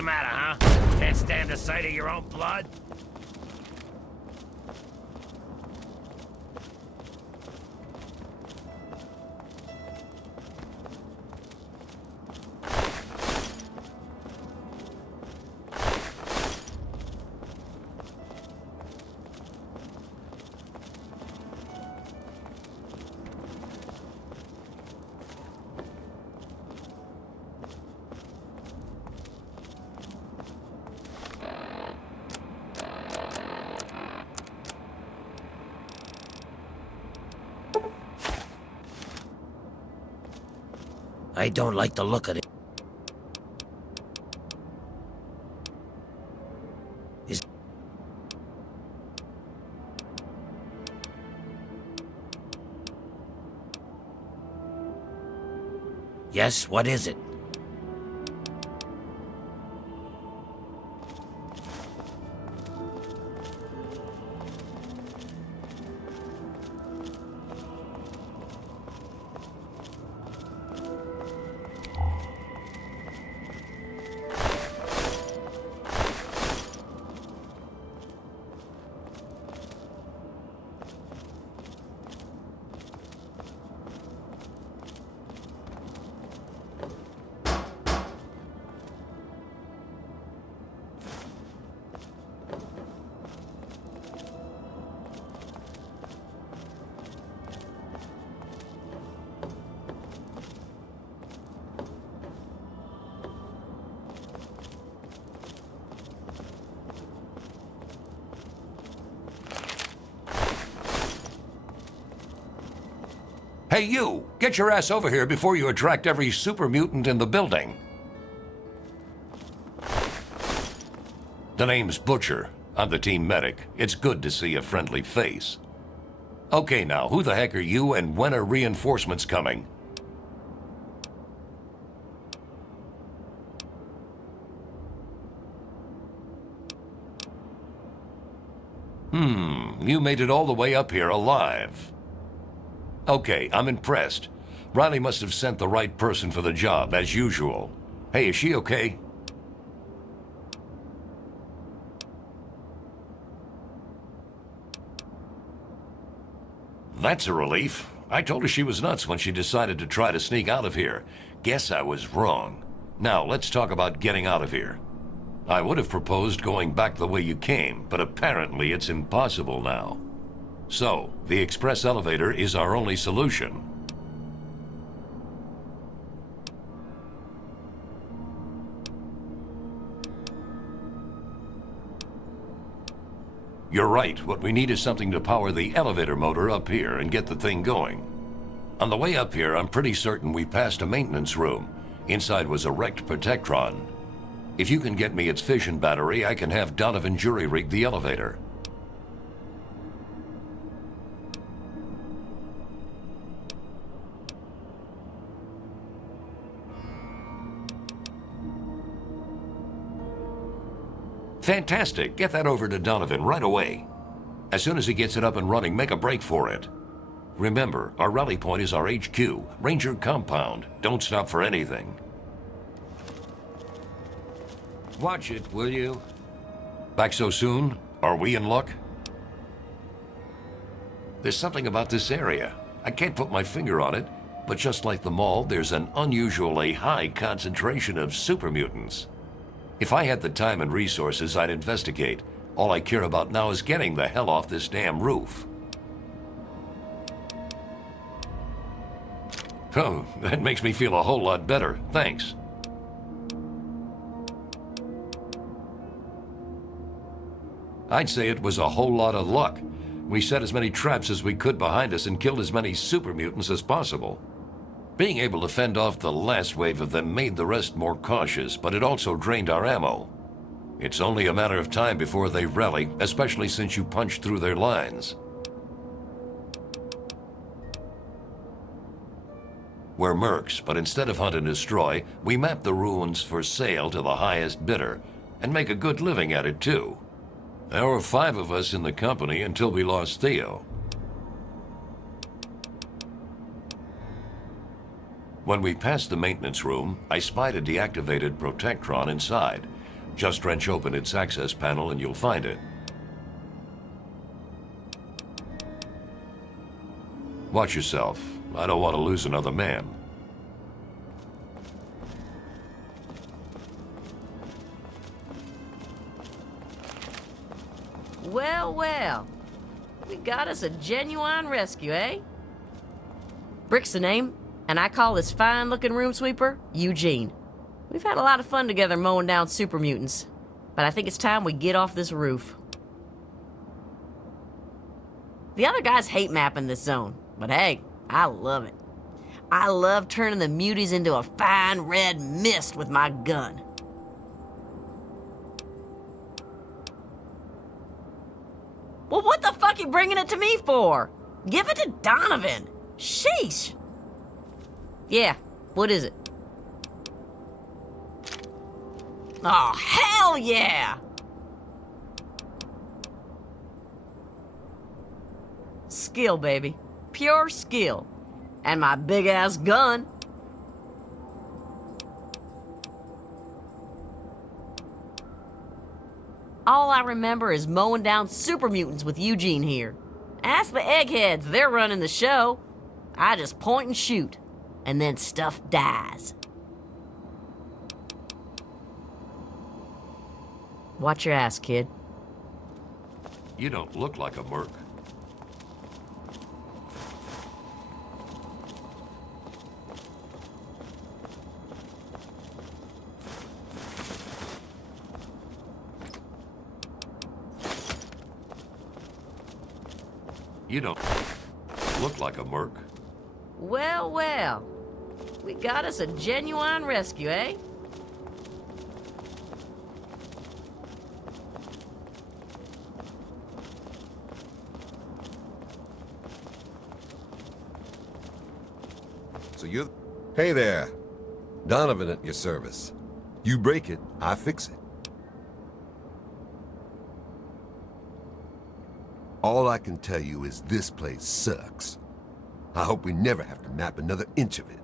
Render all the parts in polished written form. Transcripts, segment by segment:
the matter, huh? Can't stand the sight of your own blood? I don't like the look of it. Yes, what is it? Hey, you! Get your ass over here before you attract every super mutant in the building. The name's Butcher. I'm the team medic. It's good to see a friendly face. Okay, now, who the heck are you, and when are reinforcements coming? You made it all the way up here alive. Okay, I'm impressed. Riley must have sent the right person for the job, as usual. Hey, is she okay? That's a relief. I told her she was nuts when she decided to try to sneak out of here. Guess I was wrong. Now, let's talk about getting out of here. I would have proposed going back the way you came, but apparently it's impossible now. So, the express elevator is our only solution. You're right. What we need is something to power the elevator motor up here and get the thing going. On the way up here, I'm pretty certain we passed a maintenance room. Inside was a wrecked Protectron. If you can get me its fission battery, I can have Donovan jury-rig the elevator. Fantastic. Get that over to Donovan right away. As soon as he gets it up and running, make a break for it. Remember, our rally point is our HQ, Ranger Compound. Don't stop for anything. Watch it, will you? Back so soon? Are we in luck? There's something about this area. I can't put my finger on it, but just like the mall, there's an unusually high concentration of super mutants. If I had the time and resources, I'd investigate. All I care about now is getting the hell off this damn roof. Oh, that makes me feel a whole lot better. Thanks. I'd say it was a whole lot of luck. We set as many traps as we could behind us and killed as many super mutants as possible. Being able to fend off the last wave of them made the rest more cautious, but it also drained our ammo. It's only a matter of time before they rally, especially since you punched through their lines. We're mercs, but instead of hunt and destroy, we map the ruins for sale to the highest bidder, and make a good living at it too. There were 5 of us in the company until we lost Theo. When we passed the maintenance room, I spied a deactivated Protectron inside. Just wrench open its access panel and you'll find it. Watch yourself. I don't want to lose another man. Well, well. We got us a genuine rescue, eh? Brick's the name, and I call this fine-looking room sweeper Eugene. We've had a lot of fun together mowing down super mutants, but I think it's time we get off this roof. The other guys hate mapping this zone, but hey, I love it. I love turning the muties into a fine red mist with my gun. Well, what the fuck you bringing it to me for? Give it to Donovan. Sheesh. Yeah, what is it? Oh, hell yeah! Skill, baby. Pure skill. And my big-ass gun. All I remember is mowing down super mutants with Eugene here. Ask the eggheads, they're running the show. I just point and shoot, and then stuff dies. Watch your ass, kid. You don't look like a merc. You don't look like a merc. Well, well. We got us a genuine rescue, eh? So you're... Hey there. Donovan at your service. You break it, I fix it. All I can tell you is this place sucks. I hope we never have to map another inch of it.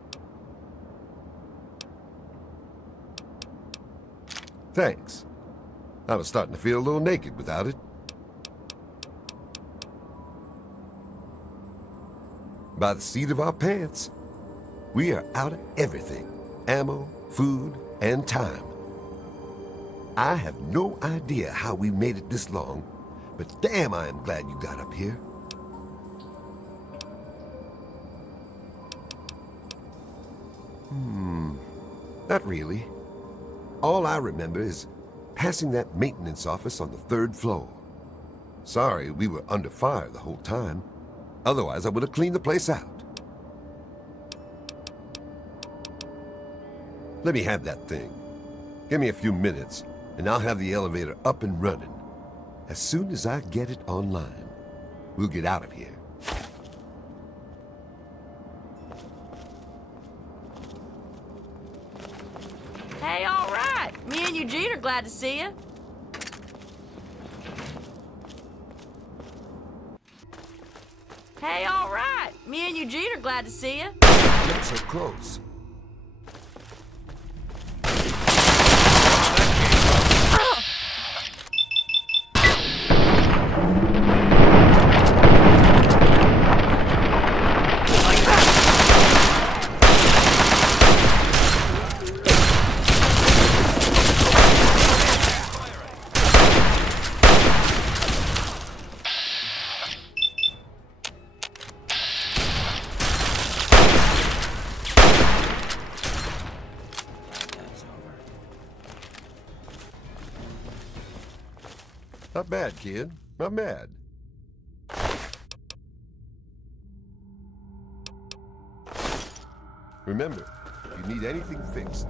Thanks. I was starting to feel a little naked without it. By the seat of our pants, we are out of everything. Ammo, food, and time. I have no idea how we made it this long, but damn, I am glad you got up here. Not really. All I remember is passing that maintenance office on the 3rd floor. Sorry we were under fire the whole time. Otherwise, I would have cleaned the place out. Let me have that thing. Give me a few minutes, and I'll have the elevator up and running. As soon as I get it online, we'll get out of here. Hey, all right. Me and Eugene are glad to see you. Hey, all right. Me and Eugene are glad to see you. Not so close. Not bad, kid. Not bad. Remember, if you need anything fixed,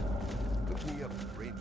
look me up at Ranger.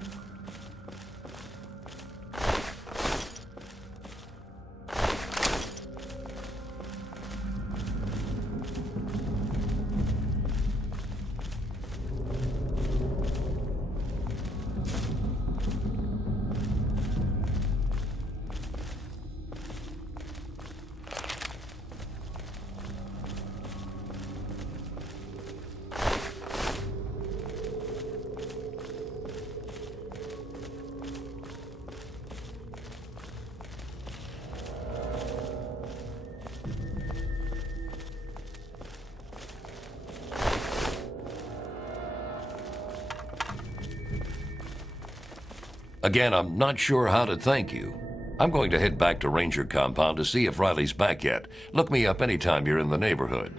Again, I'm not sure how to thank you. I'm going to head back to Ranger Compound to see if Riley's back yet. Look me up anytime you're in the neighborhood.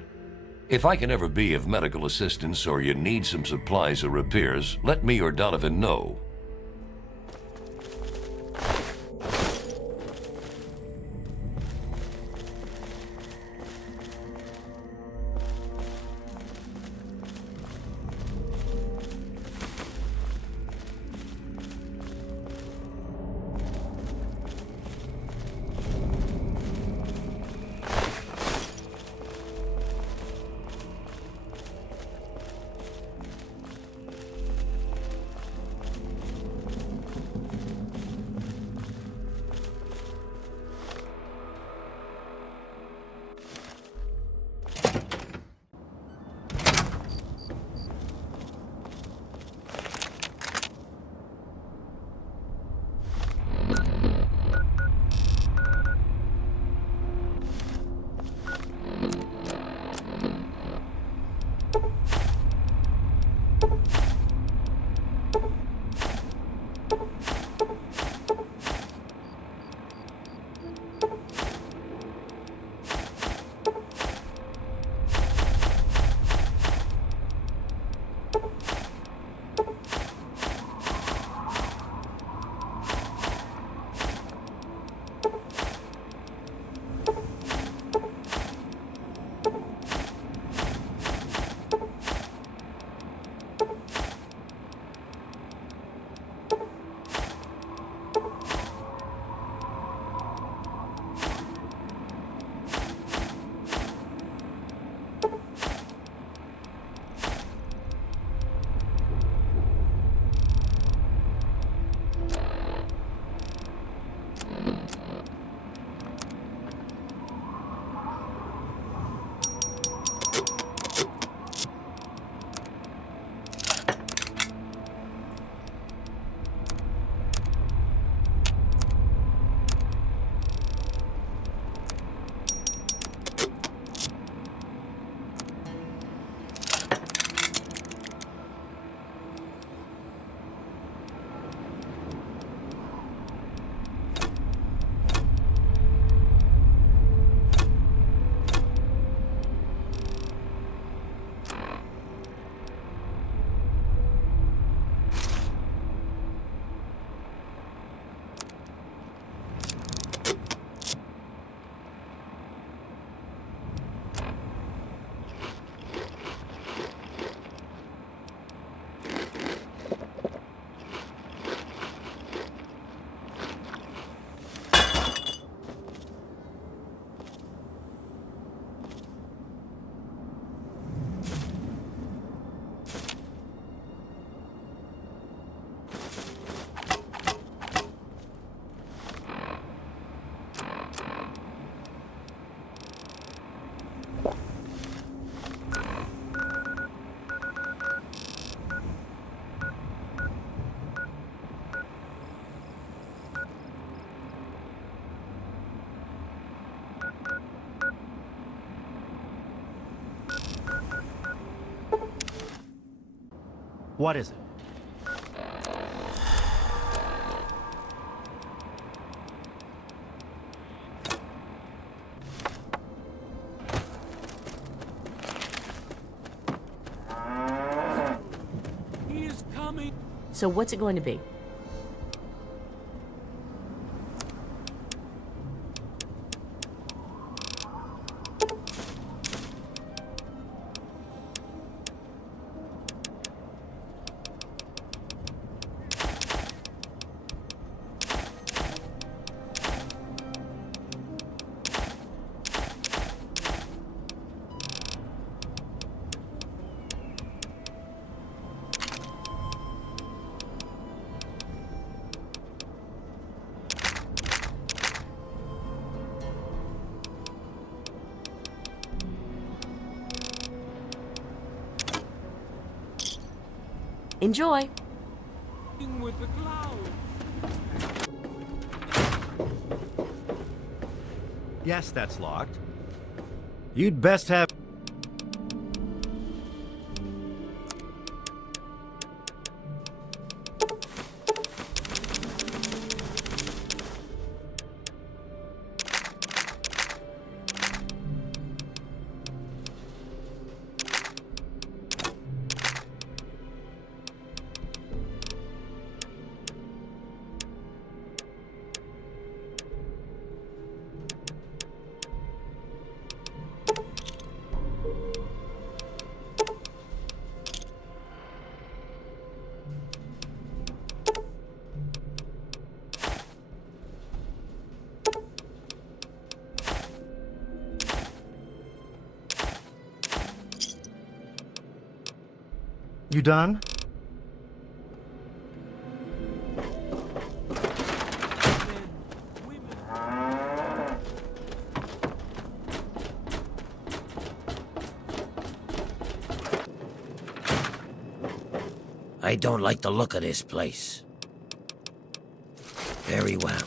If I can ever be of medical assistance or you need some supplies or repairs, let me or Donovan know. What is it? He is coming. So what's it going to be? Enjoy. With the cloud. Yes, that's locked. You'd best have... You done? Men, women. I don't like the look of this place. Very well.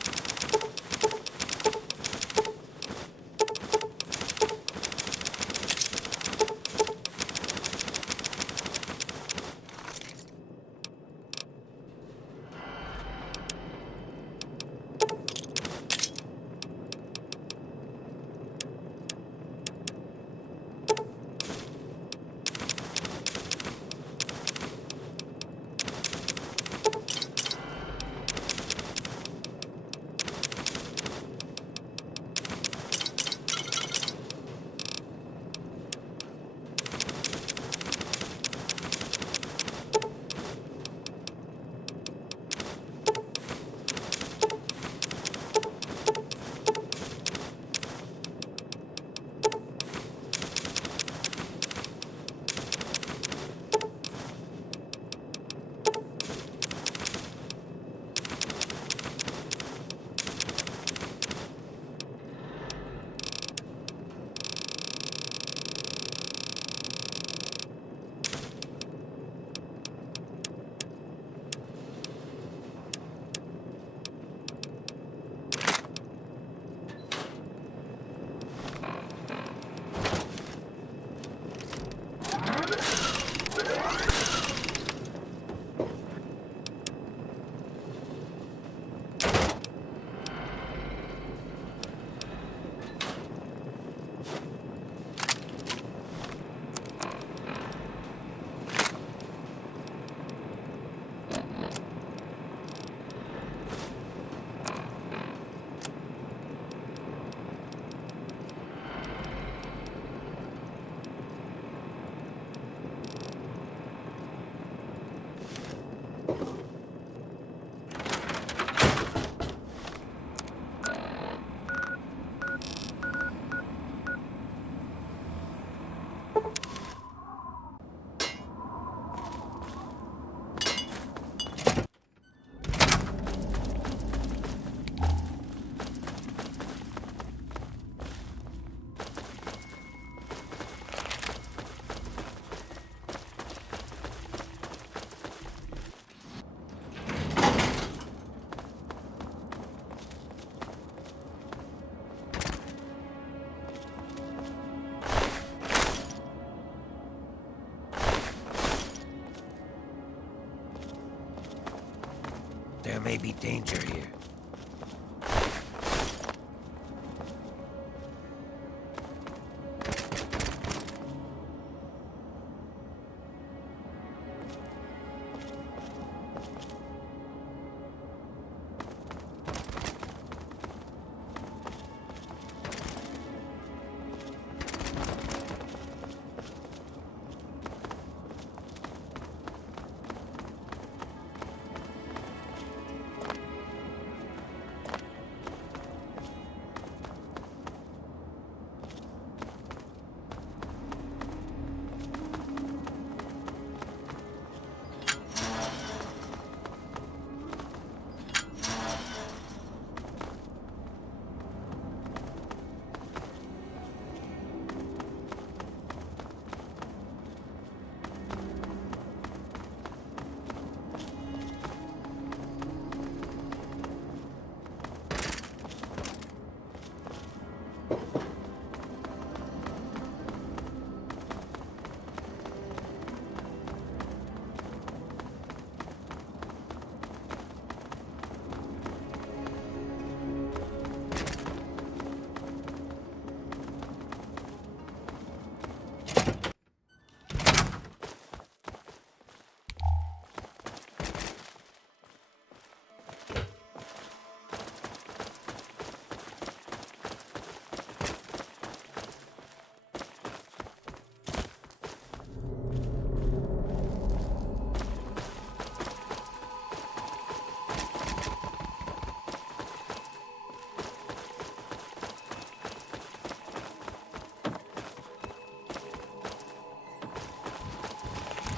There may be danger here.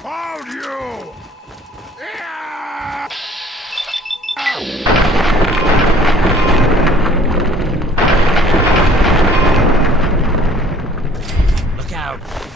Found you! Look out!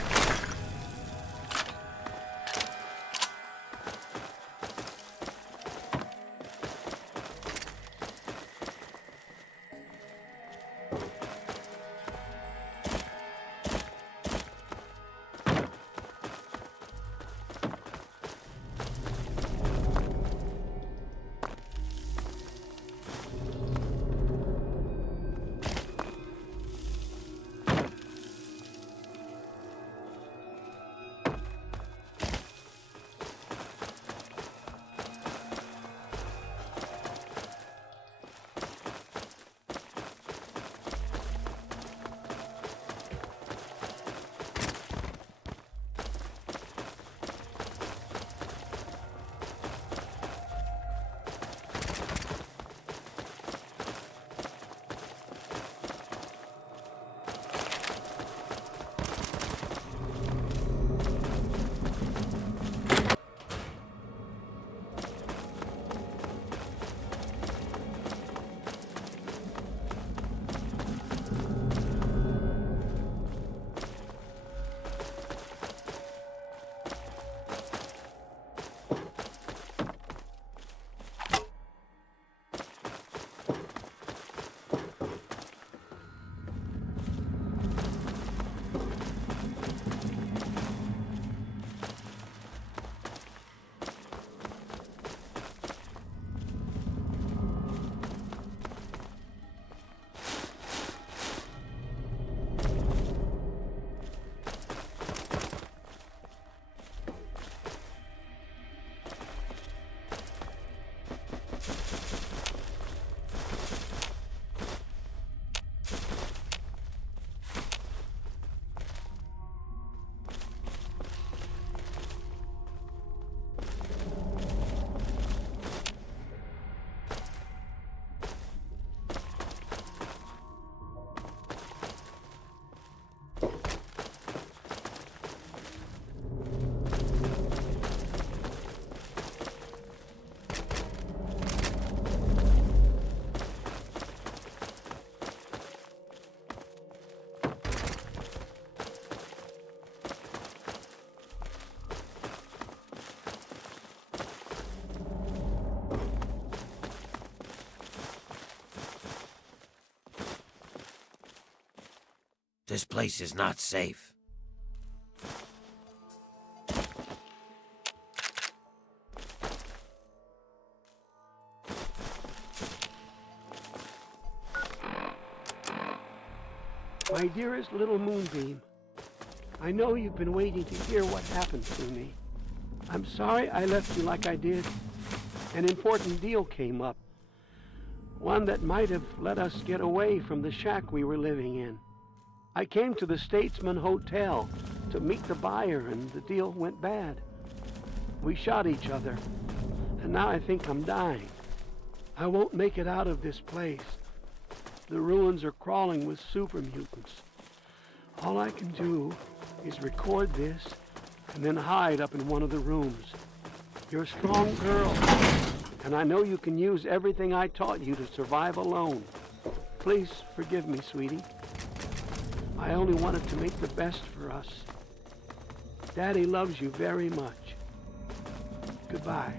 This place is not safe. My dearest little Moonbeam, I know you've been waiting to hear what happened to me. I'm sorry I left you like I did. An important deal came up. One that might have let us get away from the shack we were living in. I came to the Statesman Hotel to meet the buyer, and the deal went bad. We shot each other, and now I think I'm dying. I won't make it out of this place. The ruins are crawling with super mutants. All I can do is record this and then hide up in one of the rooms. You're a strong girl, and I know you can use everything I taught you to survive alone. Please forgive me, sweetie. I only wanted to make the best for us. Daddy loves you very much. Goodbye.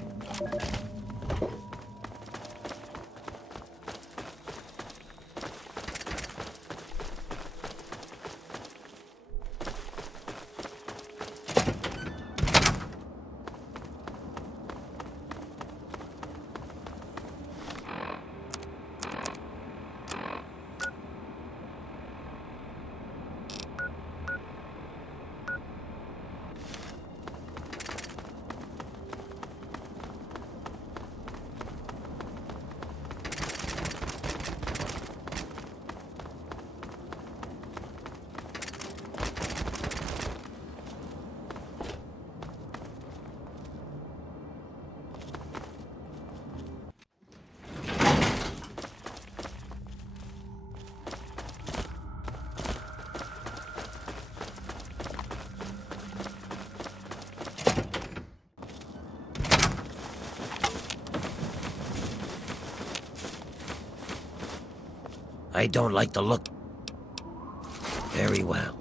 I don't like the look. Very well.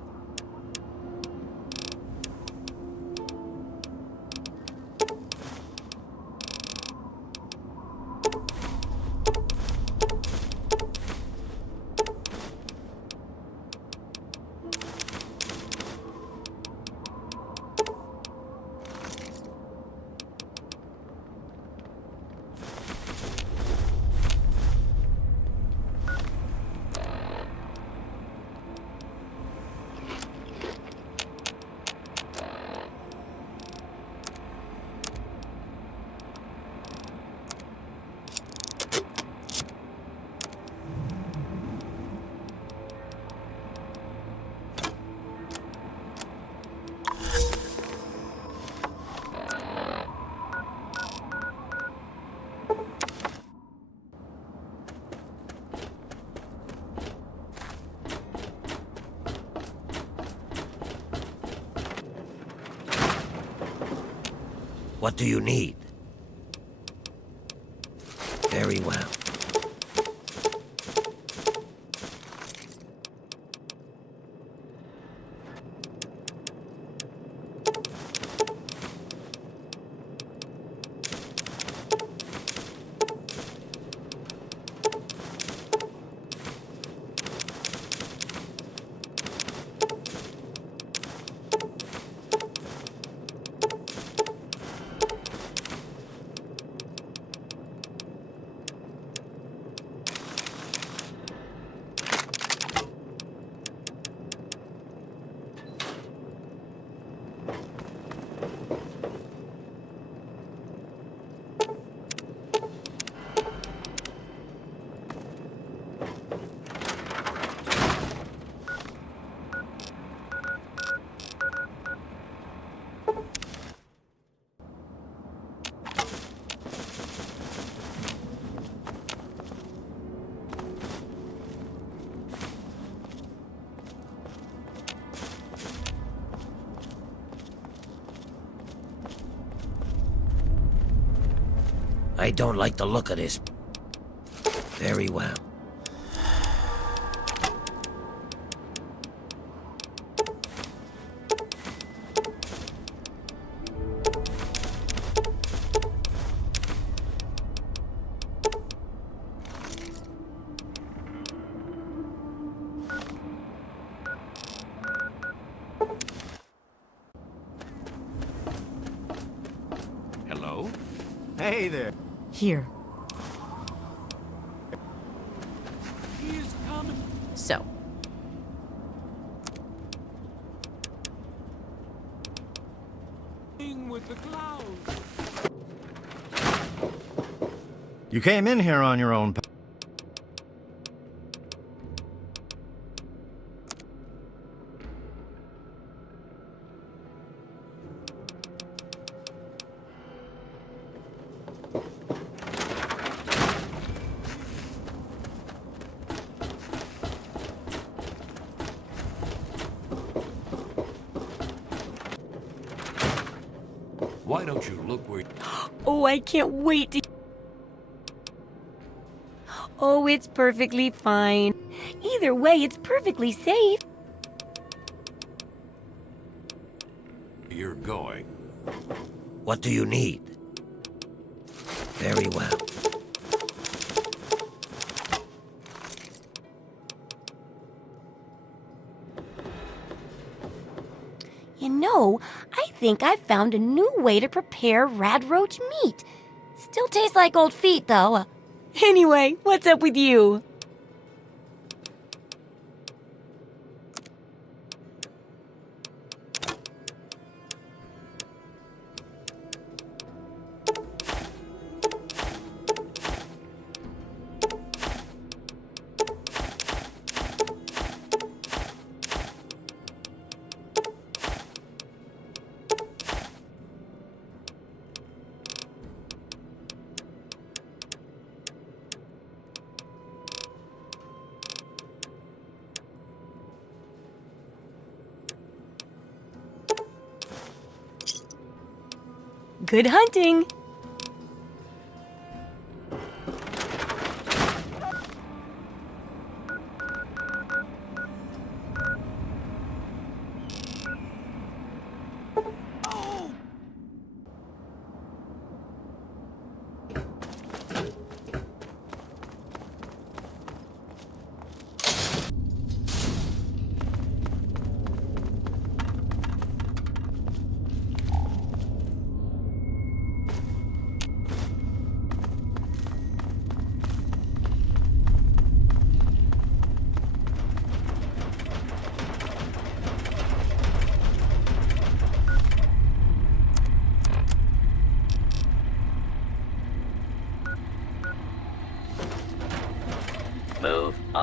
What do you need? Very well. I don't like the look of this. Very well. Hello? Hey there. Here. He is coming. So, With the clouds. You came in here on your own. Why don't you look where... Oh, I can't wait to... Oh, it's perfectly fine. Either way, it's perfectly safe. you're going. What do you need? Very well. You know, I think I've found a new way to prepare radroach meat. Still tastes like old feet, though. Anyway, what's up with you? Good hunting!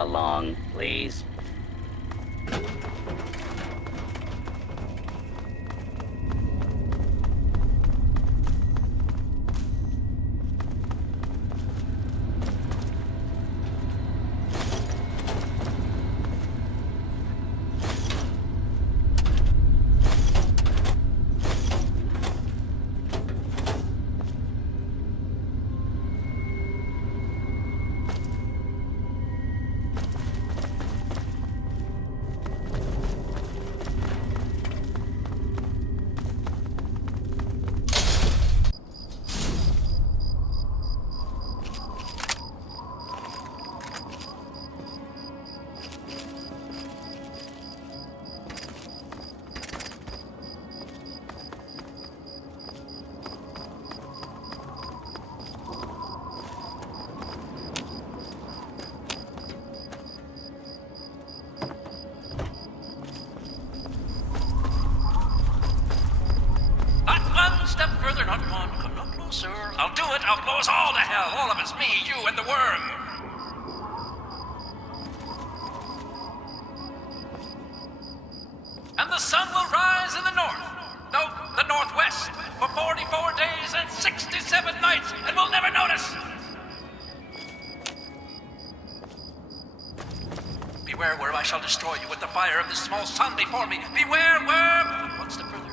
How long, please? Step further, not one. Come no closer. I'll do it. I'll blow us all to hell. All of us. Me, you, and the worm. And the sun will rise in the north. No, the northwest. For 44 days and 67 nights. And we'll never notice. Beware, worm. I shall destroy you with the fire of this small sun before me. Beware, worm. One step further.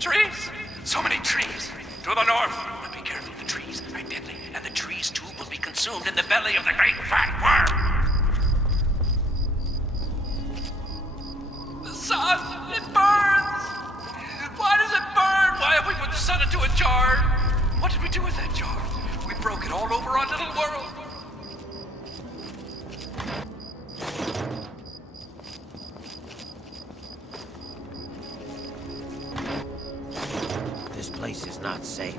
Trees! So many trees! To the north! But be careful, the trees are deadly, and the trees too will be consumed in the belly of the great fat worm! The sun! It burns! Why does it burn? Why have we put the sun into a jar? What did we do with that jar? We broke it all over our little world! This place is not safe.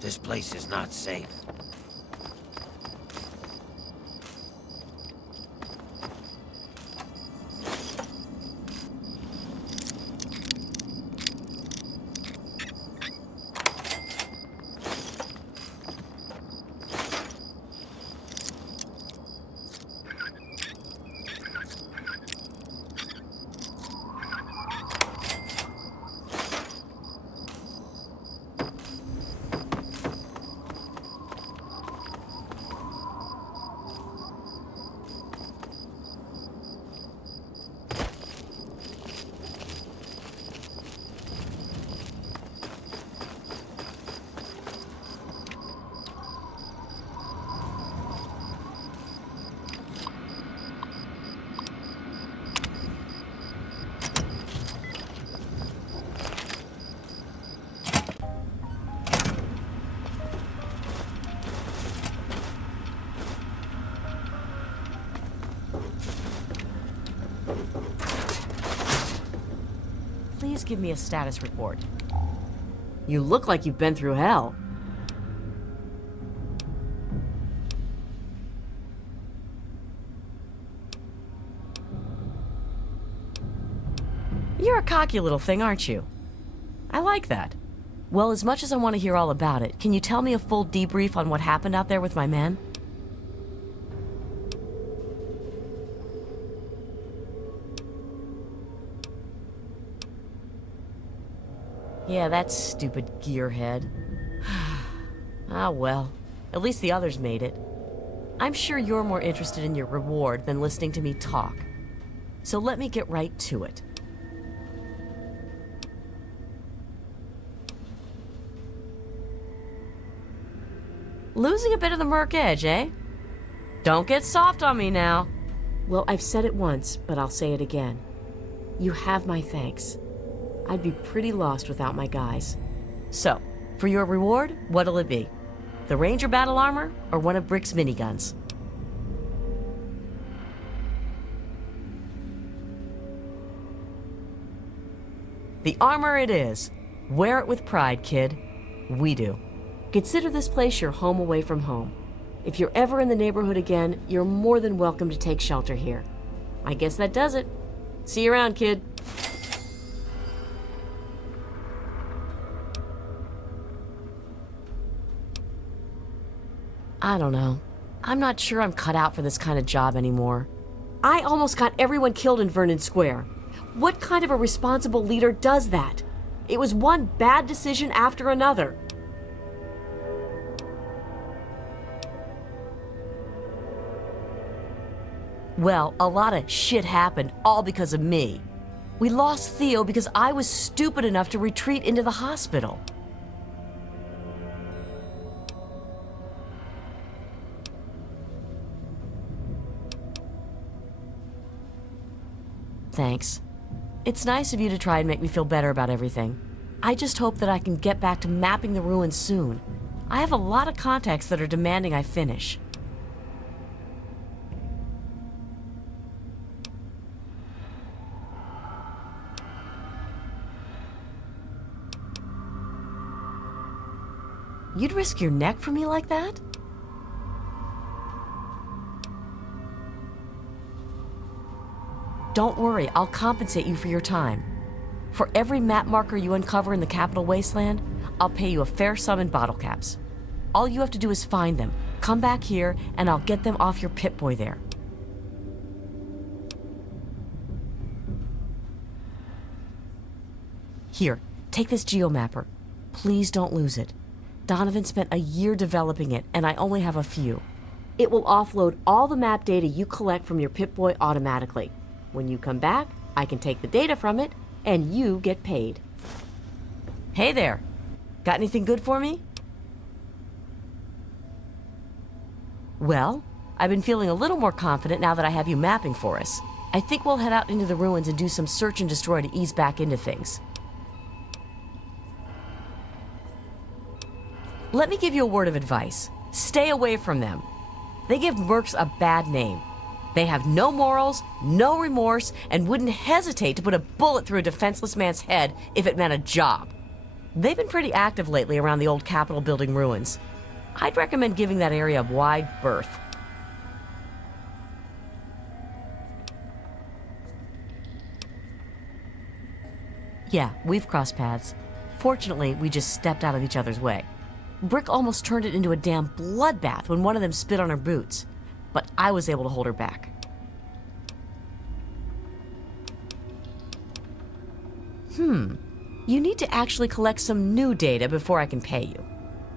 This place is not safe. Please give me a status report. You look like you've been through hell. cocky little thing, aren't you? I like that. Well, as much as I want to hear all about it, can you tell me a full debrief on what happened out there with my men? Yeah, that stupid gearhead. Ah, well. At least the others made it. I'm sure you're more interested in your reward than listening to me talk. So let me get right to it. Losing a bit of the Merc edge, eh? Don't get soft on me now. Well, I've said it once, but I'll say it again. You have my thanks. I'd be pretty lost without my guys. So, for your reward, what'll it be? The Ranger battle armor or one of Brick's miniguns? The armor it is. Wear it with pride, kid. We do. Consider this place your home away from home. If you're ever in the neighborhood again, you're more than welcome to take shelter here. I guess that does it. See you around, kid. I don't know. I'm not sure I'm cut out for this kind of job anymore. I almost got everyone killed in Vernon Square. What kind of a responsible leader does that? It was one bad decision after another. Well, a lot of shit happened, all because of me. We lost Theo because I was stupid enough to retreat into the hospital. Thanks. It's nice of you to try and make me feel better about everything. I just hope that I can get back to mapping the ruins soon. I have a lot of contacts that are demanding I finish. You'd risk your neck for me like that? Don't worry, I'll compensate you for your time. For every map marker you uncover in the Capital Wasteland, I'll pay you a fair sum in bottle caps. All you have to do is find them, come back here, and I'll get them off your Pip-Boy there. Here, take this geomapper. Please don't lose it. Donovan spent a year developing it, and I only have a few. It will offload all the map data you collect from your Pip-Boy automatically. When you come back, I can take the data from it, and you get paid. Hey there. Got anything good for me? Well, I've been feeling a little more confident now that I have you mapping for us. I think we'll head out into the ruins and do some search and destroy to ease back into things. Let me give you a word of advice. Stay away from them. They give mercs a bad name. They have no morals, no remorse, and wouldn't hesitate to put a bullet through a defenseless man's head if it meant a job. They've been pretty active lately around the old Capitol building ruins. I'd recommend giving that area a wide berth. Yeah, we've crossed paths. Fortunately, we just stepped out of each other's way. Brick almost turned it into a damn bloodbath when one of them spit on her boots, but I was able to hold her back. You need to actually collect some new data before I can pay you.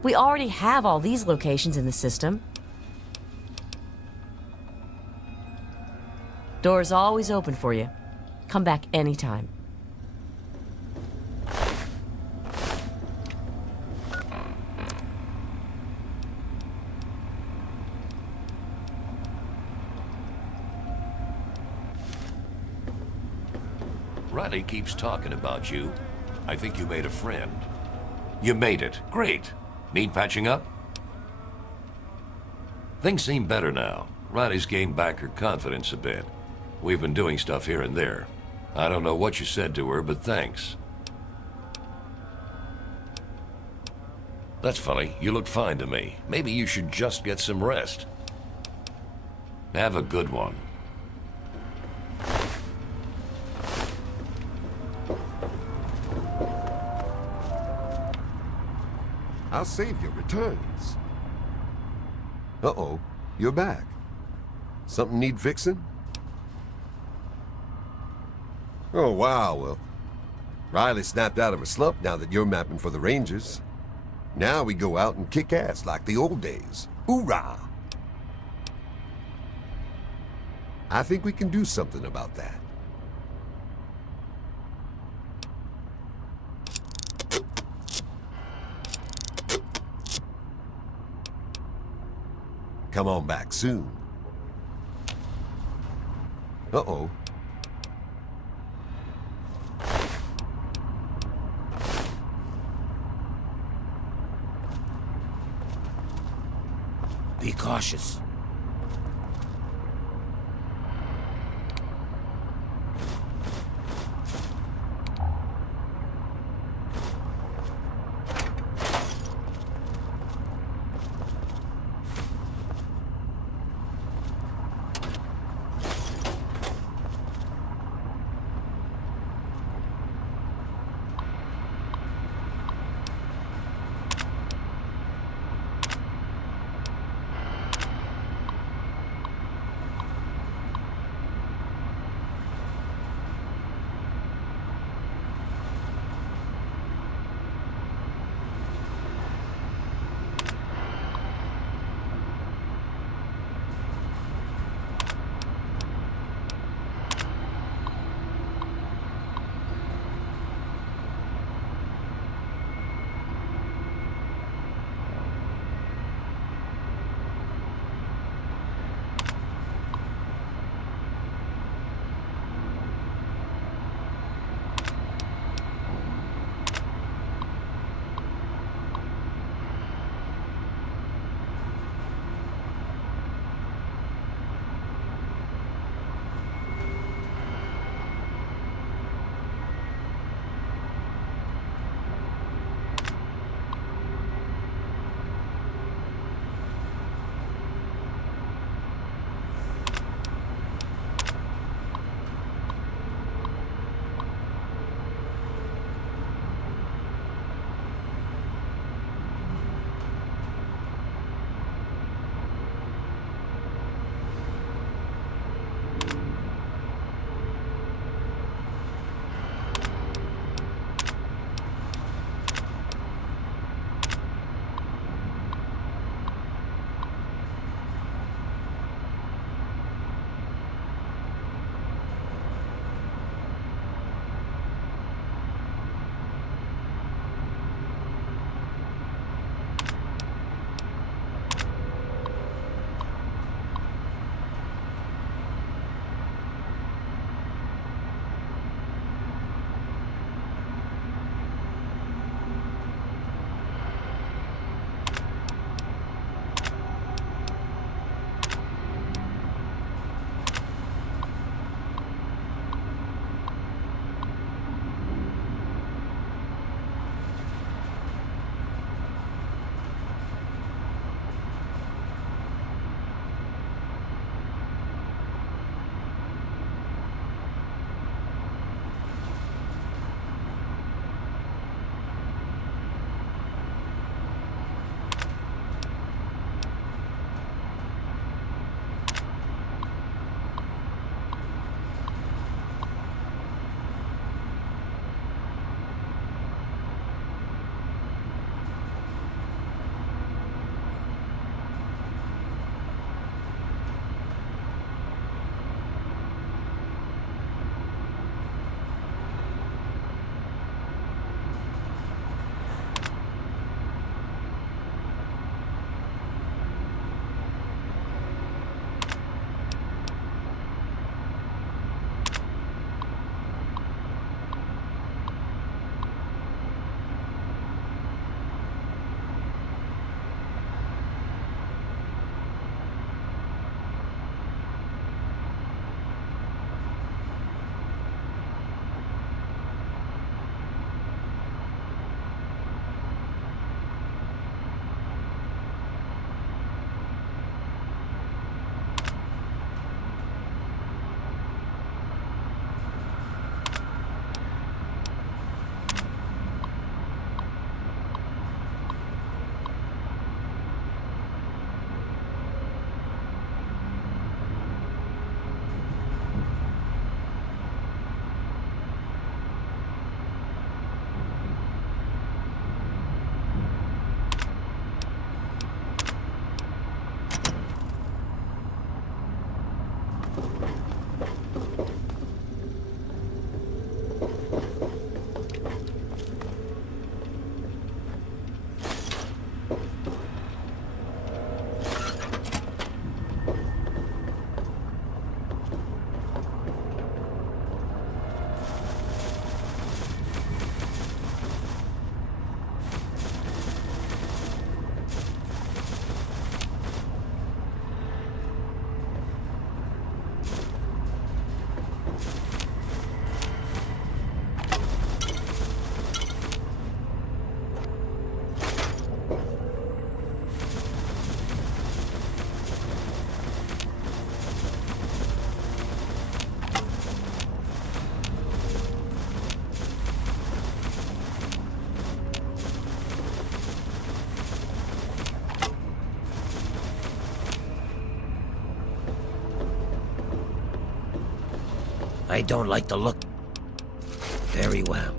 We already have all these locations in the system. Door's always open for you. Come back anytime. Riley keeps talking about you. I think you made a friend. You made it. Great. Need patching up? Things seem better now. Riley's gained back her confidence a bit. We've been doing stuff here and there. I don't know what you said to her, but thanks. That's funny. You look fine to me. Maybe you should just get some rest. Have a good one. I'll save your returns. Uh-oh, you're back. Something need fixing? Oh, wow, well, Riley snapped out of a slump now that you're mapping for the Rangers. Now we go out and kick ass like the old days. Hoorah! I think we can do something about that. Come on back soon. Uh-oh. Be cautious. I don't like the look. Very well.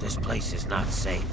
This place is not safe.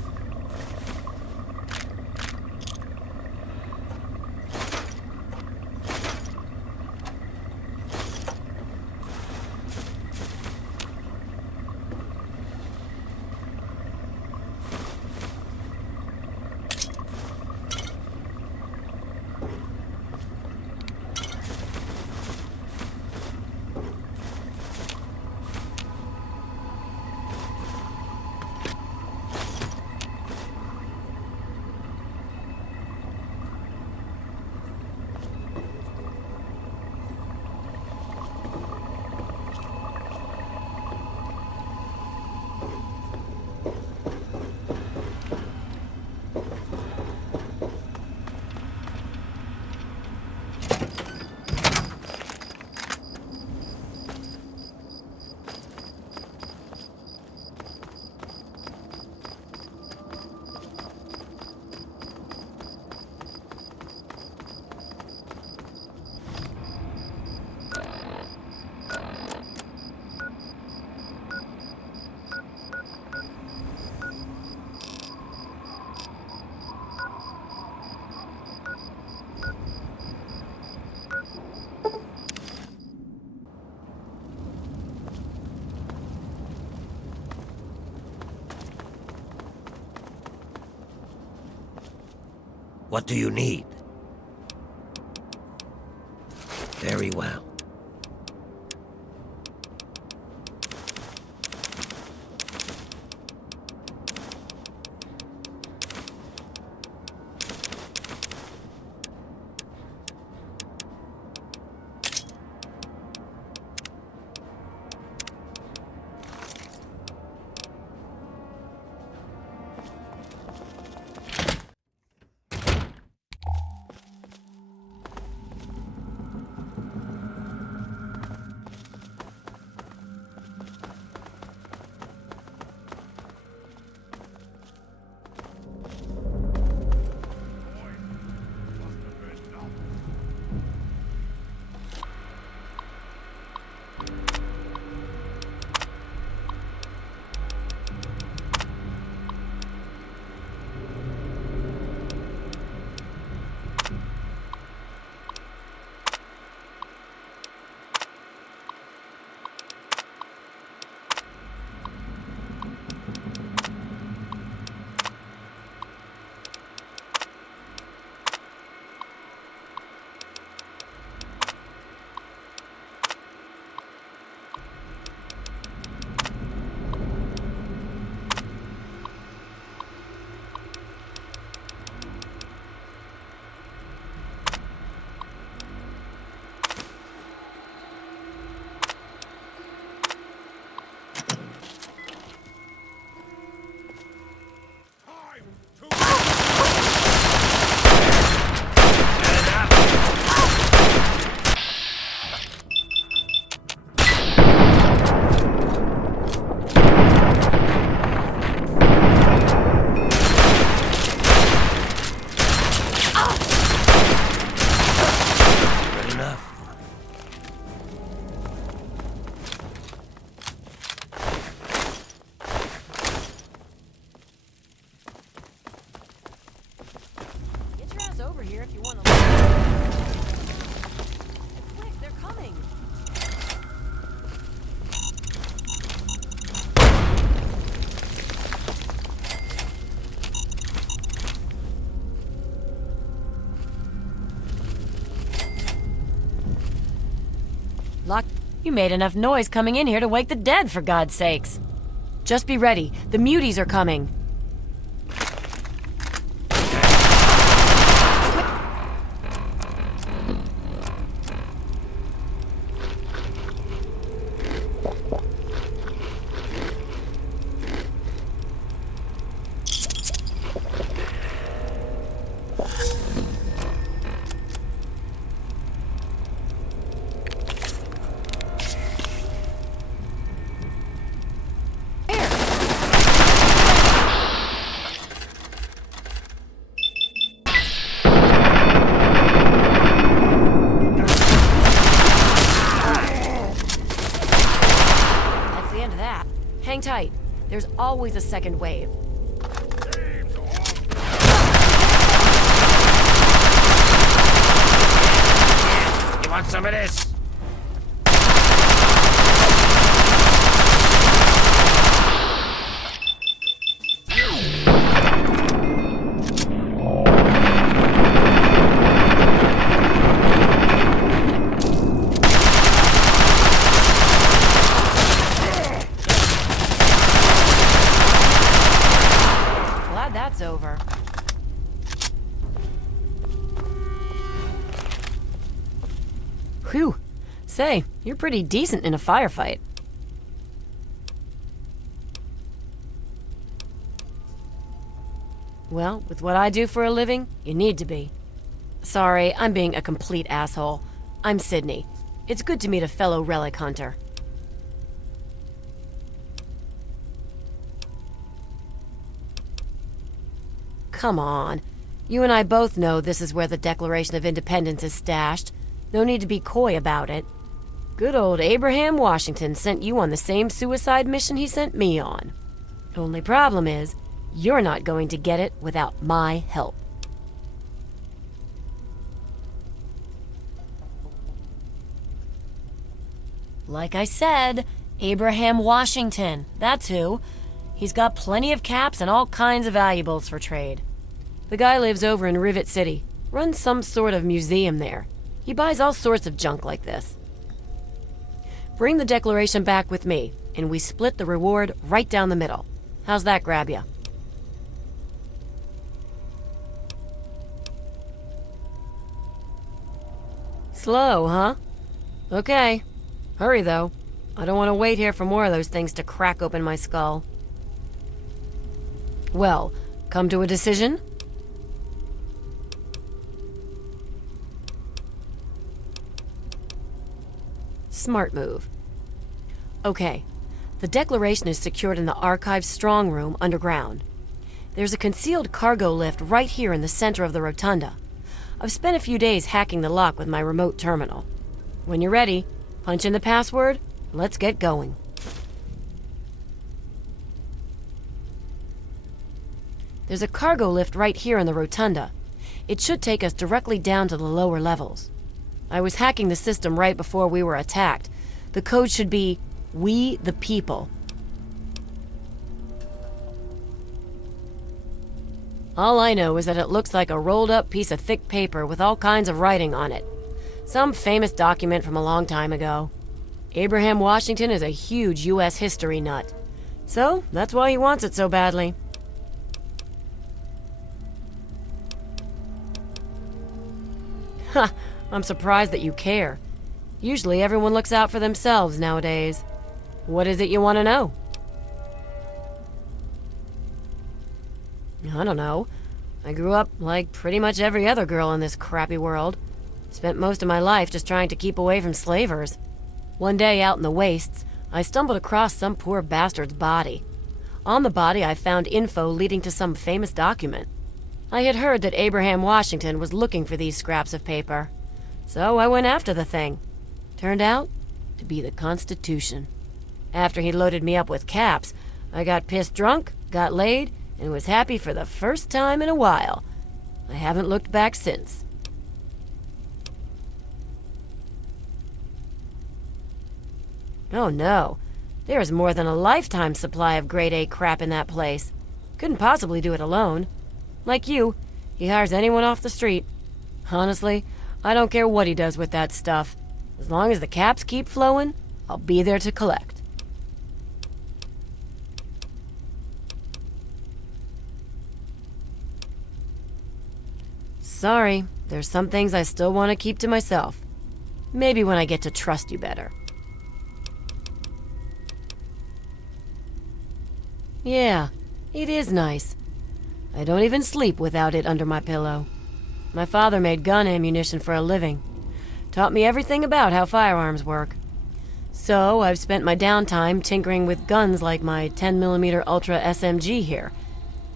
What do you need? Very well. cross over here if you want to. Quick, they're coming. Luck, you made enough noise coming in here to wake the dead, for God's sakes. Just be ready. The muties are coming. Hang tight. There's always a second wave. You want some of this? That's over. Whew. Say, you're pretty decent in a firefight. Well, with what I do for a living, you need to be. Sorry, I'm being a complete asshole. I'm Sydney. It's good to meet a fellow relic hunter. Come on. You and I both know this is where the Declaration of Independence is stashed. No need to be coy about it. Good old Abraham Washington sent you on the same suicide mission he sent me on. Only problem is, you're not going to get it without my help. Like I said, Abraham Washington, that's who. He's got plenty of caps and all kinds of valuables for trade. The guy lives over in Rivet City, runs some sort of museum there. He buys all sorts of junk like this. Bring the Declaration back with me, and we split the reward right down the middle. How's that grab ya? Slow, huh? Okay. Hurry, though. I don't want to wait here for more of those things to crack open my skull. Well, come to a decision? Smart move. Okay, the Declaration is secured in the Archive's strong room underground. There's a concealed cargo lift right here in the center of the rotunda. I've spent a few days hacking the lock with my remote terminal. When you're ready, punch in the password, and let's get going. There's a cargo lift right here in the rotunda. It should take us directly down to the lower levels. I was hacking the system right before we were attacked. The code should be, "We the People." All I know is that it looks like a rolled-up piece of thick paper with all kinds of writing on it. Some famous document from a long time ago. Abraham Washington is a huge U.S. history nut. So, that's why he wants it so badly. Ha! I'm surprised that you care. Usually everyone looks out for themselves nowadays. What is it you want to know? I don't know. I grew up like pretty much every other girl in this crappy world. Spent most of my life just trying to keep away from slavers. One day out in the wastes, I stumbled across some poor bastard's body. On the body, I found info leading to some famous document. I had heard that Abraham Washington was looking for these scraps of paper. So I went after the thing. Turned out to be the Constitution. After he loaded me up with caps, I got pissed drunk, got laid, and was happy for the first time in a while. I haven't looked back since. Oh no. There is more than a lifetime supply of grade A crap in that place. Couldn't possibly do it alone. Like you, he hires anyone off the street. Honestly, I don't care what he does with that stuff. As long as the caps keep flowing, I'll be there to collect. Sorry, there's some things I still want to keep to myself. Maybe when I get to trust you better. Yeah, it is nice. I don't even sleep without it under my pillow. My father made gun ammunition for a living. Taught me everything about how firearms work. So I've spent my downtime tinkering with guns like my 10mm Ultra SMG here.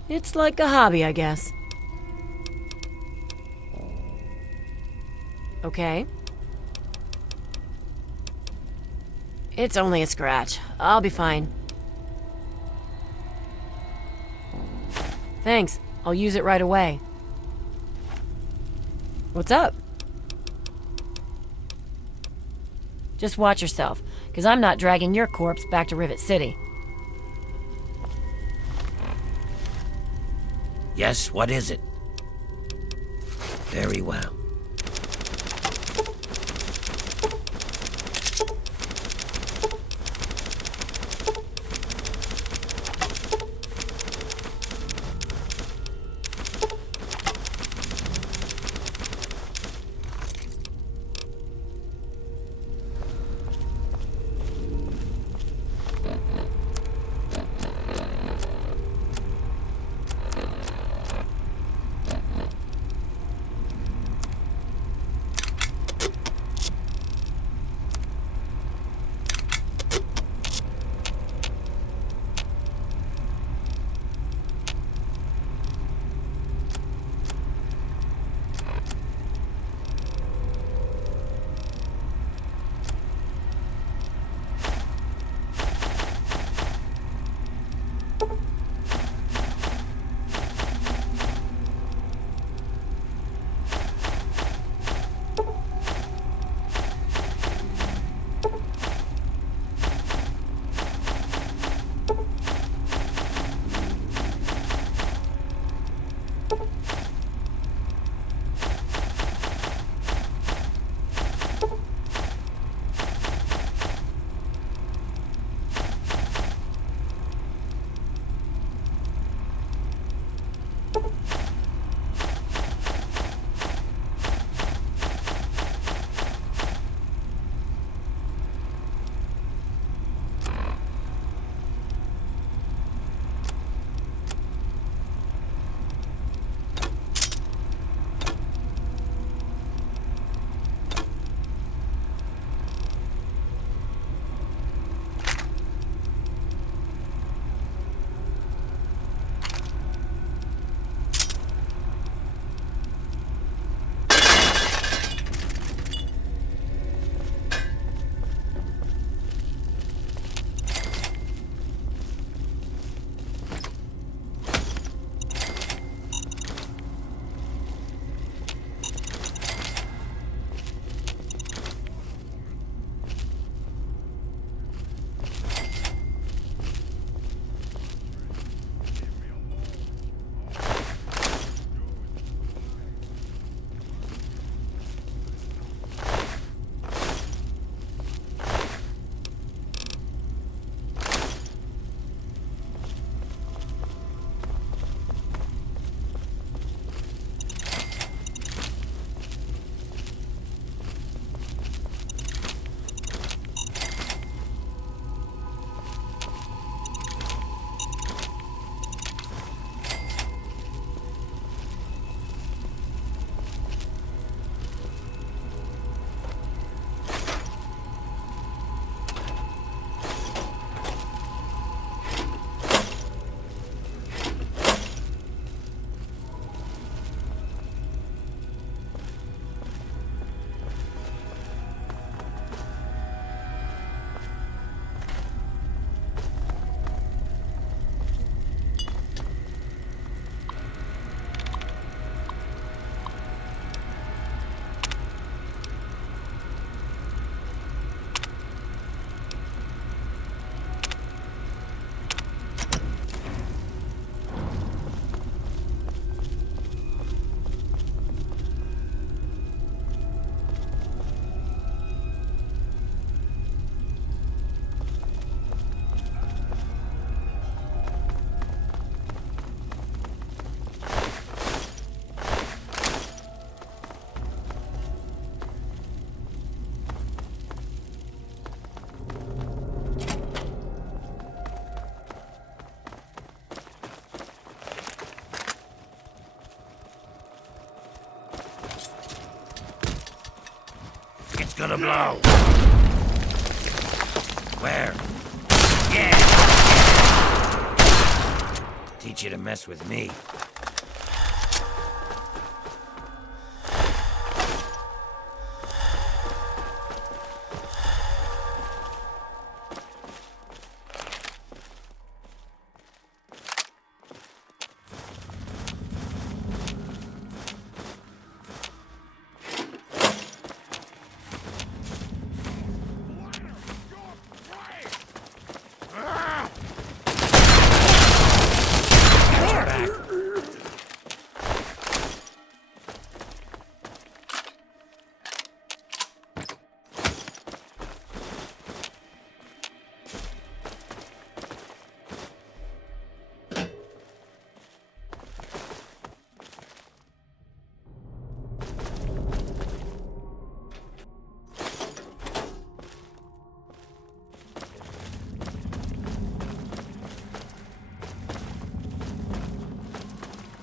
It's like a hobby, I guess. Okay. It's only a scratch. I'll be fine. Thanks. I'll use it right away. What's up? Just watch yourself, because I'm not dragging your corpse back to Rivet City. Yes, what is it? Very well. It's gonna blow. Where? Yeah! Teach you to mess with me.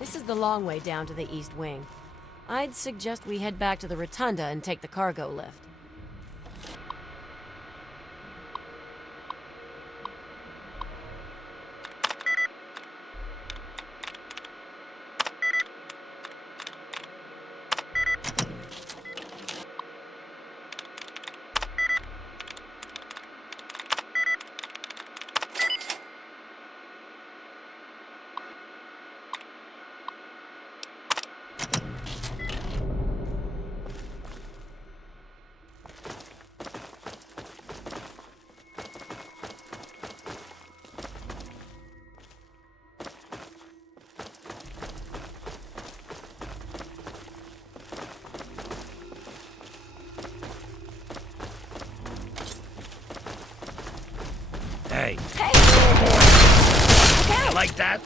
This is the long way down to the East Wing. I'd suggest we head back to the Rotunda and take the cargo lift. Hey. Hey! You like that?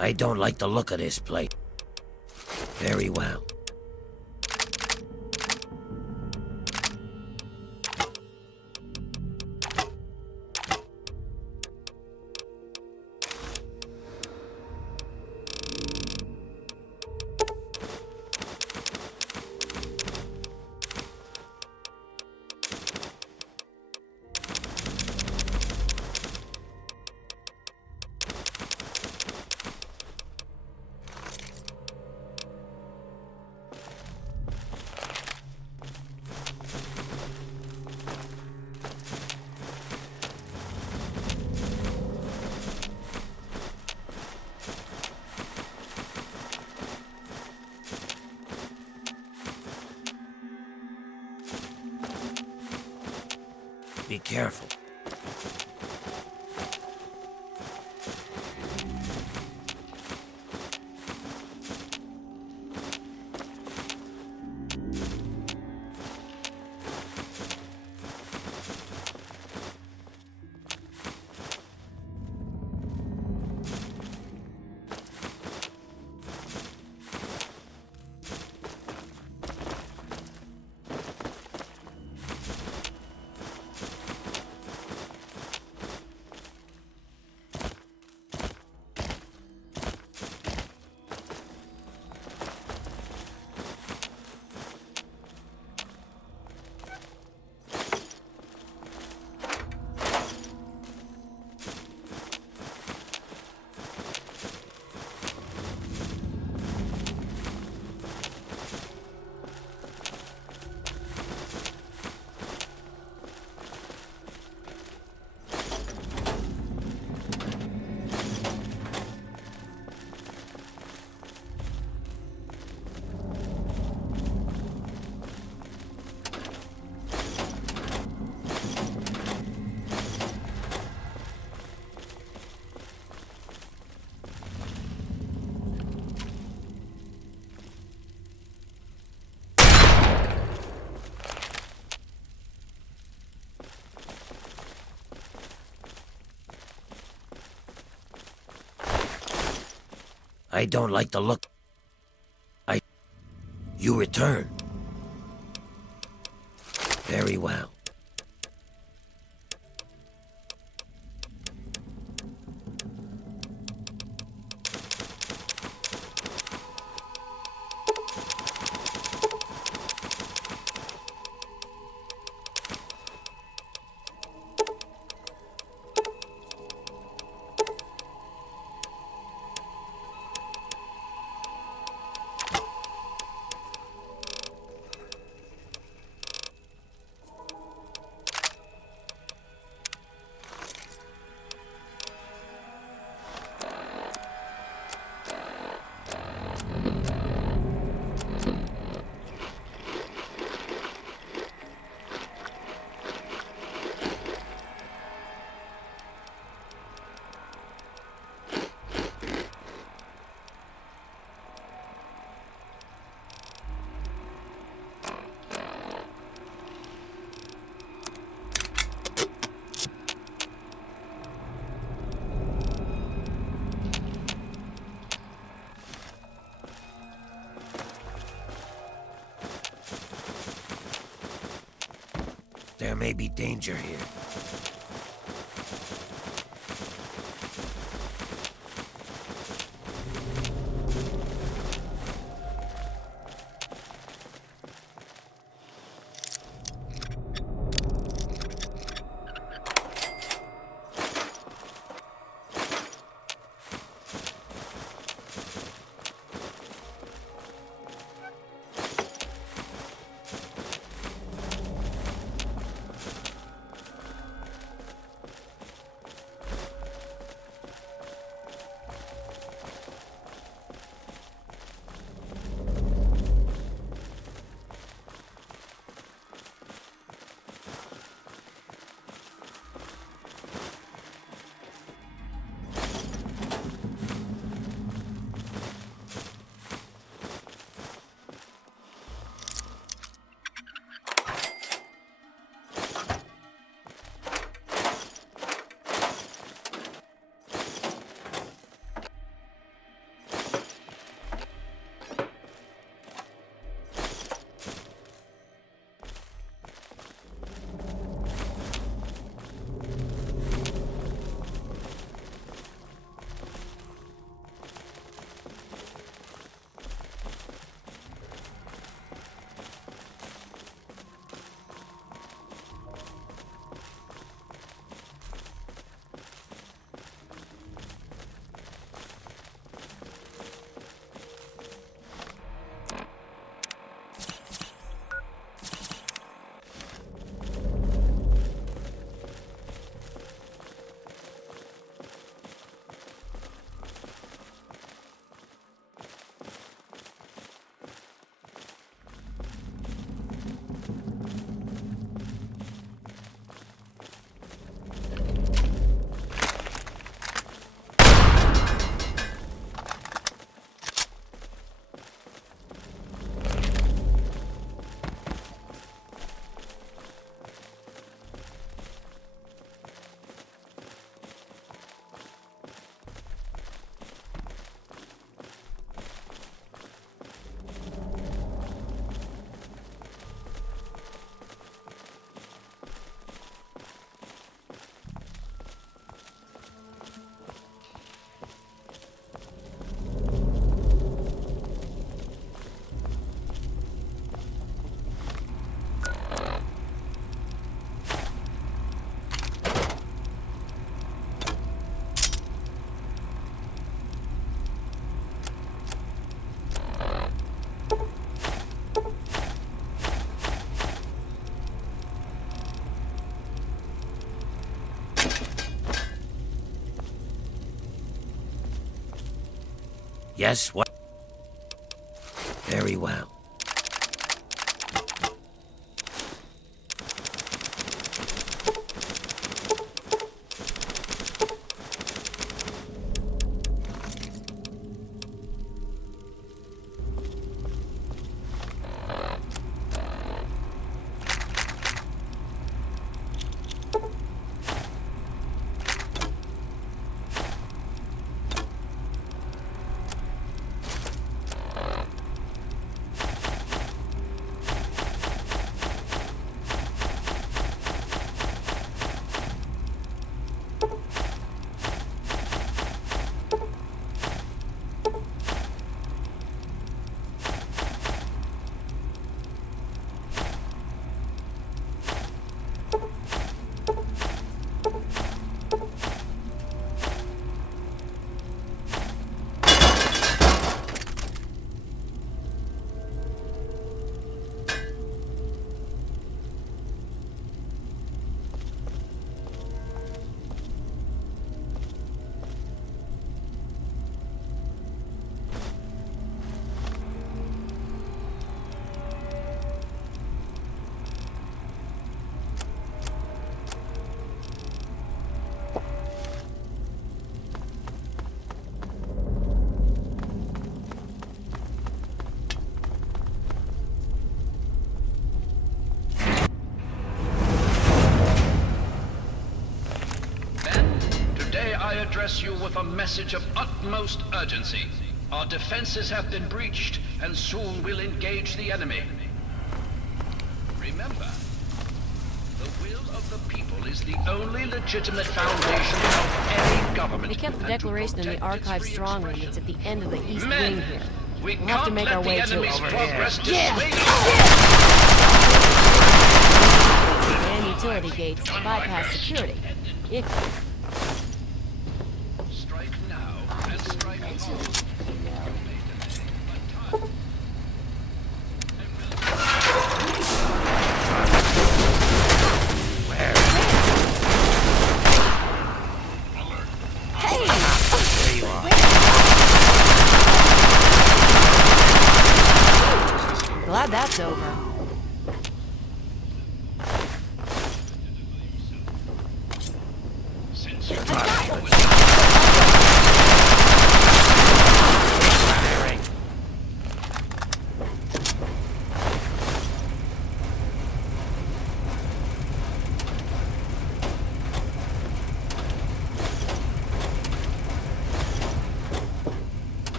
I don't like the look of this place. Very well. Be careful. I don't like the look. You return. Very well. There may be danger here. Yes, what? Very well. address you with a message of utmost urgency. Our defenses have been breached, and soon we'll engage the enemy. Remember, the will of the people is the only legitimate foundation of any government. They kept the and to declaration in the protect archive its free strong room expression. that's at the end of the east Men, wing here. we We'll have to can't make let our the way to enemy's it. progress Yeah. dissuade us. And utility gates bypass security. Strike now and strike hard. Glad that's over.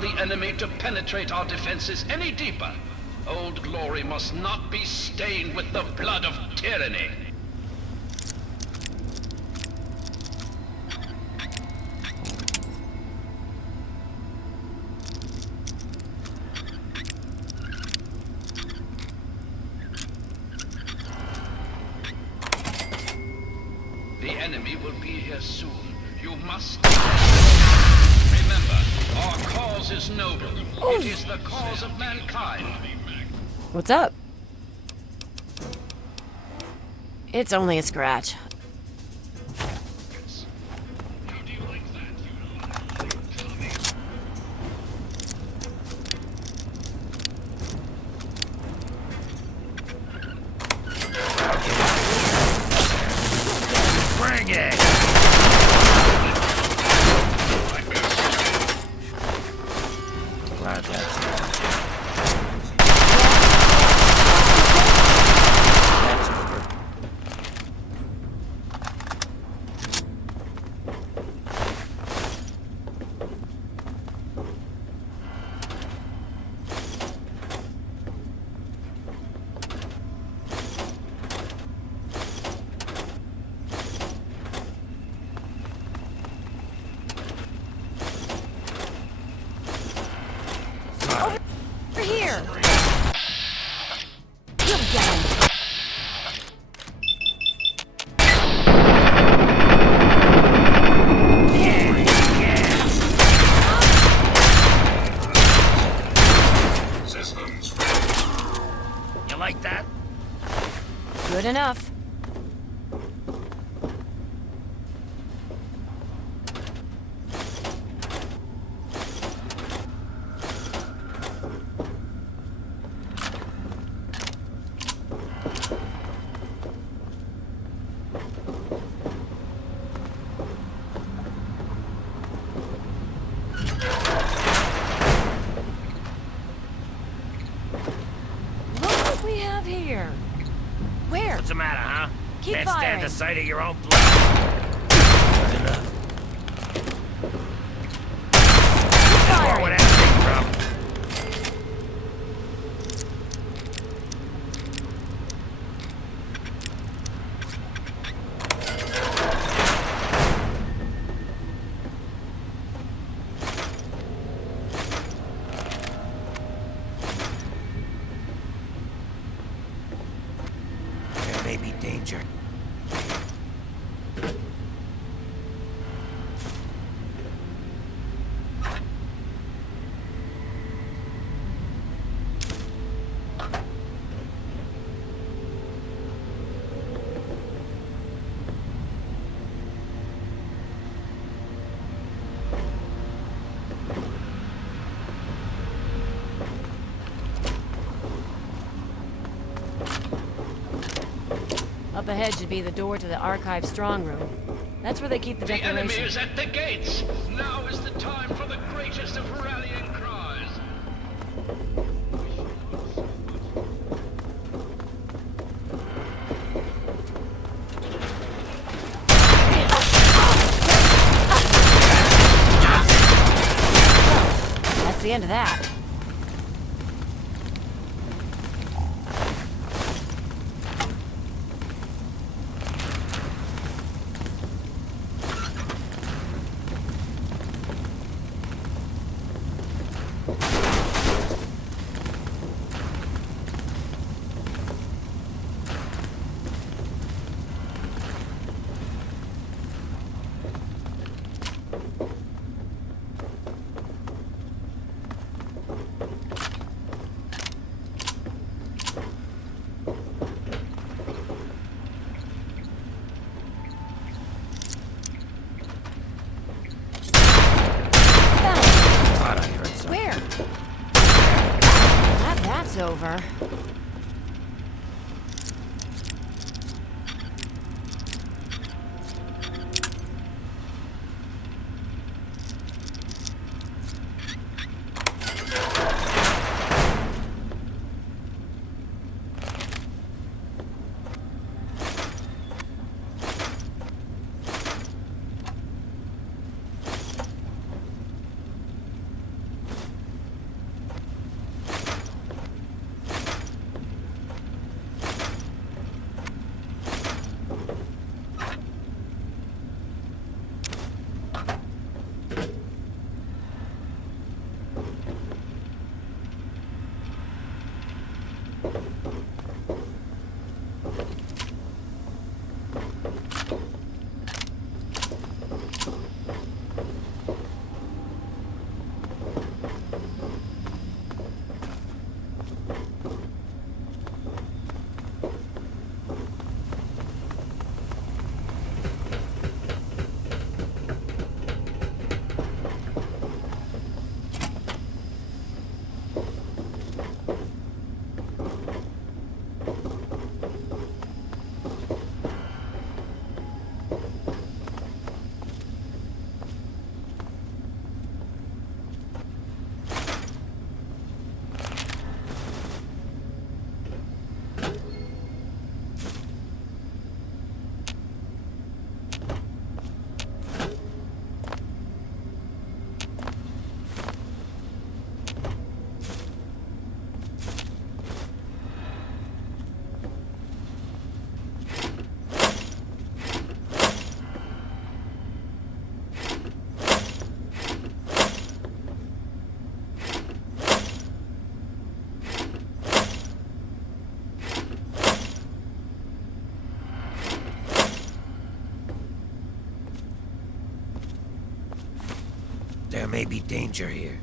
The enemy to penetrate our defenses any deeper. Old Glory must not be stained with the blood of tyranny. The enemy will be here soon. You must... Remember, our cause is noble. It is the cause of mankind. What's up? It's only a scratch. Bring it! Glad that's over. Over here! You'll get him! You like that? Good enough. Look what we have here. Where? What's the matter, huh? Keep Can't stand firing. the sight of your own blood. Good enough. Keep More firing. where that came from. There may be danger. ahead should be the door to the archive strong room. That's where they keep the The enemy declaration. is at the gates. Now is the time for the greatest of rallying cries. That's the end of that. Thought I heard something. Where? Glad that's over. There may be danger here.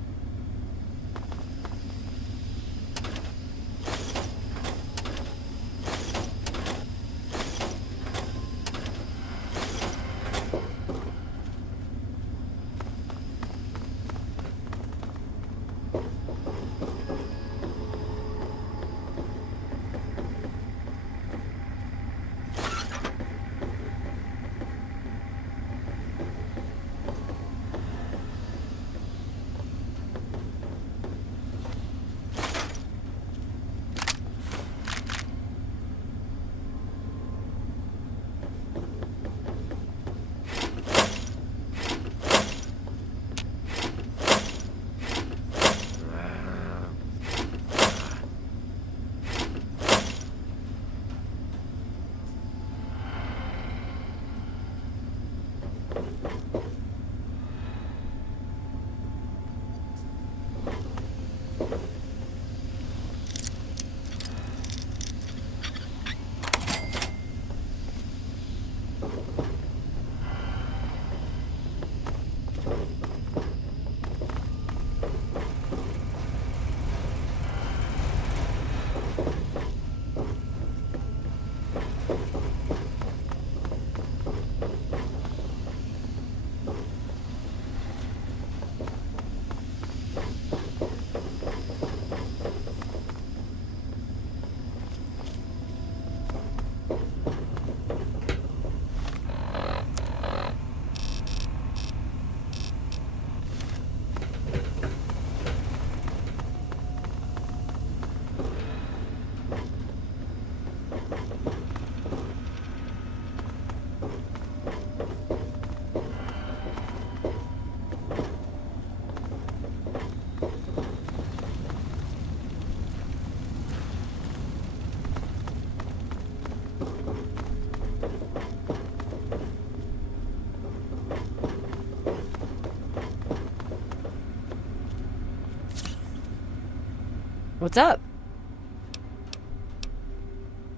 What's up?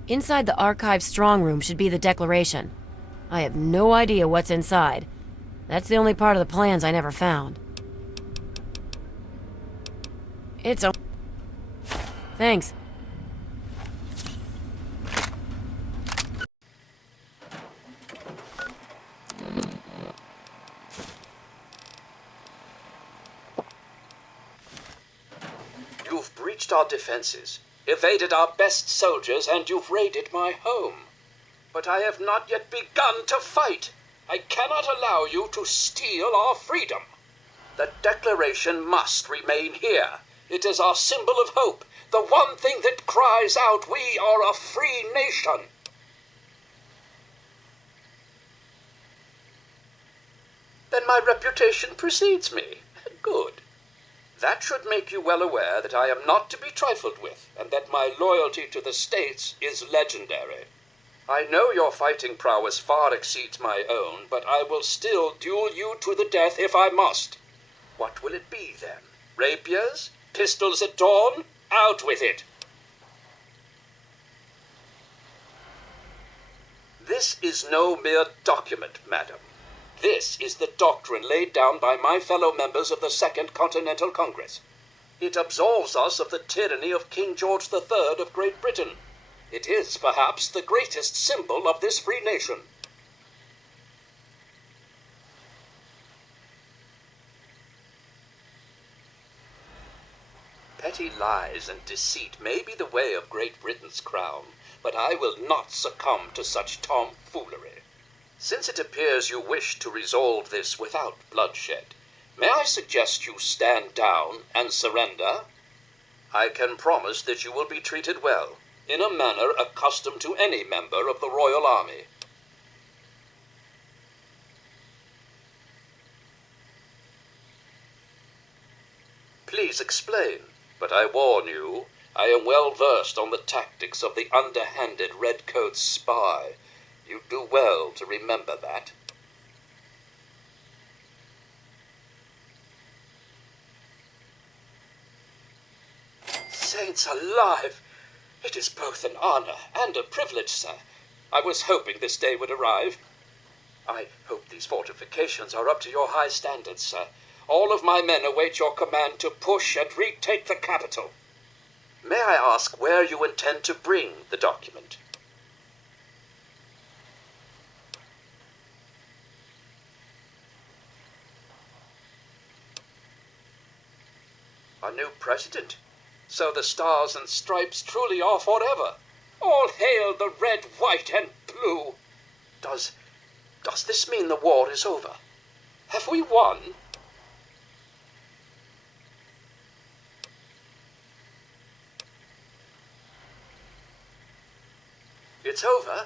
Inside the archive strong room should be the declaration. I have no idea what's inside. That's the only part of the plans I never found. It's a... Thanks. You've breached our defenses, evaded our best soldiers, and you've raided my home. But I have not yet begun to fight. I cannot allow you to steal our freedom. The Declaration must remain here. It is our symbol of hope, the one thing that cries out, we are a free nation. Then my reputation precedes me. Good. That should make you well aware that I am not to be trifled with, and that my loyalty to the States is legendary. I know your fighting prowess far exceeds my own, but I will still duel you to the death if I must. What will it be, then? Rapiers? Pistols at dawn? Out with it! This is no mere document, madam. This is the doctrine laid down by my fellow members of the Second Continental Congress. It absolves us of the tyranny of King George III of Great Britain. It is, perhaps, the greatest symbol of this free nation. Petty lies and deceit may be the way of Great Britain's crown, but I will not succumb to such tomfoolery. Since it appears you wish to resolve this without bloodshed, may I suggest you stand down and surrender? I can promise that you will be treated well, in a manner accustomed to any member of the Royal Army. Please explain, but I warn you, I am well versed on the tactics of the underhanded redcoat spy. You do well to remember that. Saints alive! It is both an honor and a privilege, sir. I was hoping this day would arrive. I hope these fortifications are up to your high standards, sir. All of my men await your command to push and retake the capital. May I ask where you intend to bring the document? A new president? So the stars and stripes truly are forever. All hail the red, white, and blue. Does this mean the war is over? Have we won? It's over?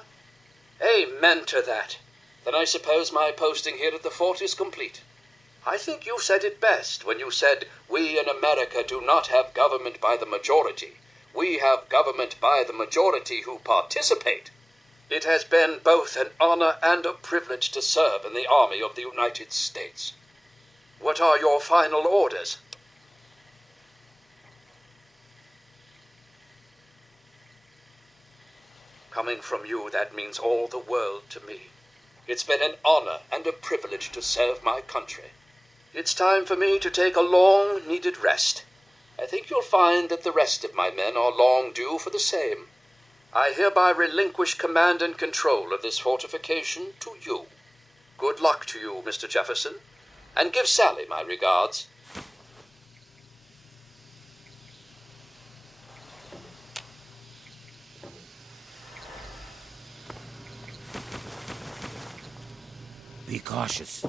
Amen to that. Then I suppose my posting here at the fort is complete. I think you said it best when you said, we in America do not have government by the majority. We have government by the majority who participate. It has been both an honor and a privilege to serve in the Army of the United States. What are your final orders? Coming from you, that means all the world to me. It's been an honor and a privilege to serve my country. It's time for me to take a long-needed rest. I think you'll find that the rest of my men are long due for the same. I hereby relinquish command and control of this fortification to you. Good luck to you, Mr. Jefferson, and give Sally my regards. Be cautious.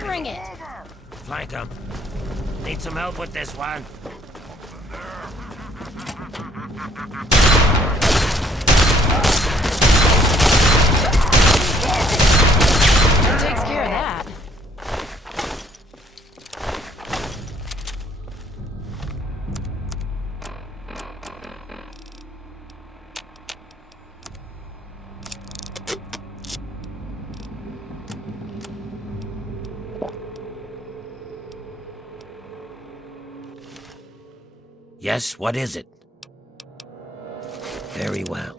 Bring it. Flank him. Need some help with this one. That takes care of that. Yes, what is it? Very well.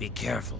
Be careful.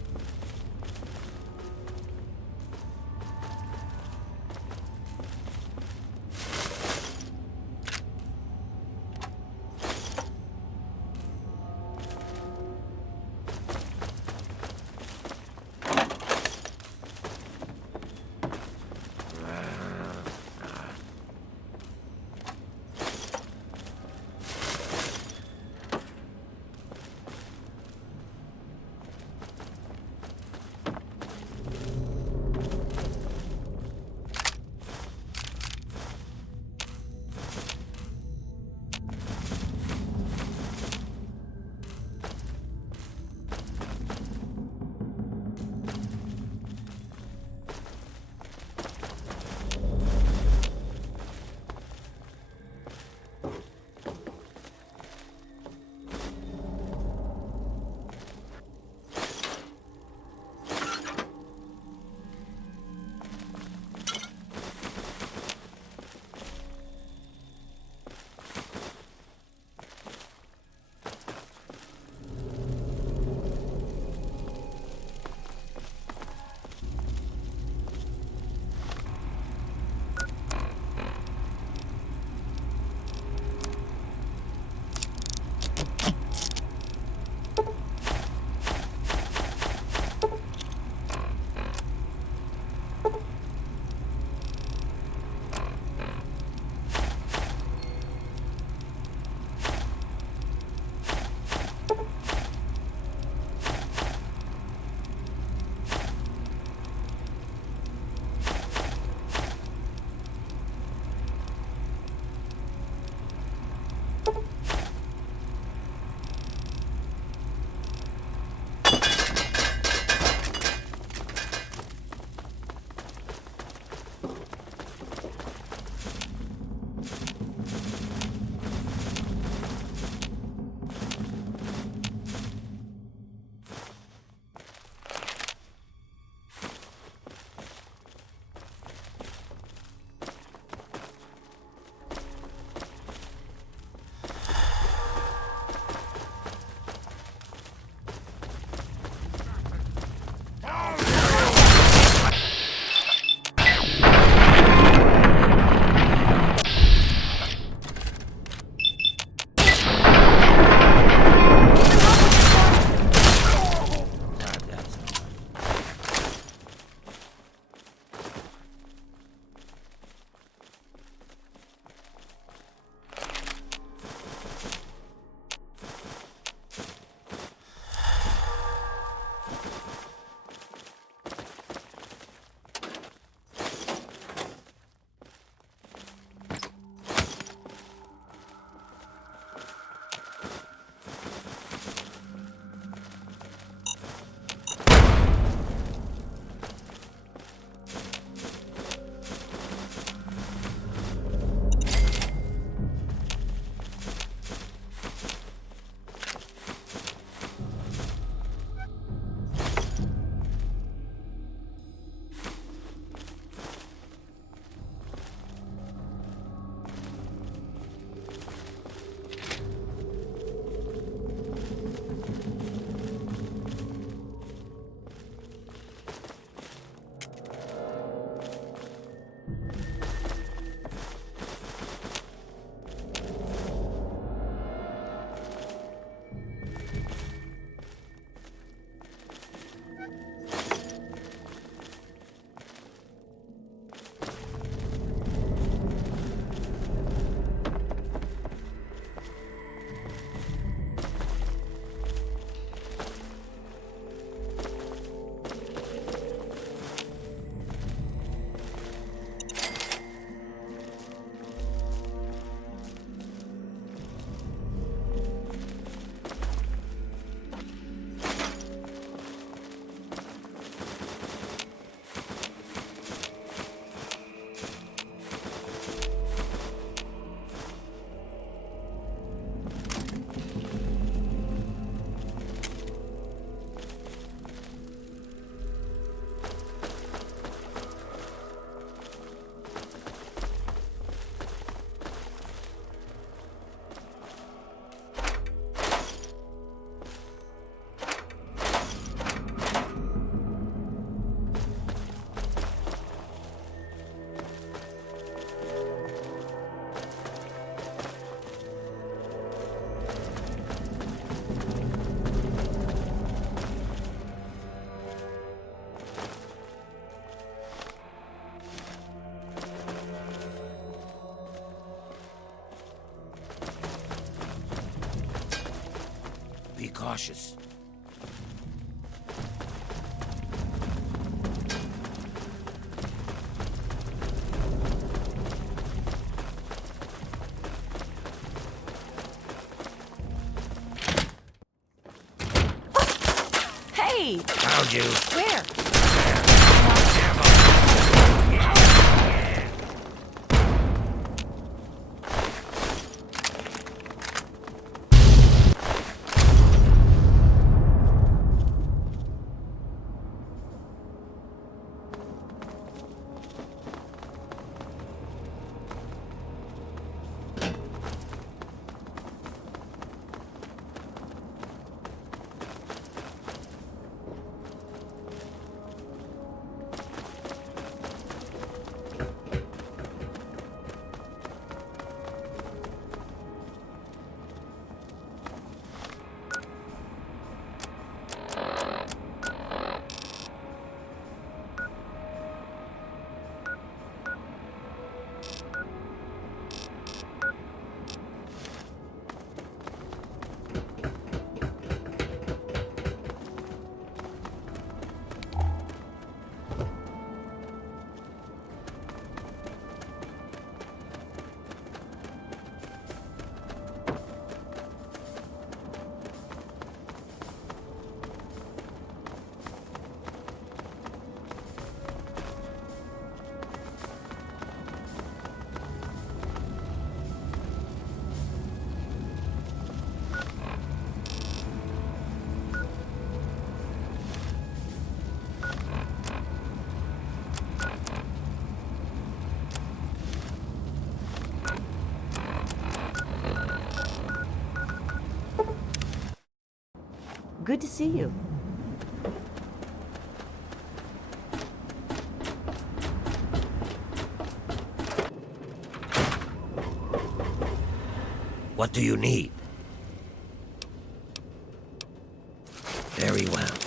cautious. Hey! Found you. Where? Good to see you. What do you need? Very well.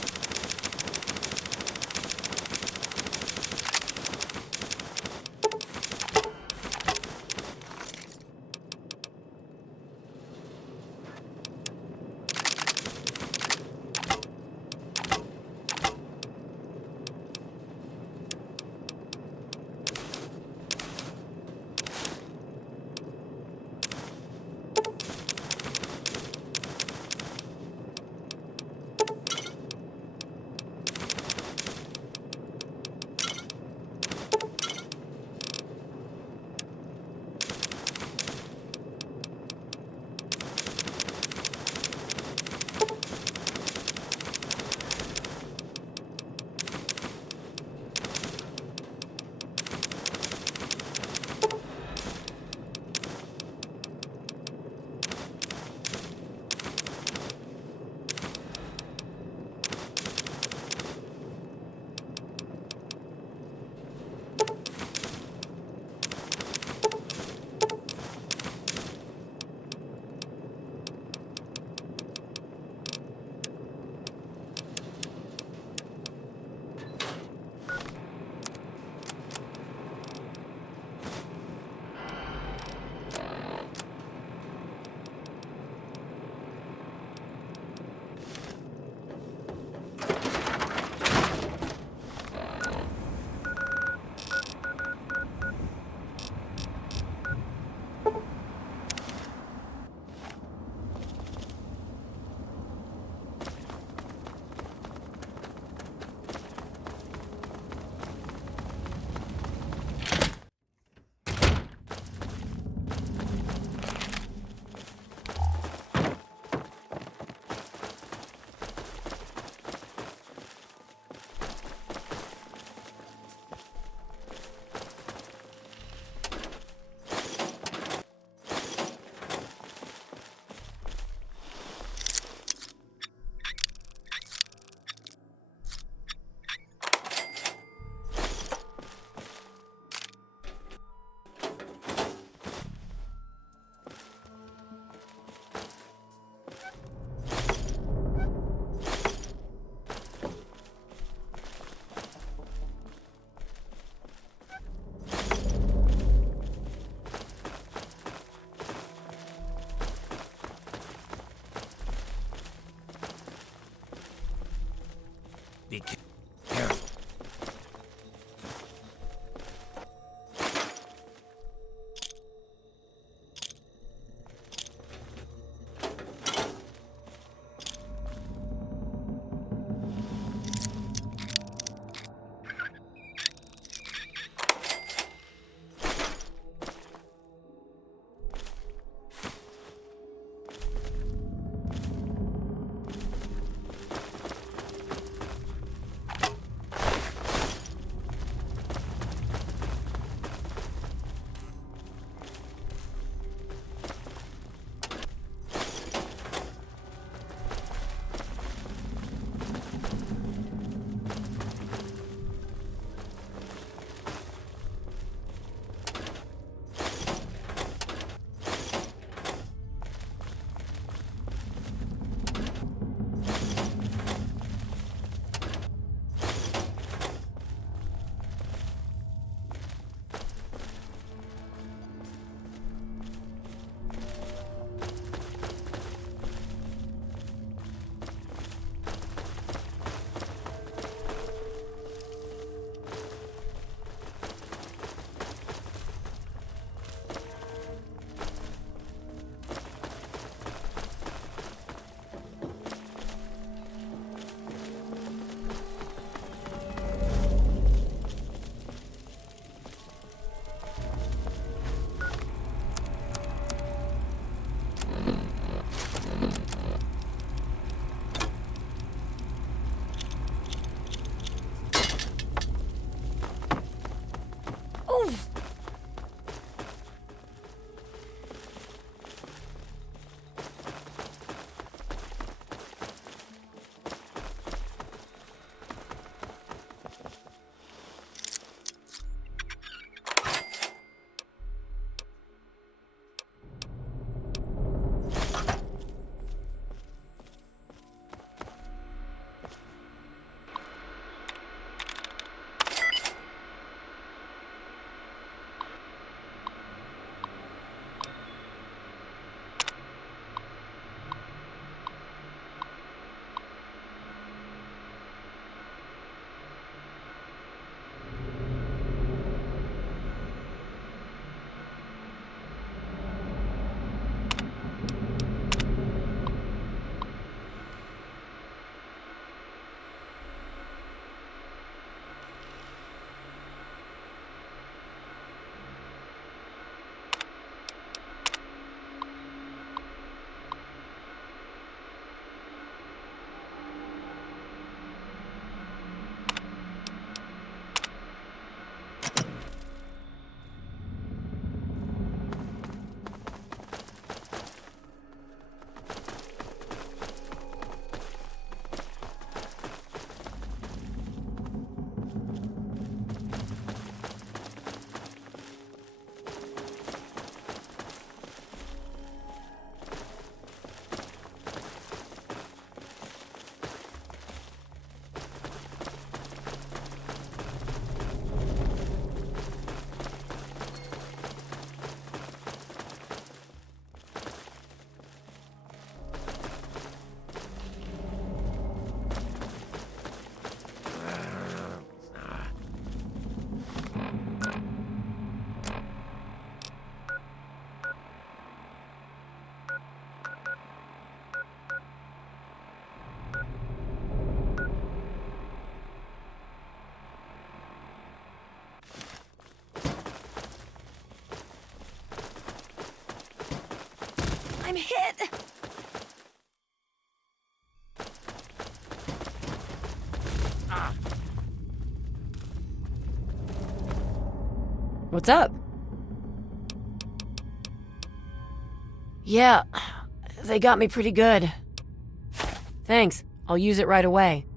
Be careful. I'm hit! What's up? Yeah, they got me pretty good. Thanks, I'll use it right away.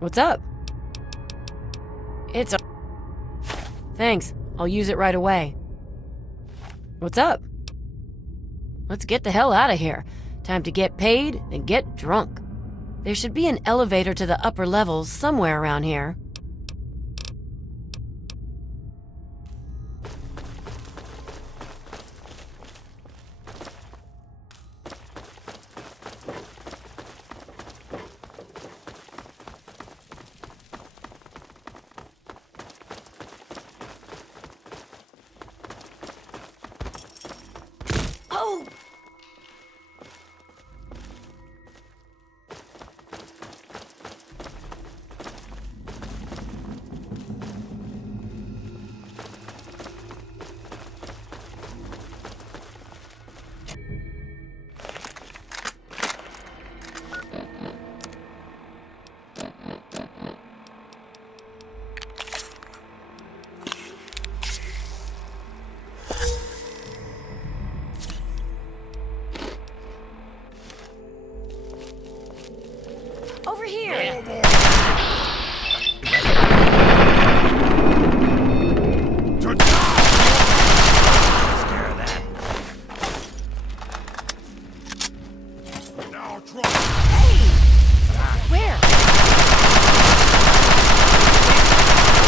What's up? It's a... Thanks, I'll use it right away. What's up? Let's get the hell out of here. Time to get paid and get drunk. There should be an elevator to the upper levels somewhere around here. Over here! Scare that. Where?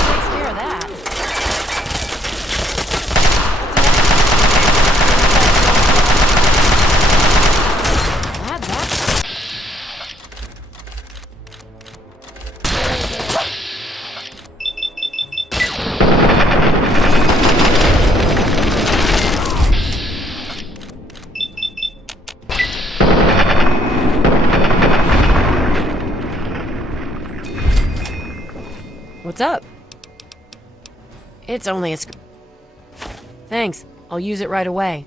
Takes care of that. Glad that. What's up? It's only a Thanks. I'll use it right away.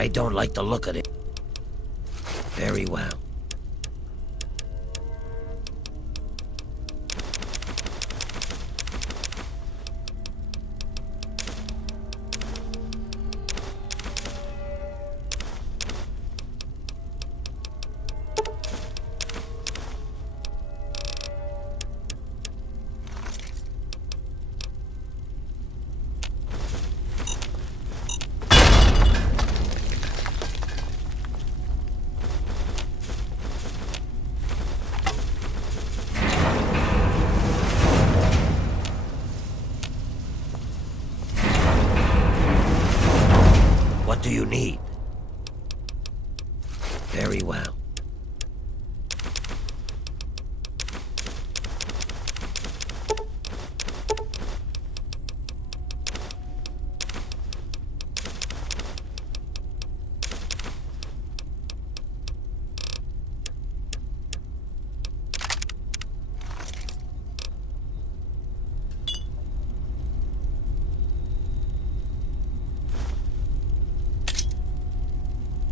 I don't like the look of it. Very well. What do you need? Very well.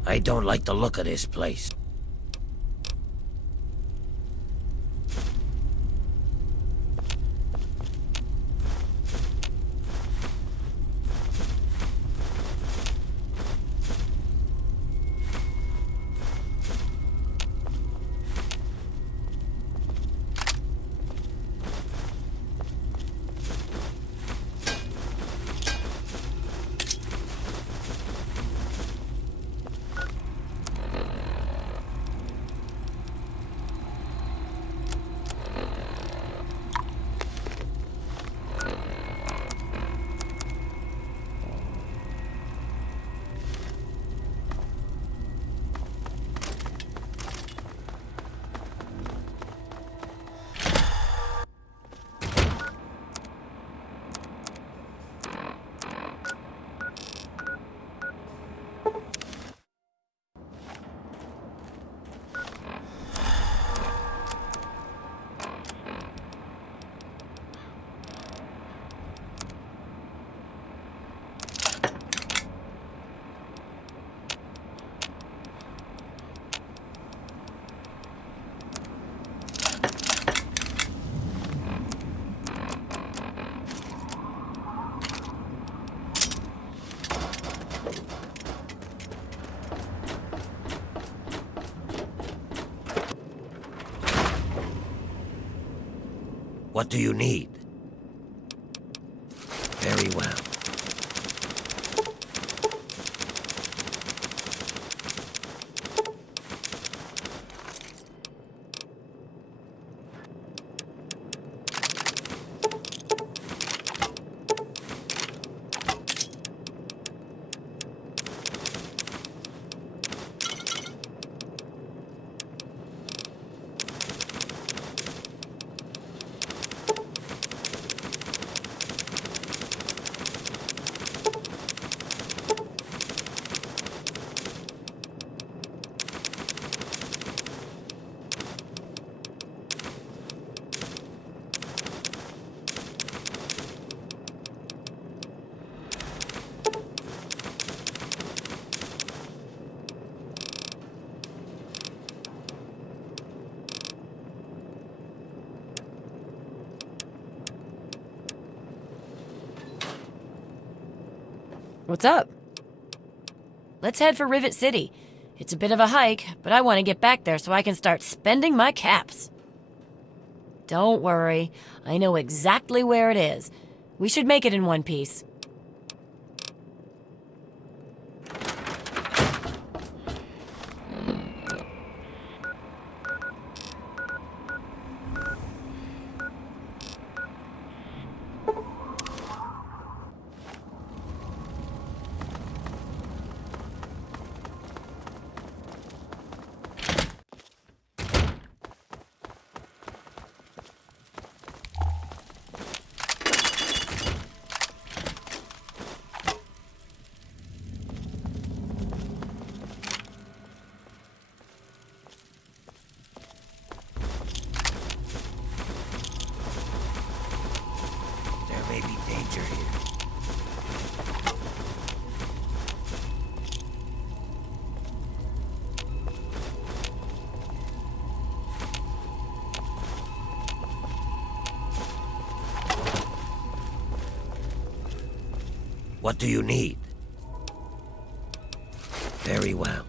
I don't like the look of this place. What do you need? Very well. What's up? Let's head for Rivet City. It's a bit of a hike, but I want to get back there so I can start spending my caps. Don't worry, I know exactly where it is. We should make it in one piece. May be danger here. What do you need? Very well.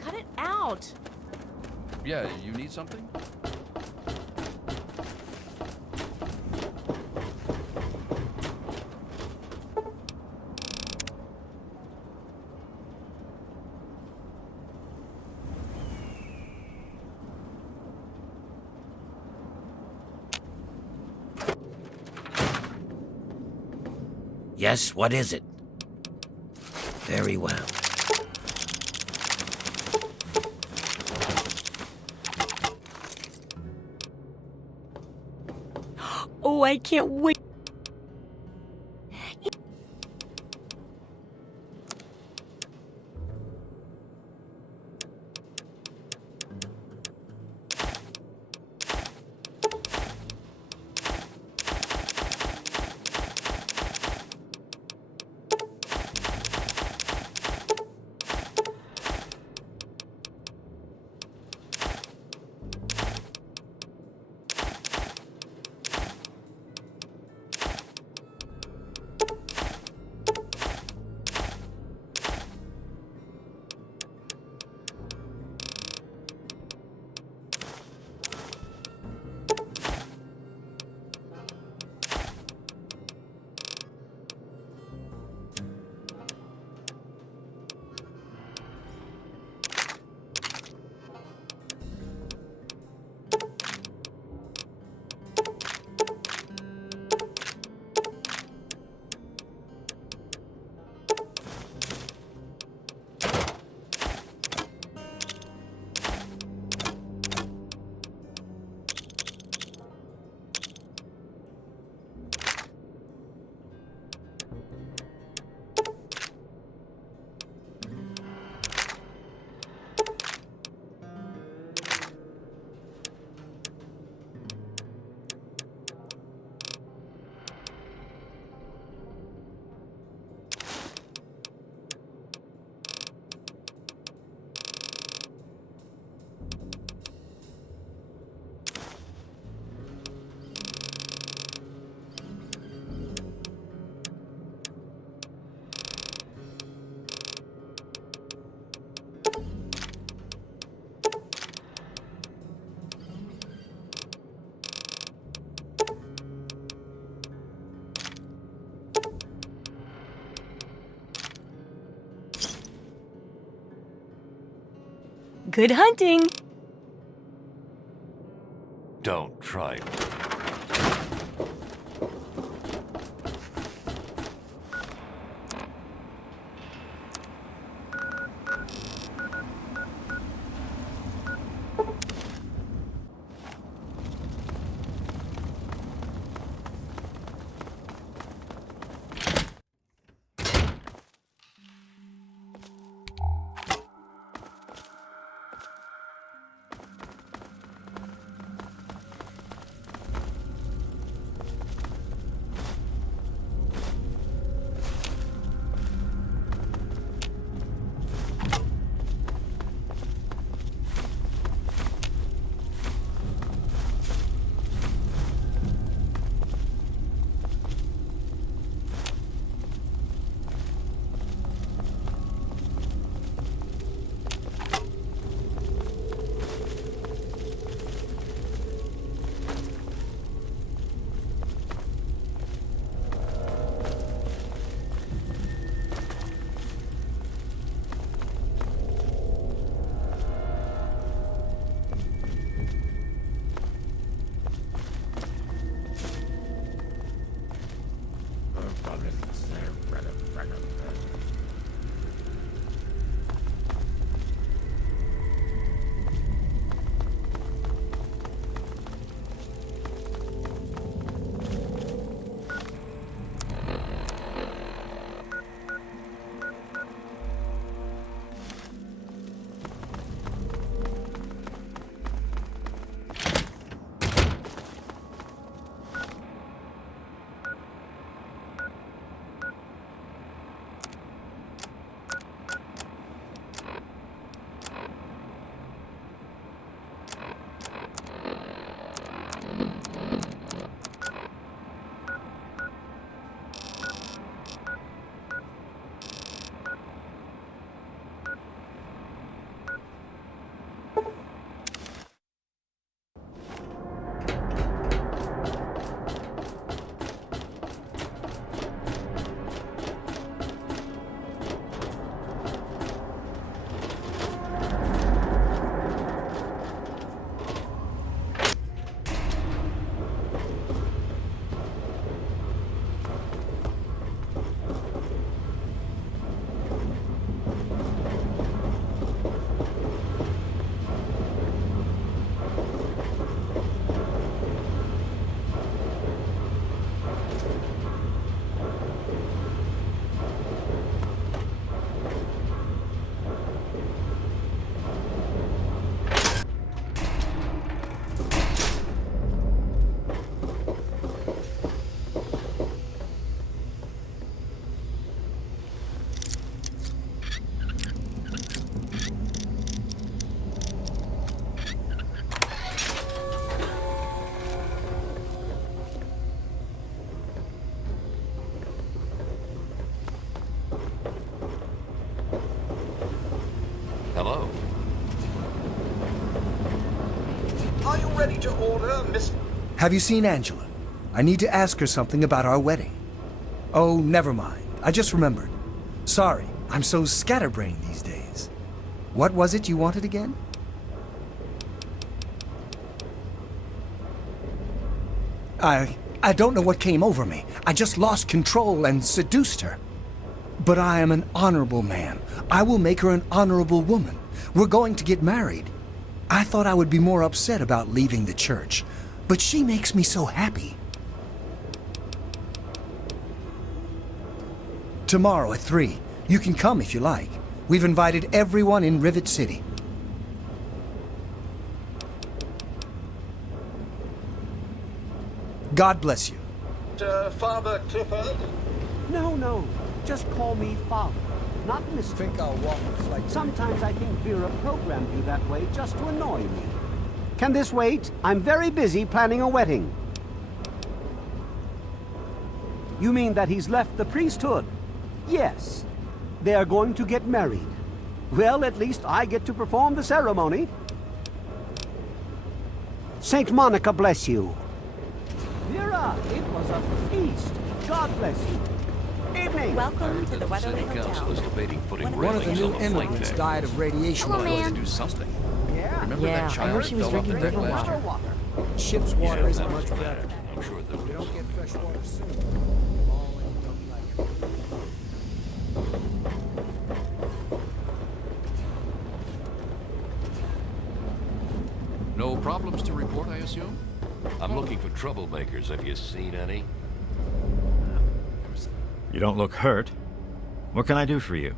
Cut it out. Yeah, you need something? Yes, what is it? Very well. Oh, I can't wait. Good hunting! Don't try. Miss... Have you seen Angela? I need to ask her something about our wedding. Oh, never mind. I just remembered. Sorry, I'm so scatterbrained these days. What was it you wanted again? I don't know what came over me. I just lost control and seduced her. But I am an honorable man. I will make her an honorable woman. We're going to get married. I thought I would be more upset about leaving the church, but she makes me so happy. Tomorrow at 3. You can come if you like. We've invited everyone in Rivet City. God bless you. Father Clifford? No. Just call me Father, not Mr. Think I'll walk the flight. Sometimes I think Vera programmed you that way just to annoy me. Can this wait? I'm very busy planning a wedding. You mean that he's left the priesthood? Yes. They are going to get married. Well, at least I get to perform the ceremony. Saint Monica bless you. Vera, it was a feast. God bless you. Evening. Welcome to the The Weatherly city council is Hotel. debating putting One of the railings new on the flight immigrants deck. died of radiation. Hello, poisoning. ma'am. Do something. Yeah. Remember Yeah, that I child heard she was fell off the drinking deck different last water. year? Ship's water Yeah, isn't that much was better. bad. I'm sure there We was. don't get fresh water soon. All end up like it. No problems to report, I assume? I'm looking for troublemakers. Have you seen any? You don't look hurt. What can I do for you?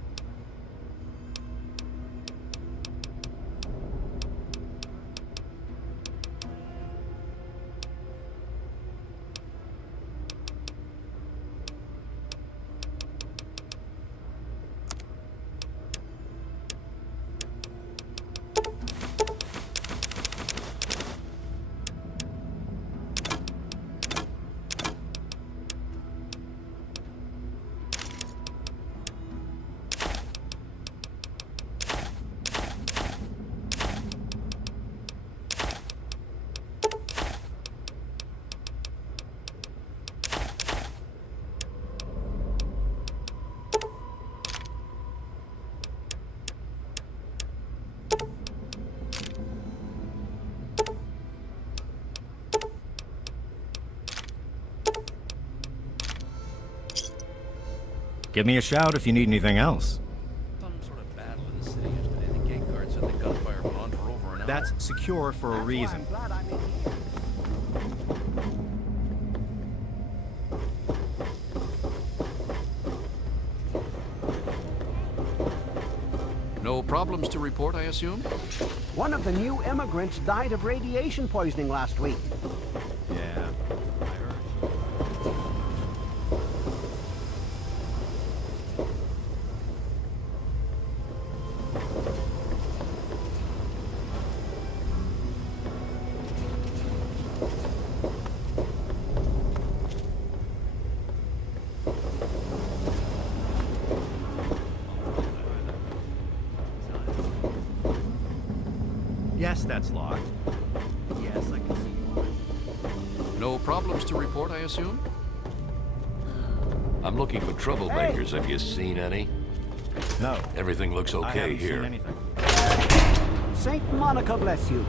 Give me a shout if you need anything else. Some sort of battle in the city yesterday. The gate guard said the gunfire went on for over an hour. That's secure for a reason. I'm glad I'm in here. No problems to report, I assume? One of the new immigrants died of radiation poisoning last week. Yeah, I heard. Yes, that's locked. Yes, I can see why. No problems to report, I assume? I'm looking for troublemakers. Have you seen any? No, Everything looks I okay haven't here. seen anything. Saint Monica bless you.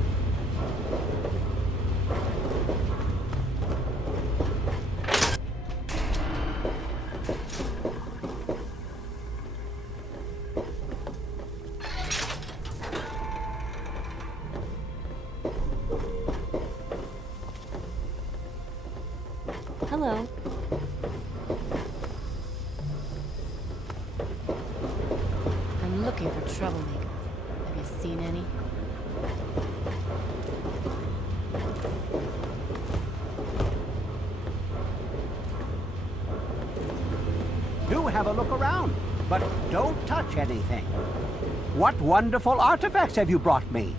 Hello. I'm looking for troublemakers. Have you seen any? Do have a look around, but don't touch anything. What wonderful artifacts have you brought me?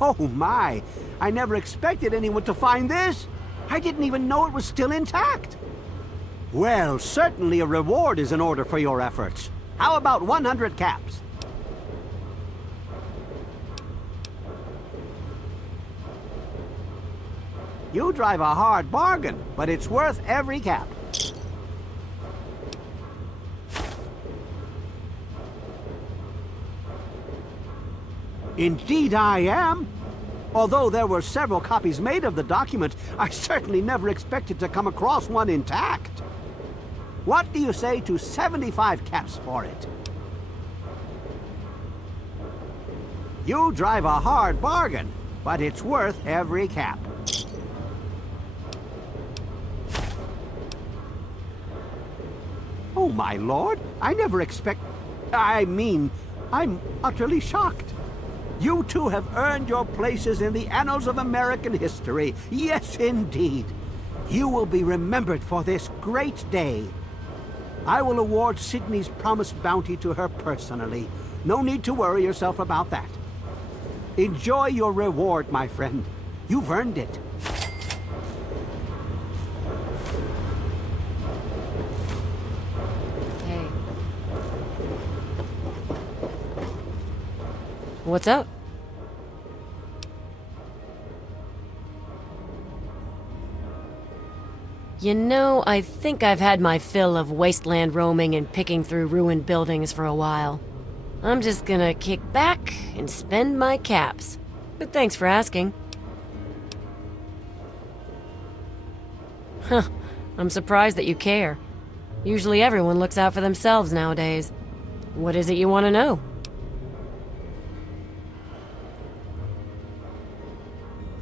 Oh my! I never expected anyone to find this! I didn't even know it was still intact! Well, certainly a reward is in order for your efforts. How about 100 caps? You drive a hard bargain, but it's worth every cap. Indeed I am. Although there were several copies made of the document, I certainly never expected to come across one intact. What do you say to 75 caps for it? You drive a hard bargain, but it's worth every cap. Oh, my lord, I never I'm utterly shocked. You two have earned your places in the annals of American history. Yes, indeed. You will be remembered for this great day. I will award Sydney's promised bounty to her personally. No need to worry yourself about that. Enjoy your reward, my friend. You've earned it. Hey. What's up? You know, I think I've had my fill of wasteland roaming and picking through ruined buildings for a while. I'm just gonna kick back and spend my caps. But thanks for asking. Huh, I'm surprised that you care. Usually everyone looks out for themselves nowadays. What is it you want to know?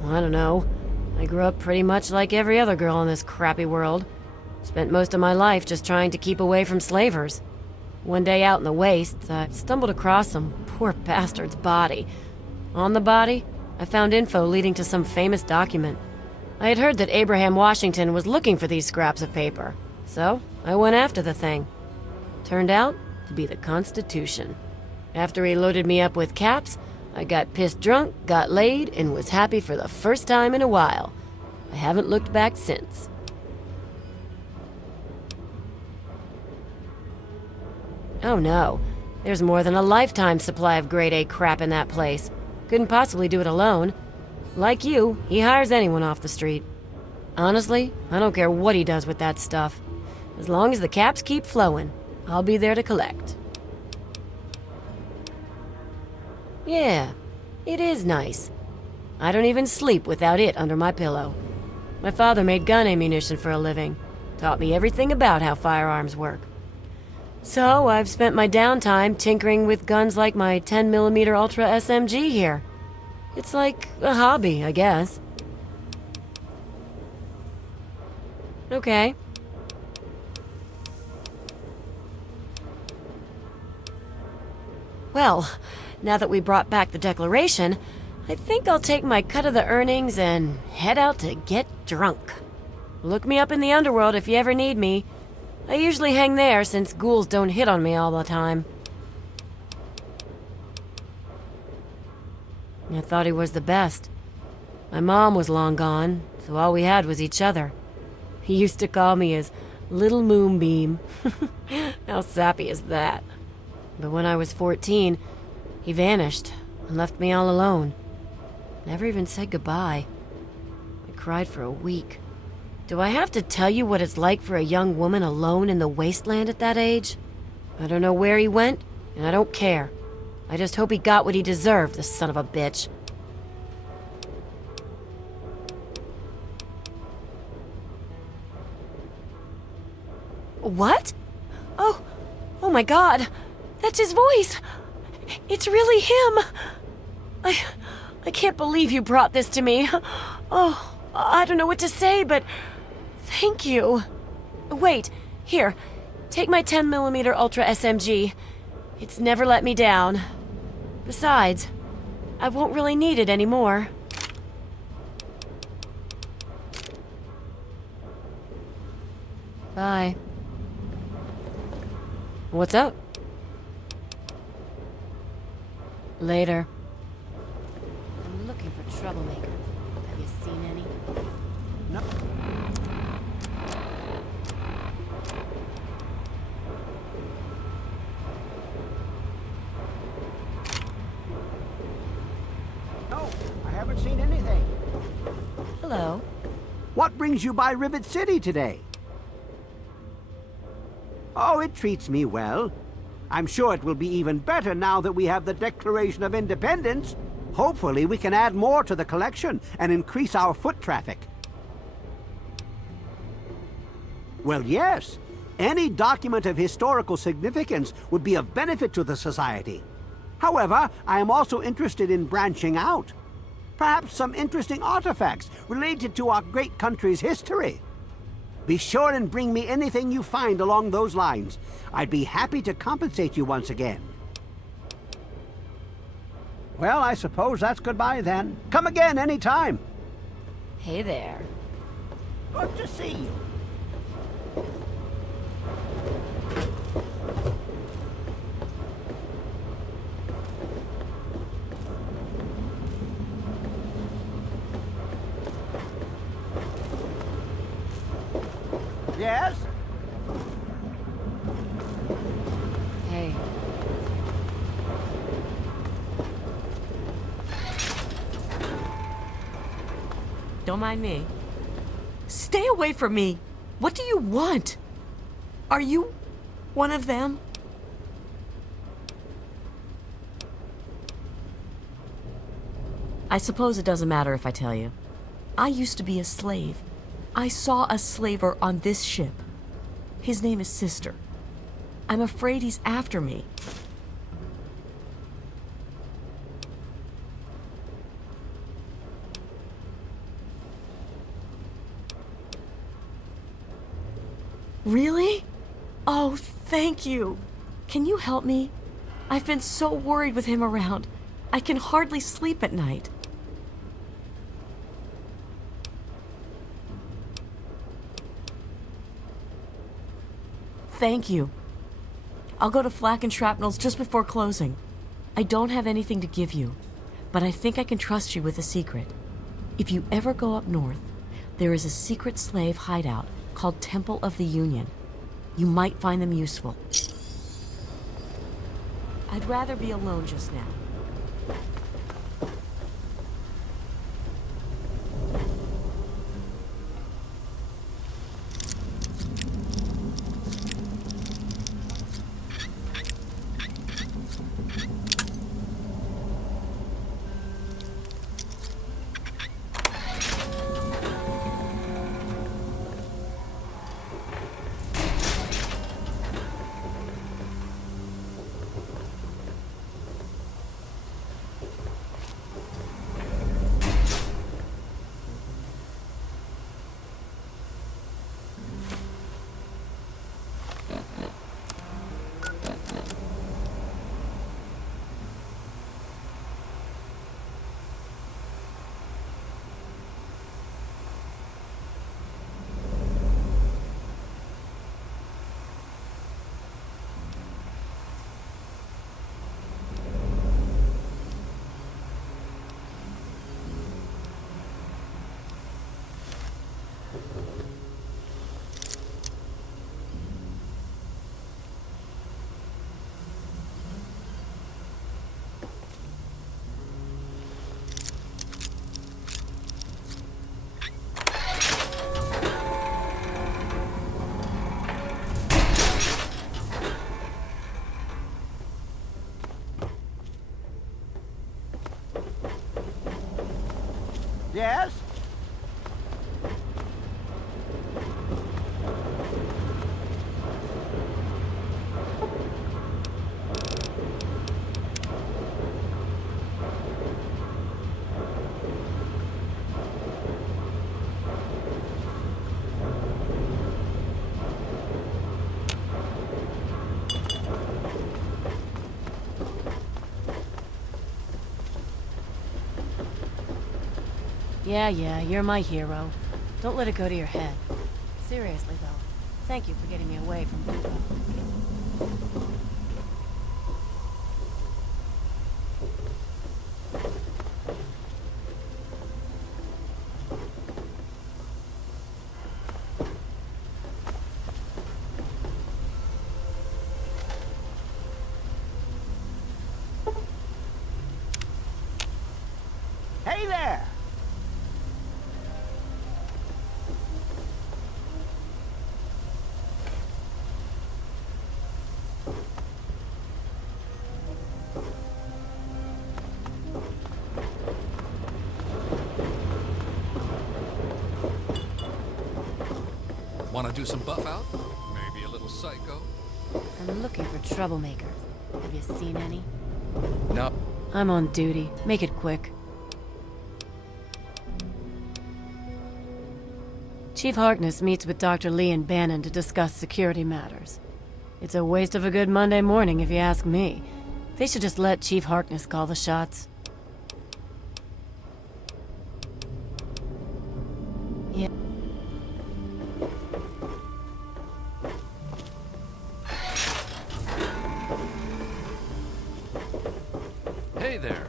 I don't know. I grew up pretty much like every other girl in this crappy world. Spent most of my life just trying to keep away from slavers. One day out in the wastes, I stumbled across some poor bastard's body. On the body, I found info leading to some famous document. I had heard that Abraham Washington was looking for these scraps of paper, so I went after the thing. Turned out to be the Constitution. After he loaded me up with caps, I got pissed drunk, got laid, and was happy for the first time in a while. I haven't looked back since. Oh no, there's more than a lifetime supply of grade A crap in that place. Couldn't possibly do it alone. Like you, he hires anyone off the street. Honestly, I don't care what he does with that stuff. As long as the caps keep flowing, I'll be there to collect. Yeah, it is nice. I don't even sleep without it under my pillow. My father made gun ammunition for a living. Taught me everything about how firearms work. So I've spent my downtime tinkering with guns like my 10mm Ultra SMG here. It's like a hobby, I guess. Okay. Well, now that we brought back the Declaration, I think I'll take my cut of the earnings and head out to get drunk. Look me up in the underworld if you ever need me. I usually hang there since ghouls don't hit on me all the time. I thought he was the best. My mom was long gone, so all we had was each other. He used to call me his little moonbeam. How sappy is that? But when I was 14, he vanished and left me all alone. Never even said goodbye. I cried for a week. Do I have to tell you what it's like for a young woman alone in the wasteland at that age? I don't know where he went, and I don't care. I just hope he got what he deserved, the son of a bitch. What? Oh my God. That's his voice. It's really him. I can't believe you brought this to me. Oh, I don't know what to say, but thank you. Wait, here. Take my 10mm Ultra SMG. It's never let me down. Besides, I won't really need it anymore. Bye. What's up? Later. I'm looking for troublemakers. Have you seen any? No. haven't seen anything. Hello. What brings you by Rivet City today? Oh, it treats me well. I'm sure it will be even better now that we have the Declaration of Independence. Hopefully we can add more to the collection and increase our foot traffic. Well, yes. Any document of historical significance would be of benefit to the Society. However, I am also interested in branching out. Perhaps some interesting artifacts related to our great country's history. Be sure and bring me anything you find along those lines. I'd be happy to compensate you once again. Well, I suppose that's goodbye then. Come again any time. Hey there. Good to see you. Yes? Hey. Don't mind me. Stay away from me! What do you want? Are you one of them? I suppose it doesn't matter if I tell you. I used to be a slave. I saw a slaver on this ship. His name is Sister. I'm afraid he's after me. Really? Oh, thank you. Can you help me? I've been so worried with him around. I can hardly sleep at night. Thank you. I'll go to Flak and Shrapnel's just before closing. I don't have anything to give you, but I think I can trust you with a secret. If you ever go up north, there is a secret slave hideout called Temple of the Union. You might find them useful. I'd rather be alone just now. Yes? Yeah, you're my hero. Don't let it go to your head. Seriously, though, thank you for getting me away from Bubo. Hey there! Want to do some buff out? Maybe a little psycho? I'm looking for troublemakers. Have you seen any? No. I'm on duty. Make it quick. Chief Harkness meets with Dr. Lee and Bannon to discuss security matters. It's a waste of a good Monday morning, if you ask me. They should just let Chief Harkness call the shots. Yeah. Hey there.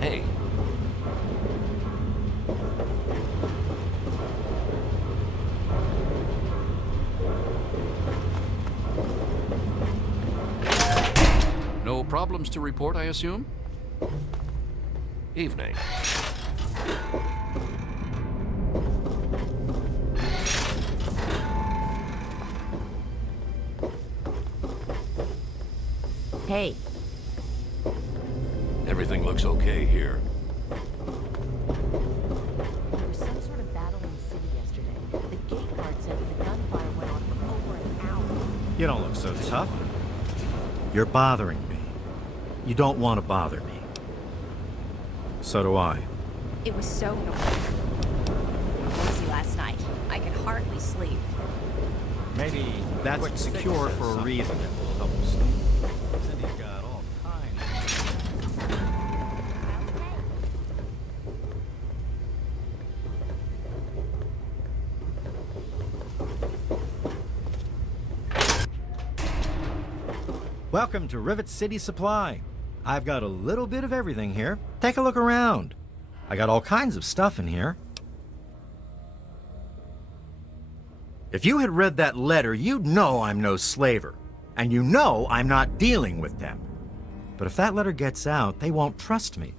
Hey. No problems to report, I assume? Evening. Hey, Everything looks okay here. there was some sort of battle in the city yesterday. The gate guard said that the gunfire went on for over an hour. You don't look so tough. You're bothering me. You don't want to bother me. So do I. It was so noisy last night. I could hardly sleep. Maybe that's secure for a reason. That will help you sleep. Cindy's got all kinds. Welcome to Rivet City Supply. I've got a little bit of everything here. Take a look around. I got all kinds of stuff in here. If you had read that letter, you'd know I'm no slaver. And you know I'm not dealing with them. But if that letter gets out, they won't trust me.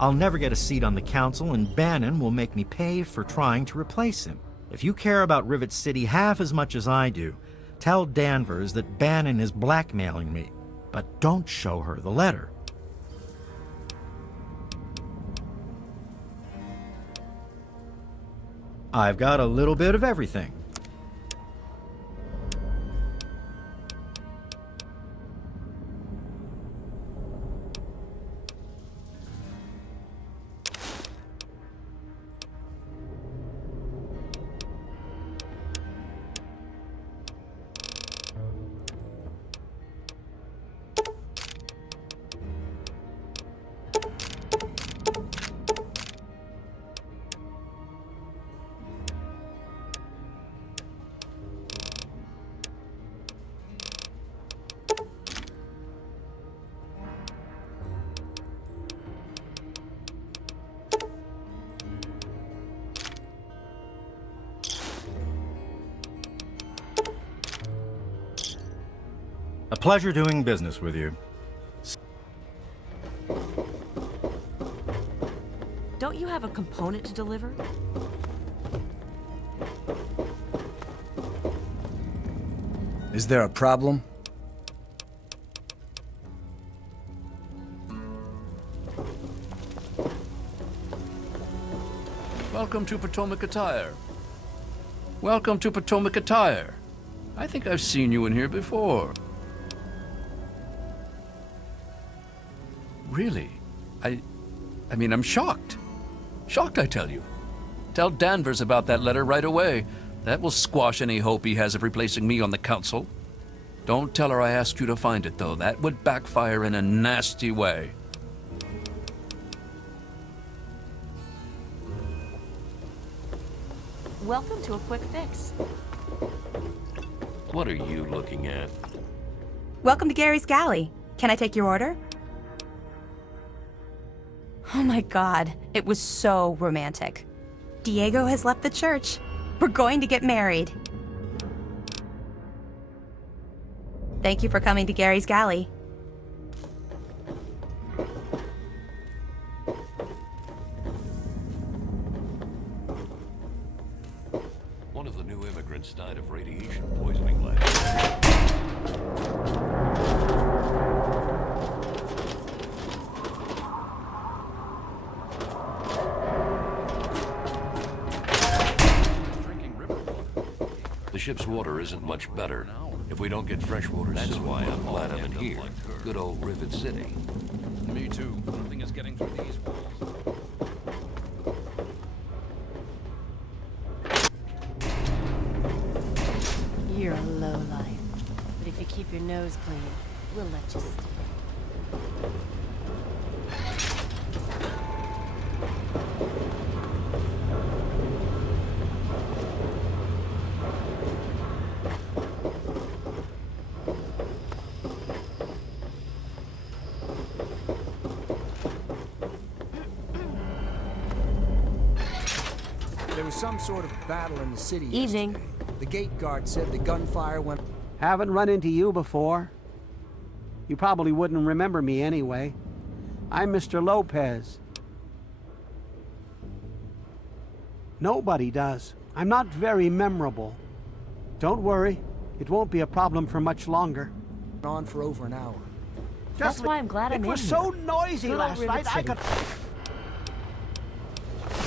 I'll never get a seat on the council, and Bannon will make me pay for trying to replace him. If you care about Rivet City half as much as I do, tell Danvers that Bannon is blackmailing me. But don't show her the letter. I've got a little bit of everything. A pleasure doing business with you. Don't you have a component to deliver? Is there a problem? Welcome to Potomac Attire. Welcome to Potomac Attire. I think I've seen you in here before. Really? I mean, I'm shocked. Shocked, I tell you. Tell Danvers about that letter right away. That will squash any hope he has of replacing me on the council. Don't tell her I asked you to find it, though. That would backfire in a nasty way. Welcome to a quick fix. What are you looking at? Welcome to Gary's Galley. Can I take your order? Oh my god, it was so romantic. Diego has left the church. We're going to get married. Thank you for coming to Gary's Galley. One of the new immigrants died of radiation poisoning last ship's water isn't much better. If we don't get fresh water, that's why I'm glad I'm in here. Good old Rivet City. Me too. Nothing is getting through these walls. You're a lowlife. But if you keep your nose clean, we'll let you stay. There was some sort of battle in the city Evening. yesterday. The gate guard said the gunfire went... Haven't run into you before. You probably wouldn't remember me anyway. I'm Mr. Lopez. Nobody does. I'm not very memorable. Don't worry. It won't be a problem for much longer. on for over an hour. That's why I'm glad I'm in It was here. so noisy Good old last Rivet night, I City. could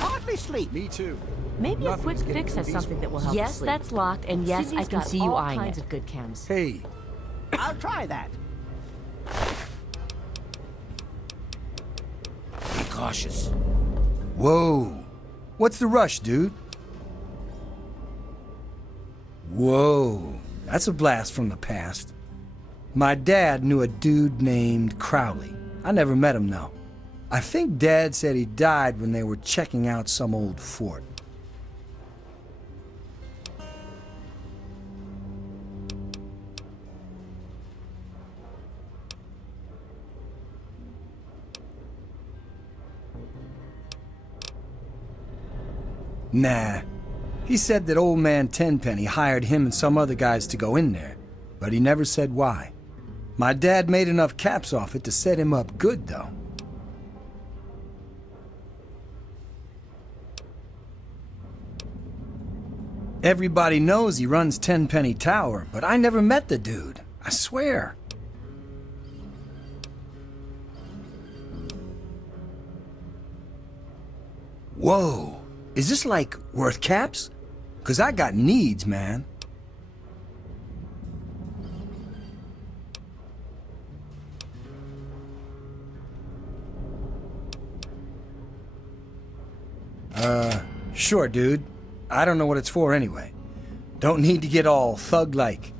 hardly sleep. Me too. Maybe a Nothing's quick getting fix through has these something that will help Yes, you sleep. that's locked, and yes, Sydney's I can got see you all eyeing kinds it. of good chems. Hey, I'll try that. Be cautious. whoa. What's the rush, dude? Whoa. That's a blast from the past. My dad knew a dude named Crowley. I never met him, though. I think Dad said he died when they were checking out some old fort. Nah. He said that old man Tenpenny hired him and some other guys to go in there, but he never said why. My dad made enough caps off it to set him up good, though. Everybody knows he runs Tenpenny Tower, but I never met the dude. I swear. Whoa. Is this like worth caps? 'Cause I got needs, man. Sure, dude. I don't know what it's for anyway. Don't need to get all thug-like.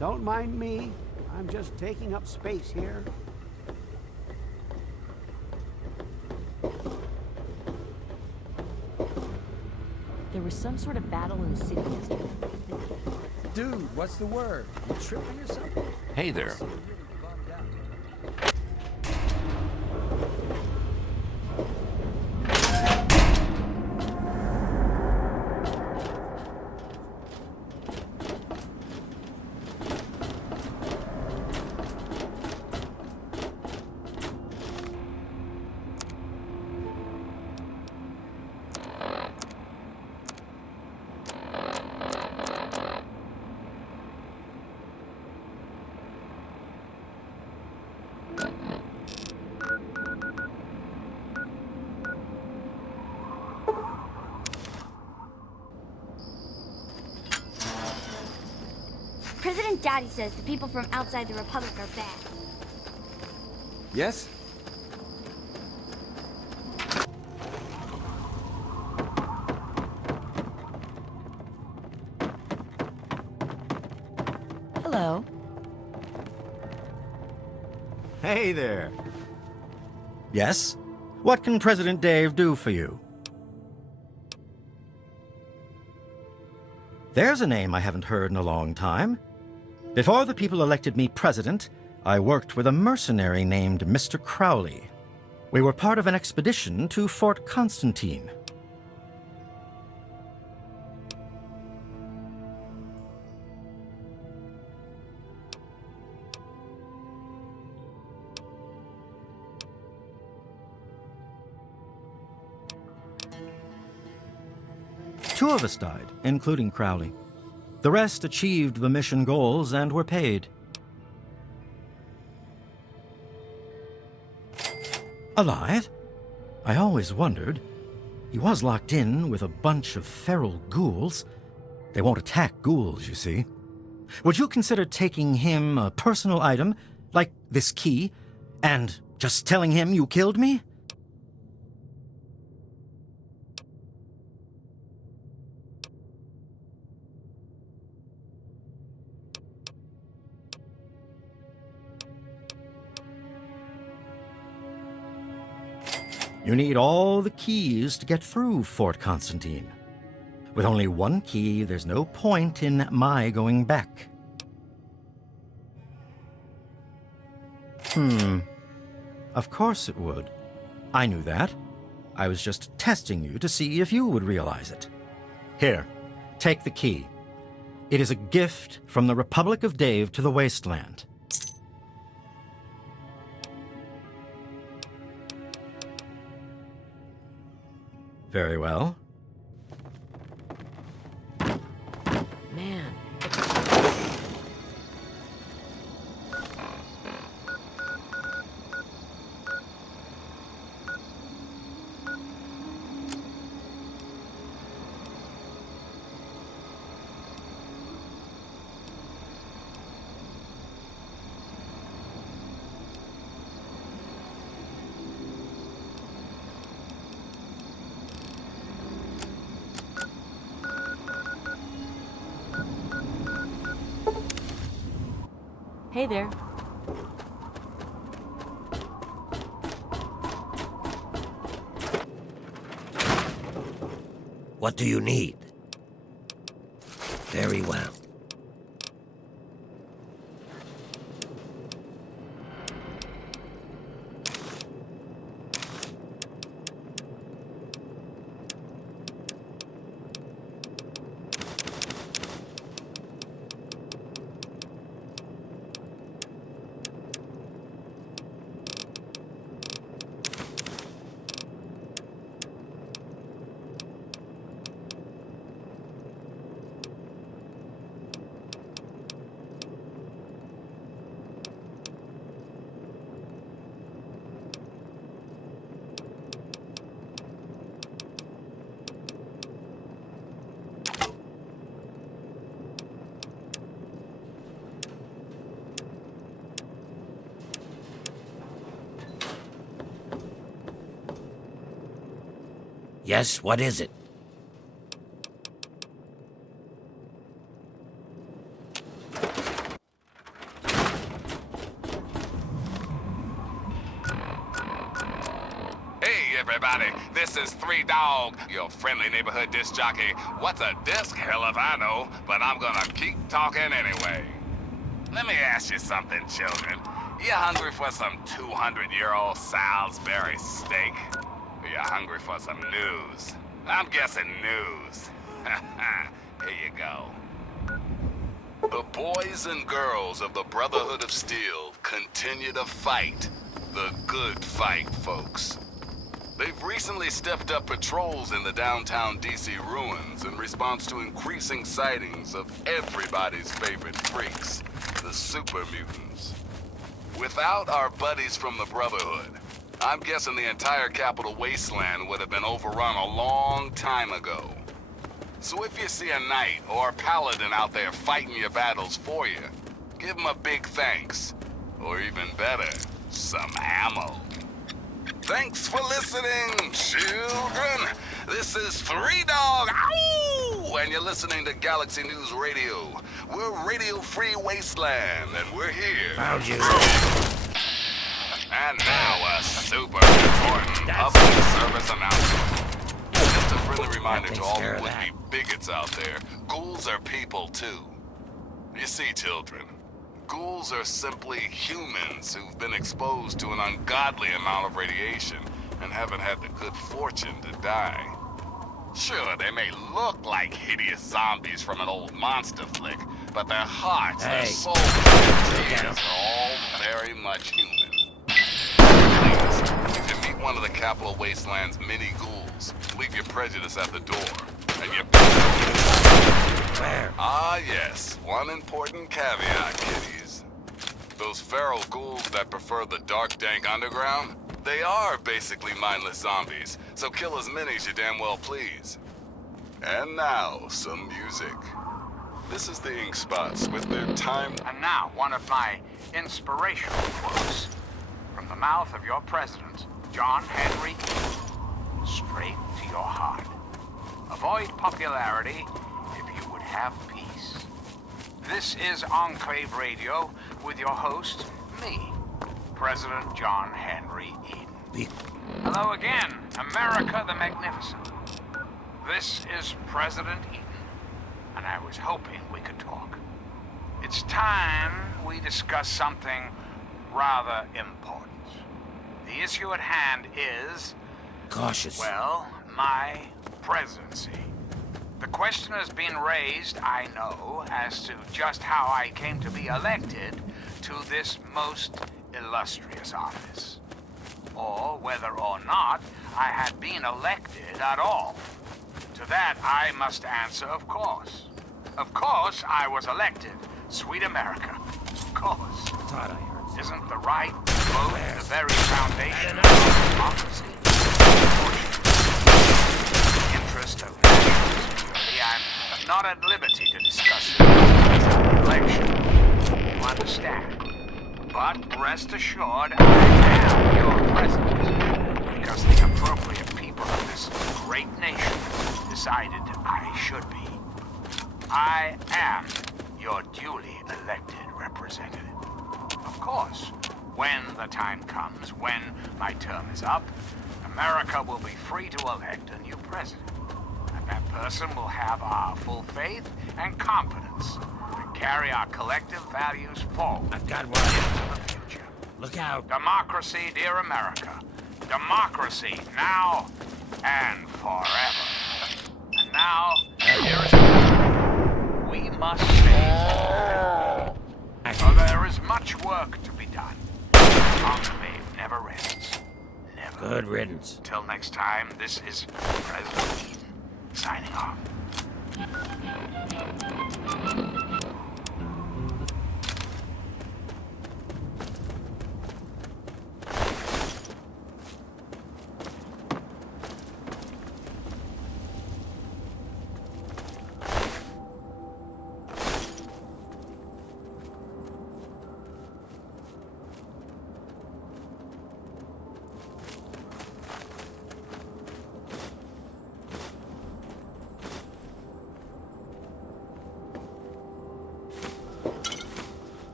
Don't mind me. I'm just taking up space here. There was some sort of battle in the city yesterday. Dude, what's the word? You tripping or something? Hey there. President Daddy says the people from outside the Republic are bad. Yes? Hello. Hey there. Yes? What can President Dave do for you? There's a name I haven't heard in a long time. Before the people elected me president, I worked with a mercenary named Mr. Crowley. We were part of an expedition to Fort Constantine. Two of us died, including Crowley. The rest achieved the mission goals and were paid. Alive? I always wondered. He was locked in with a bunch of feral ghouls, They won't attack ghouls, you see. Would you consider taking him a personal item, like this key, and just telling him you killed me? You need all the keys to get through Fort Constantine. With only one key, there's no point in my going back. Of course it would. I knew that. I was just testing you to see if you would realize it. Here, take the key. It is a gift from the Republic of Dave to the Wasteland. Very well. Man. Hey there. What do you need? Very well. Yes, what is it? Hey everybody, this is 3 Dog, your friendly neighborhood disc jockey. What's a disc? Hell if I know, but I'm gonna keep talking anyway. Let me ask you something, children. You hungry for some 200-year-old Salisbury steak? Or you hungry for some news? I'm guessing news. Here you go. The boys and girls of the Brotherhood of Steel continue to fight. The good fight, folks. They've recently stepped up patrols in the downtown DC ruins in response to increasing sightings of everybody's favorite freaks, the super mutants. Without our buddies from the Brotherhood, I'm guessing the entire Capital Wasteland would have been overrun a long time ago. So if you see a knight or a paladin out there fighting your battles for you, give them a big thanks. Or even better, some ammo. Thanks for listening, children. This is 3 Dog, ow! And you're listening to Galaxy News Radio. We're Radio Free Wasteland, and we're here. Found you. And now a super important public service announcement. Just a friendly reminder to all the would-be bigots out there, ghouls are people too. You see, children, ghouls are simply humans who've been exposed to an ungodly amount of radiation and haven't had the good fortune to die. Sure, they may look like hideous zombies from an old monster flick, but their hearts, their souls, their tears are all very much human. Please, if you meet one of the Capital Wasteland's many ghouls, leave your prejudice at the door, and your Ah yes, one important caveat, kiddies. Those feral ghouls that prefer the dark, dank underground, they are basically mindless zombies, so kill as many as you damn well please. And now, some music. this is the Ink Spots with their time. And now, one of my inspirational quotes from the mouth of your president, John Henry. Straight to your heart. Avoid popularity if you would have peace. This is Enclave Radio with your host, me, President John Henry Eden. Hello again, America the Magnificent. This is President Eden, and I was hoping we could talk. It's time we discuss something rather important. The issue at hand is... Cautious. Well, my presidency. The question has been raised, I know, as to just how I came to be elected to this most illustrious office. Or whether or not I had been elected at all. To that, I must answer, of course. Of course, I was elected. Sweet America. Of course. Thought I heard. Isn't the right to vote the very foundation of democracy? In the interest of national security, I'm not at liberty to discuss the election. You understand? But rest assured, I am your president, because the appropriate people of this great nation decided I should be. I am your duly elected representative. Of course, when the time comes, when my term is up, America will be free to elect a new president. And that person will have our full faith and confidence to carry our collective values forward. I've got one. Into the future. Look out. Democracy, dear America. Democracy, now and forever. And now, here is a... We must save. For there is much work to be done. Enclave never rests. Never. Good riddance. Till next time, this is President Eden, signing off.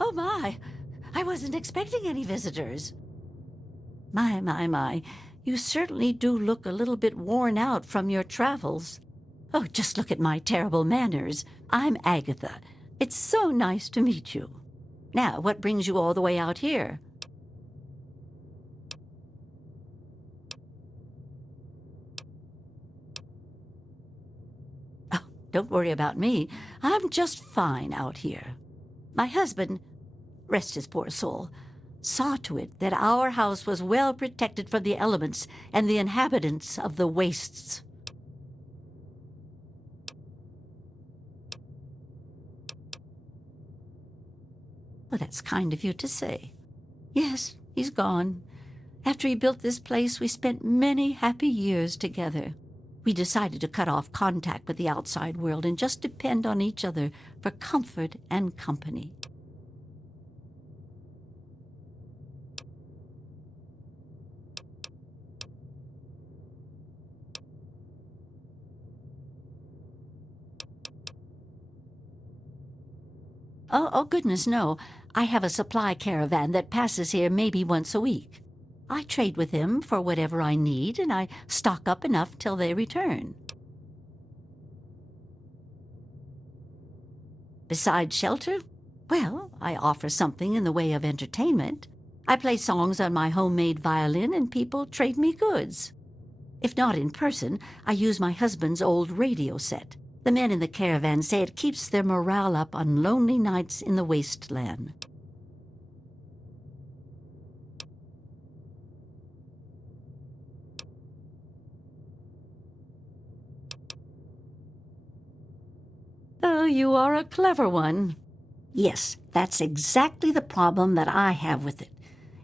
Oh my, I wasn't expecting any visitors. My, you certainly do look a little bit worn out from your travels. Oh, just look at my terrible manners. I'm Agatha. It's so nice to meet you. Now, what brings you all the way out here? Oh, don't worry about me. I'm just fine out here. My husband, rest his poor soul, saw to it that our house was well protected from the elements and the inhabitants of the wastes. Well, that's kind of you to say. Yes, he's gone. After he built this place, we spent many happy years together. We decided to cut off contact with the outside world and just depend on each other for comfort and company. Oh, goodness, no. I have a supply caravan that passes here maybe once a week. I trade with them for whatever I need, and I stock up enough till they return. Besides shelter, well, I offer something in the way of entertainment. I play songs on my homemade violin, and people trade me goods. If not in person, I use my husband's old radio set. The men in the caravan say it keeps their morale up on lonely nights in the wasteland. Oh, you are a clever one. Yes, that's exactly the problem that I have with it.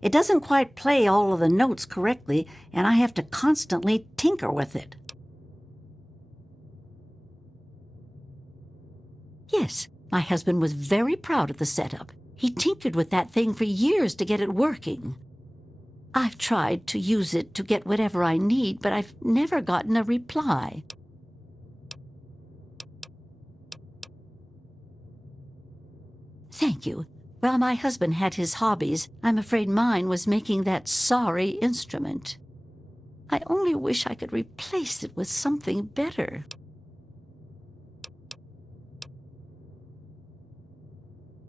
It doesn't quite play all of the notes correctly, and I have to constantly tinker with it. Yes, my husband was very proud of the setup. He tinkered with that thing for years to get it working. I've tried to use it to get whatever I need, but I've never gotten a reply. Thank you. Well, my husband had his hobbies. I'm afraid mine was making that sorry instrument. I only wish I could replace it with something better.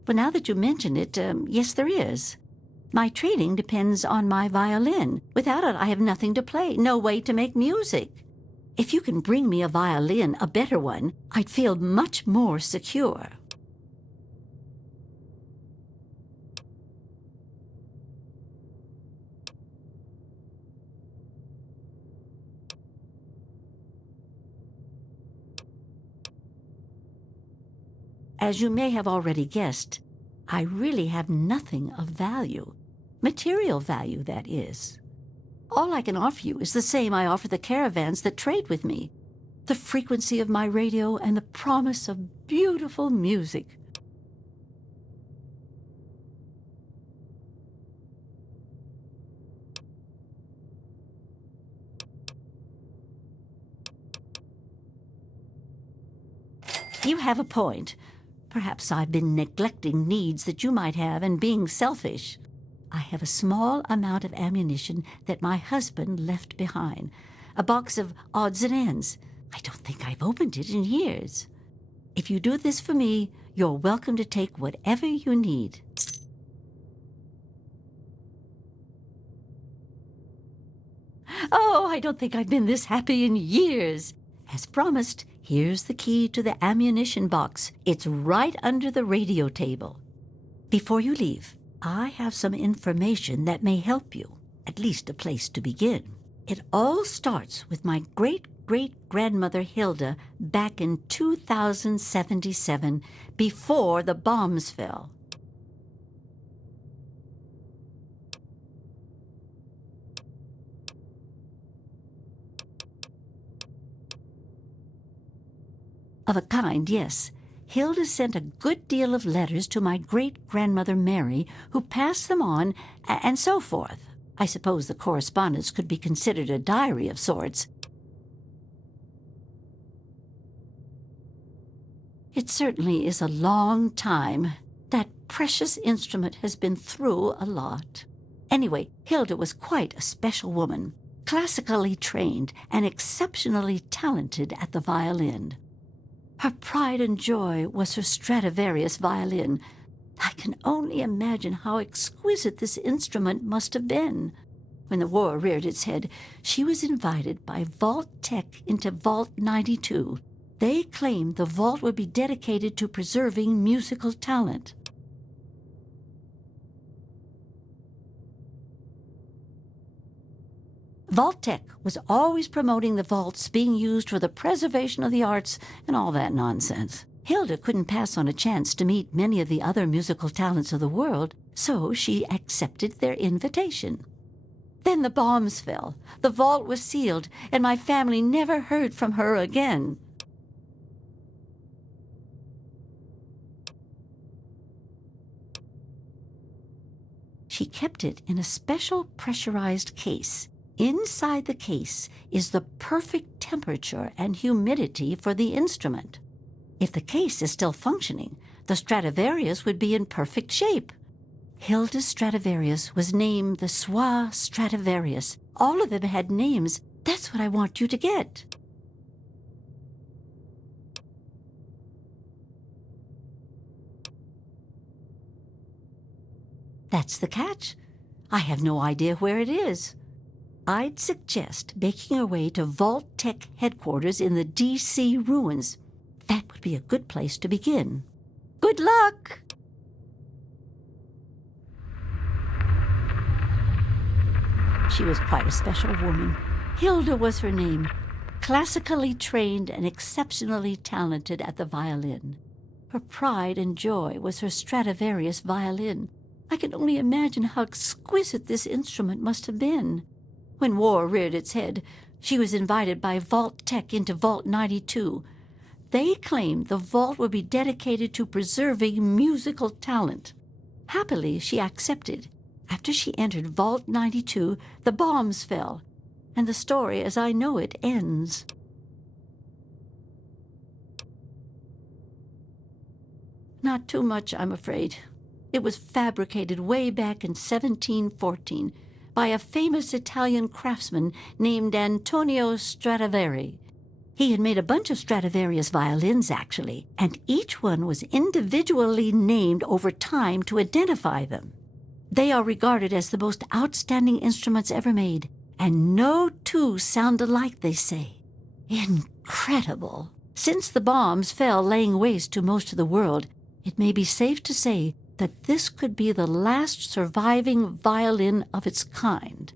But now that you mention it, yes, there is. My trading depends on my violin. Without it, I have nothing to play, no way to make music. If you can bring me a violin, a better one, I'd feel much more secure. As you may have already guessed, I really have nothing of value. Material value, that is. All I can offer you is the same I offer the caravans that trade with me. The frequency of my radio and the promise of beautiful music. You have a point. Perhaps I've been neglecting needs that you might have and being selfish. I have a small amount of ammunition that my husband left behind. A box of odds and ends. I don't think I've opened it in years. If you do this for me, you're welcome to take whatever you need. Oh, I don't think I've been this happy in years. As promised, here's the key to the ammunition box. It's right under the radio table. Before you leave, I have some information that may help you, at least a place to begin. It all starts with my great-great-grandmother Hilda back in 2077, before the bombs fell. Of a kind, yes. Hilda sent a good deal of letters to my great-grandmother Mary, who passed them on, and so forth. I suppose the correspondence could be considered a diary of sorts. It certainly is a long time. That precious instrument has been through a lot. Anyway, Hilda was quite a special woman, classically trained and exceptionally talented at the violin. Her pride and joy was her Stradivarius violin. I can only imagine how exquisite this instrument must have been. When the war reared its head, she was invited by Vault Tech into Vault 92. They claimed the vault would be dedicated to preserving musical talent. Vault Tech was always promoting the vaults being used for the preservation of the arts and all that nonsense. Hilda couldn't pass on a chance to meet many of the other musical talents of the world, so she accepted their invitation. Then the bombs fell, the vault was sealed, and my family never heard from her again. She kept it in a special pressurized case. Inside the case is the perfect temperature and humidity for the instrument. If the case is still functioning, the Stradivarius would be in perfect shape. Hilda's Stradivarius was named the Swa Stradivarius. All of them had names. That's what I want you to get. That's the catch. I have no idea where it is. I'd suggest making your way to Vault Tech headquarters in the D.C. ruins. That would be a good place to begin. Good luck! She was quite a special woman. Hilda was her name. Classically trained and exceptionally talented at the violin. Her pride and joy was her Stradivarius violin. I can only imagine how exquisite this instrument must have been. When war reared its head, she was invited by Vault Tech into Vault 92. They claimed the vault would be dedicated to preserving musical talent. Happily, she accepted. After she entered Vault 92, the bombs fell, and the story as I know it ends. Not too much, I'm afraid. It was fabricated way back in 1714 by a famous Italian craftsman named Antonio Stradivari. He had made a bunch of Stradivarius violins, actually, and each one was individually named over time to identify them. They are regarded as the most outstanding instruments ever made, and no two sound alike, they say. Incredible! Since the bombs fell laying waste to most of the world, it may be safe to say that this could be the last surviving violin of its kind.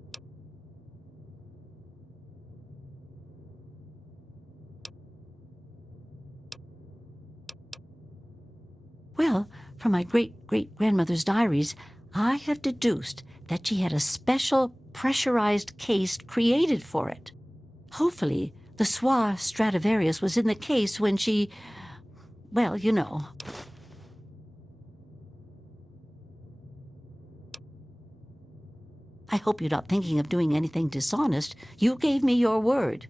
Well, from my great-great-grandmother's diaries, I have deduced that she had a special pressurized case created for it. Hopefully, the Swa Stradivarius was in the case when she... well, you know. I hope you're not thinking of doing anything dishonest. You gave me your word.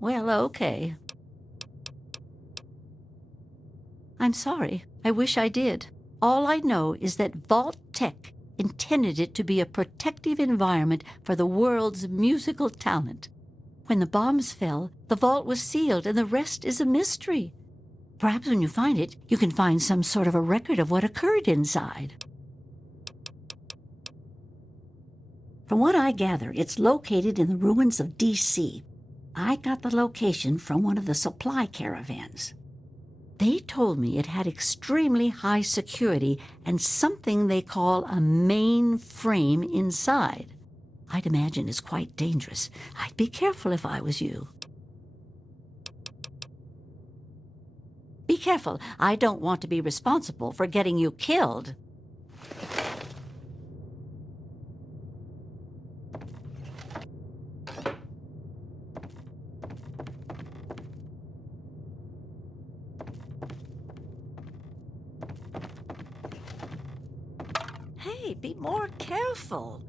Well, okay. I'm sorry. I wish I did. All I know is that Vault Tech intended it to be a protective environment for the world's musical talent. When the bombs fell, the vault was sealed, and the rest is a mystery. Perhaps when you find it, you can find some sort of a record of what occurred inside. From what I gather, it's located in the ruins of D.C. I got the location from one of the supply caravans. They told me it had extremely high security and something they call a mainframe inside. I'd imagine it's quite dangerous. I'd be careful if I was you. Be careful. I don't want to be responsible for getting you killed. Hey, be more careful.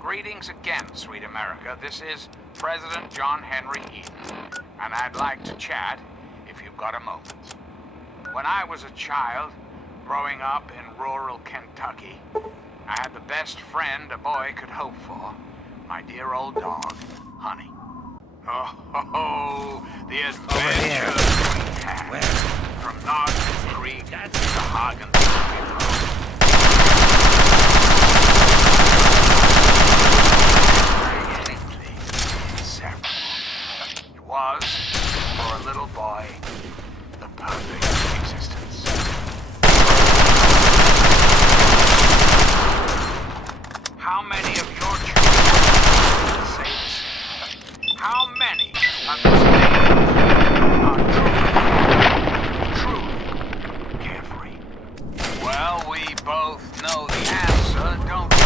Greetings again, sweet America. This is President John Henry Eden, and I'd like to chat if you've got a moment. When I was a child, growing up in rural Kentucky, I had the best friend a boy could hope for, my dear old dog, Honey. Oh, the adventures we had. from Northern Creek to Hagen. It was, for a little boy, the perfect existence. How many of your children say the same? How many of these are truly carefree? Well, we both know the answer, don't we?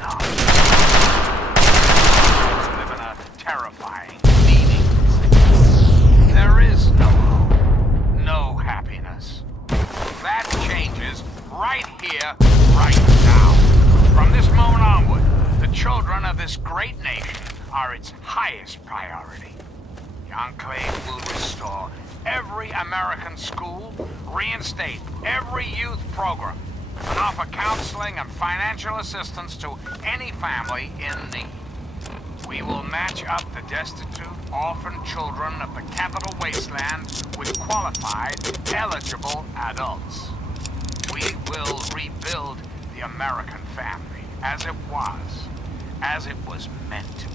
No. Live in a terrifying, meaningless. There is no hope, no happiness. That changes right here, right now. From this moment onward, the children of this great nation are its highest priority. The Enclave will restore every American school, reinstate every youth program, and offer counseling and financial assistance to any family in need. We will match up the destitute, orphan children of the capital wasteland with qualified, eligible adults. We will rebuild the American family as it was meant to be.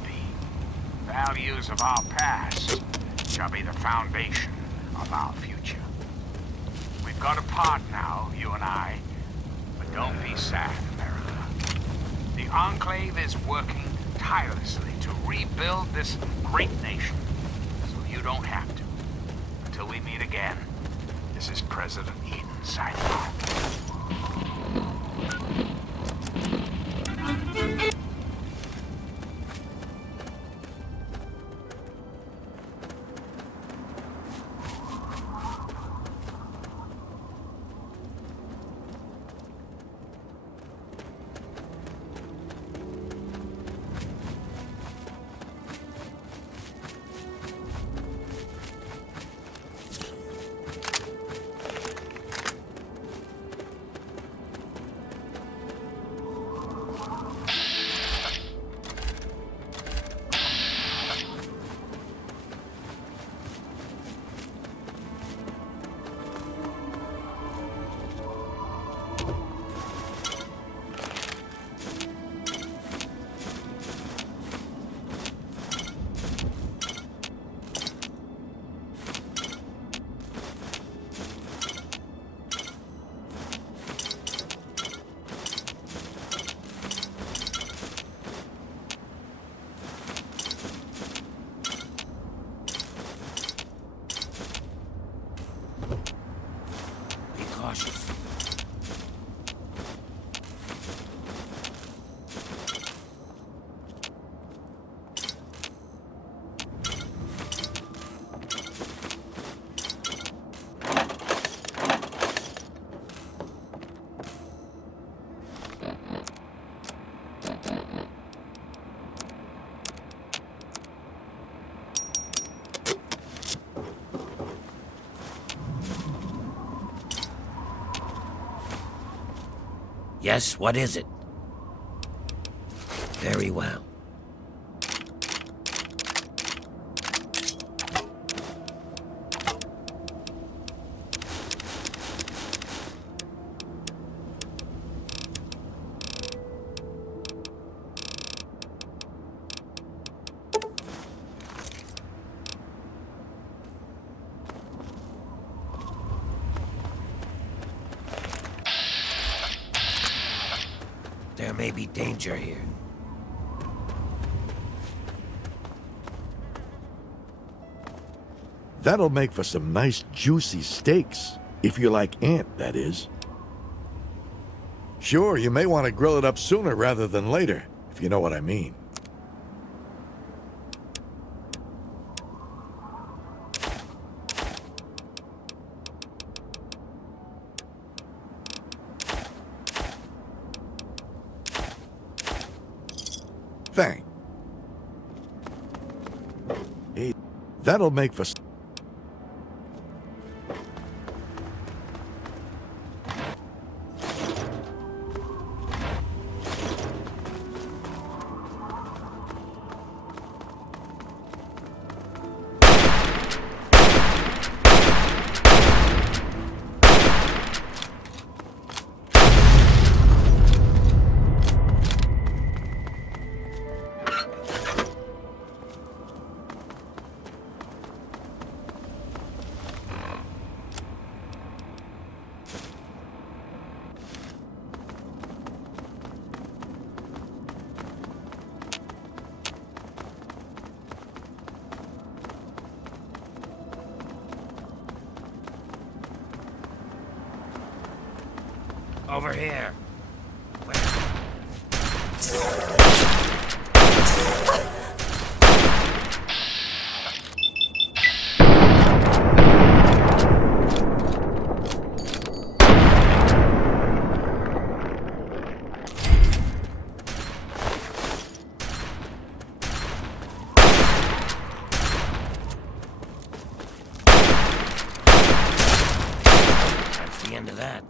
Values of our past shall be the foundation of our future. We've got a part now, you and I, but don't be sad, America. The Enclave is working tirelessly to rebuild this great nation, so you don't have to. Until we meet again, this is President Eden signing off. Yes, what is it? Very well. There may be danger here. That'll make for some nice juicy steaks. If you like ant, that is. Sure, you may want to grill it up sooner rather than later, if you know what I mean. Thanks. Hey, that'll make for... Over here. That's the end of that.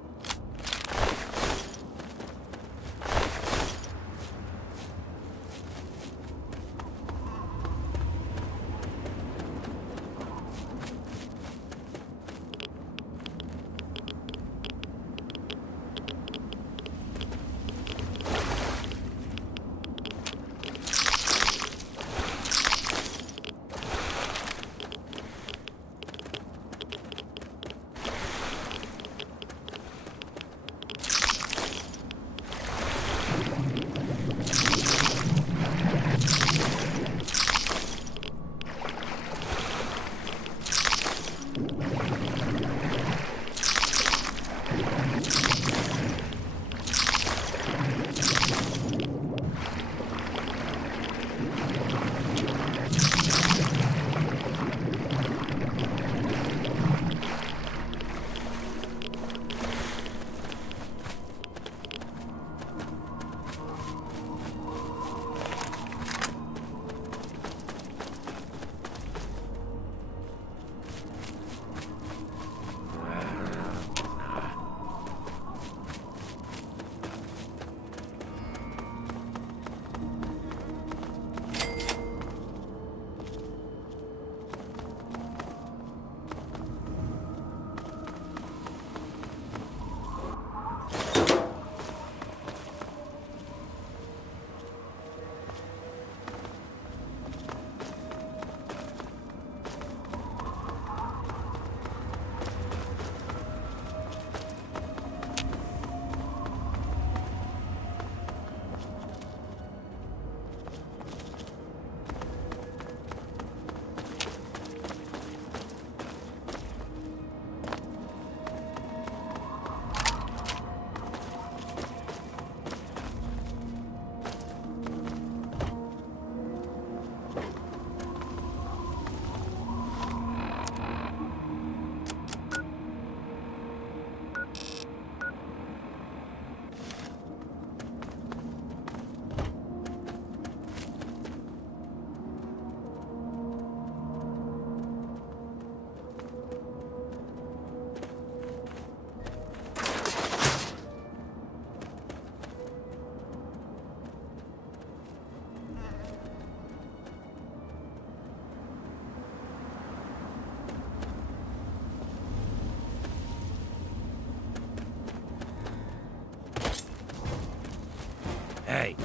Hey,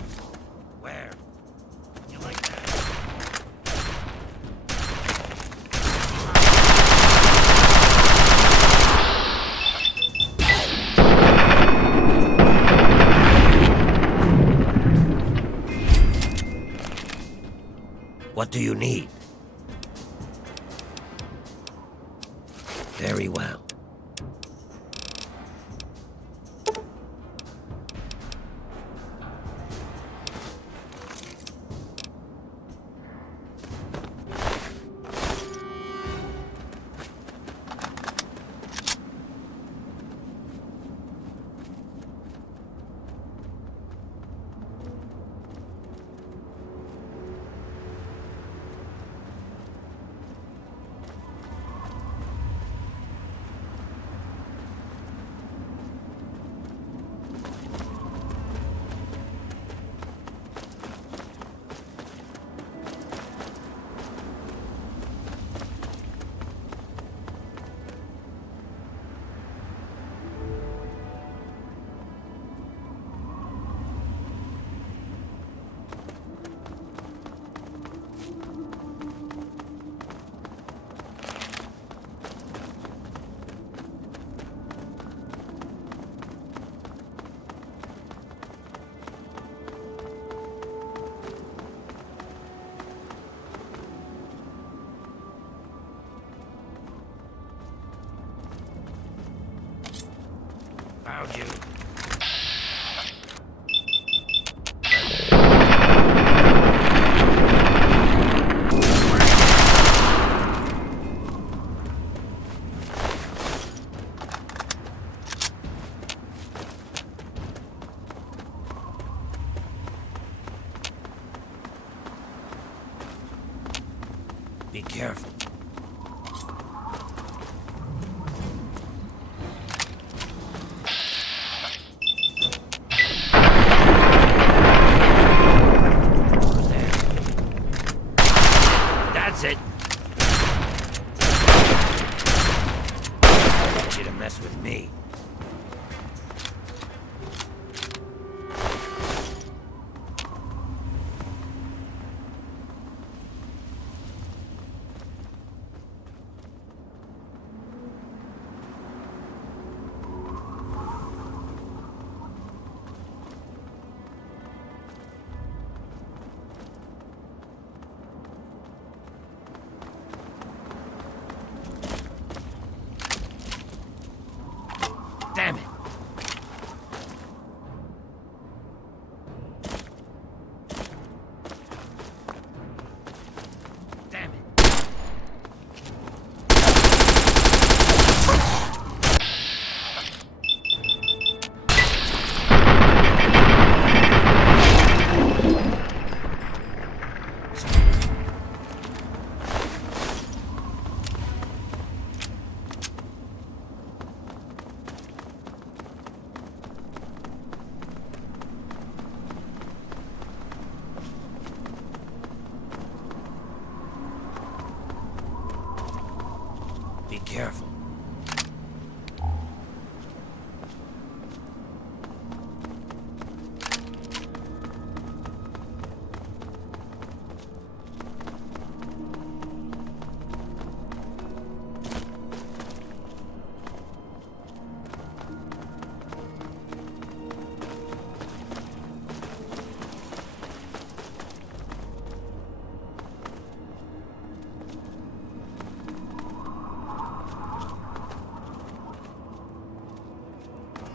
where? You like that? What do you need? Very well. Be careful. That's it. I want you to mess with me. Damn it! Damn it! Be careful.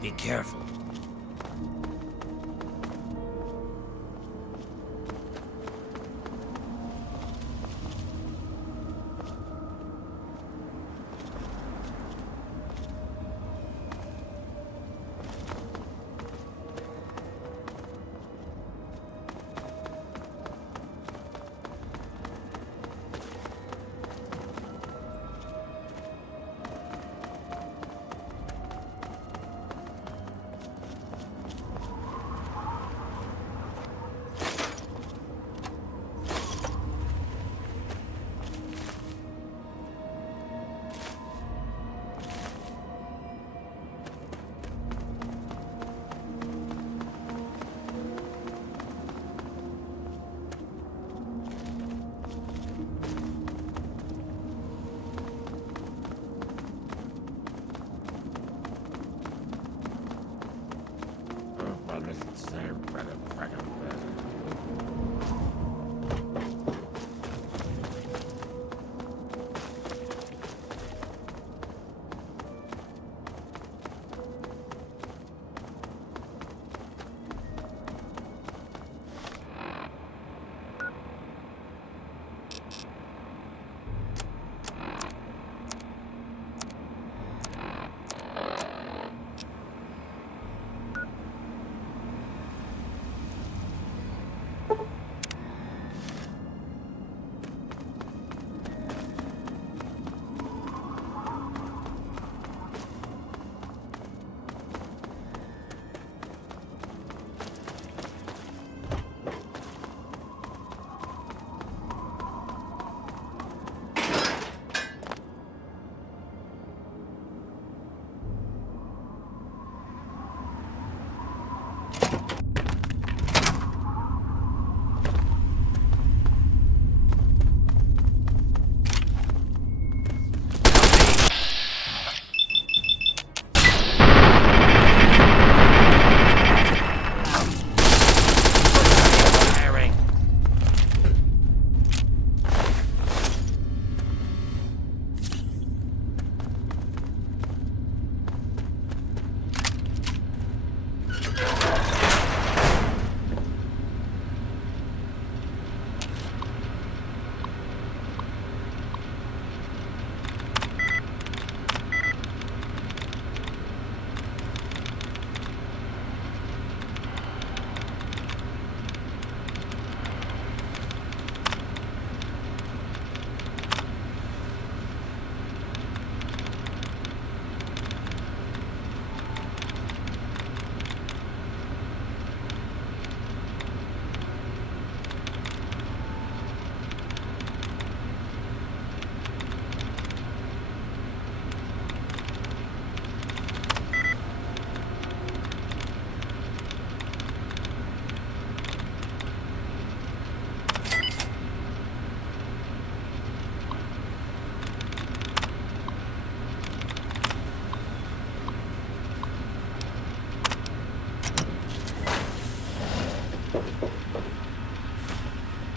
Be careful.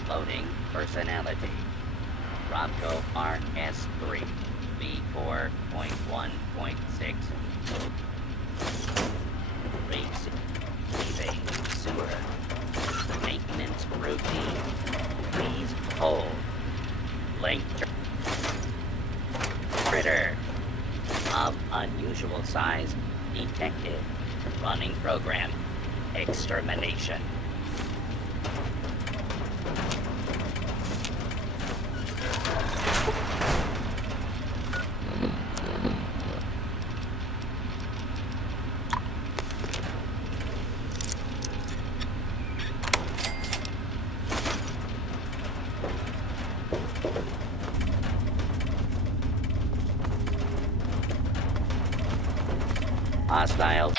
Loading personality. Romco RS3 V4.1.6. Receiving sewer. Maintenance routine. Please hold. Link critter of unusual size detected. Running program. Extermination. Hostile.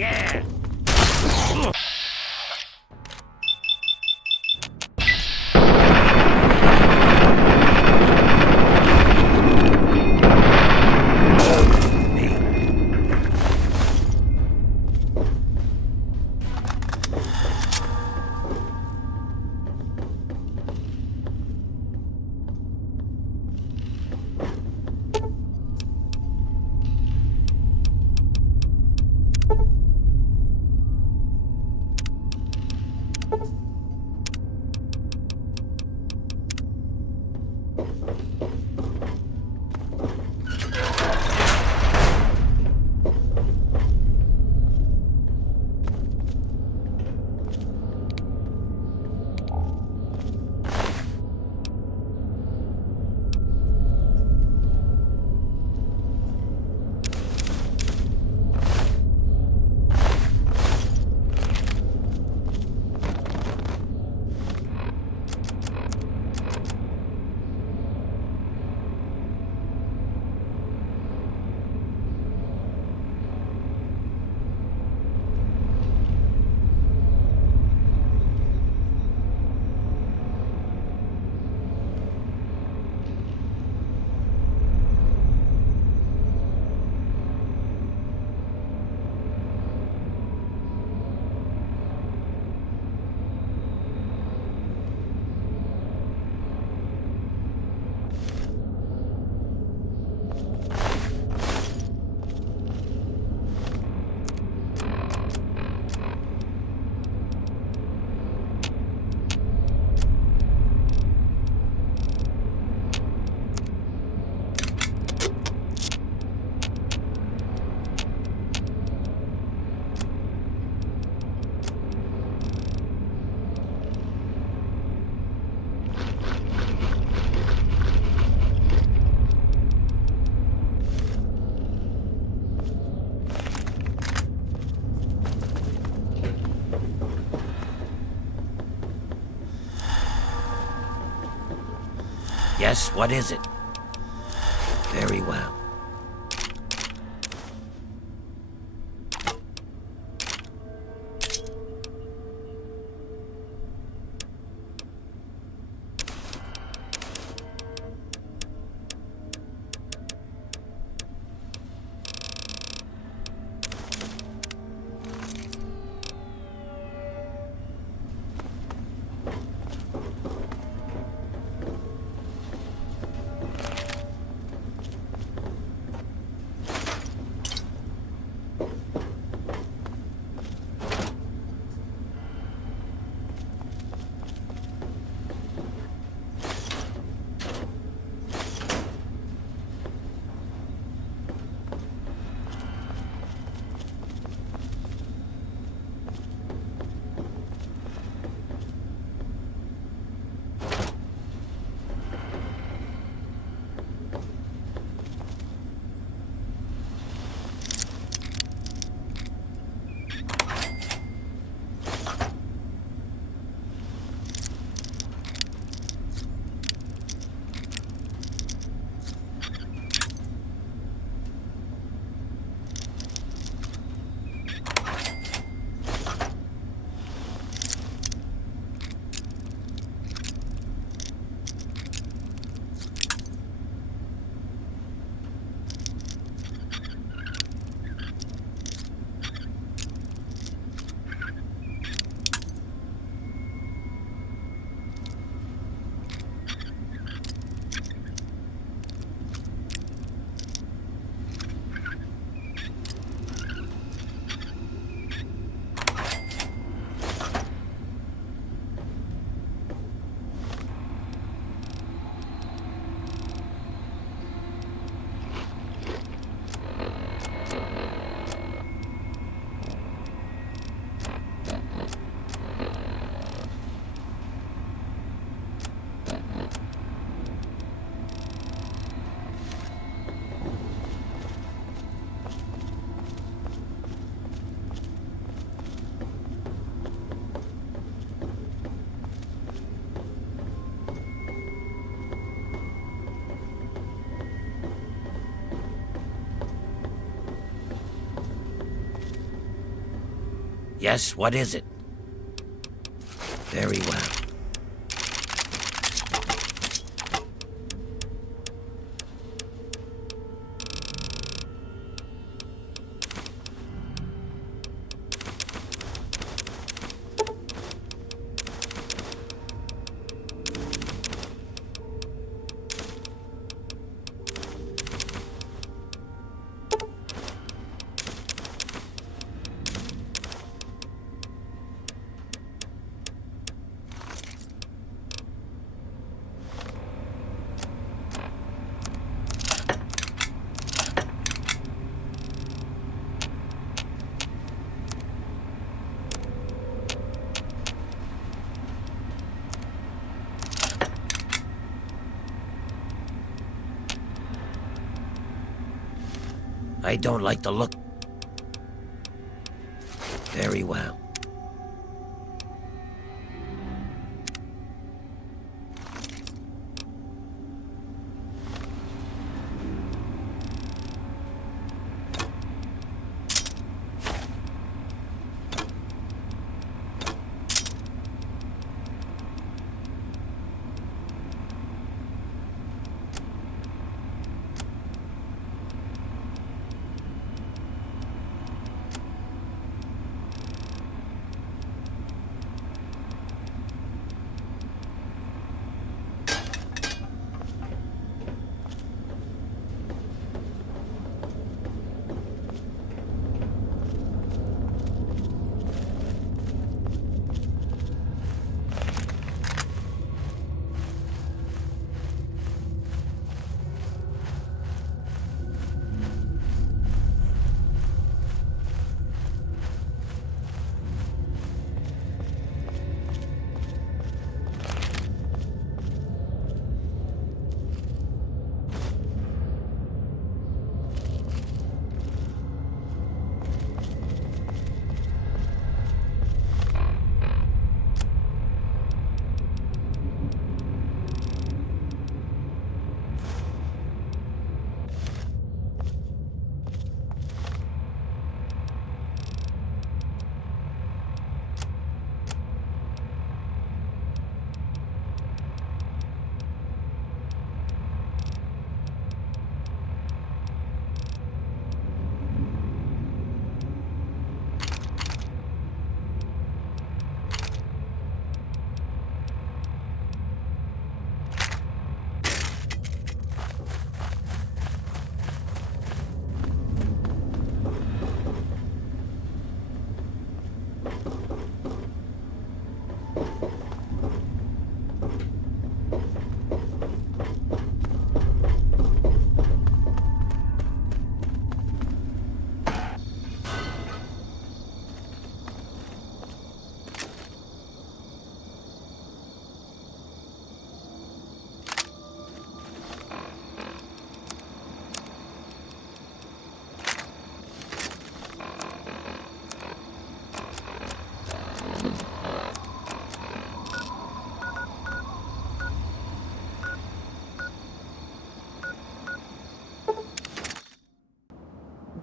Yeah! Yes, what is it? Very well. Yes, what is it? Very well. I don't like the look. Very well.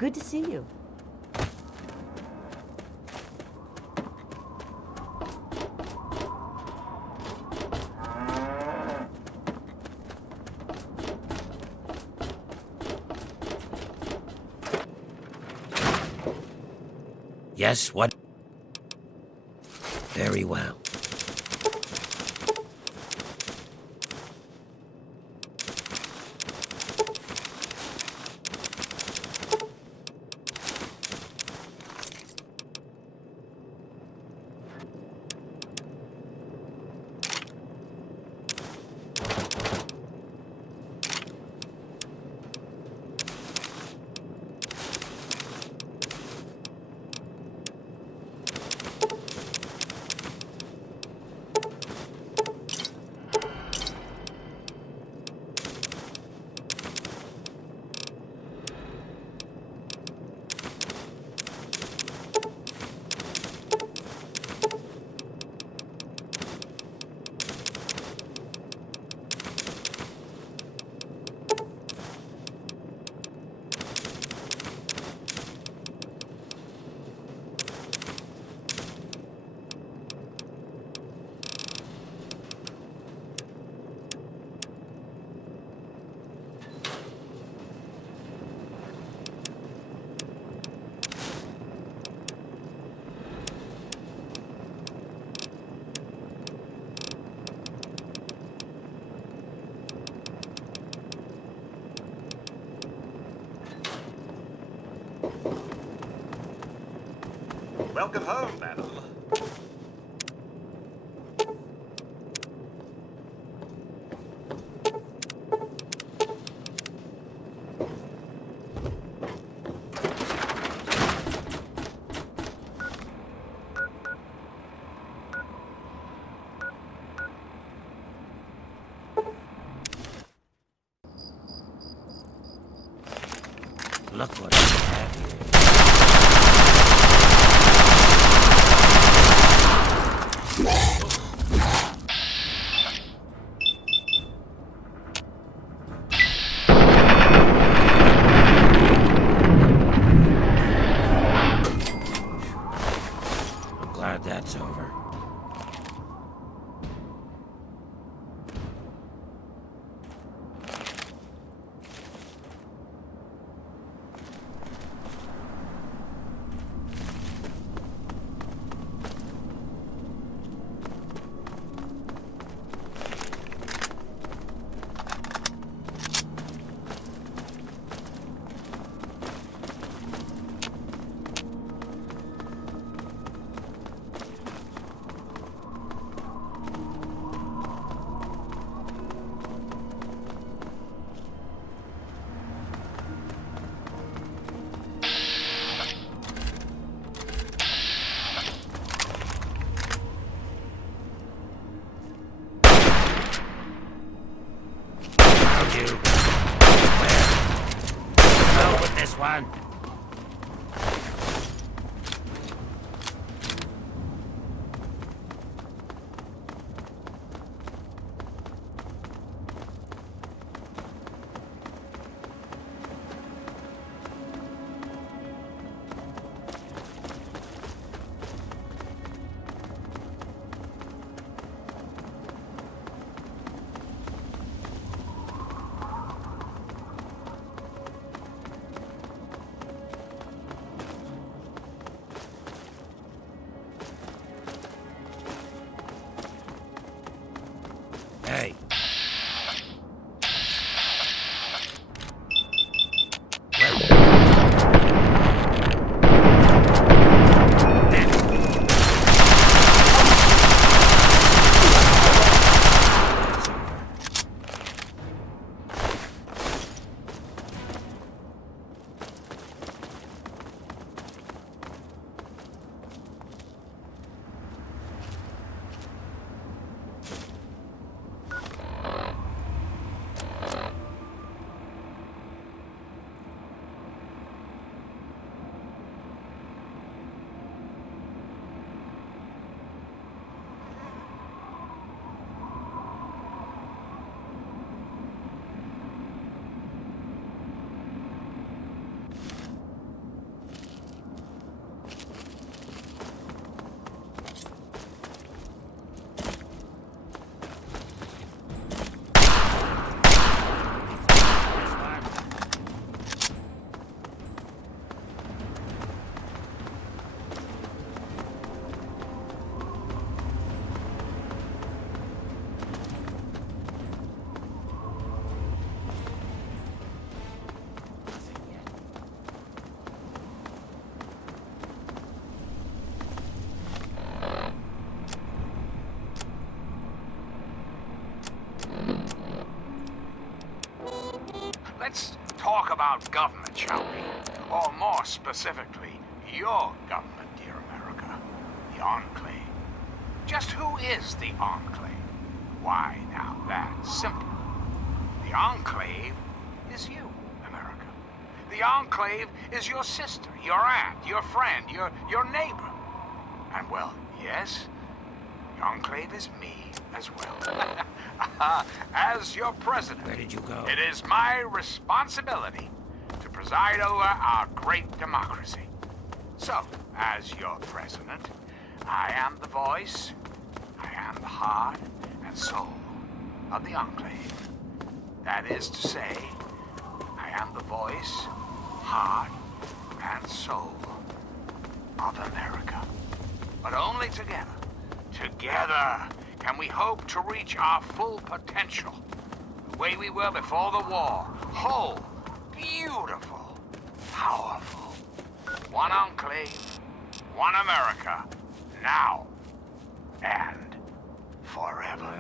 Good to see you. Yes, what? Very well. Welcome home, madam. Look what I have here. I'm glad that's over. about government, shall we? Or more specifically, your government, dear America. The Enclave. Just who is the Enclave? Why, now, that's simple. The Enclave is you, America. The Enclave is your sister, your aunt, your friend, your neighbor. And, well, yes, the Enclave is me as well. As your president, Where did you go? it is my responsibility to preside over our great democracy. So, as your president, I am the voice, I am the heart and soul of the Enclave. That is to say, I am the voice, heart, and soul of America. But only together. Together can we hope to reach our full potential. The way we were before the war. Whole, beautiful, powerful. One Enclave, one America. Now and forever.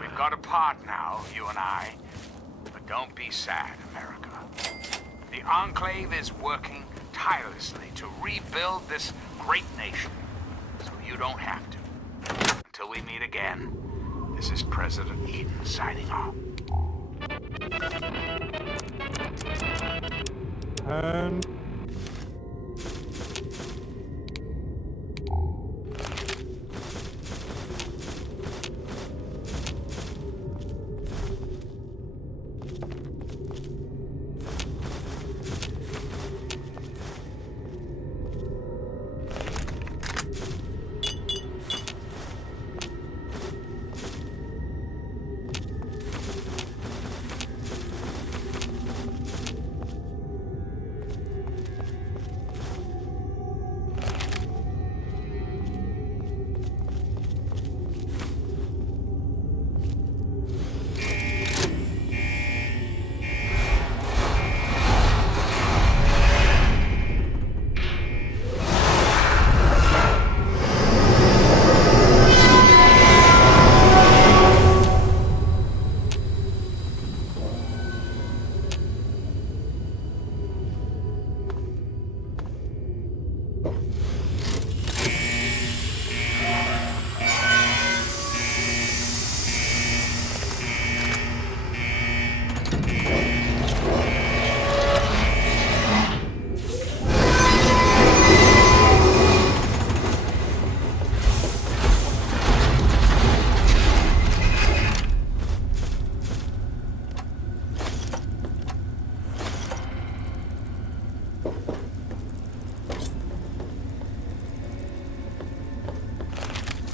We've got to part now, you and I. But don't be sad, America. The Enclave is working tirelessly to rebuild this great nation. So you don't have to. Until we meet again, this is President Eden signing off. And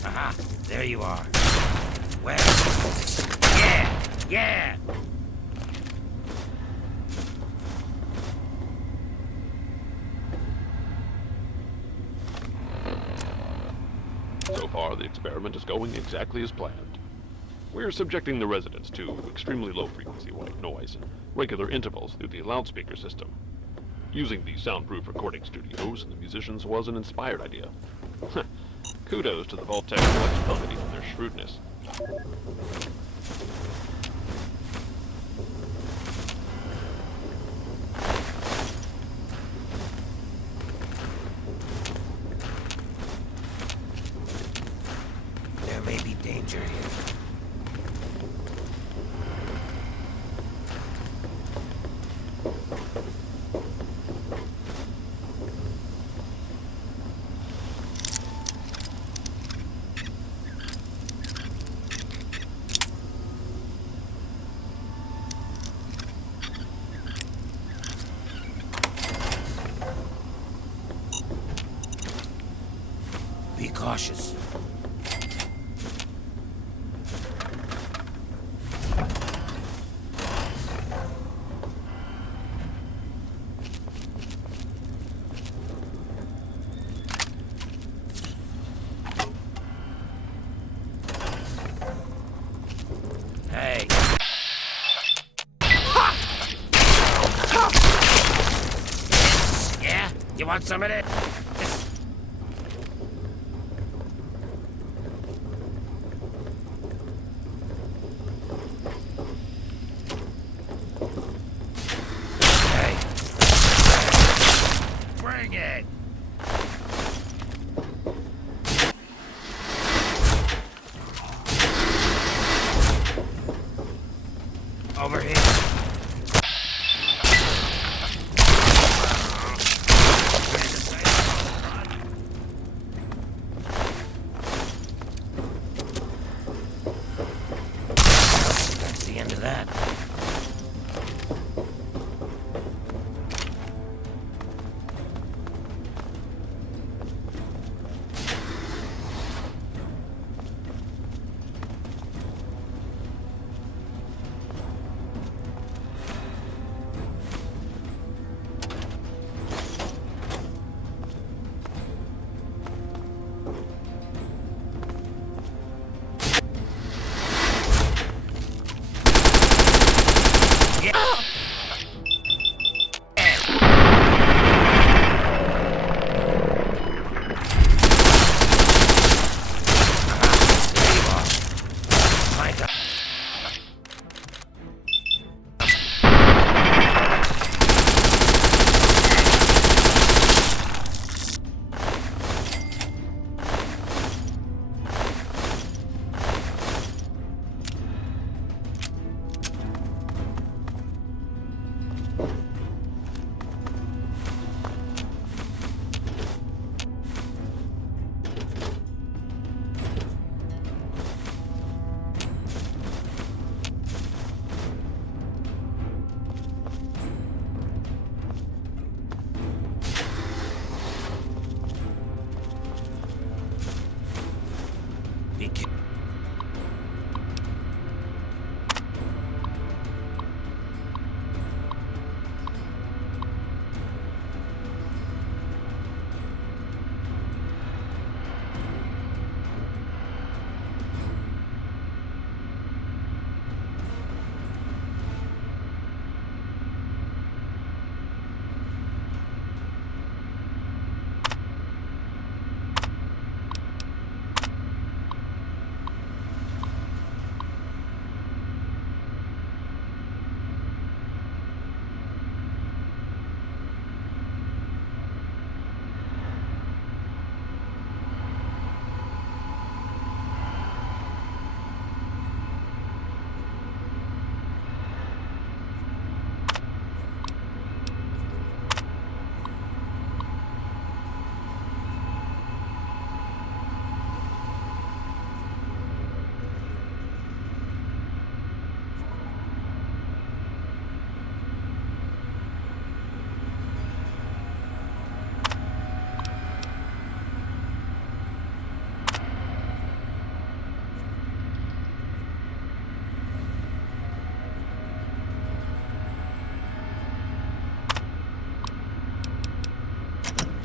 Aha, there you are. Well, yeah. So far, the experiment is going exactly as planned. We're subjecting the residents to extremely low-frequency white noise in regular intervals through the loudspeaker system. Using the soundproof recording studios and the musicians was an inspired idea. Kudos to the Vault-Tec Collection Committee and their shrewdness. There may be danger here. Be cautious. Hey. Yeah? You want some of it?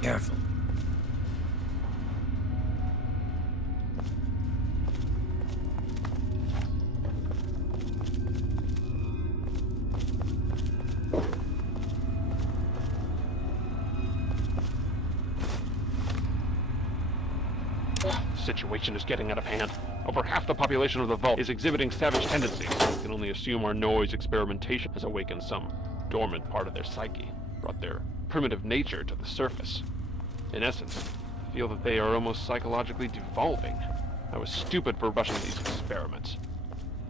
Careful. The situation is getting out of hand. Over half the population of the vault is exhibiting savage tendencies. We can only assume our noise experimentation has awakened some dormant part of their psyche, brought their primitive nature to the surface. In essence, I feel that they are almost psychologically devolving. I was stupid for rushing these experiments.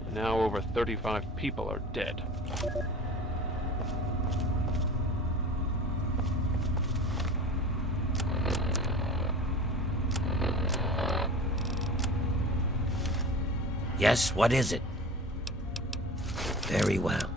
And now over 35 people are dead. Yes, what is it? Very well.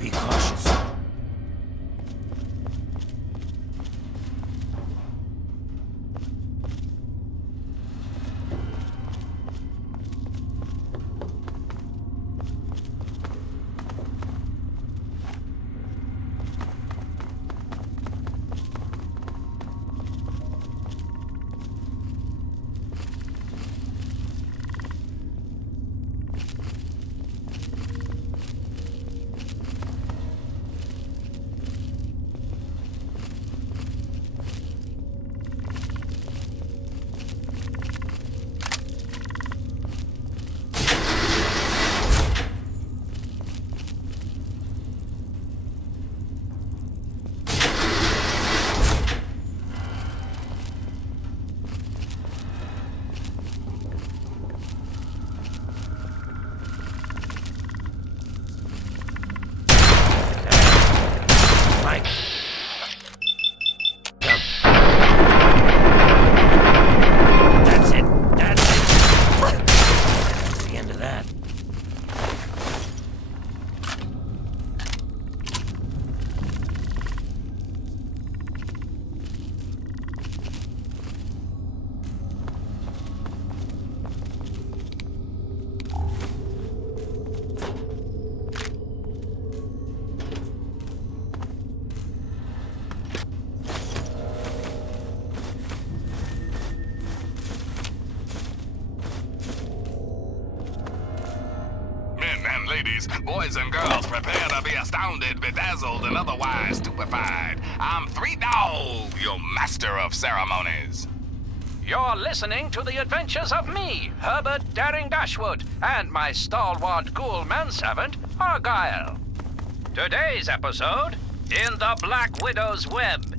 Be cautious. Ladies, boys and girls, prepare to be astounded, bedazzled, and otherwise stupefied. I'm Three Dog, your master of ceremonies. You're listening to the adventures of me, Herbert Daring Dashwood, and my stalwart ghoul manservant, Argyle. Today's episode, In the Black Widow's Web.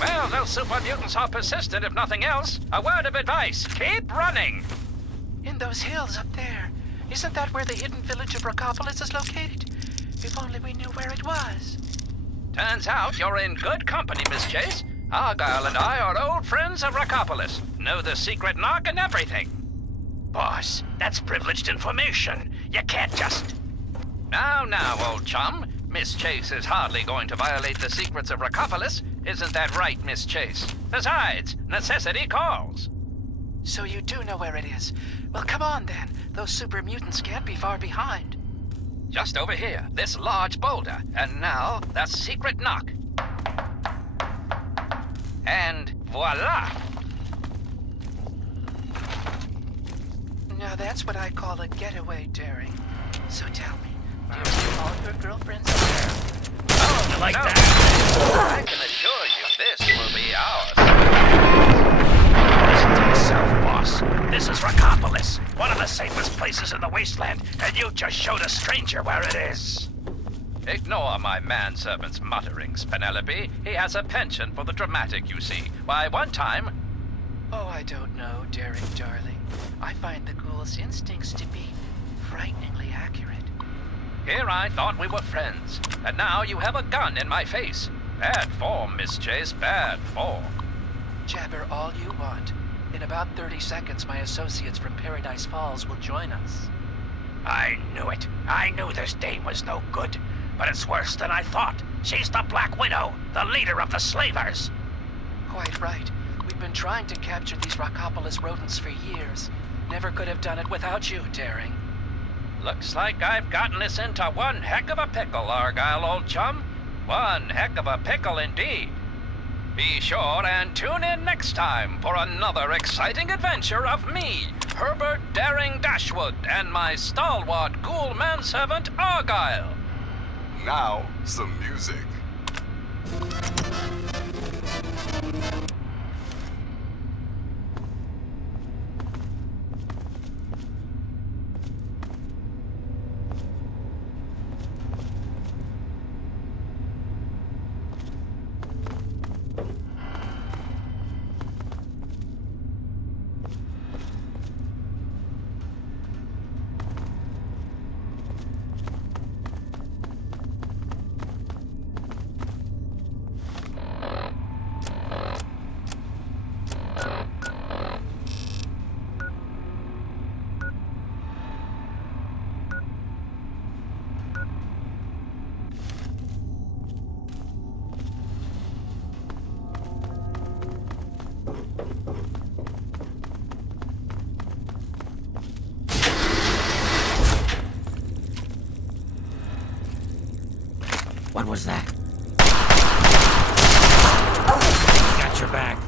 Well, those super mutants are persistent, if nothing else. A word of advice, keep running. In those hills up there. Isn't that where the hidden village of Rockopolis is located? If only we knew where it was. Turns out you're in good company, Miss Chase. Argyle and I are old friends of Rockopolis. Know the secret knock and everything. Boss, that's privileged information. You can't just... Now, old chum. Miss Chase is hardly going to violate the secrets of Rockopolis. Isn't that right, Miss Chase? Besides, necessity calls. So you do know where it is. Well, come on then. Those super mutants can't be far behind. Just over here, this large boulder. And now, that secret knock. And voila! Now that's what I call a getaway, Daring. So tell me, do you see all your girlfriends up there? Oh, you like that? I can assure you this will be ours. Listen to yourself, boss. This is Rockopolis, one of the safest places in the wasteland, and you just showed a stranger where it is. Ignore my manservant's mutterings, Penelope. He has a penchant for the dramatic, you see. Why, one time... Oh, I don't know, Daring darling. find the ghoul's instincts to be frighteningly accurate. Here I thought we were friends, and now you have a gun in my face. Bad form, Miss Chase, bad form. Jabber all you want. In about 30 seconds, my associates from Paradise Falls will join us. I knew it. I knew this dame was no good. But it's worse than I thought. She's the Black Widow, the leader of the slavers. Quite right. We've been trying to capture these Rockopolis rodents for years. Never could have done it without you, Daring. Looks like I've gotten us into one heck of a pickle, Argyle, old chum. One heck of a pickle indeed. Be sure and tune in next time for another exciting adventure of me, Herbert Daring Dashwood, and my stalwart ghoul manservant, Argyle. Now, some music. What was that? Got your back.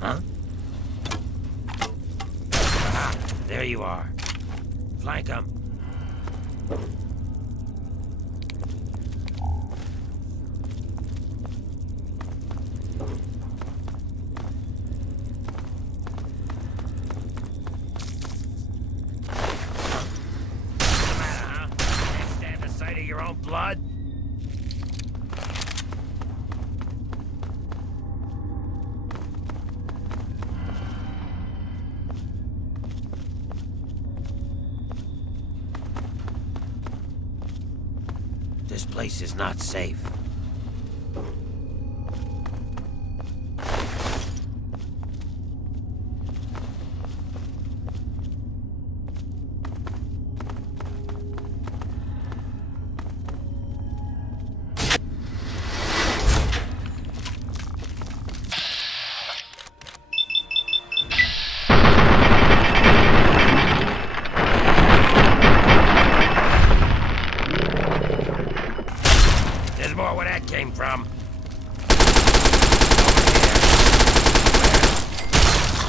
Huh? Ah, there you are. Flank him. Your own blood? This place is not safe. More where that came from. Over here.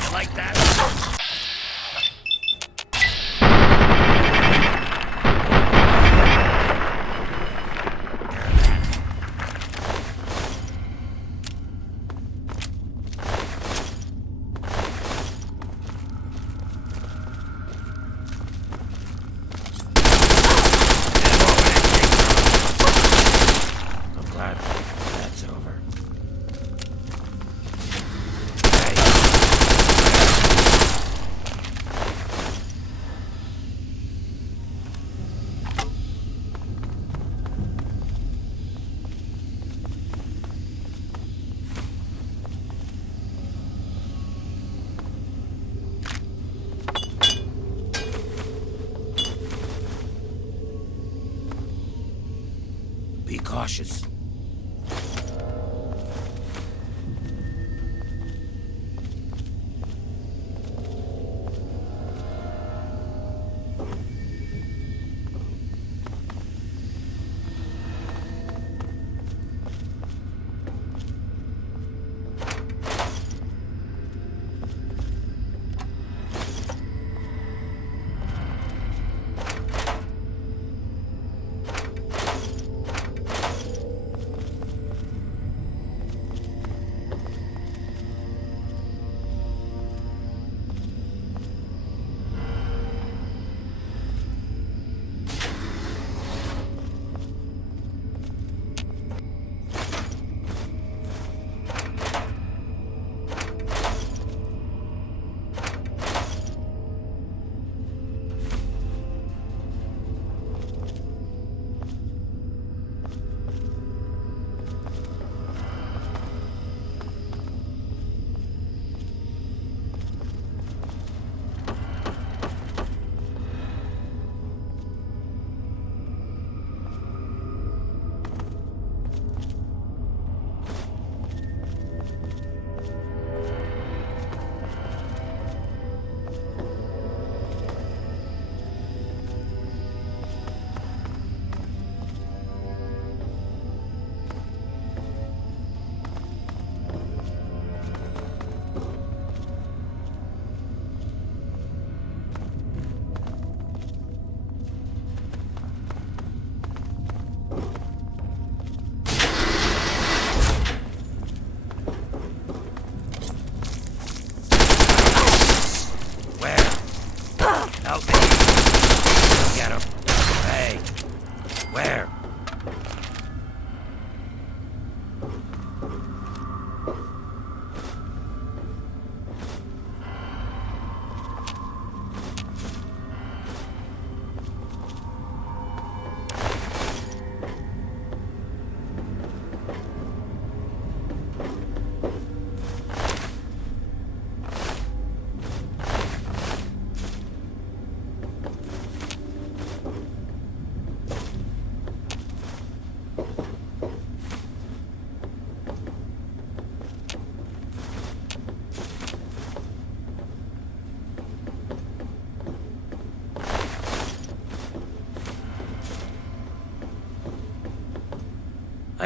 You like that? That's over. Be cautious.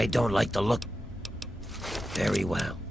I don't like the look. Very well.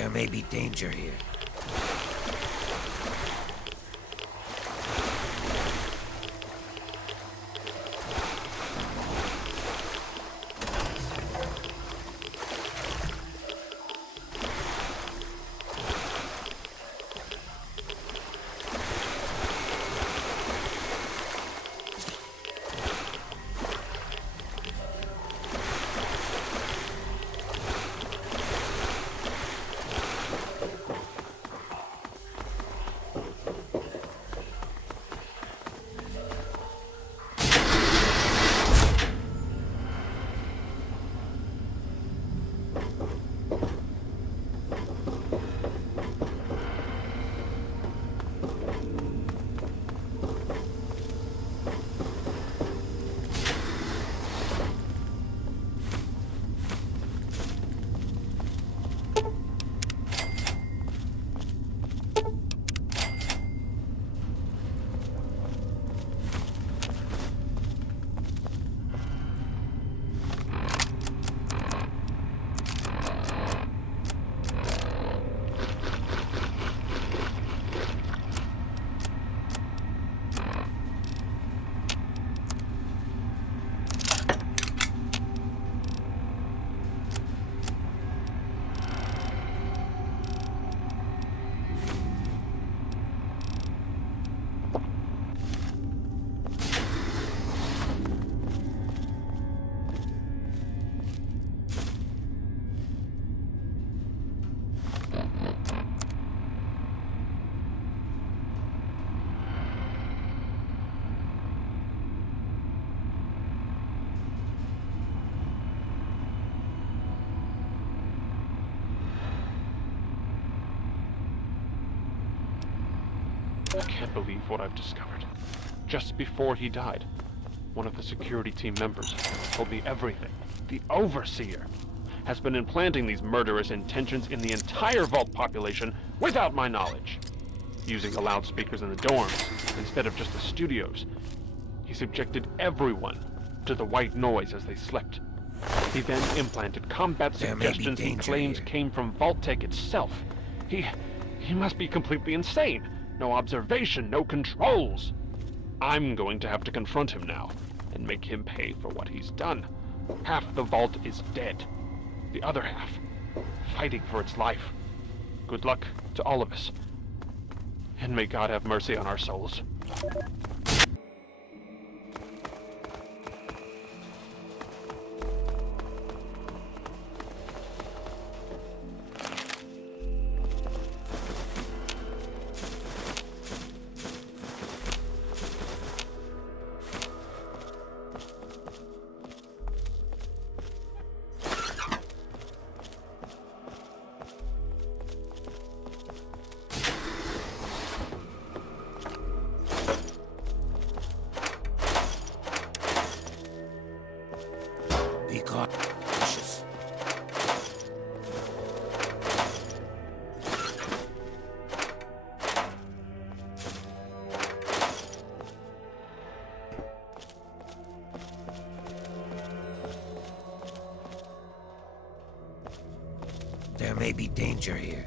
There may be danger here. I can't believe what I've discovered. Just before he died, one of the security team members told me everything. The Overseer has been implanting these murderous intentions in the entire Vault population without my knowledge. Using the loudspeakers in the dorms instead of just the studios, he subjected everyone to the white noise as they slept. He then implanted combat suggestions he claims came from Vault-Tec itself. He must be completely insane. No observation, no controls. I'm going to have to confront him now and make him pay for what he's done. Half the Vault is dead. The other half, fighting for its life. Good luck to all of us. And may God have mercy on our souls. Be cautious. There may be danger here.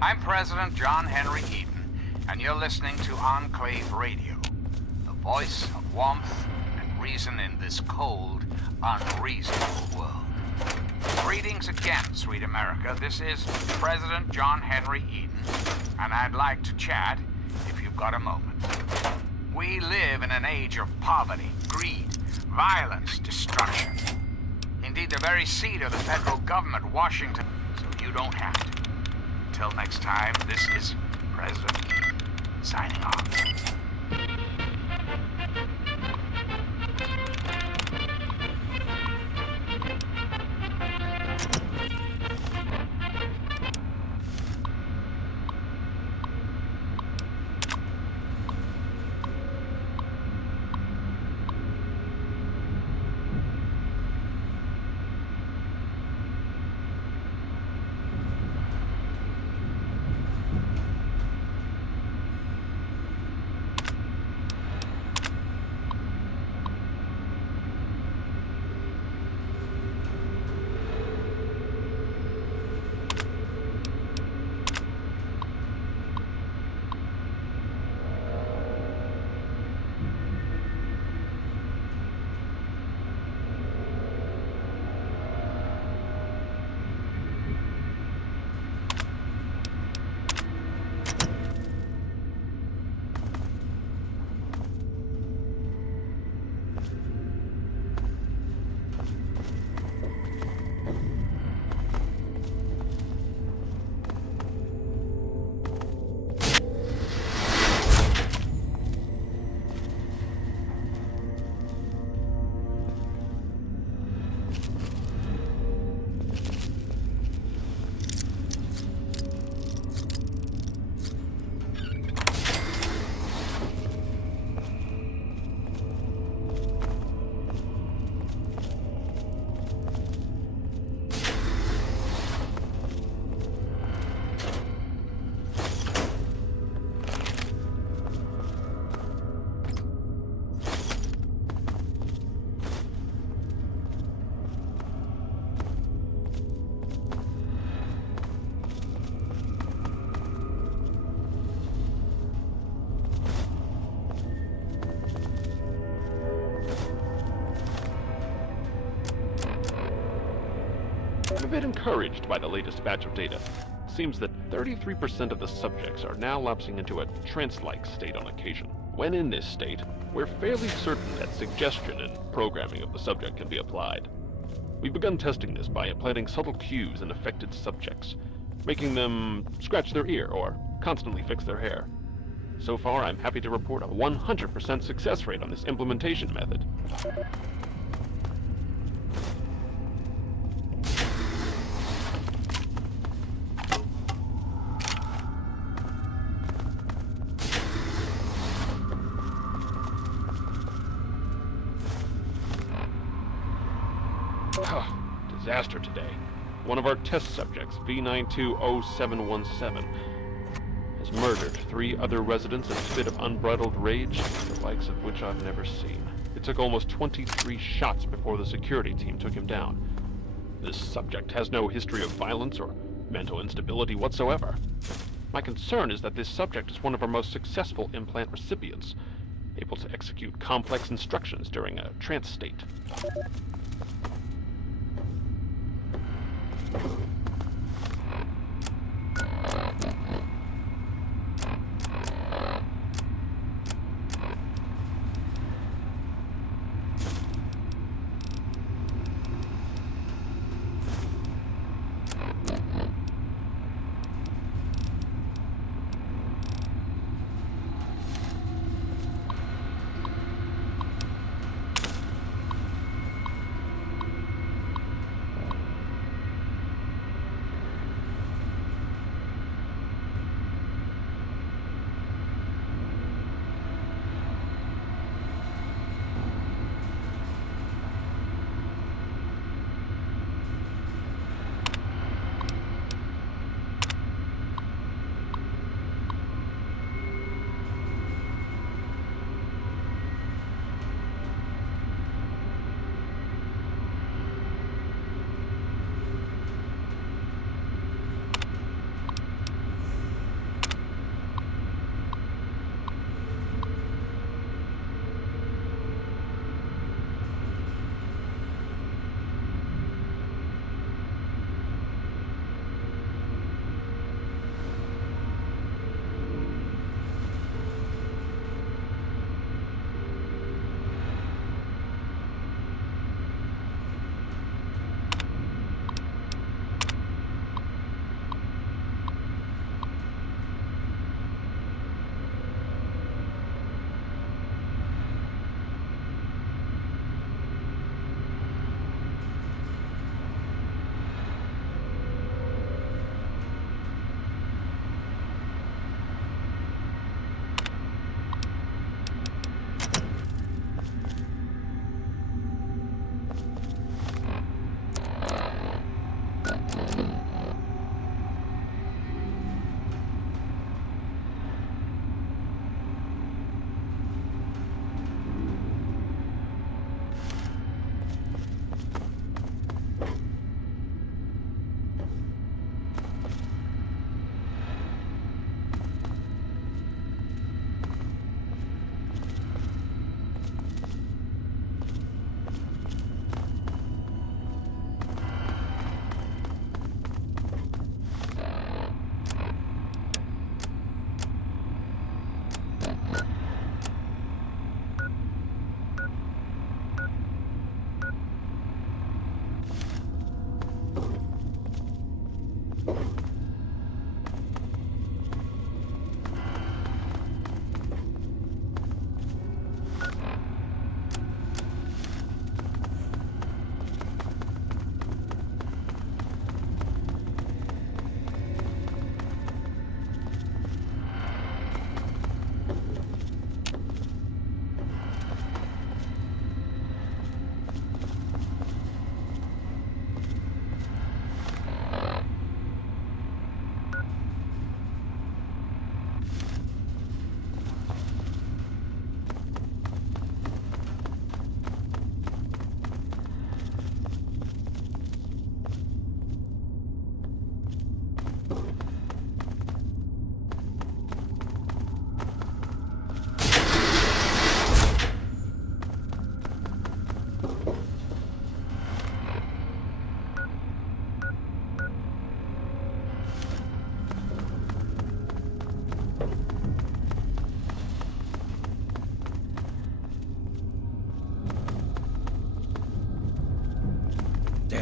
I'm President John Henry Eden, and you're listening to Enclave Radio, the voice of warmth and reason in this cold, unreasonable world. Greetings again, sweet America. This is President John Henry Eden, and I'd like to chat if you've got a moment. We live in an age of poverty, greed, violence, destruction. Indeed, the very seat of the federal government, Washington, so you don't have to. Until next time, this is President Eden, signing off. I'm a bit encouraged by the latest batch of data. It seems that 33% of the subjects are now lapsing into a trance-like state on occasion. When in this state, we're fairly certain that suggestion and programming of the subject can be applied. We've begun testing this by implanting subtle cues in affected subjects, making them scratch their ear or constantly fix their hair. So far, I'm happy to report a 100% success rate on this implementation method. Disaster today. One of our test subjects, V920717, has murdered 3 other residents in a fit of unbridled rage, the likes of which I've never seen. It took almost 23 shots before the security team took him down. This subject has no history of violence or mental instability whatsoever. My concern is that this subject is one of our most successful implant recipients, able to execute complex instructions during a trance state.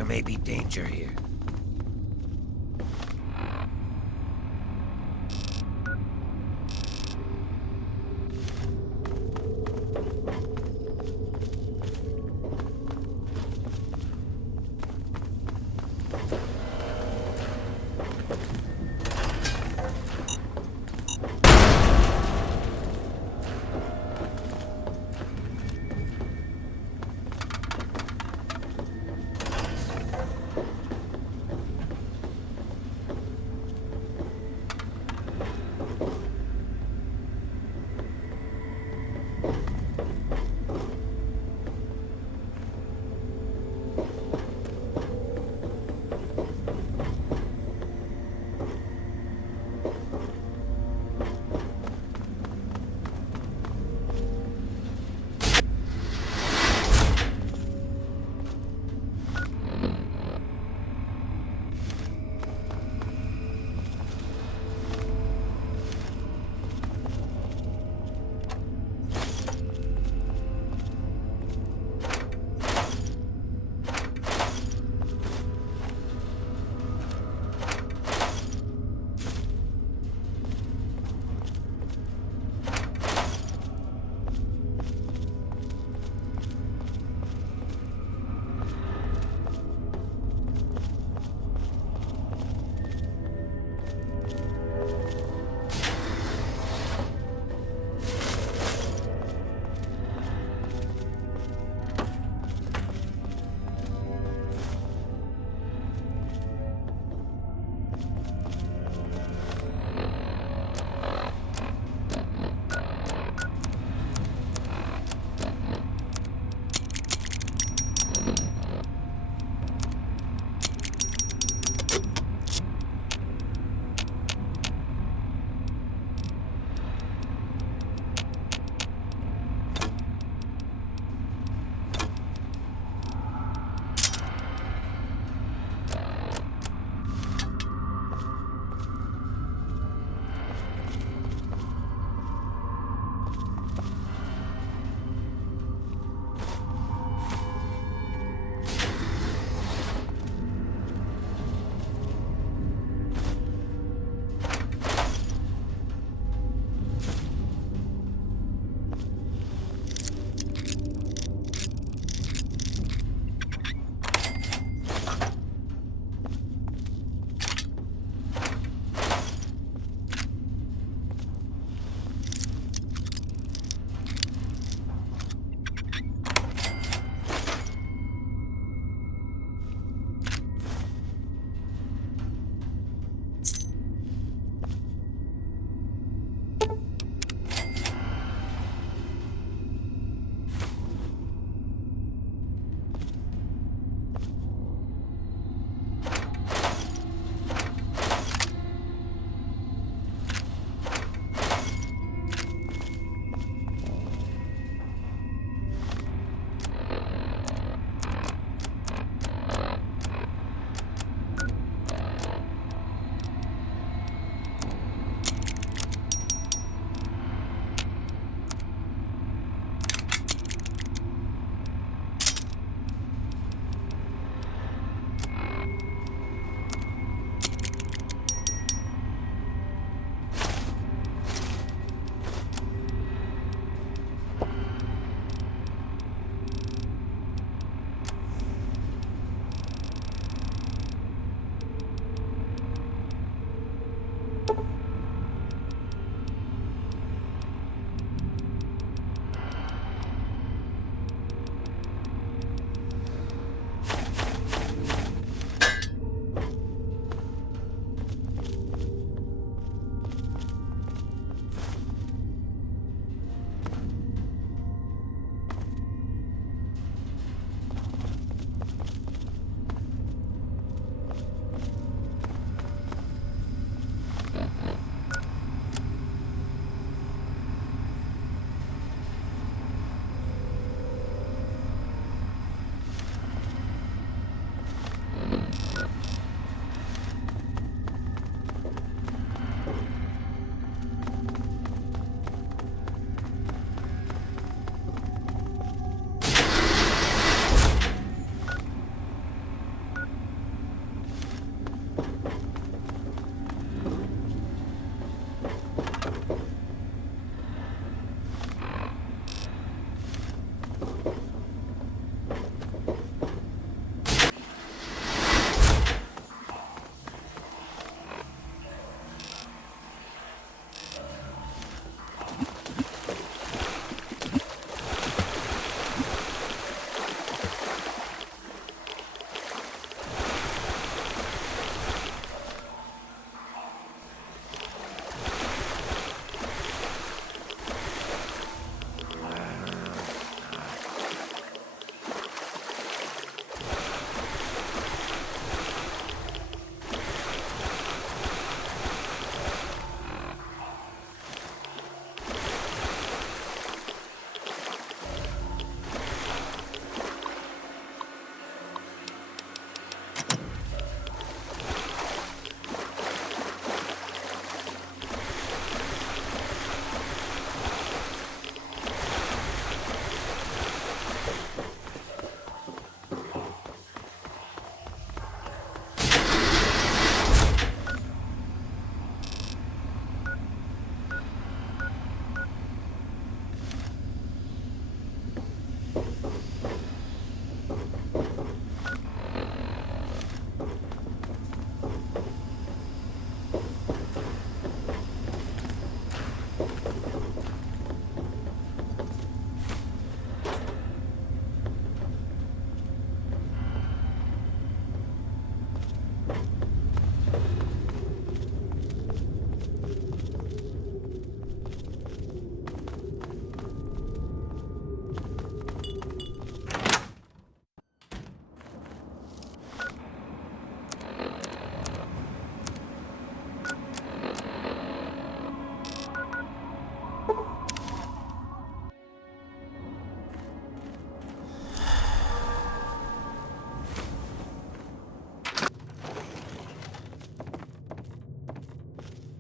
may be danger here.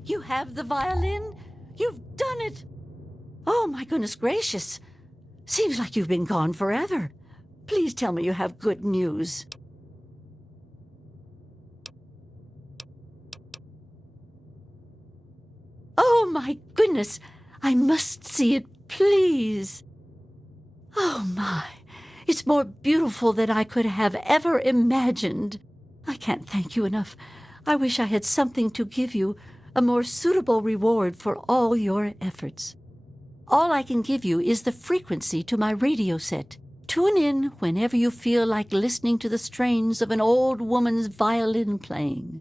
You have the violin? You've done it! Oh, my goodness gracious. Seems like you've been gone forever. Please tell me you have good news. Oh, my goodness. I must see it, please. Oh, my. It's more beautiful than I could have ever imagined. I can't thank you enough. I wish I had something to give you, a more suitable reward for all your efforts. All I can give you is the frequency to my radio set. Tune in whenever you feel like listening to the strains of an old woman's violin playing.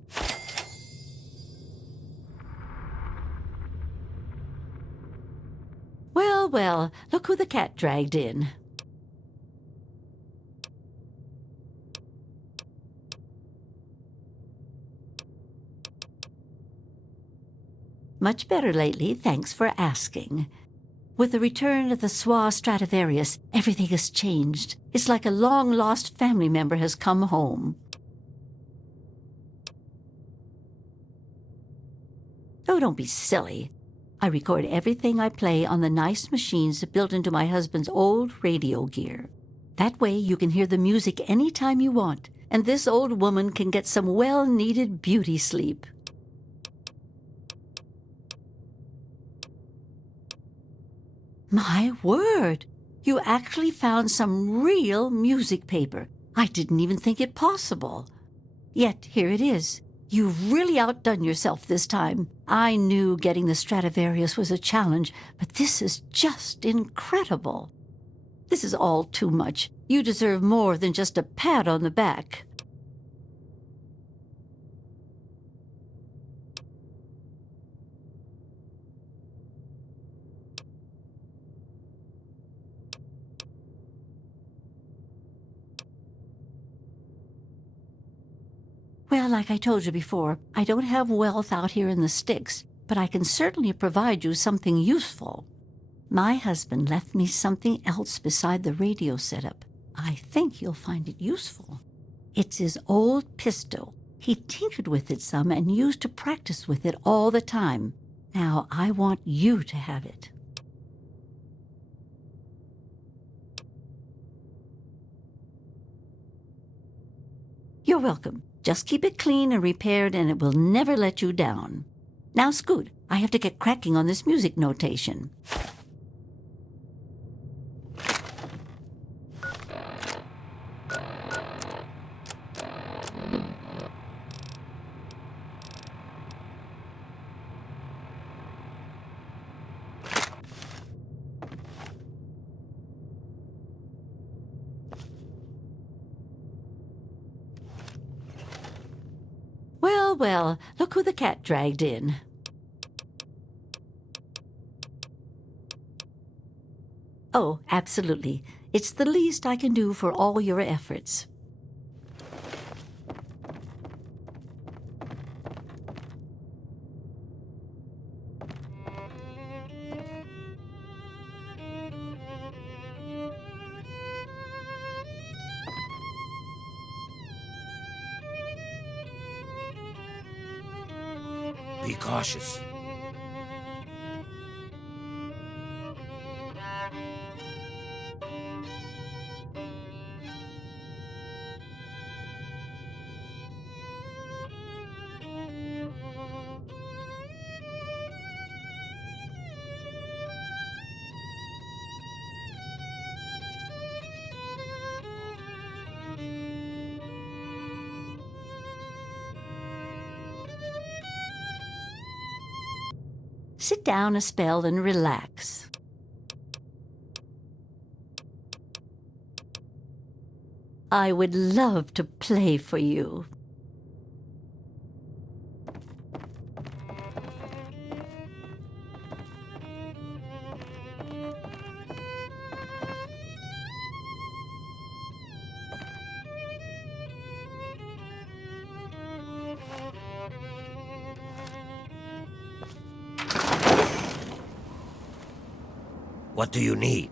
Well, well, look who the cat dragged in. Much better lately, thanks for asking. With the return of the Swa Stradivarius, everything has changed. It's like a long-lost family member has come home. Oh, don't be silly. I record everything I play on the nice machines built into my husband's old radio gear. That way you can hear the music anytime you want, and this old woman can get some well-needed beauty sleep. My word! You actually found some real music paper. I didn't even think it possible. Yet here it is. You've really outdone yourself this time. I knew getting the Stradivarius was a challenge, but this is just incredible. This is all too much. You deserve more than just a pat on the back. Well, like I told you before, I don't have wealth out here in the sticks, but I can certainly provide you something useful. My husband left me something else beside the radio setup. I think you'll find it useful. It's his old pistol. He tinkered with it some and used to practice with it all the time. Now, I want you to have it. You're welcome. Just keep it clean and repaired and it will never let you down. Now, Scoot, I have to get cracking on this music notation. Well, well, look who the cat dragged in. Oh, absolutely. It's the least I can do for all your efforts. Be cautious. Sit down a spell and relax. I would love to play for you. What do you need?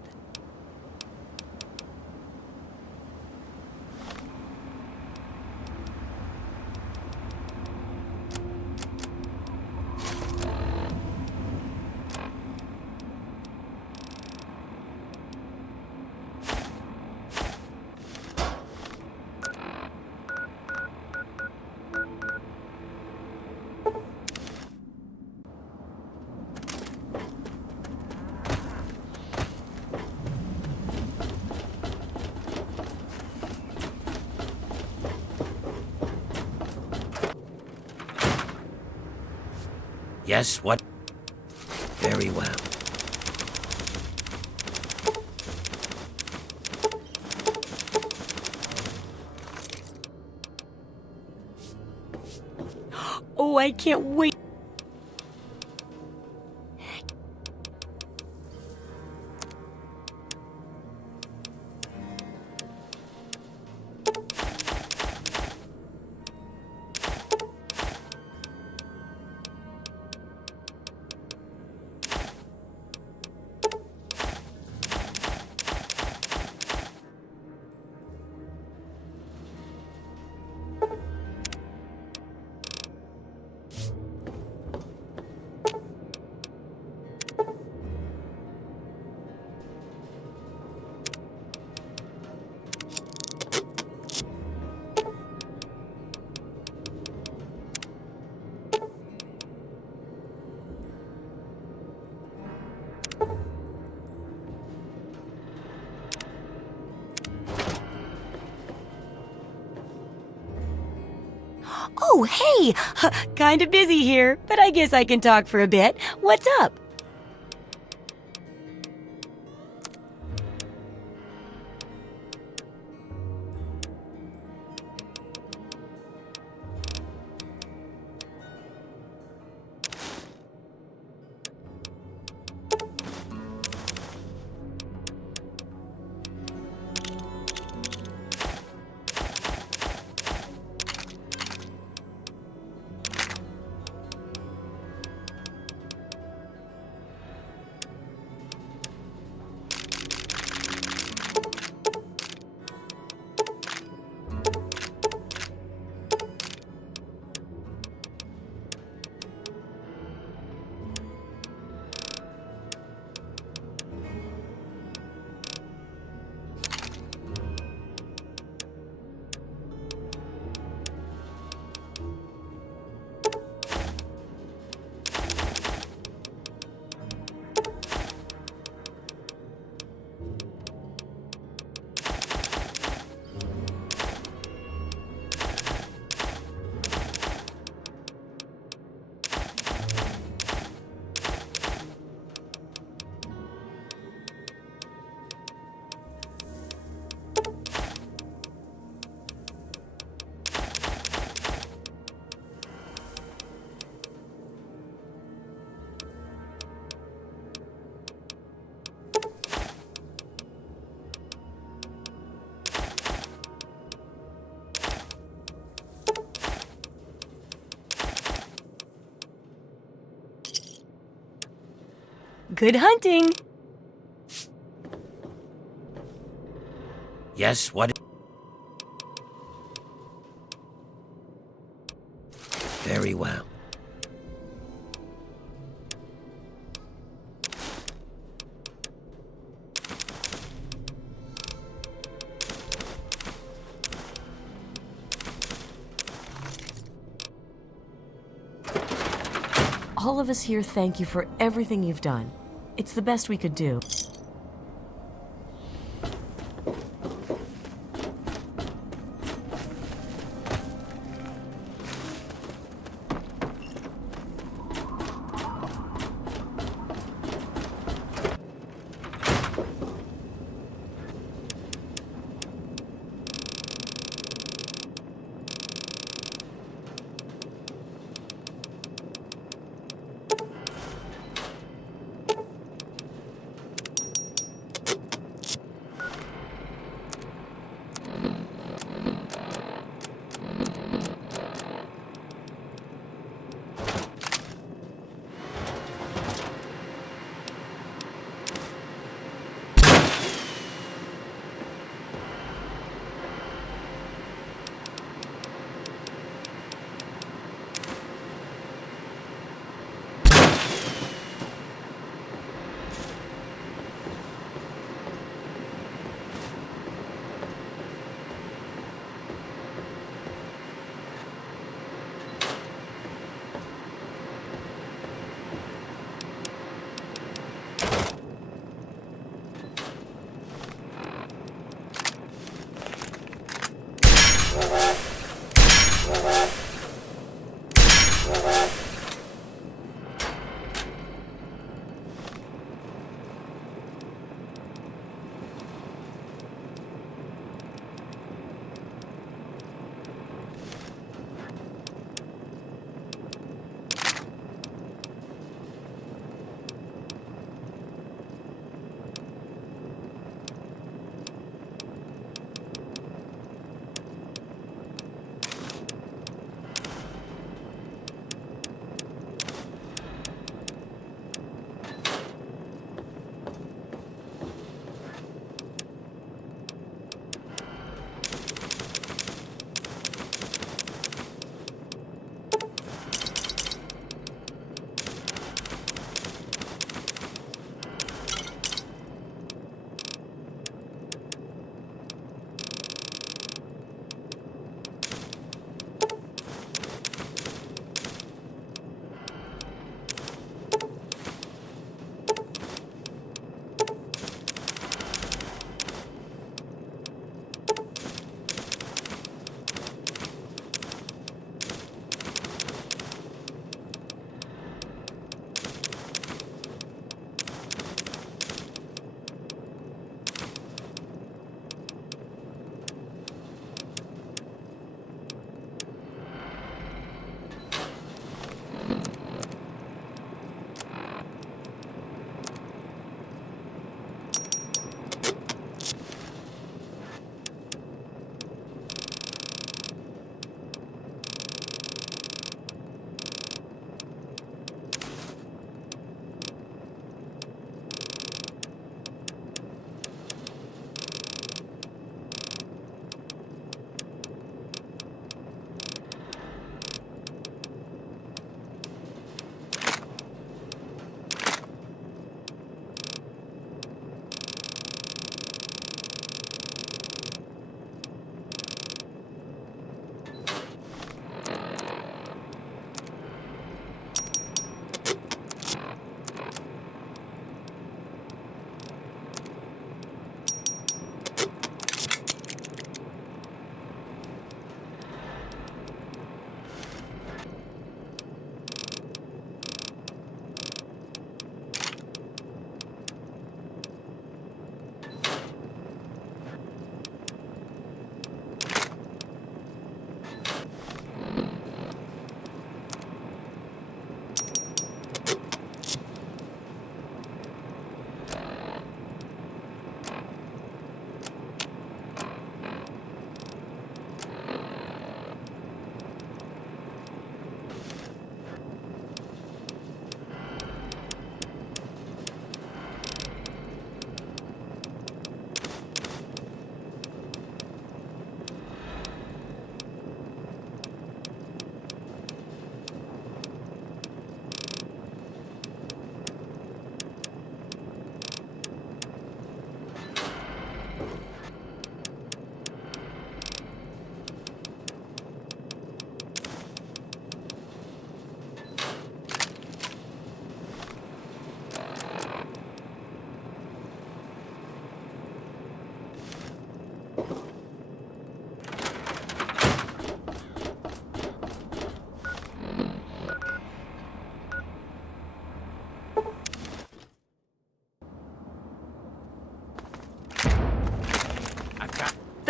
Yes, what? Very well. Oh, I can't wait. Oh, hey! Kinda busy here, but I guess I can talk for a bit. What's up? Good hunting! Yes, what? Very well. All of us here thank you for everything you've done. It's the best we could do.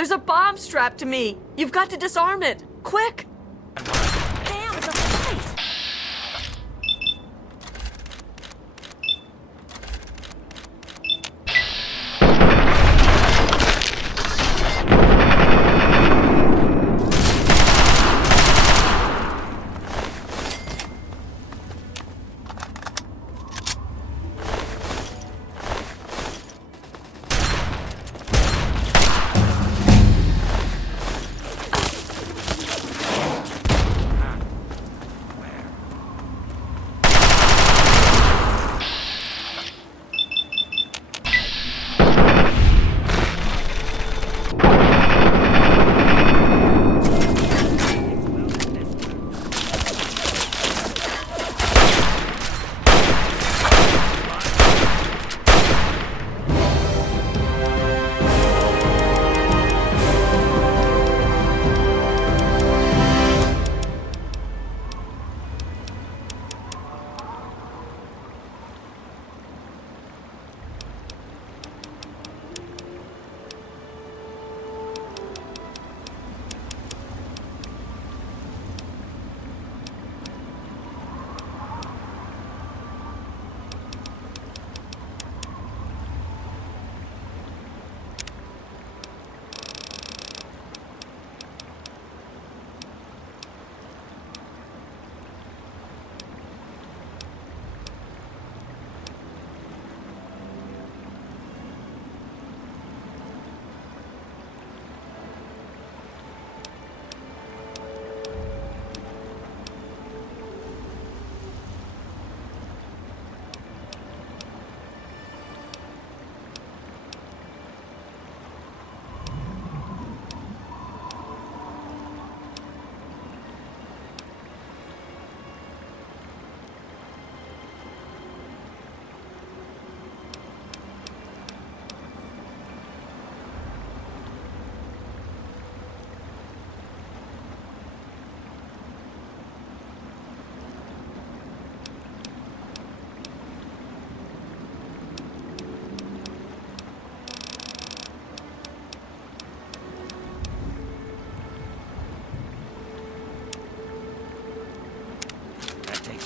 There's a bomb strapped to me. You've got to disarm it. Quick! Damn, it's a fight!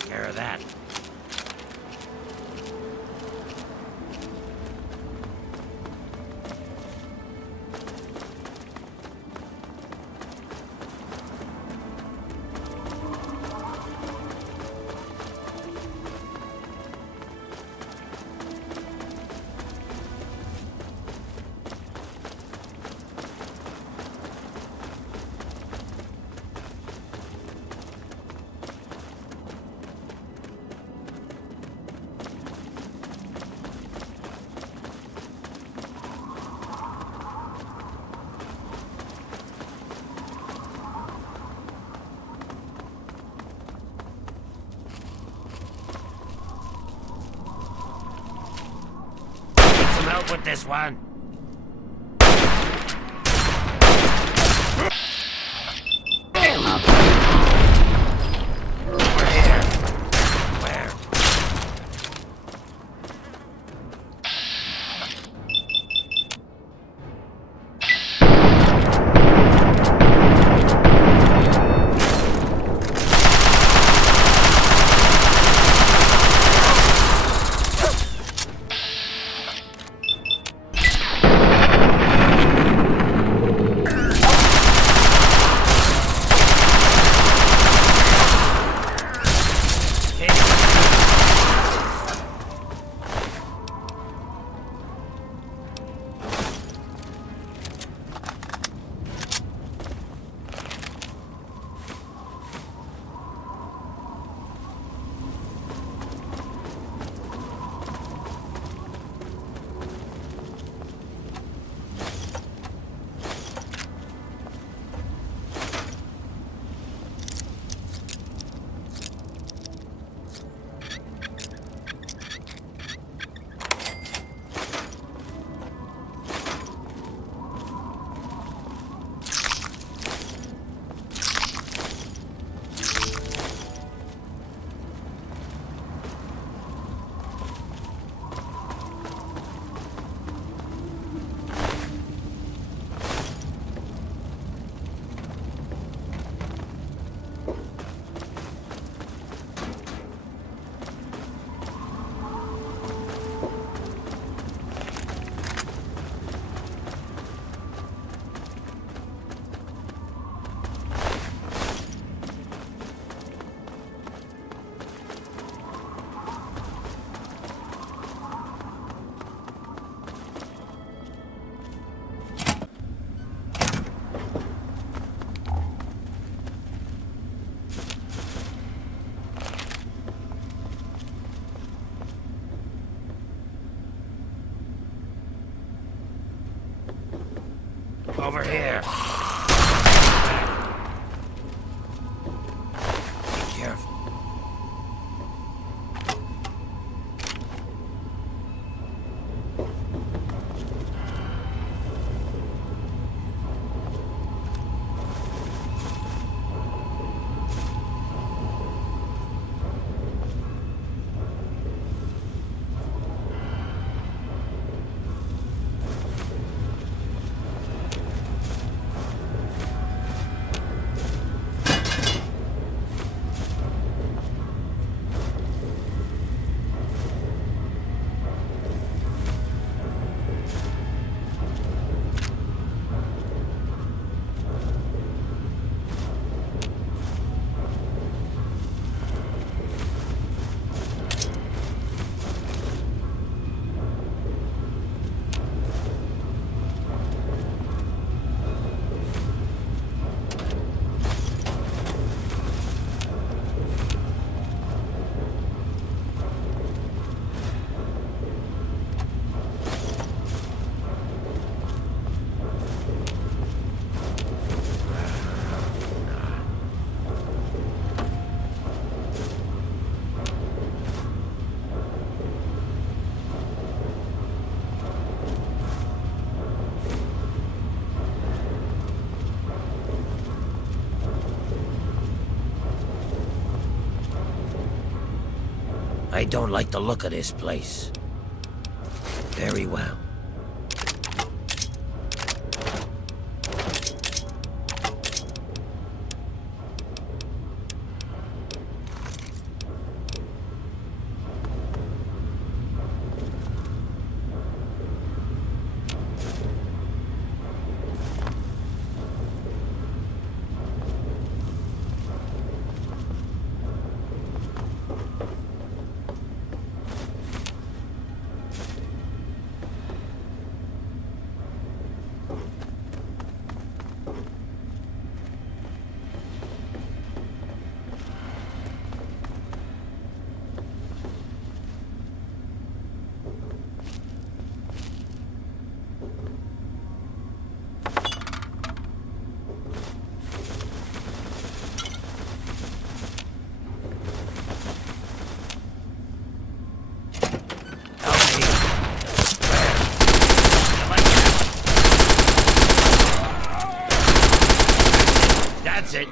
Care of that. Help with this one. Over here. Where? I don't like the look of this place. Very well. That's it.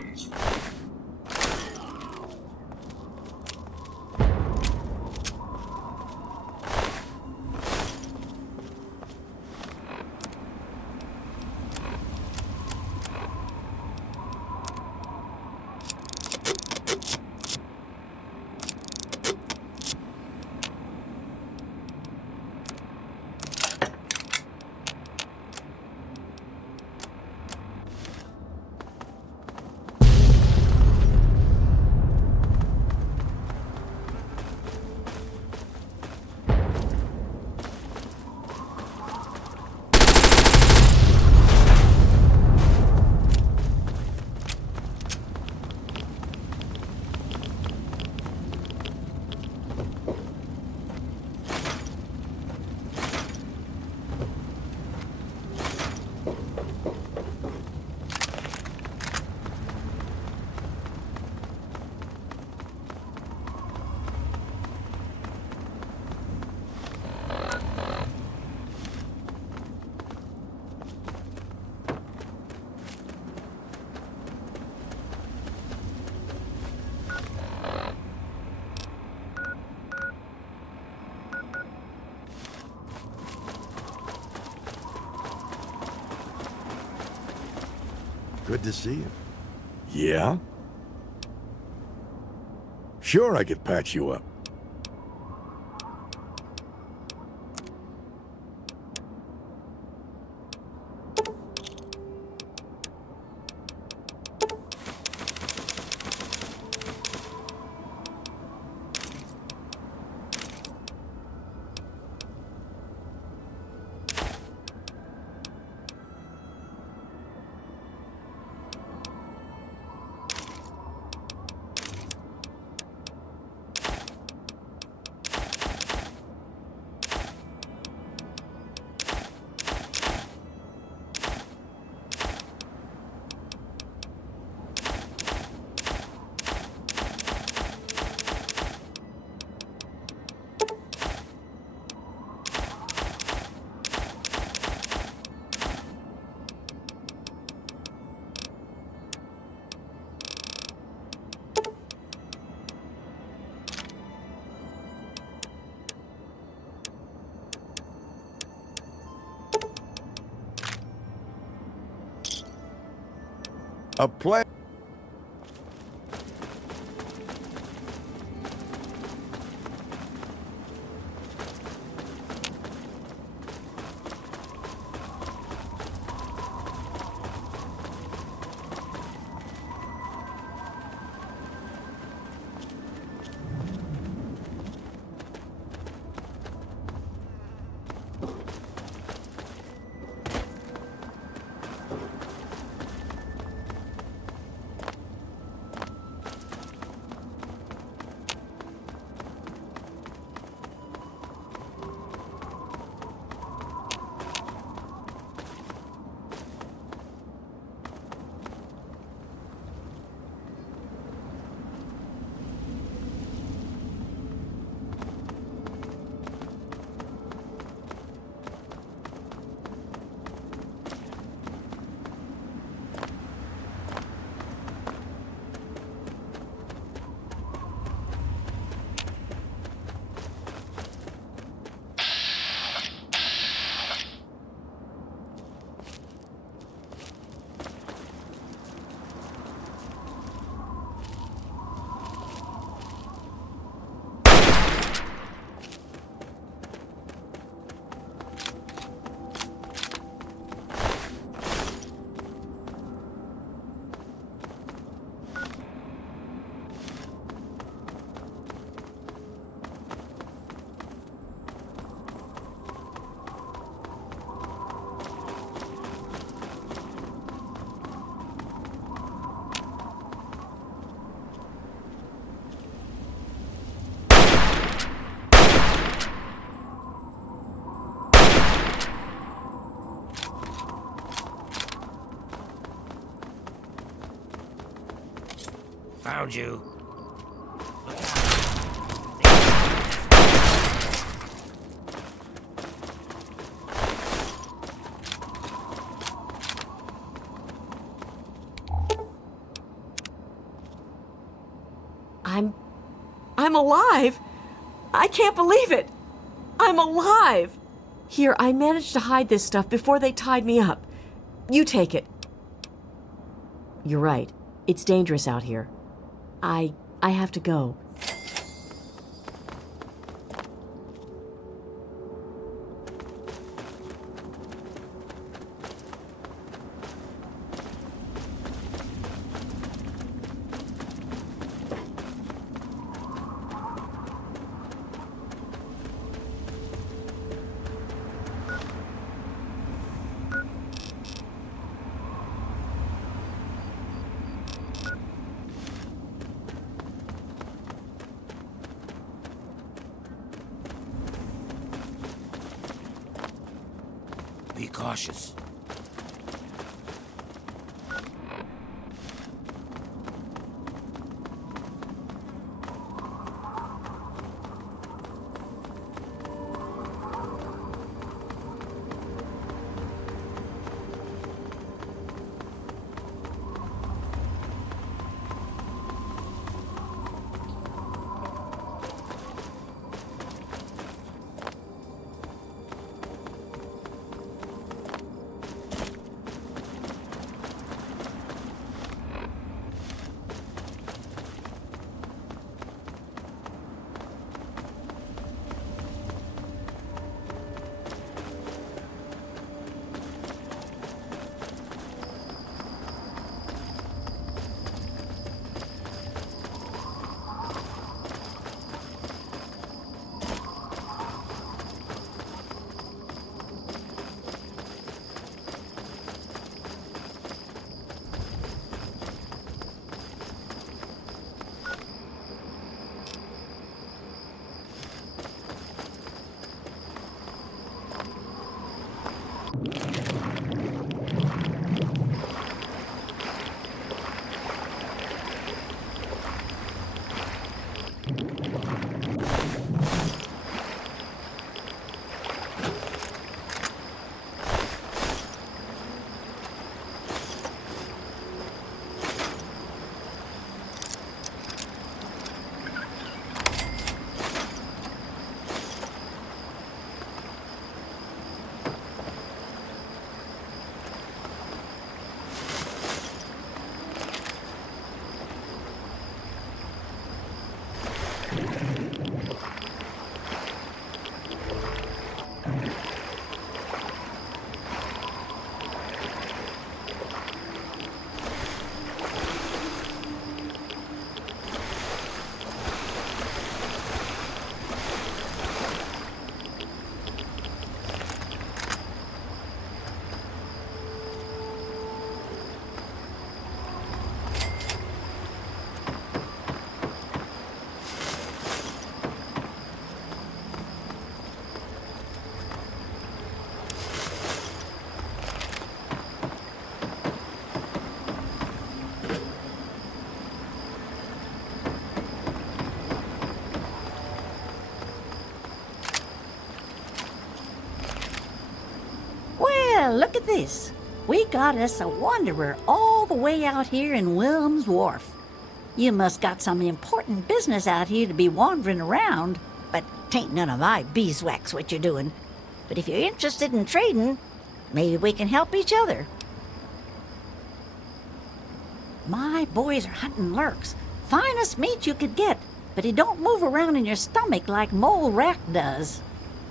Good to see you. Yeah? Sure, I could patch you up. A plan. found you. I'm alive! I can't believe it! I'm alive! Here, I managed to hide this stuff before they tied me up. You take it. You're right. It's dangerous out here. I have to go. Be cautious. Well, look at this. We got us a wanderer all the way out here in Williams Wharf. You must got some important business out here to be wandering around, but 'tain't none of my beeswax what you're doing. But if you're interested in trading, maybe we can help each other. My boys are hunting lurks. Finest meat you could get, but he don't move around in your stomach like mole rat does.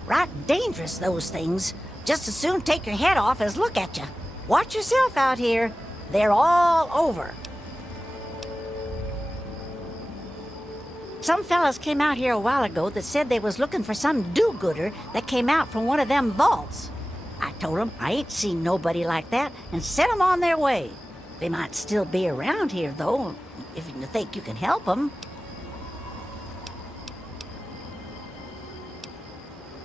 Right dangerous, those things. Just as soon take your head off as look at you. Watch yourself out here. They're all over. Some fellas came out here a while ago that said they was looking for some do-gooder that came out from one of them vaults. I told them I ain't seen nobody like that and sent them on their way. They might still be around here, though, if you think you can help them.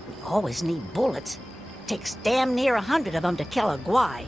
We always need bullets. Takes damn near 100 of them to kill a guy.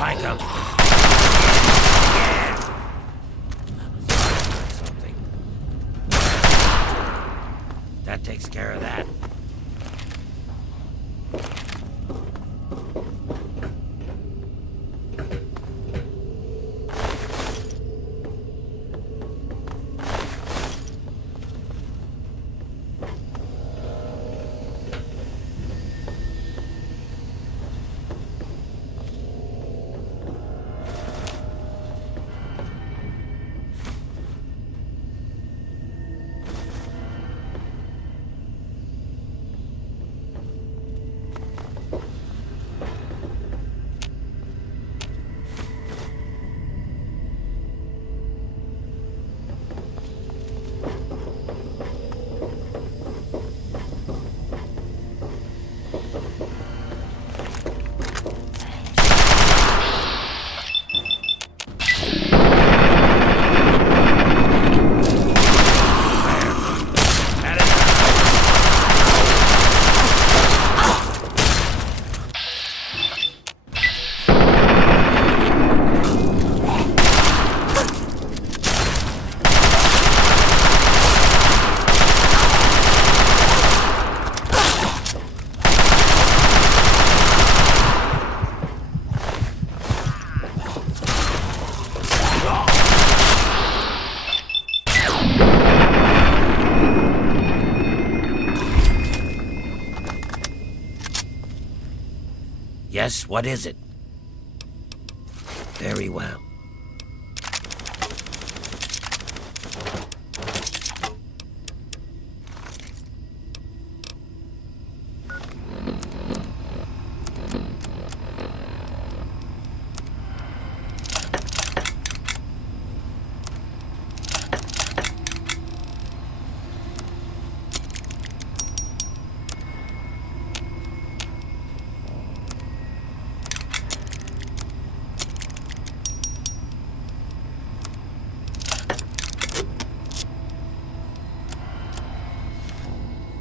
like him. Something. That takes care of that. Yes, what is it? Very well.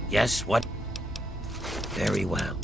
Yes, what? Very well.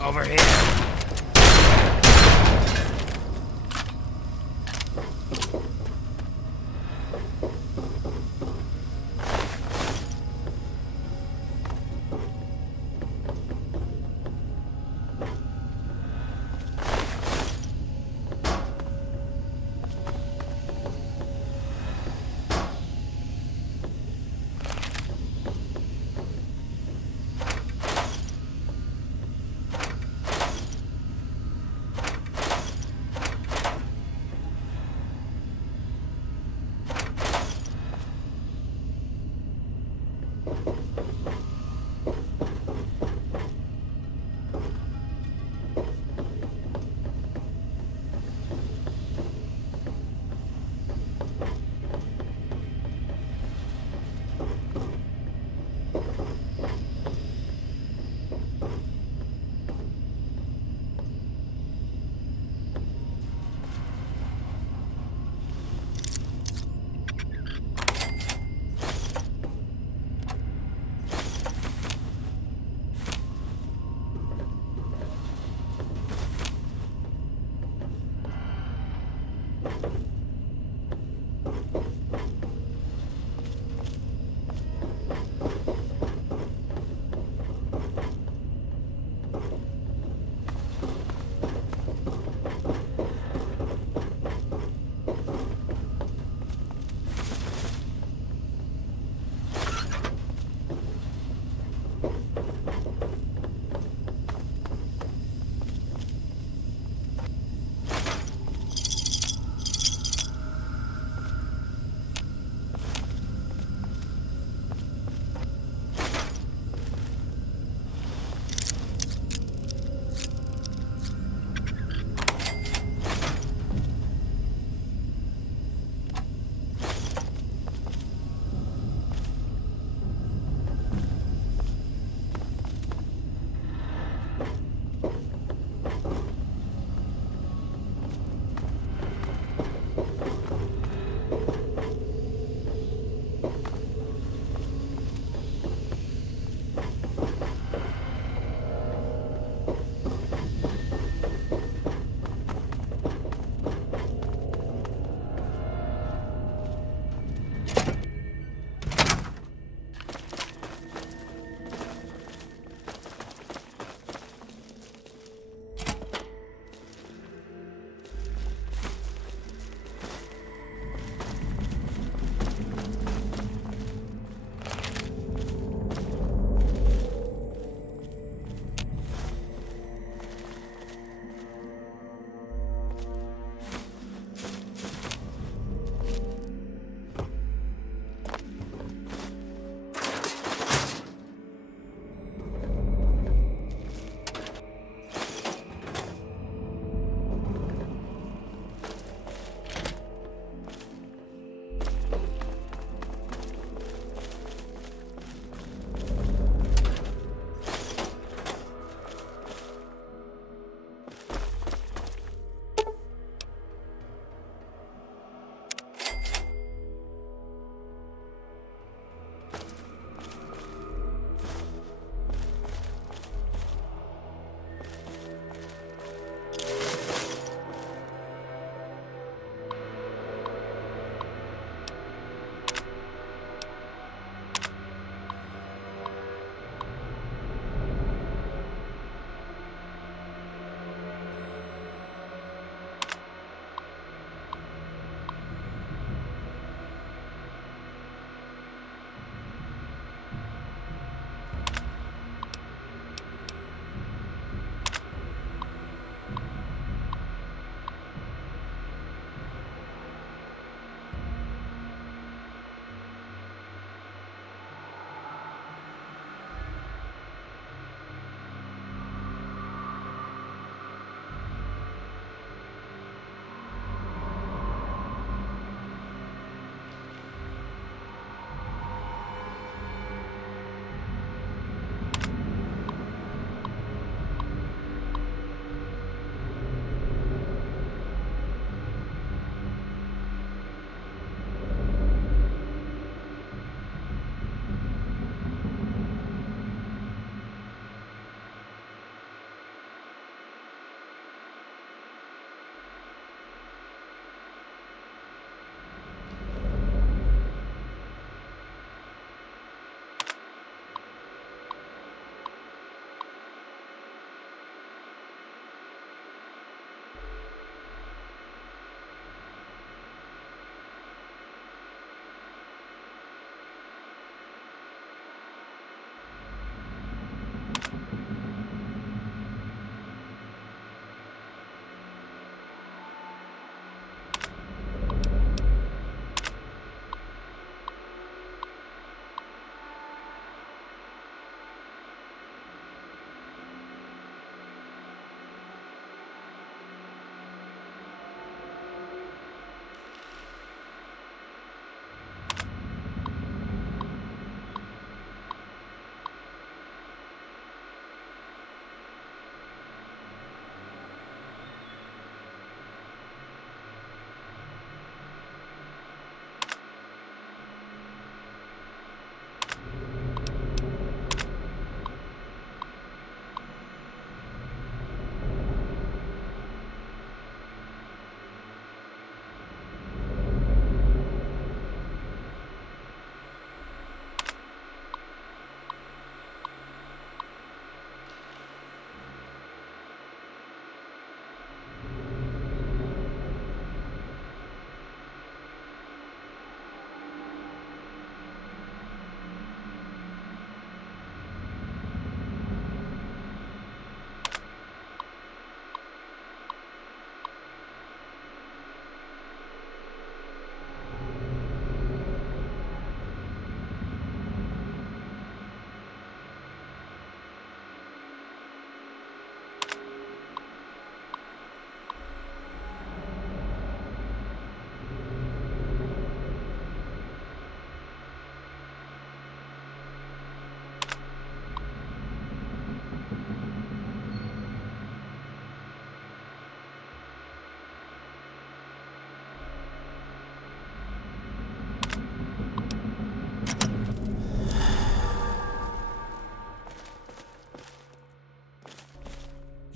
Over here.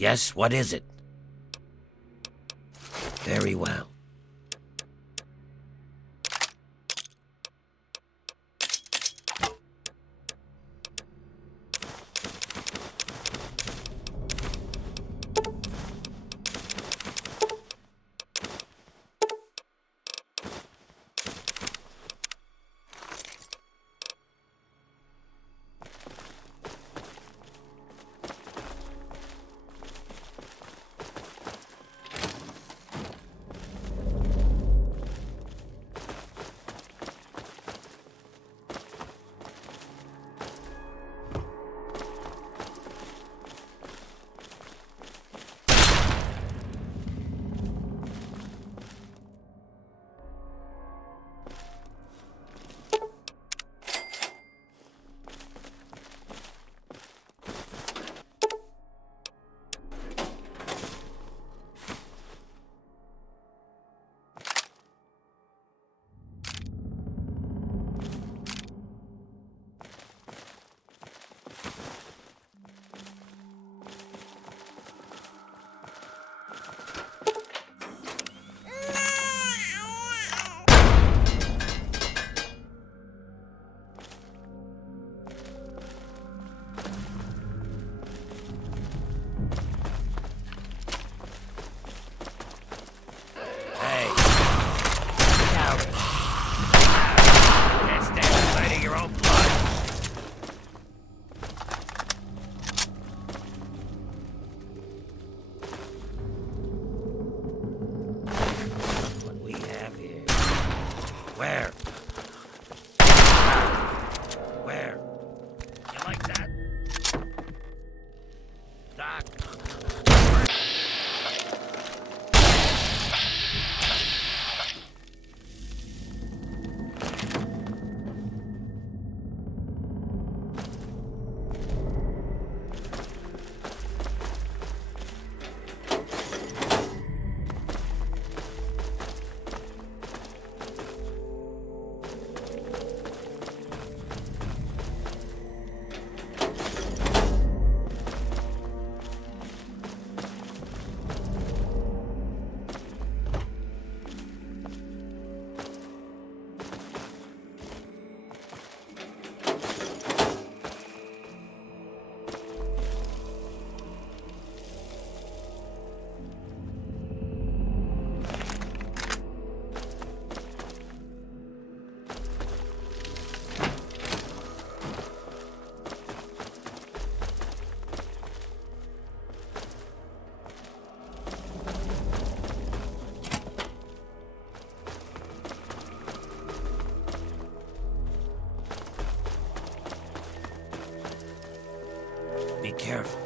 Yes, what is it? Very well. Be careful.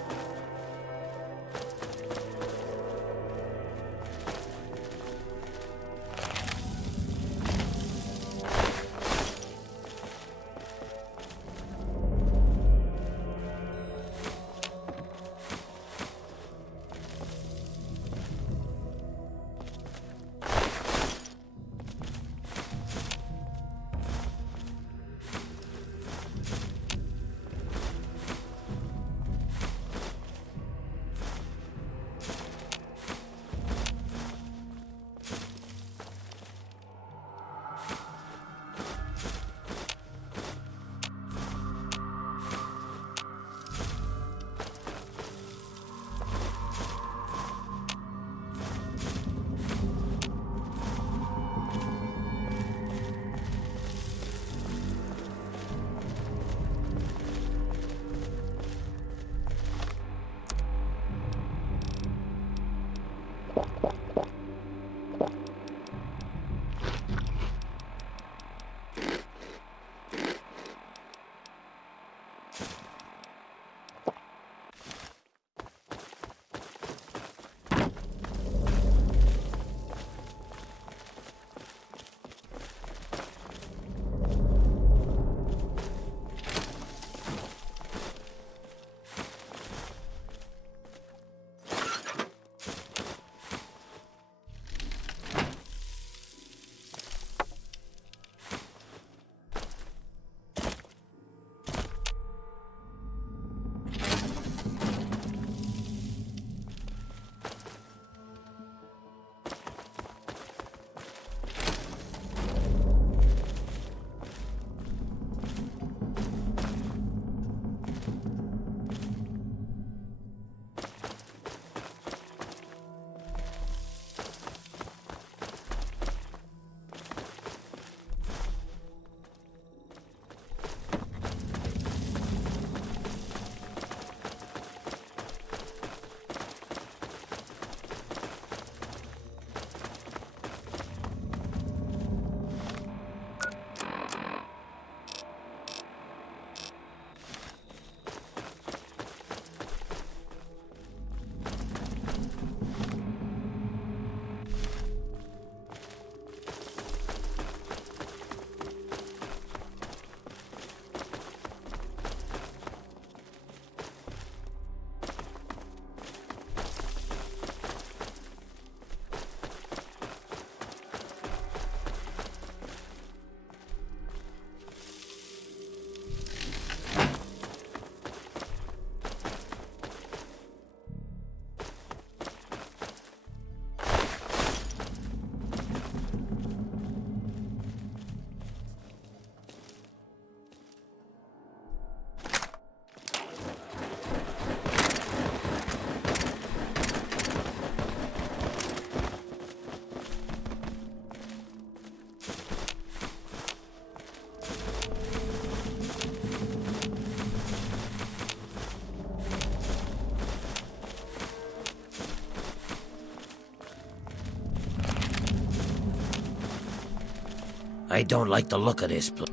I don't like the look of this place.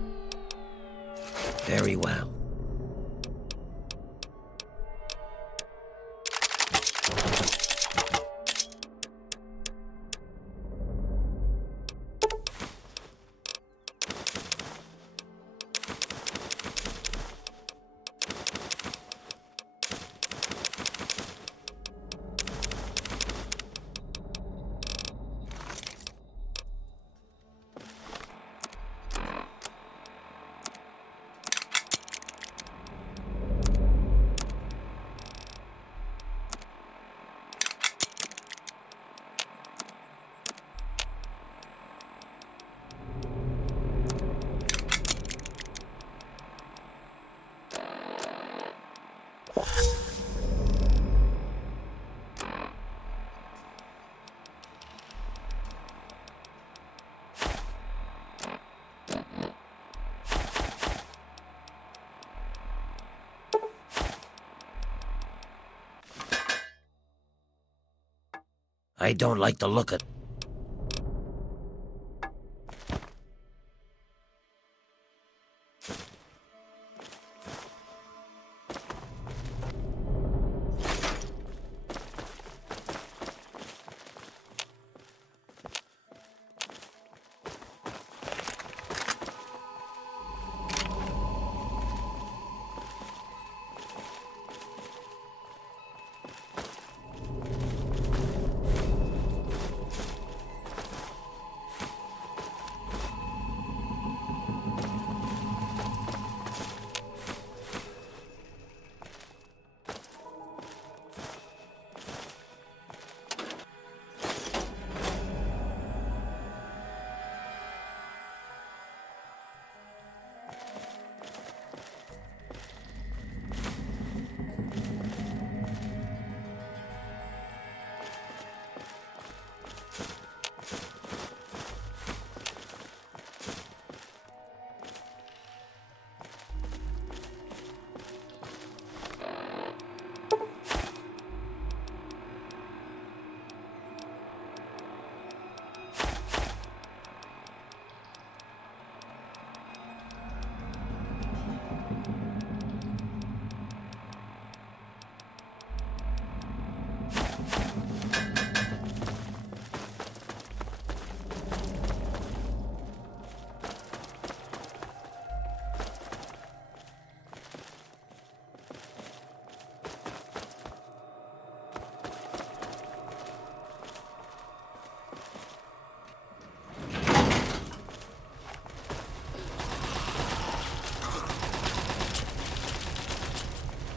Very well. I don't like the look of...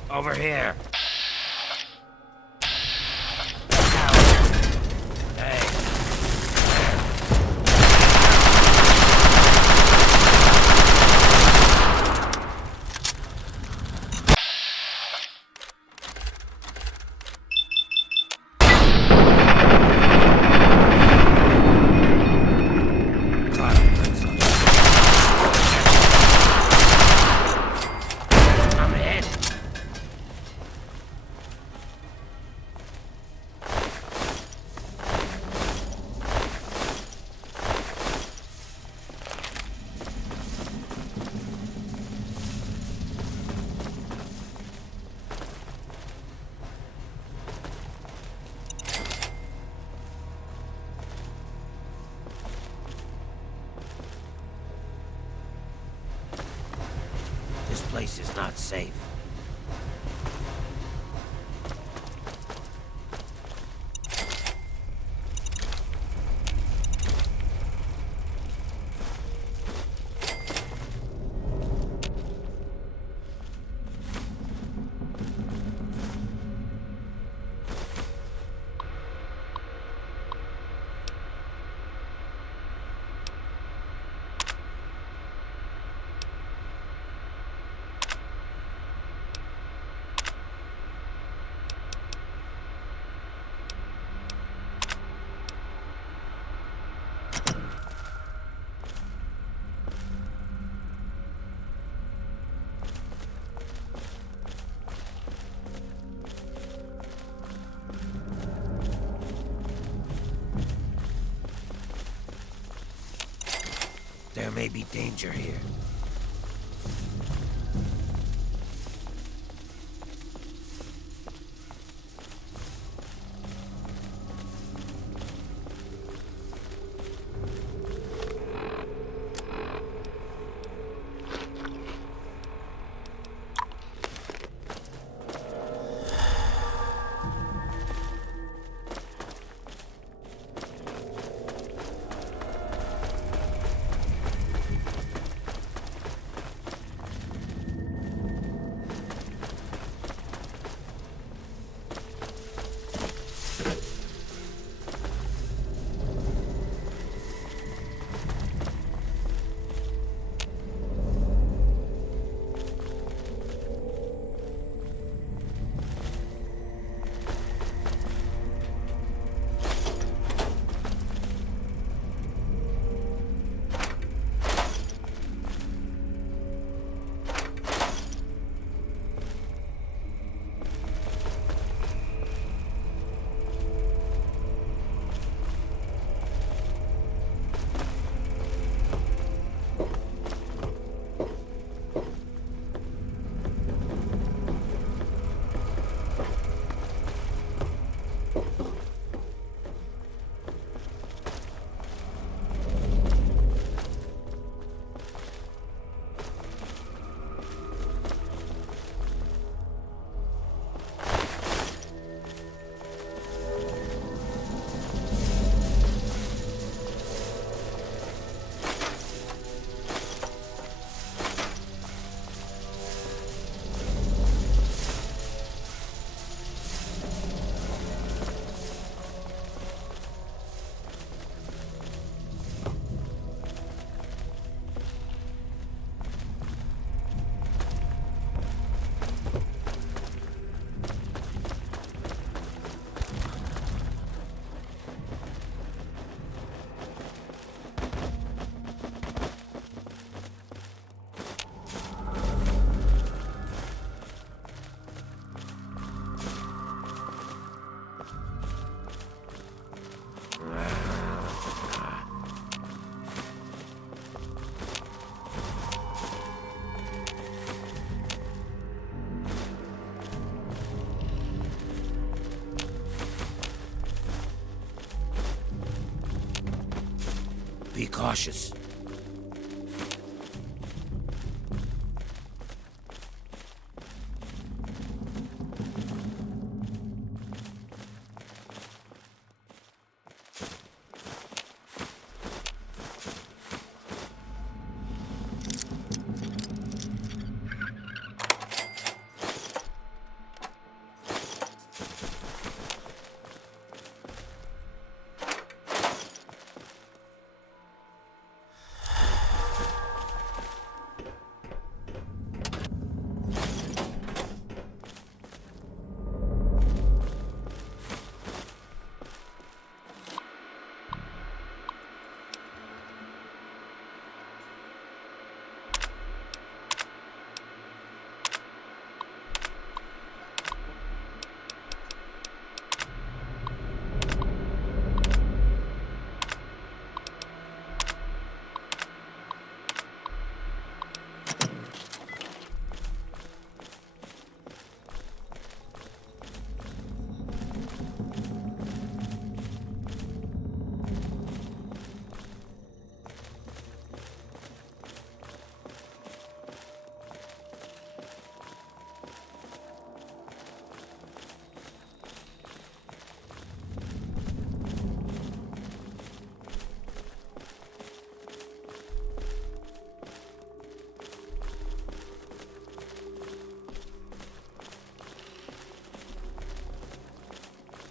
Over here. This place is not safe. may be danger here. Be cautious.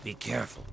Be careful.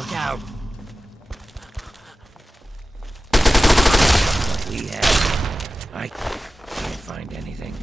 Look out. What we have. I can't find anything.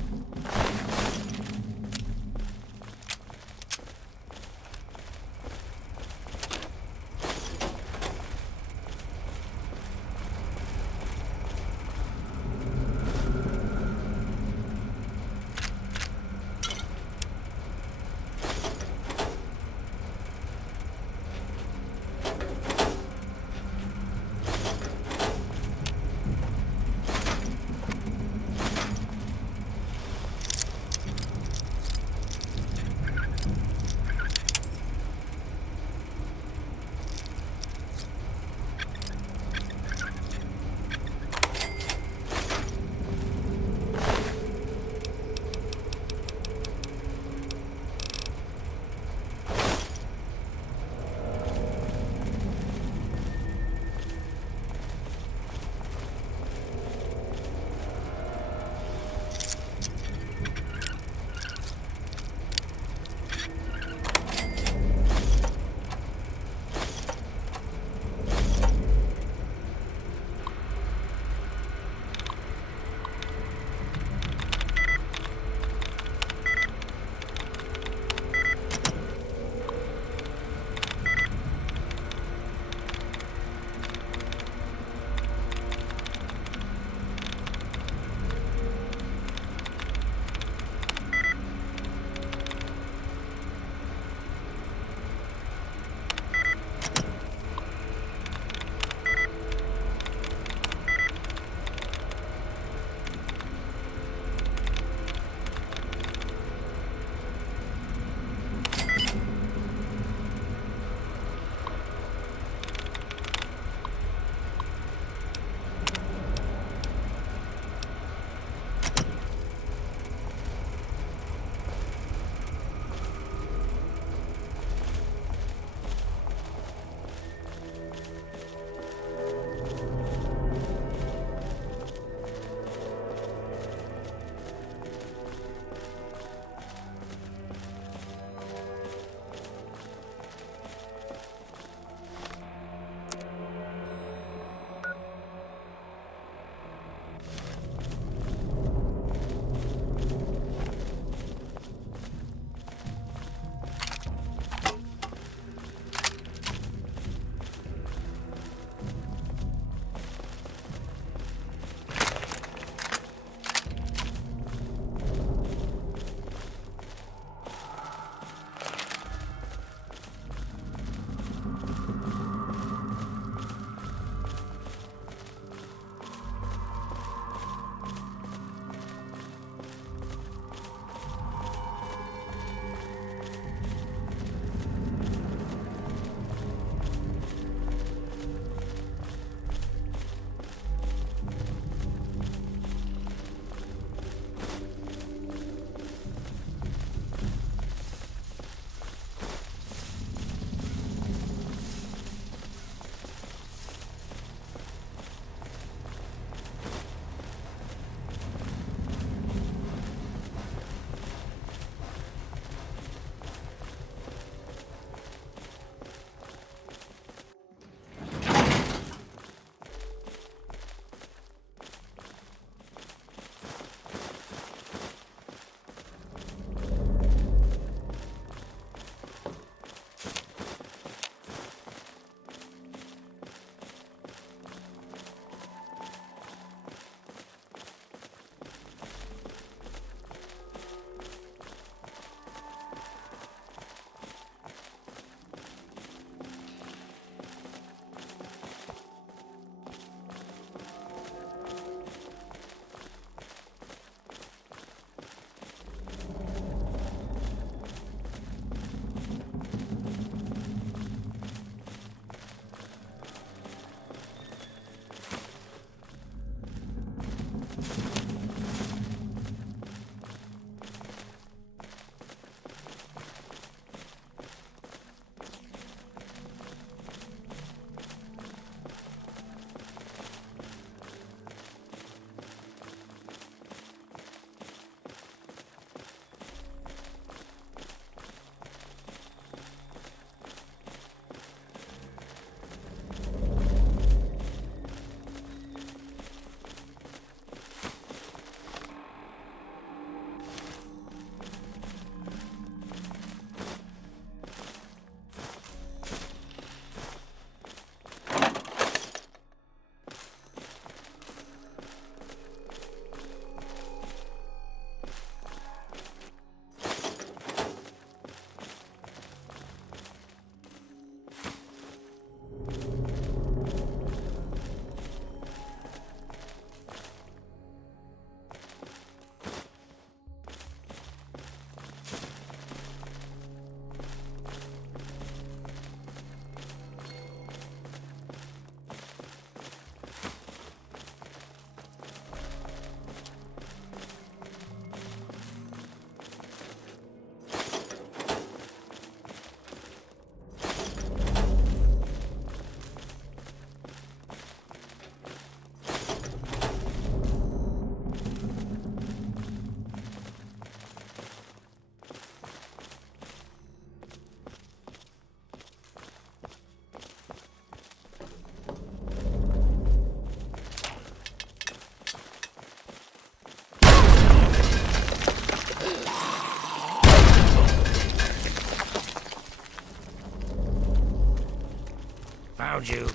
found you.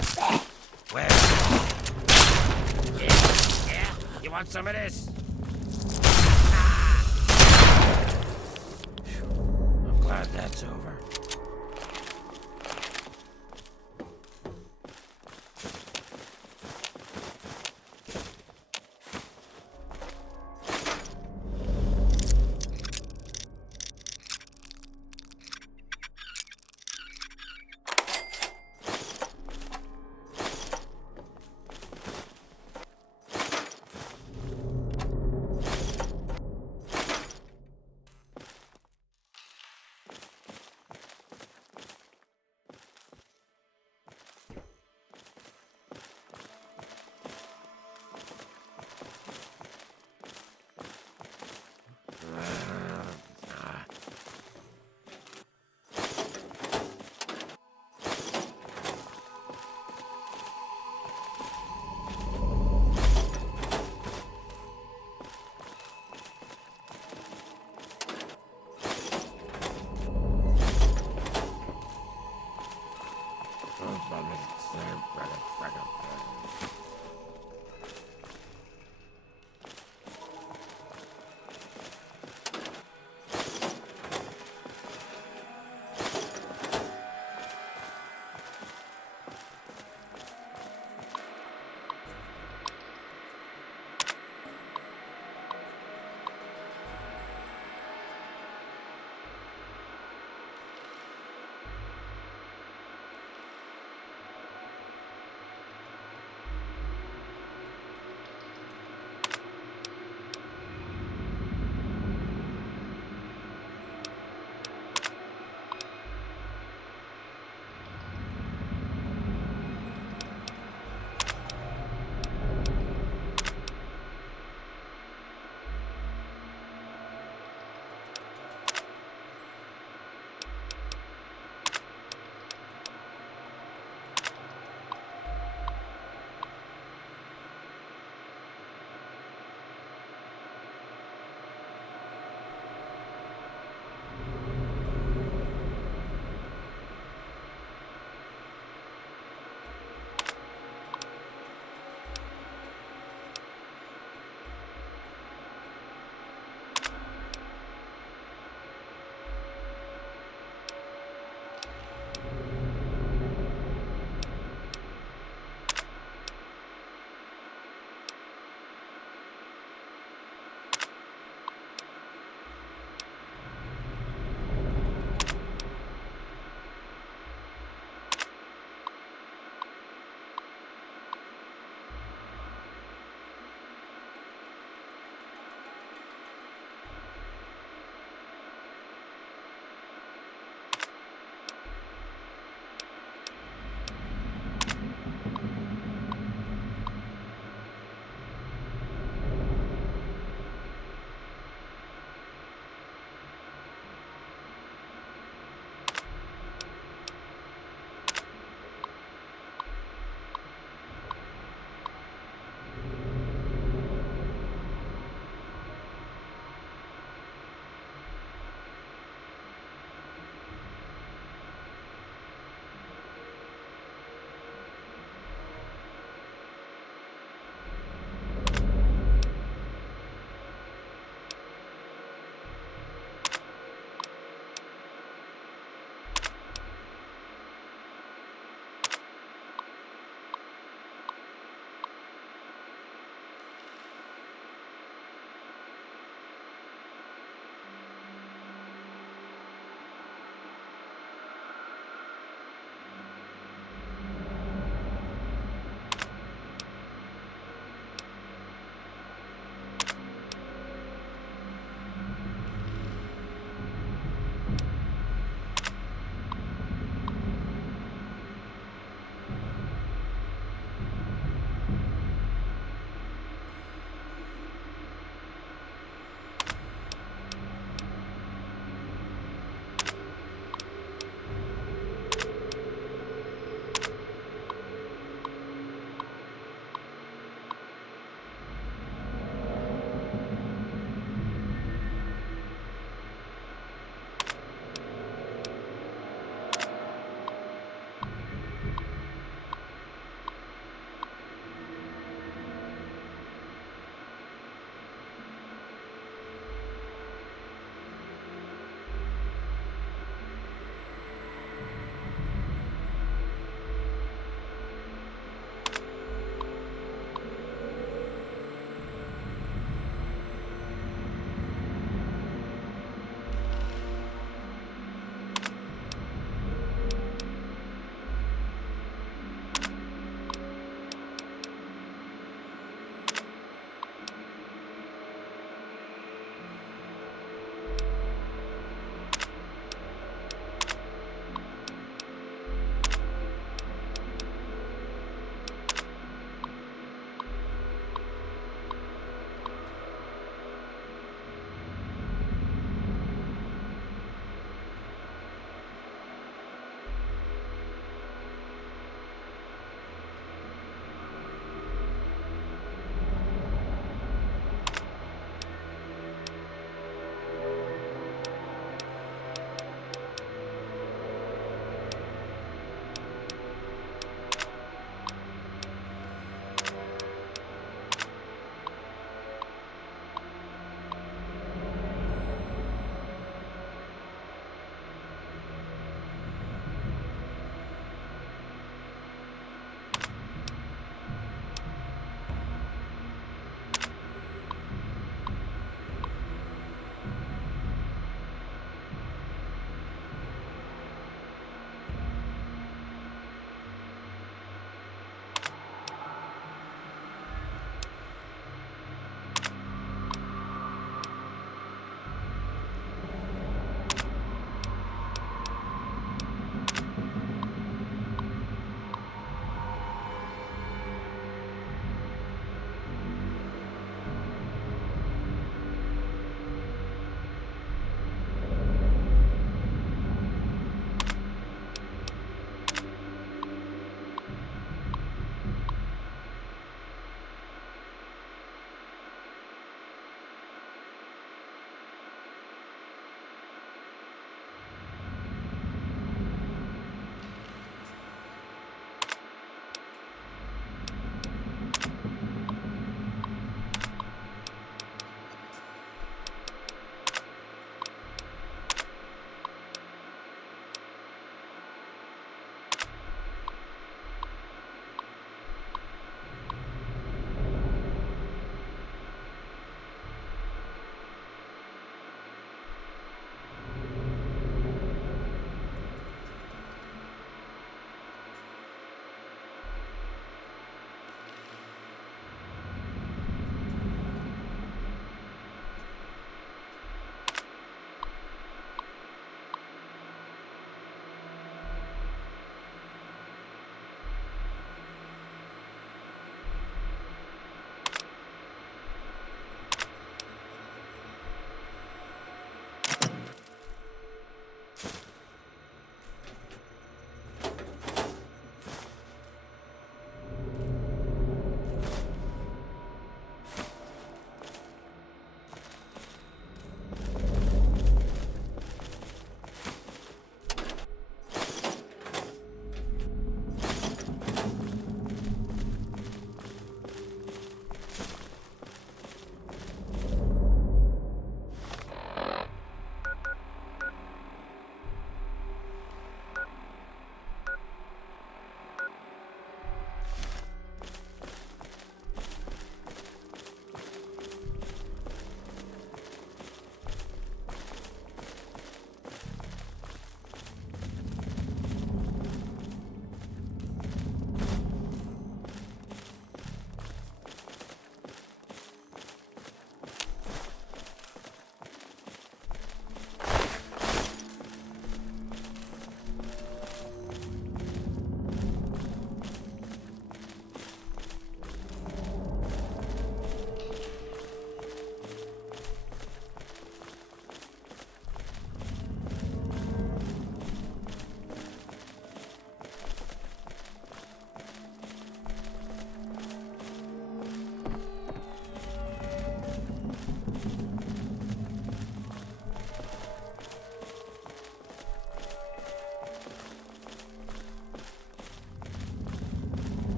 Where? Yeah? You want some of this? I'm glad that's over.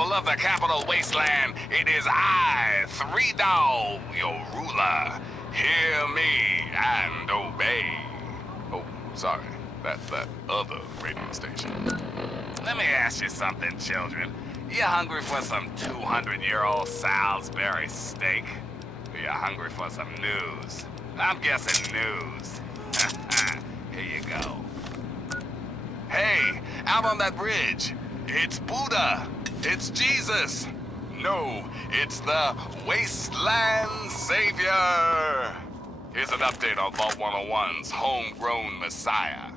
people of the capital wasteland, it is I, Three Dog, your ruler. Hear me and obey. Oh, sorry. That's that other radio station. Let me ask you something, children. You hungry for some 200-year-old Salisbury steak? Or you hungry for some news? I'm guessing news. Here you go. Hey, out on that bridge, it's Buddha. It's Jesus. No, it's the Wasteland Savior. Here's an update on Vault 101's homegrown messiah.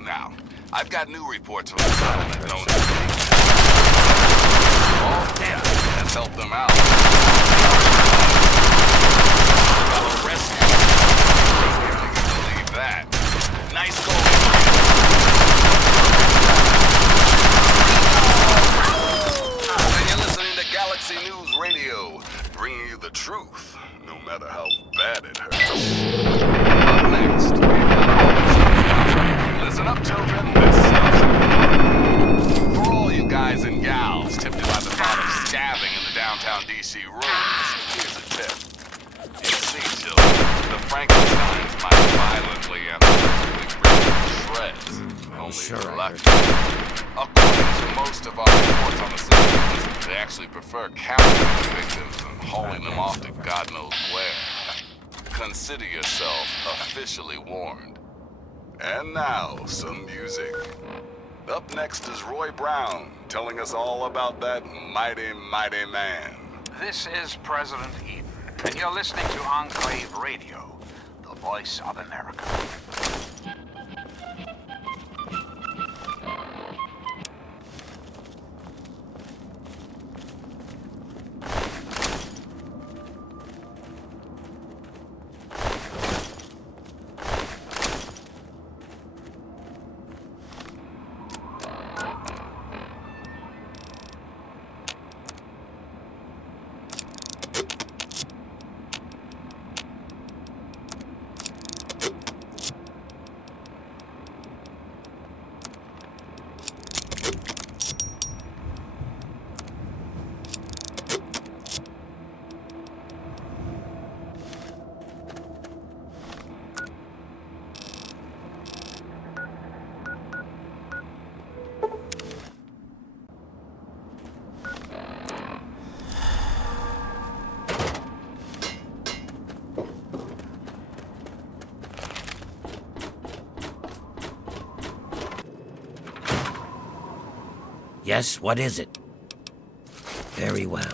Now, I've got new reports from the settlement known as has helped them out. Fellow rescue. Can you believe that? Nice going. And you're listening to Galaxy News Radio, bringing you the truth, no matter how bad it hurts. Up next, listen up, children. This for all you guys and gals tempted by the thought of scabbing in the downtown DC rooms, here's a tip. You see, children, the Frankensteins might violently and perfectly rip to shreds. Only if you're lucky. According to most of our reports on the citizens, they actually prefer counting the victims and hauling them off to God knows where. Consider yourself officially warned. And now, some music. Up next is Roy Brown, telling us all about that mighty, mighty man. This is President Eden, and you're listening to Enclave Radio, the voice of America. Yes, what is it? Very well.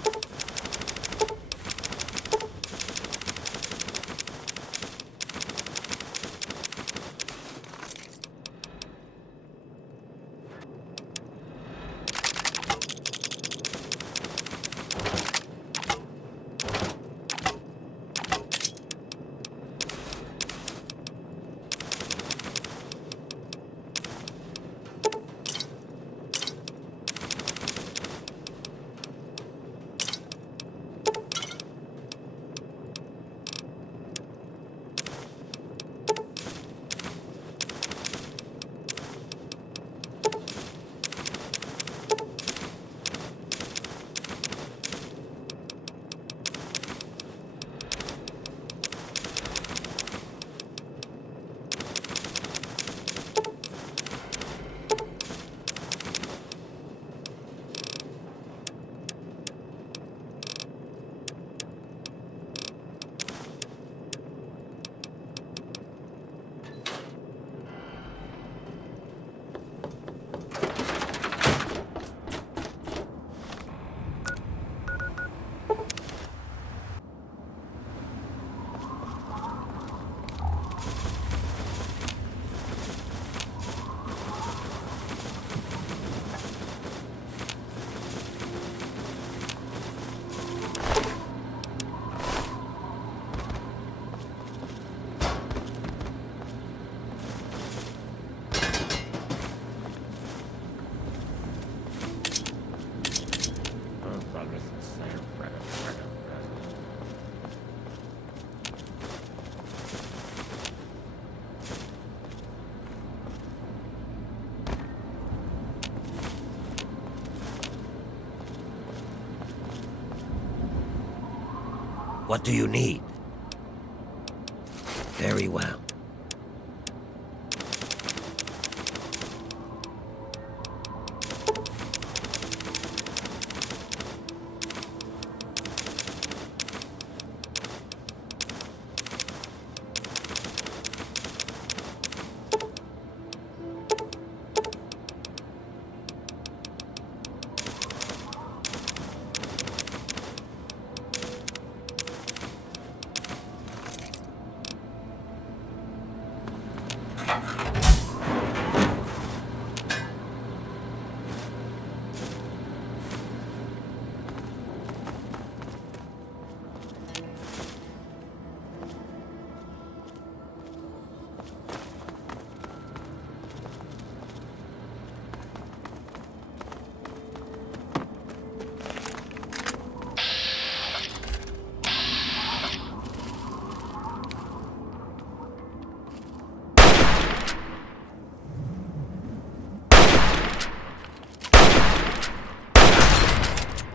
What do you need? Very well.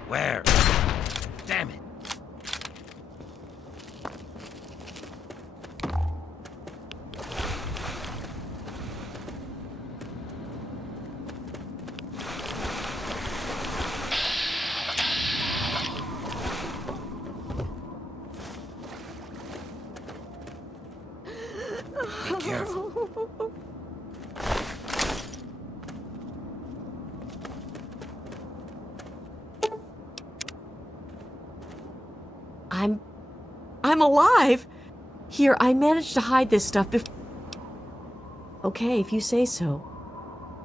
Where? Damn it. Be careful. I'm alive! Here, I managed to hide this stuff Okay, if you say so.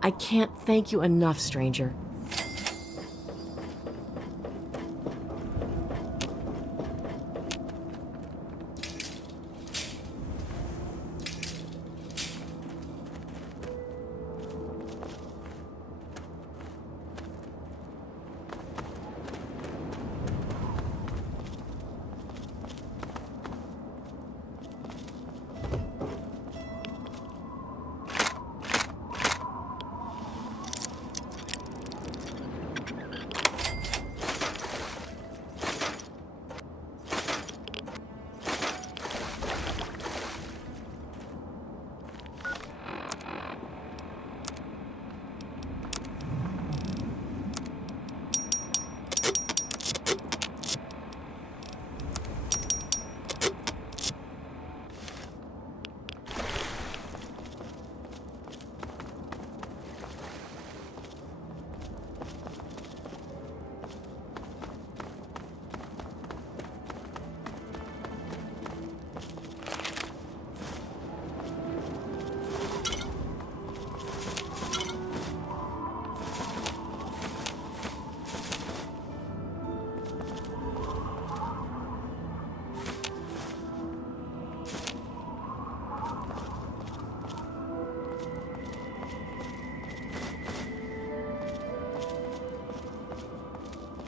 I can't thank you enough, stranger.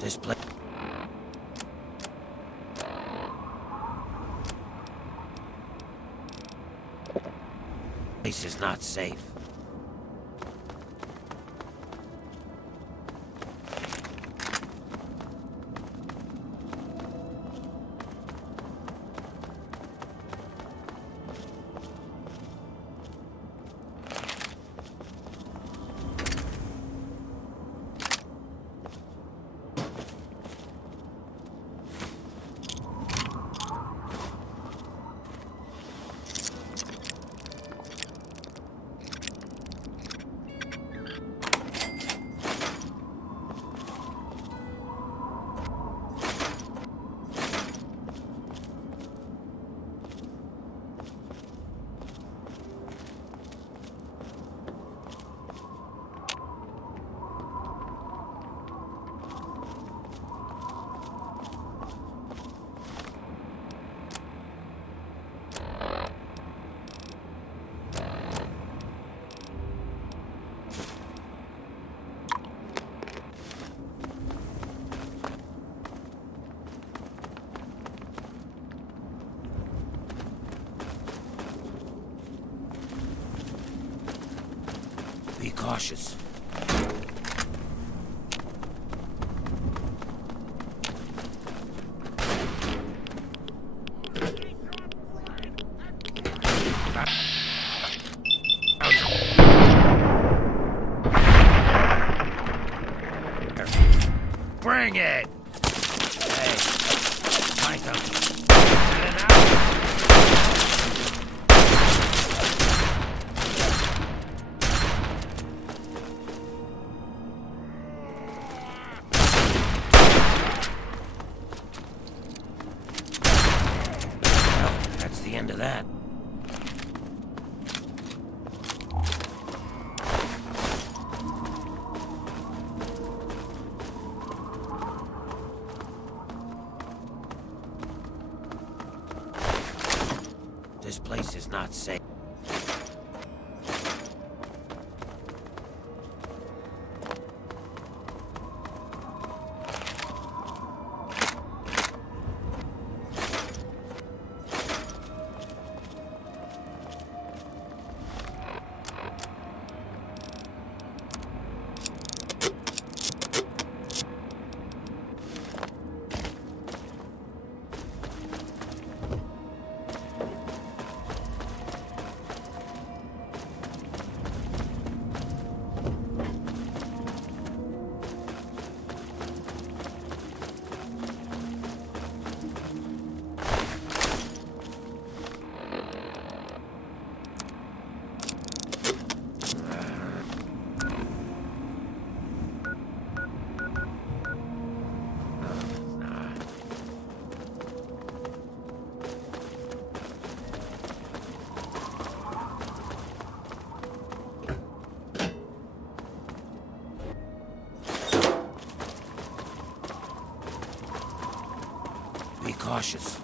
This place is not safe. Be cautious. end of that. This place is not safe. Be cautious.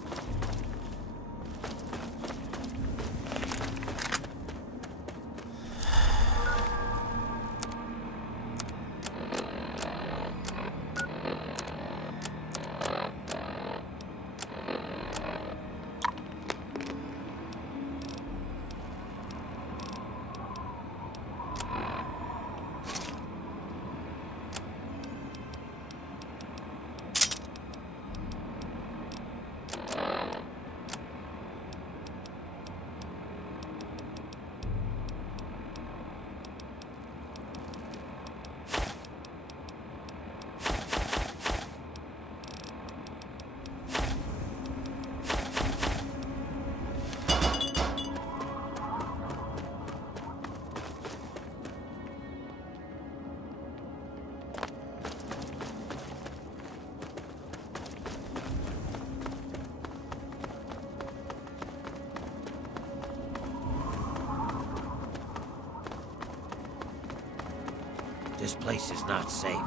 This place is not safe.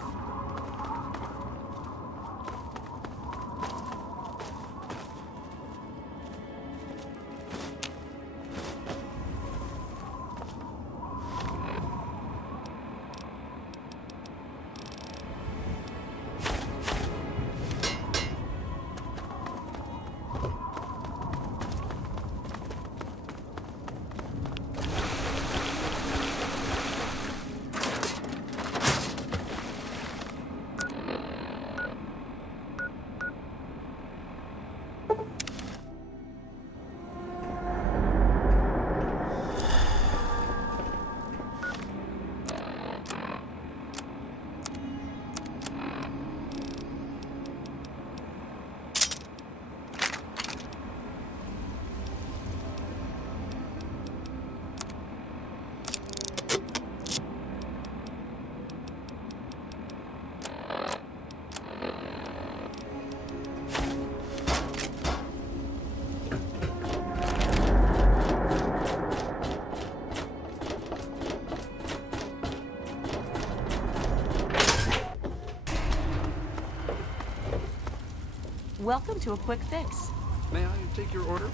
Welcome to a quick fix. May I take your order?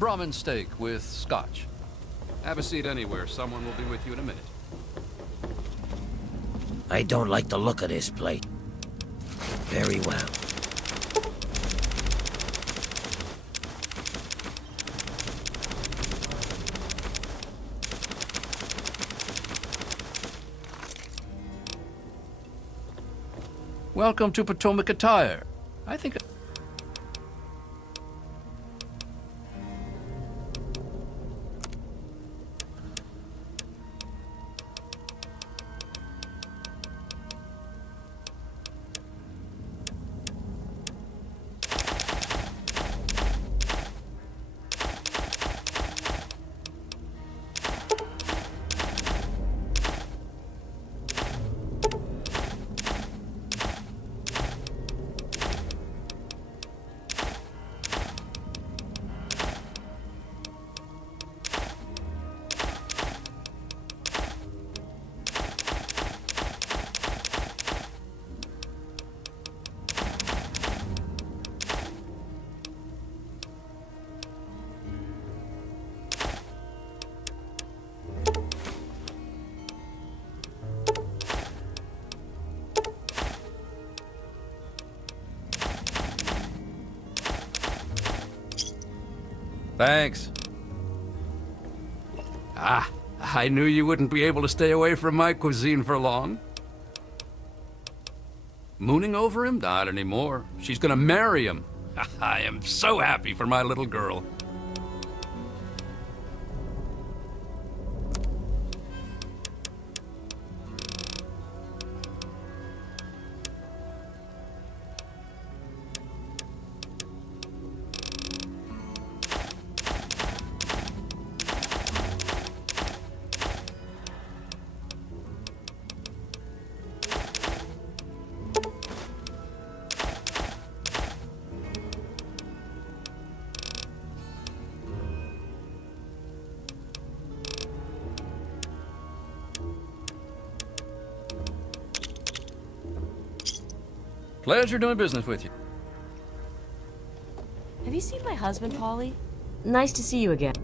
Brahmin steak with scotch. Have a seat anywhere. Someone will be with you in a minute. I don't like the look of this plate. Very well. Welcome to Potomac Attire. I think... Thanks. Ah, I knew you wouldn't be able to stay away from my cuisine for long. Mooning over him? Not anymore. She's gonna marry him. I am so happy for my little girl. Pleasure doing business with you. Have you seen my husband, Polly? Nice to see you again.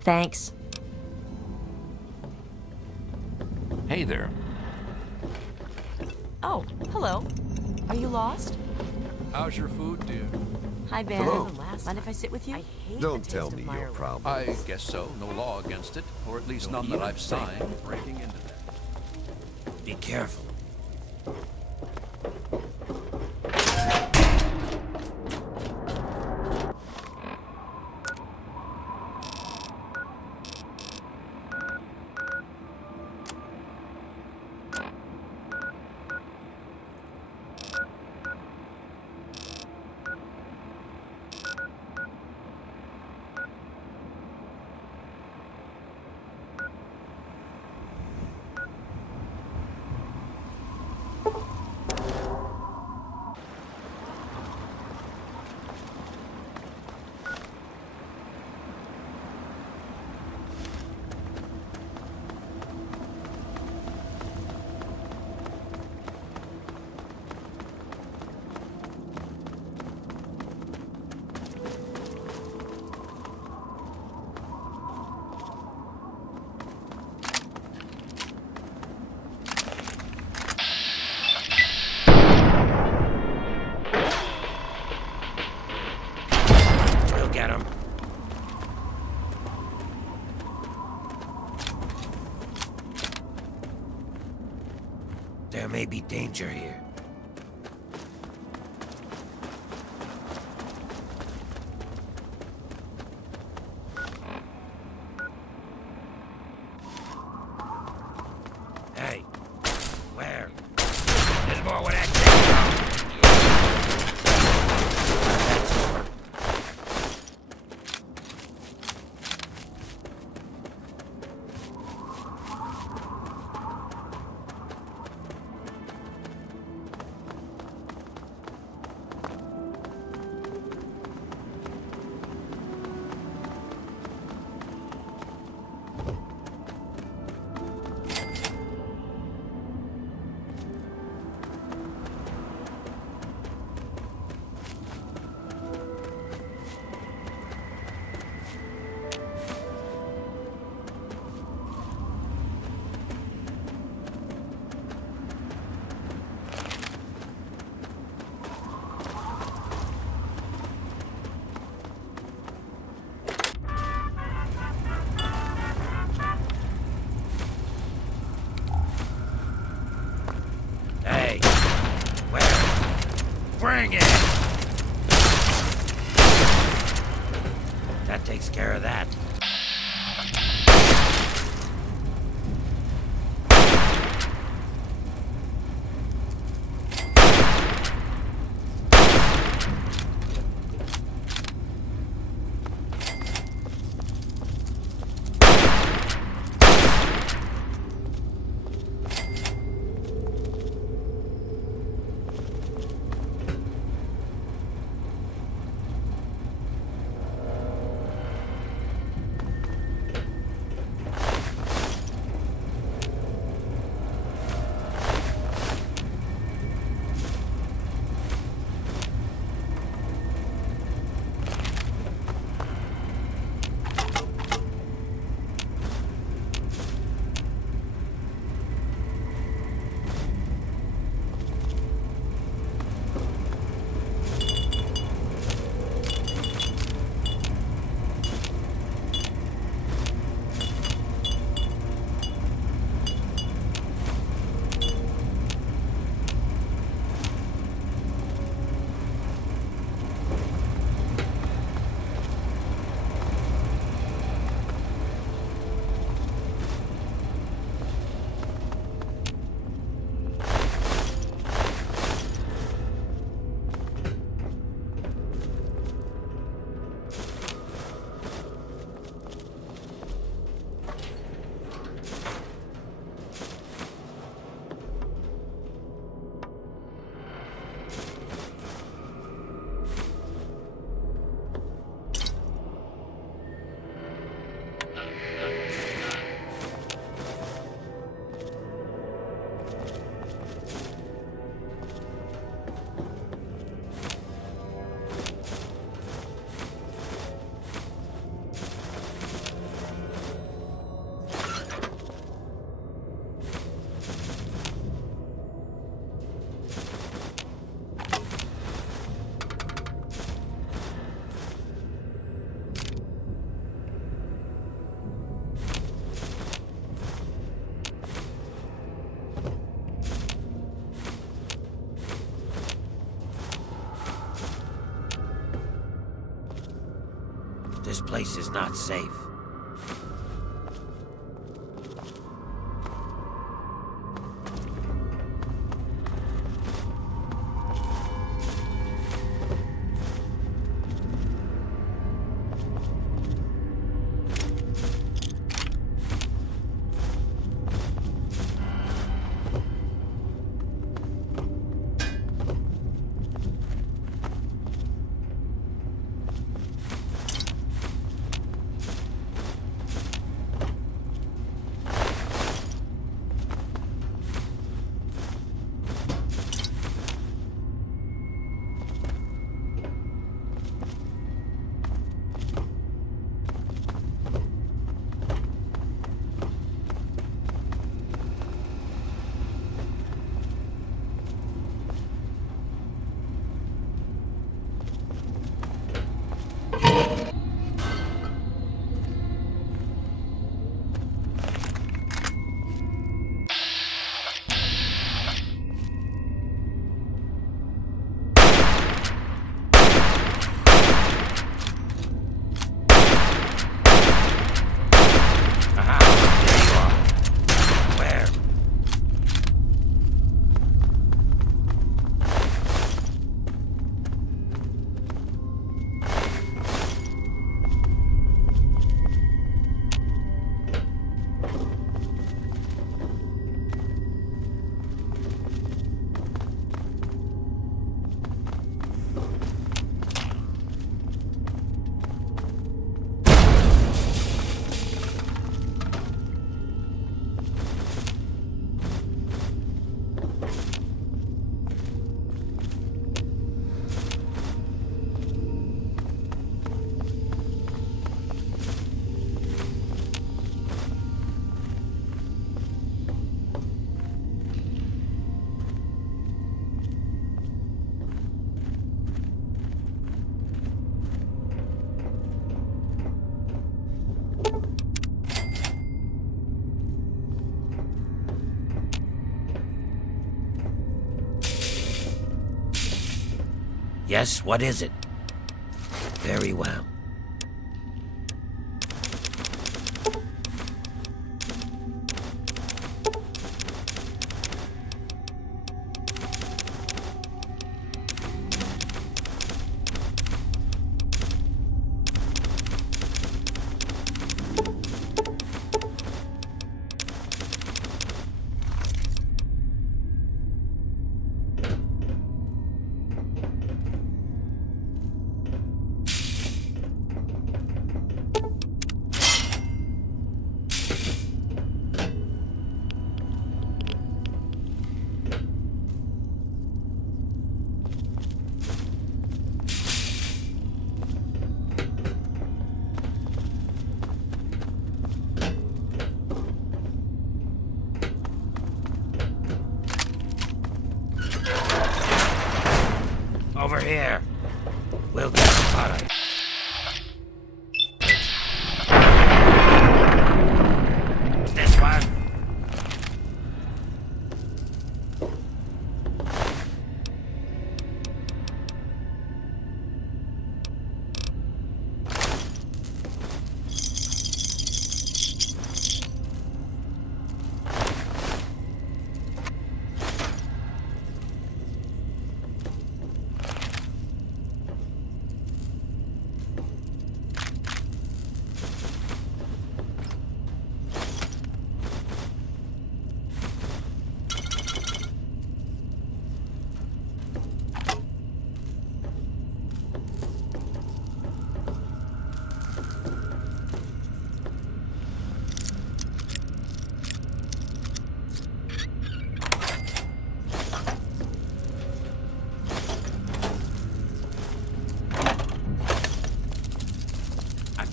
Thanks. Hey there. Oh, hello. Are you lost? How's your food, dear? Hi, Ben. Hello. Mind if I sit with you? Don't tell me your problem. I guess so. No law against it, or at least none that I've signed breaking into that. Be careful. Get him. There may be danger here. Hey, where? There's more where that came from. That's over. Bring it! That takes care of that. This place is not safe. Yes, what is it? Very well. Over here. We'll get started. This one.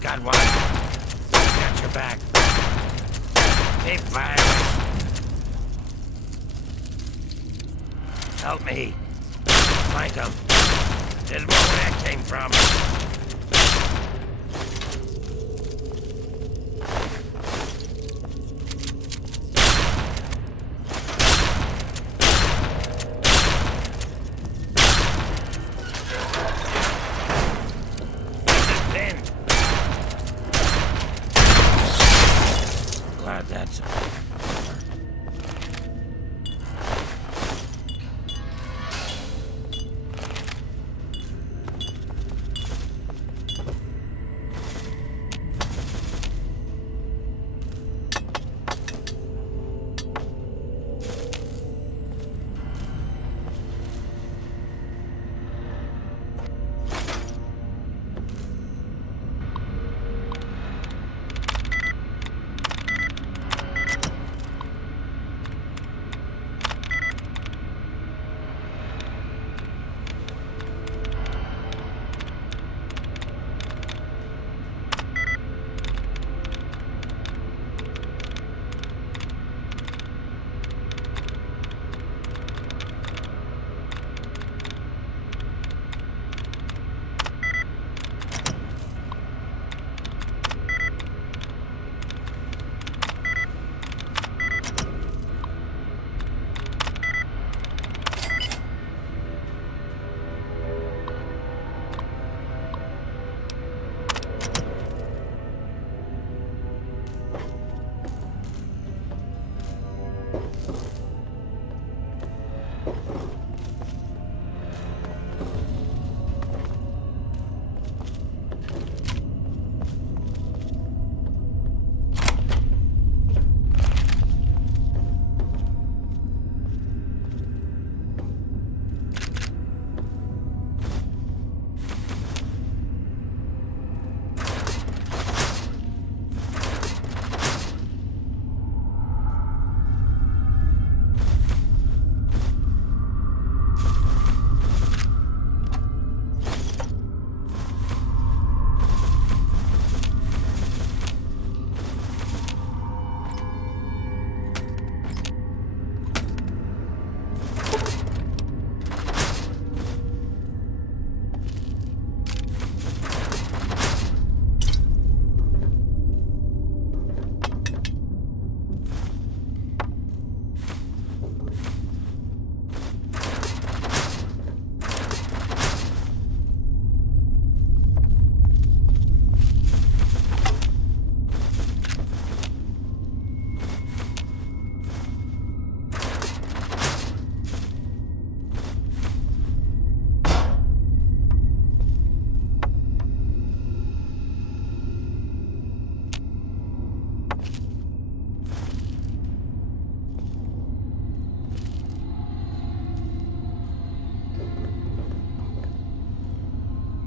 Got one. Got your back. Keep firing. Help me. Flank him. There's more where that came from.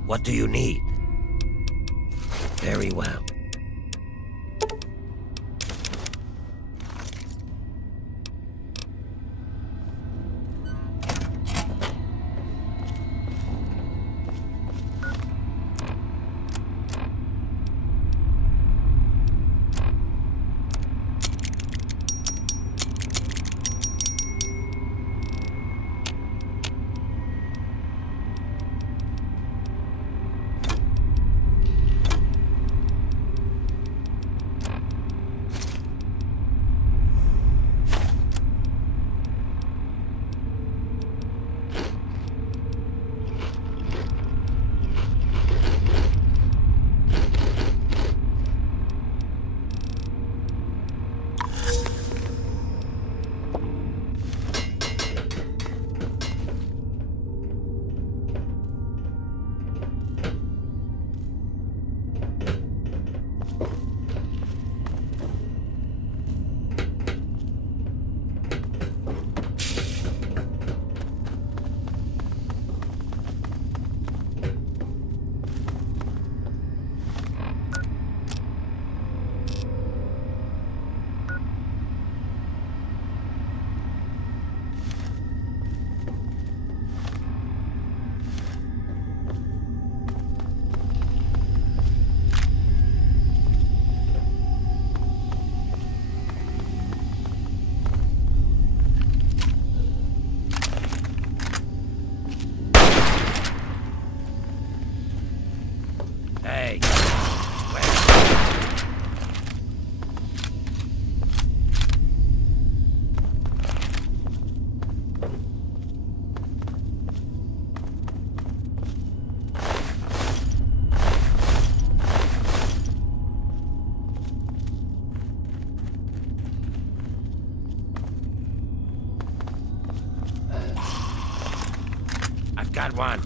What do you need? Very well. Hey. I've got one.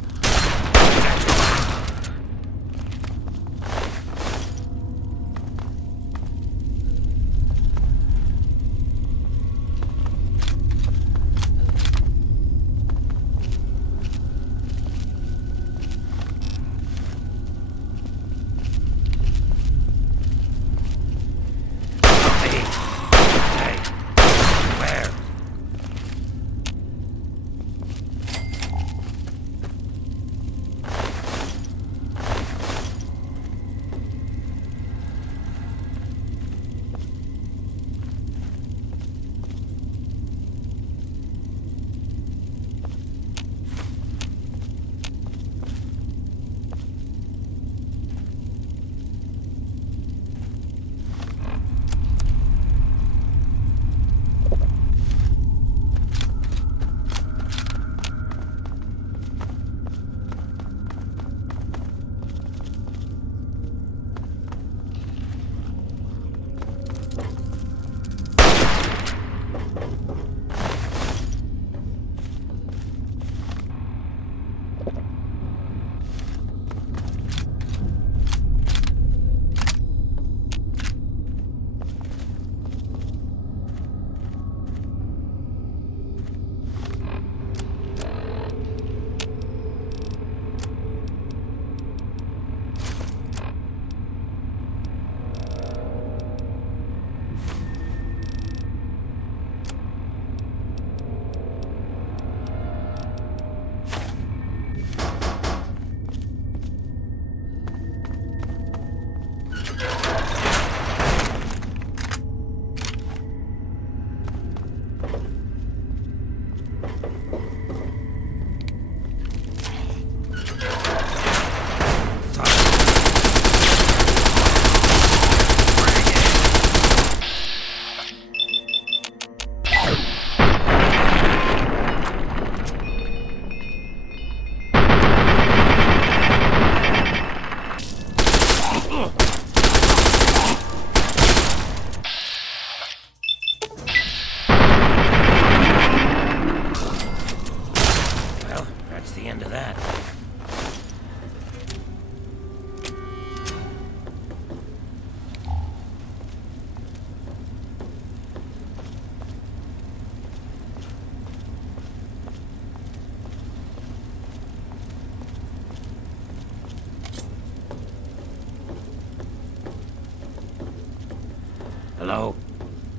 Hello?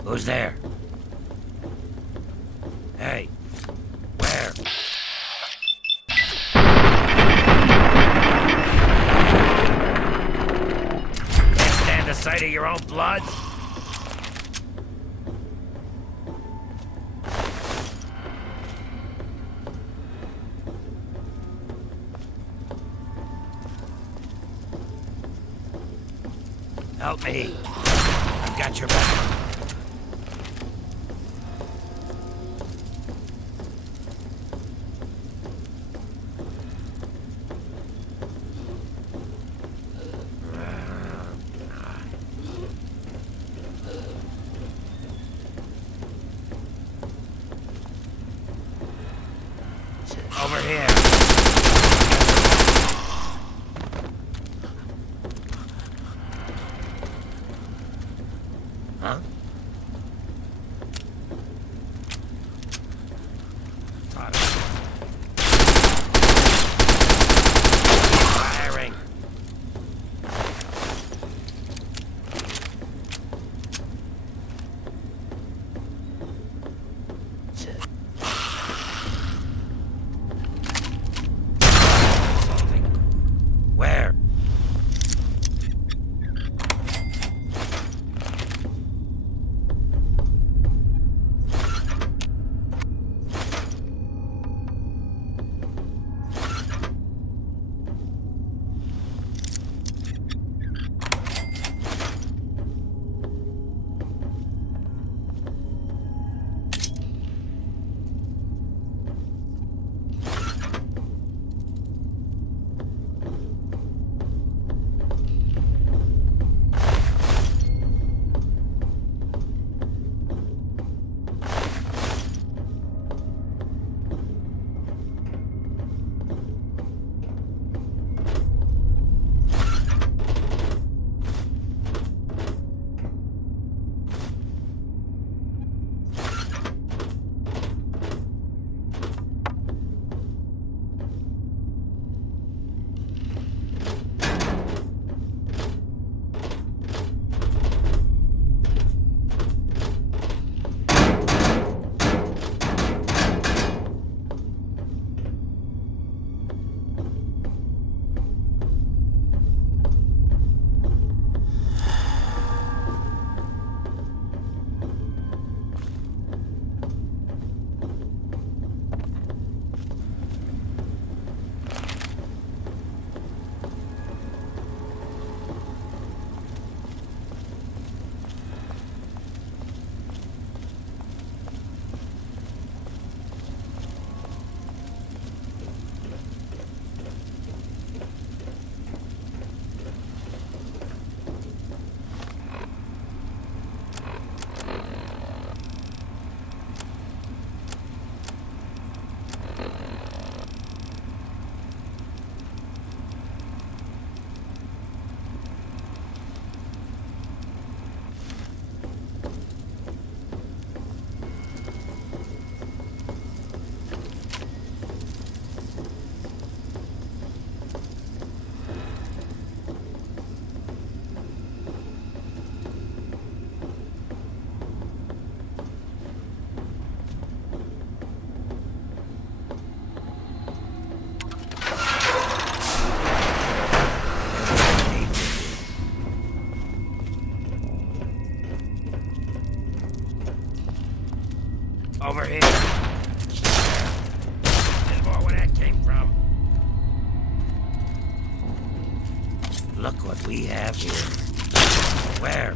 Who's there? Hey, where? Can't stand the sight of your own blood? Help me. I've got your back. Over here. Huh? Firing. Where? Over here. There's more where that came from. Look what we have here. Where?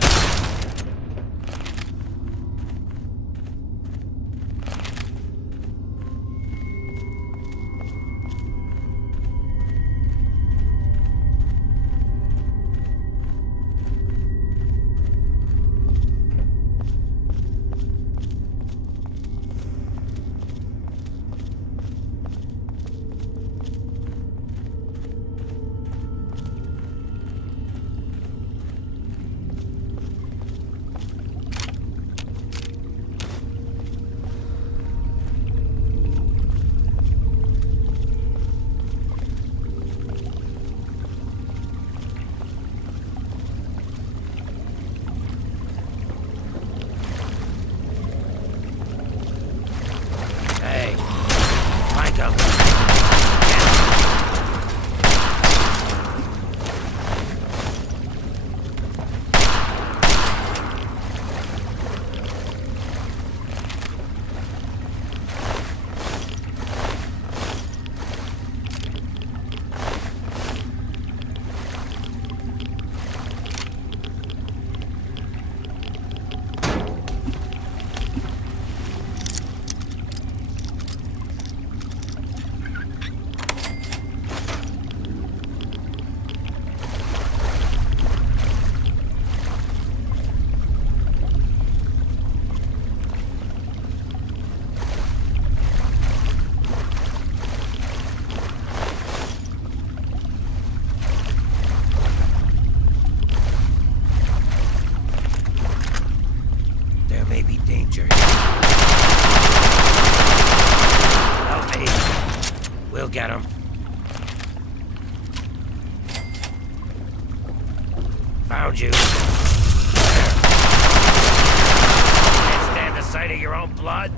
We'll get him. Found you. Can't stand the sight of your own blood?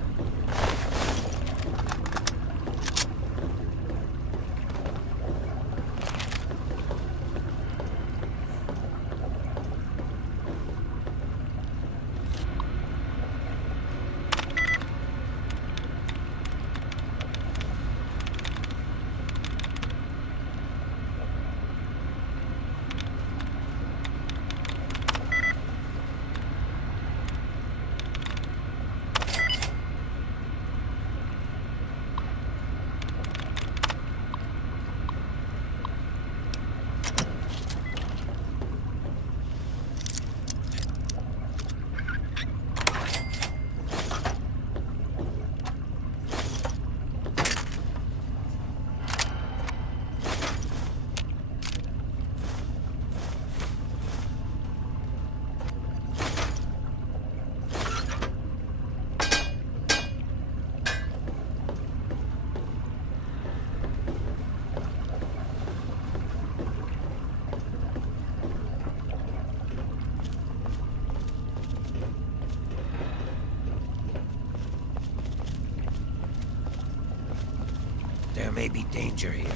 There may be danger here.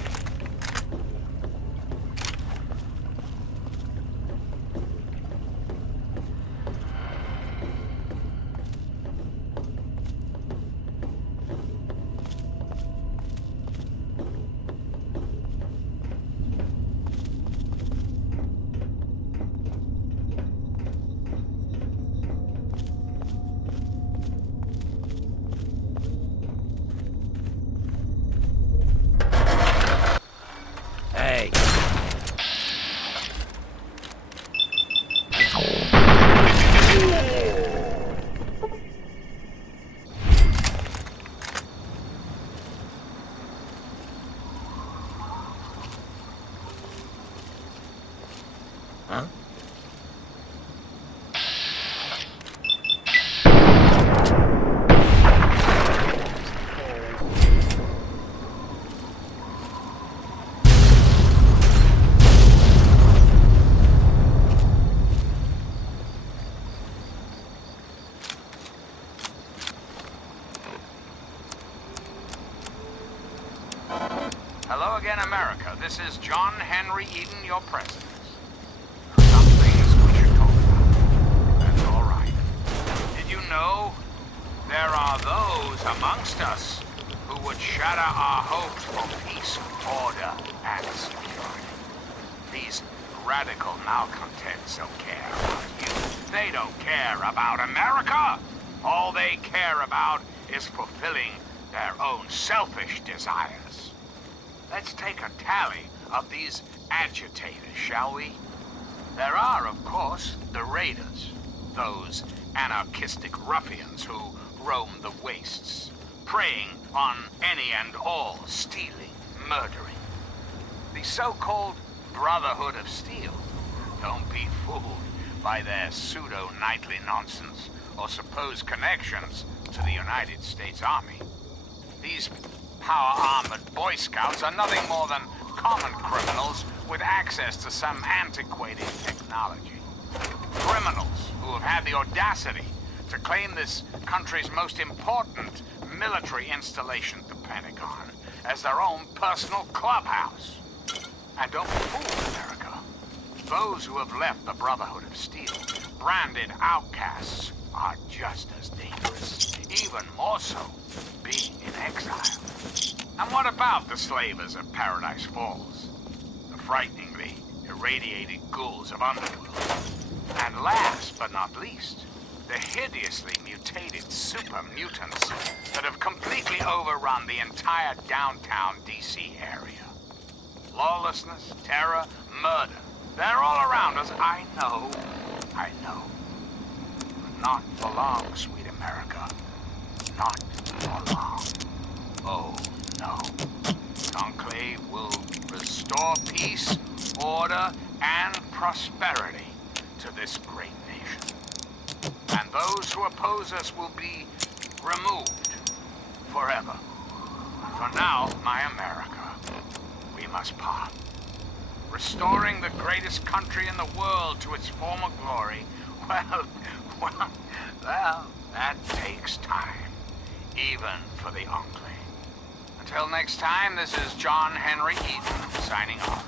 Huh? Hello again, America. This is John Henry Eden, your president. Some things we should talk about. That's all right. Did you know there are those amongst us who would shatter our hopes for peace, order, and security? These radical malcontents don't care about you. They don't care about America. All they care about is fulfilling their own selfish desires. Let's take a tally of these agitators, shall we? There are, of course, the raiders, those anarchistic ruffians who roam the wastes, preying on any and all, stealing, murdering. The so-called Brotherhood of Steel. Don't be fooled by their pseudo-knightly nonsense or supposed connections to the United States Army. These power-armored Boy Scouts are nothing more than common criminals with access to some antiquated technology. Criminals who have had the audacity to claim this country's most important military installation, the Pentagon, as their own personal clubhouse. And don't be fooled, America. Those who have left the Brotherhood of Steel, branded outcasts, are just as dangerous, even more so, being in exile. And what about the slavers of Paradise Falls? The frighteningly irradiated ghouls of Underworld? And last but not least, the hideously mutated super mutants that have completely overrun the entire downtown DC area. Lawlessness, terror, murder, they're all around us. I know. But not for long, sweet America. Not for long. Oh, no. Longplay will restore peace, order, and prosperity to this great nation. And those who oppose us will be removed forever For now, my America, we must part. Restoring the greatest country in the world to its former glory, well, that takes time. Even for the Longplay. Until next time, this is John Henry Eaton, signing off.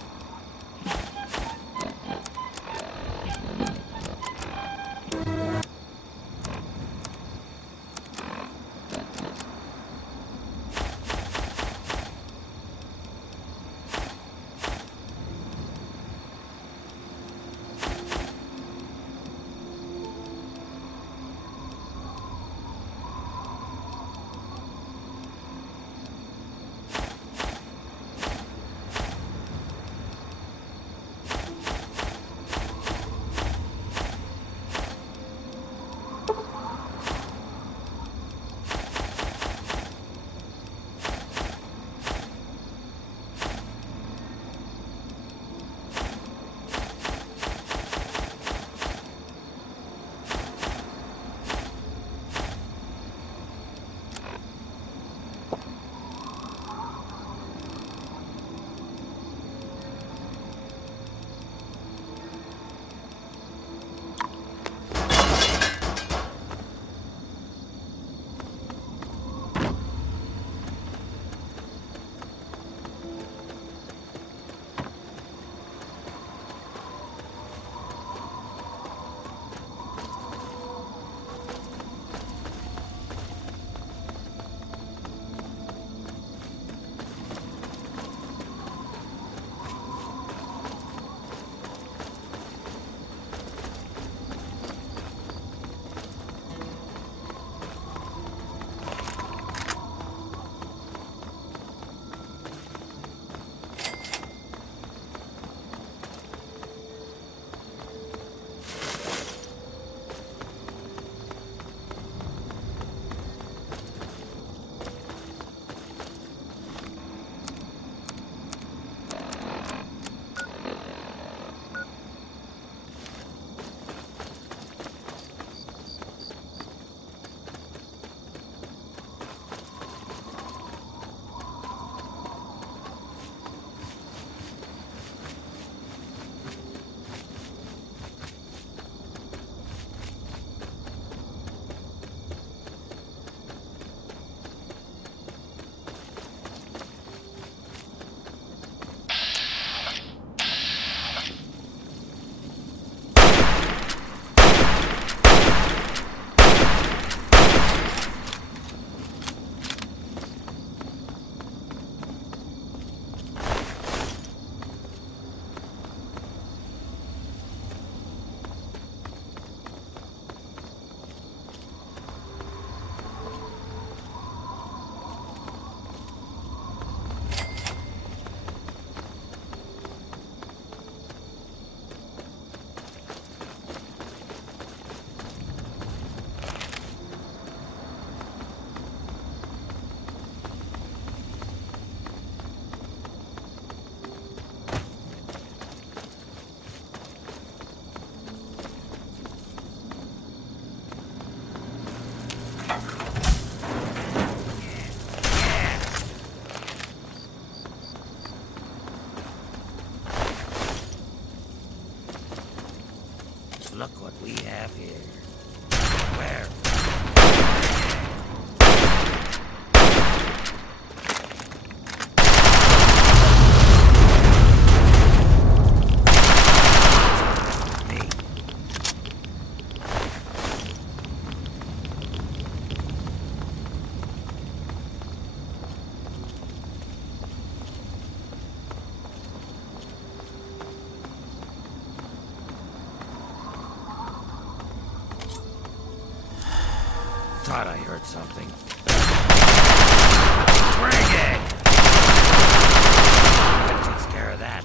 Look what we have here. Where? Thought I heard something. Bring it! That takes care of that.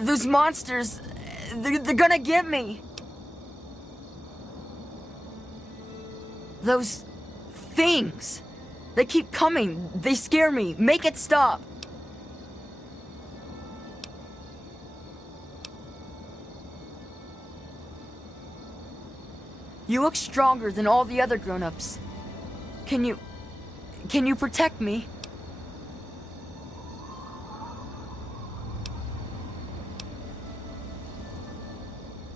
Those monsters, they're gonna get me. Those things. They keep coming. They scare me. Make it stop. You look stronger than all the other grown-ups. Can you protect me?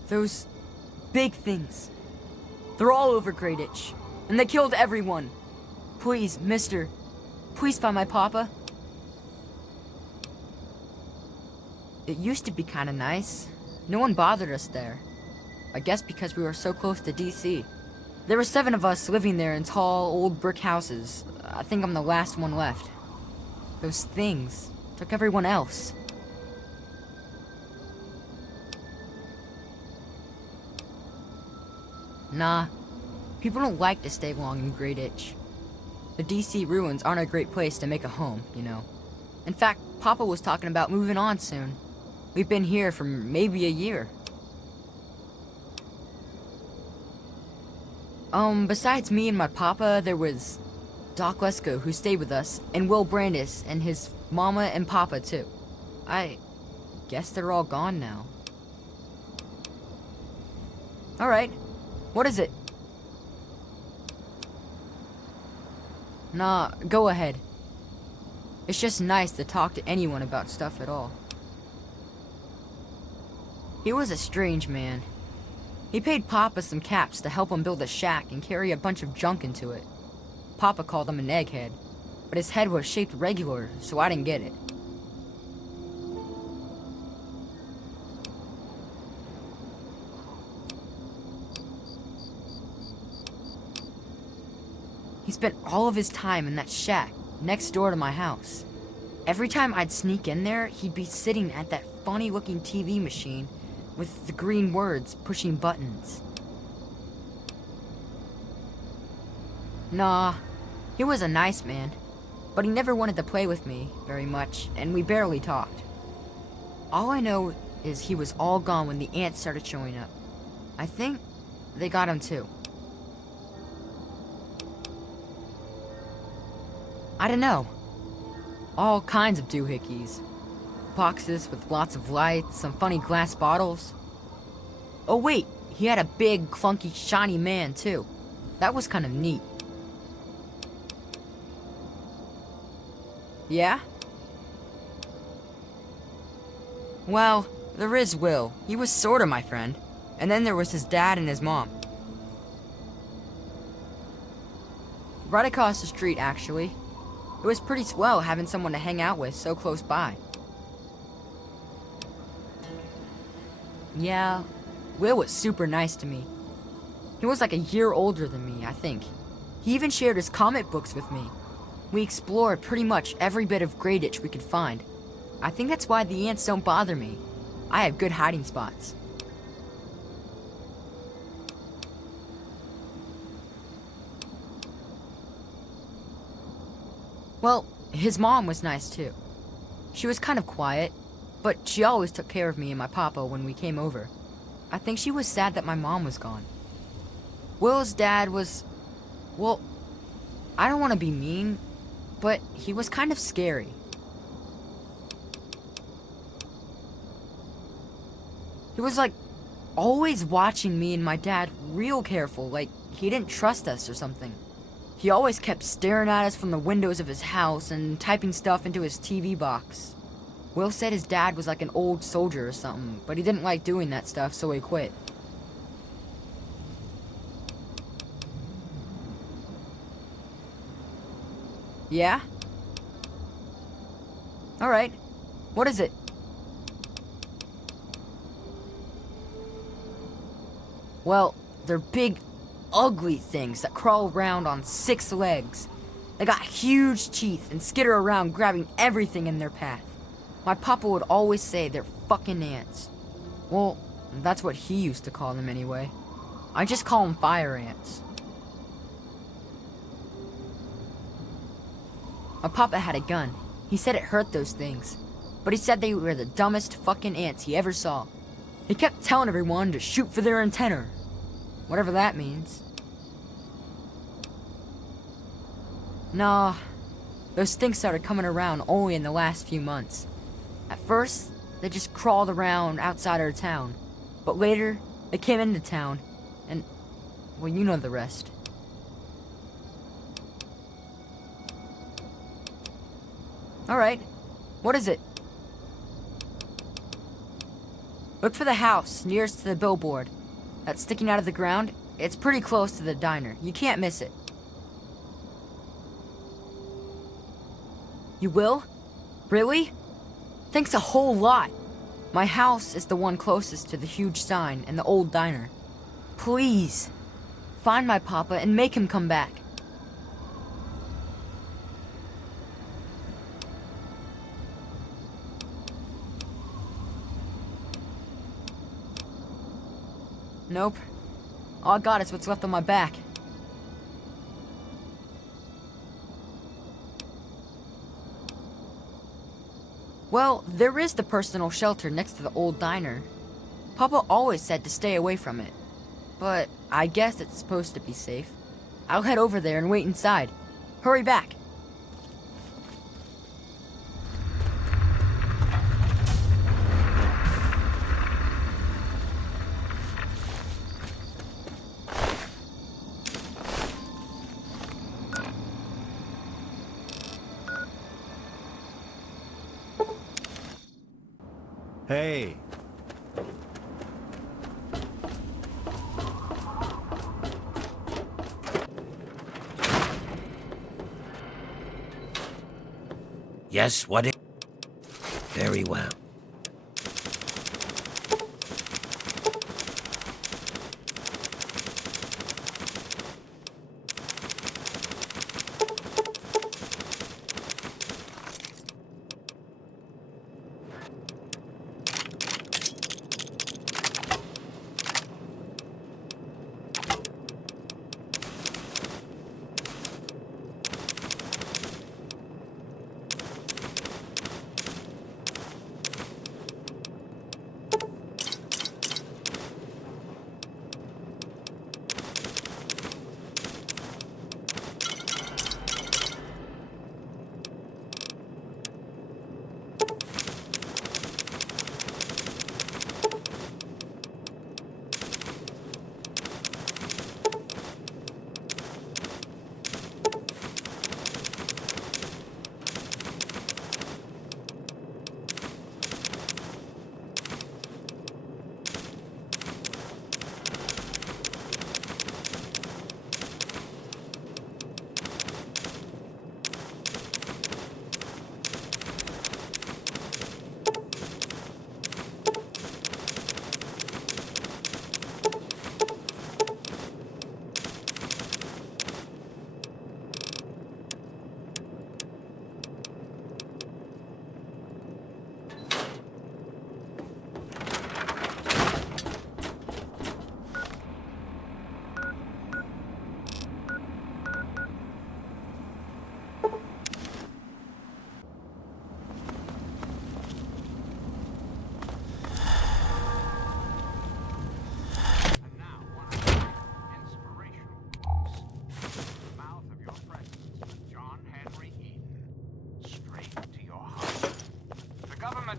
Those big things. They're all over Greyditch, and they killed everyone. Please, mister, please find my papa. It used to be kinda nice. No one bothered us there. I guess because we were so close to DC. There were 7 of us living there in tall, old brick houses. I think I'm the last one left. Those things took everyone else. Nah, people don't like to stay long in Greyditch. The DC ruins aren't a great place to make a home, you know. In fact, Papa was talking about moving on soon. We've been here for maybe a year. Besides me and my papa, there was Doc Lesko, who stayed with us, and Will Brandis, and his mama and papa, too. I guess they're all gone now. Alright, what is it? Nah, go ahead. It's just nice to talk to anyone about stuff at all. He was a strange man. He paid Papa some caps to help him build a shack and carry a bunch of junk into it. Papa called him an egghead, but his head was shaped regular, so I didn't get it. He spent all of his time in that shack next door to my house. Every time I'd sneak in there, he'd be sitting at that funny-looking TV machine with the green words pushing buttons. Nah, he was a nice man, but he never wanted to play with me very much, and we barely talked. All I know is he was all gone when the ants started showing up. I think they got him too. I don't know. All kinds of doohickeys. Boxes with lots of lights, some funny glass bottles. Oh wait, he had a big, clunky, shiny man too. That was kind of neat. Yeah? Well, there is Will. He was sorta my friend. And then there was his dad and his mom. Right across the street, actually. It was pretty swell having someone to hang out with so close by. Yeah, Will was super nice to me. He was like a year older than me, I think. He even shared his comic books with me. We explored pretty much every bit of Greyditch we could find. I think that's why the ants don't bother me. I have good hiding spots. Well, his mom was nice too. She was kind of quiet, but she always took care of me and my papa when we came over. I think she was sad that my mom was gone. Will's dad was... well, I don't want to be mean, but he was kind of scary. He was like, always watching me and my dad real careful, like he didn't trust us or something. He always kept staring at us from the windows of his house and typing stuff into his TV box. Will said his dad was like an old soldier or something, but he didn't like doing that stuff, so he quit. Yeah? Alright. What is it? Well, they're big, ugly things that crawl around on 6 legs. They got huge teeth and skitter around grabbing everything in their path. My papa would always say they're fucking ants. Well, that's what he used to call them anyway. I just call them fire ants. My papa had a gun. He said it hurt those things. But he said they were the dumbest fucking ants he ever saw. He kept telling everyone to shoot for their antenna. Whatever that means. Nah, those things started coming around only in the last few months. At first, they just crawled around outside our town. But later, they came into town, and, well, you know the rest. Alright, what is it? Look for the house nearest to the billboard. That's sticking out of the ground. It's pretty close to the diner. You can't miss it. You will? Really? Thanks a whole lot. My house is the one closest to the huge sign and the old diner. Please, find my papa and make him come back. Nope. All I got is what's left on my back. Well, there is the personal shelter next to the old diner. Papa always said to stay away from it. But I guess it's supposed to be safe. I'll head over there and wait inside. Hurry back. Hey. Yes, what? Very well.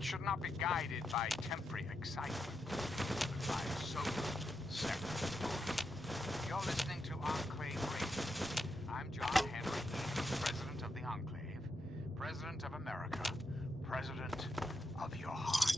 Should not be guided by temporary excitement, but by sober, self-thought. You're listening to Enclave Radio. I'm John Henry Eden, President of the Enclave, President of America, President of your heart.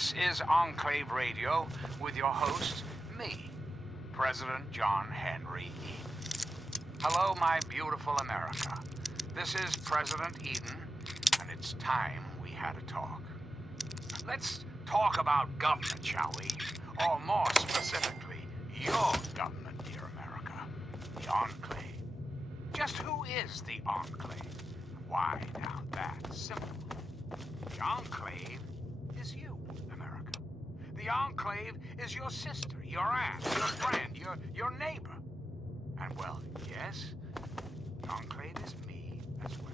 This is Enclave Radio with your host, me, President John Henry Eden. Hello, my beautiful America. This is President Eden, and it's time we had a talk. Let's talk about government, shall we? Or more specifically, your government, dear America. The Enclave. Just who is the Enclave? Why, now that's simple. The Enclave is you, America. The Enclave is your sister, your aunt, your friend, your neighbor. And well, yes, the Enclave is me as well.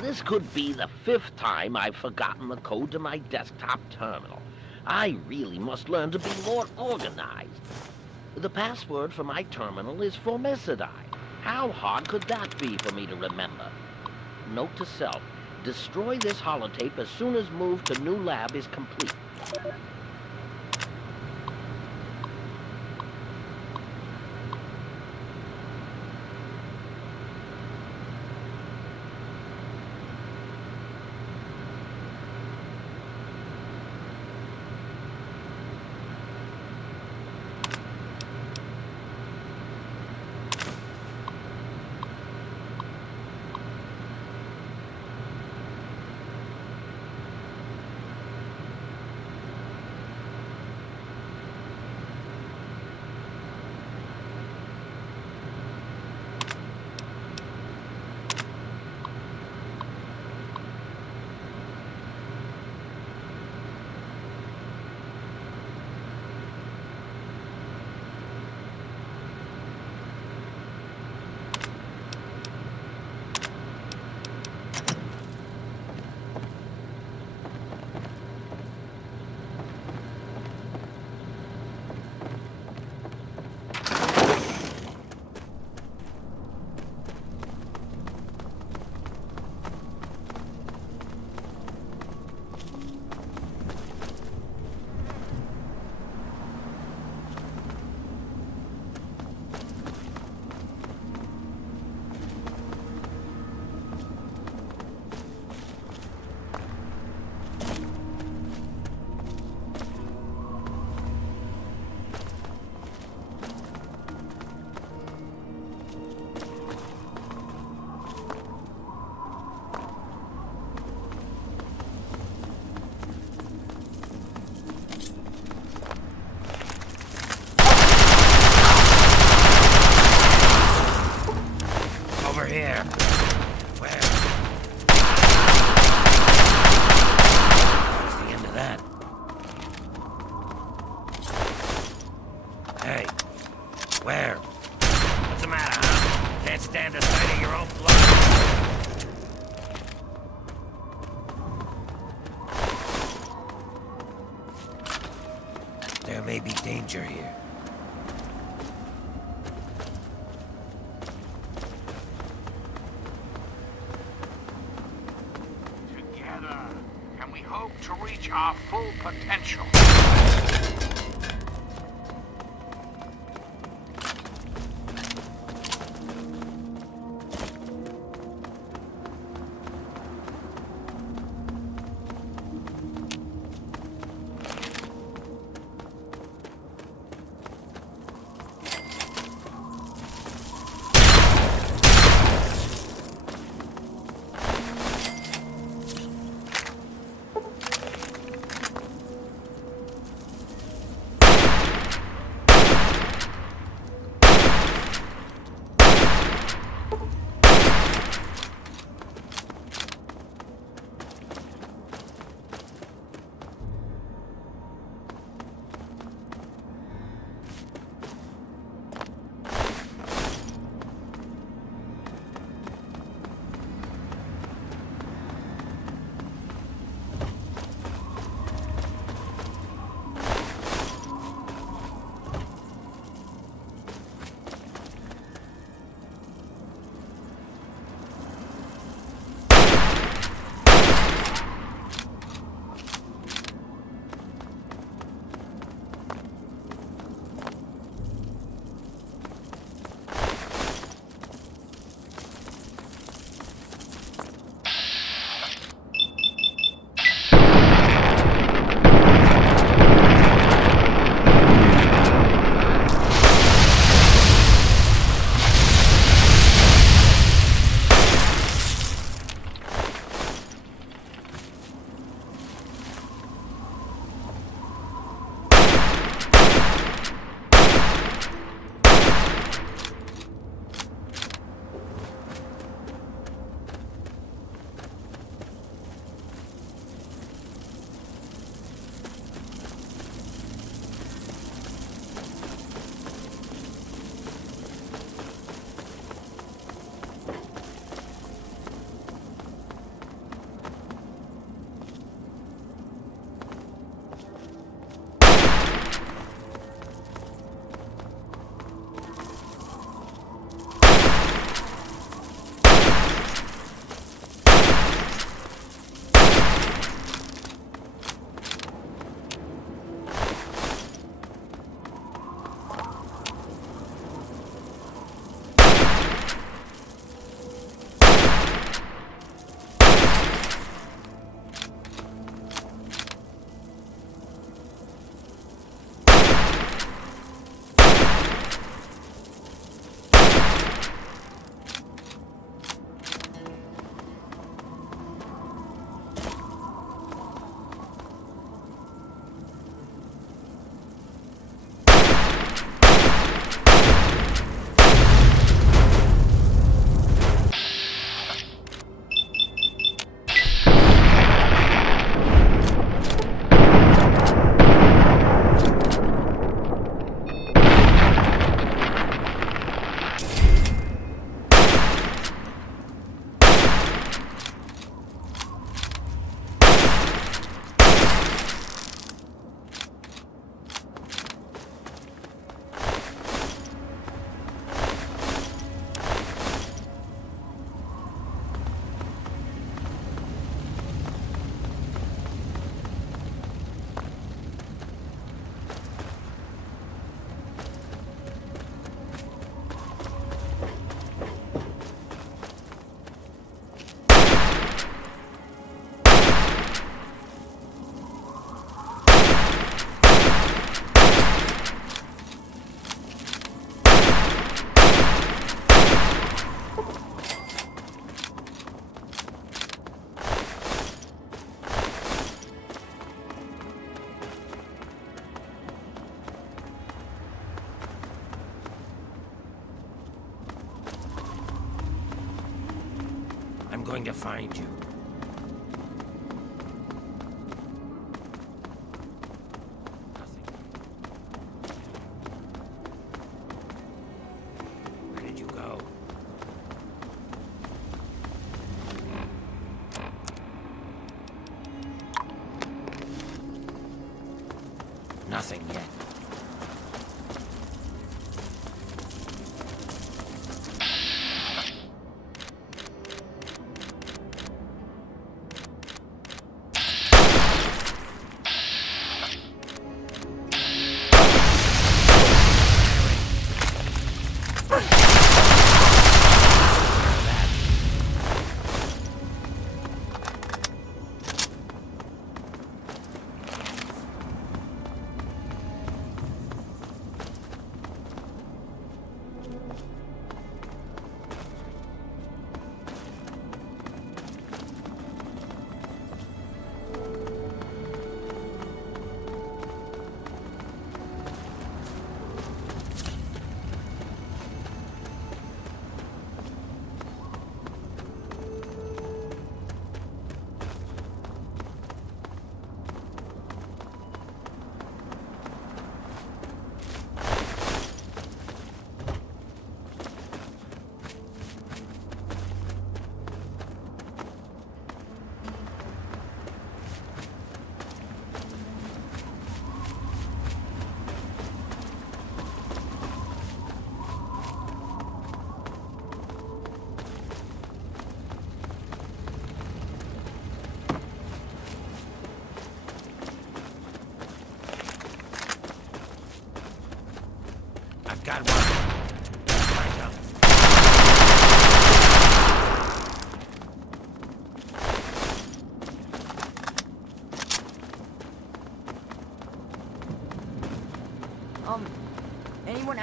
This could be the 5th time I've forgotten the code to my desktop terminal. I really must learn to be more organized. The password for my terminal is Formicidae. How hard could that be for me to remember? Note to self, destroy this holotape as soon as move to new lab is complete. danger here. Together, can we hope to reach our full potential? I'm going to find you. Where did you go? Nothing yet.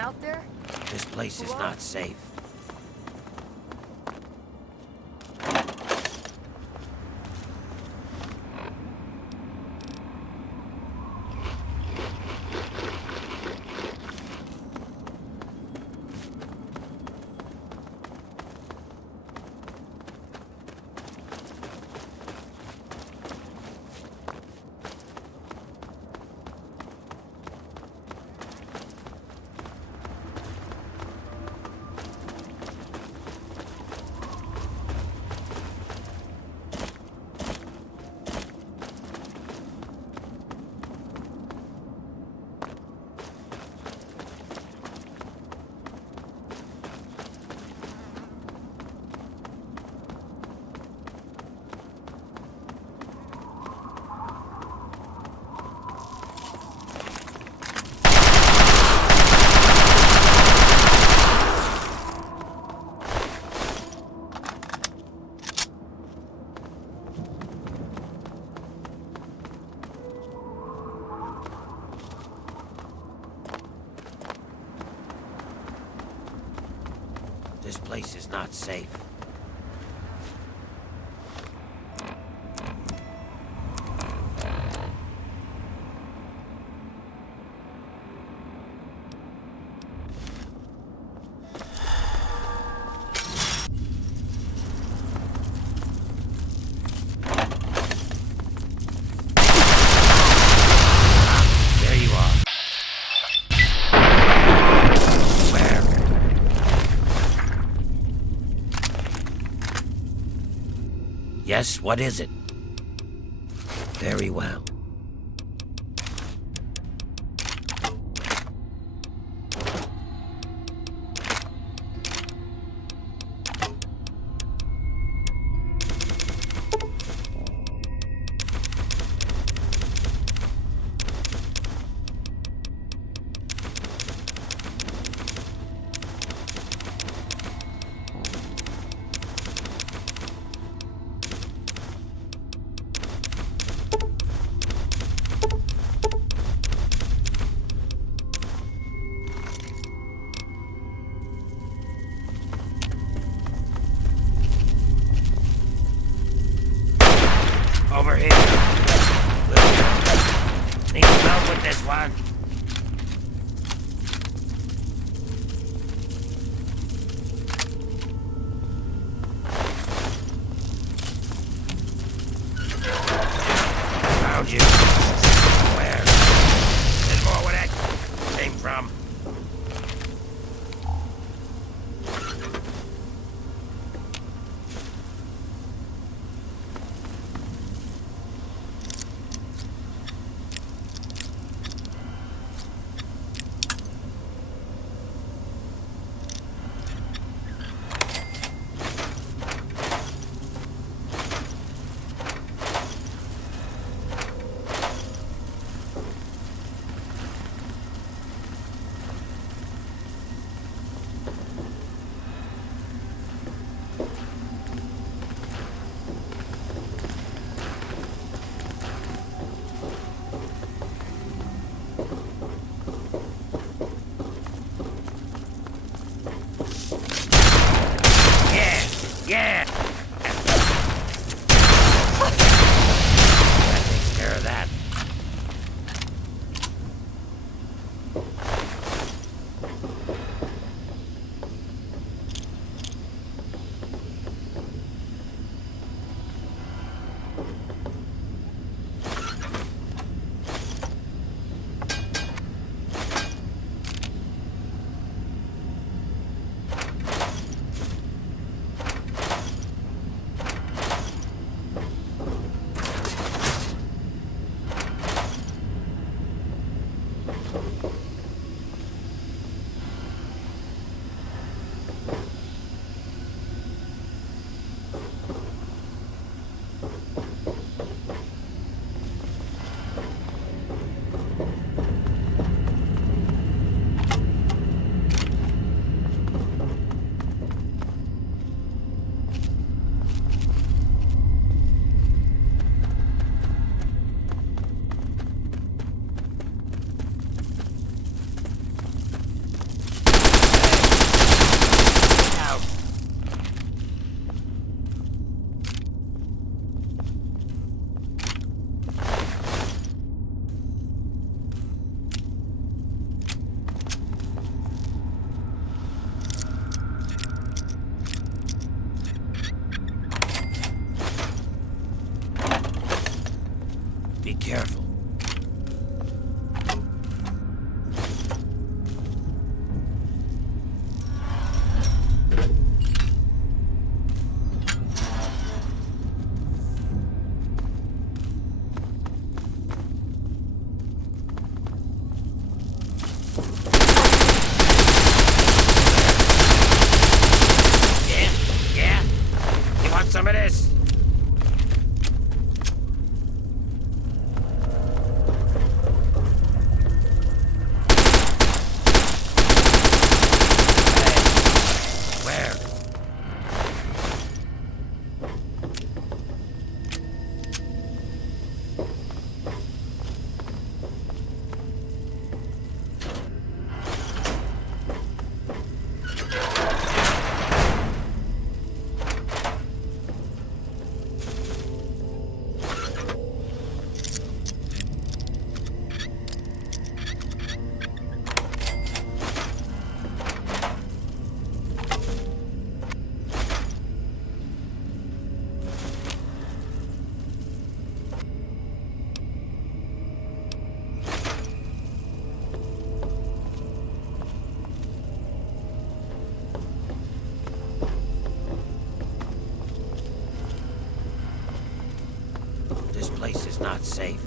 out there? This place is not safe. This place is not safe. Yes, what is it? Very well. Over here. Need some help with this one. Found you. Where? There's more where that came from. Be careful. Yeah? You want some of this? Where? This place is not safe.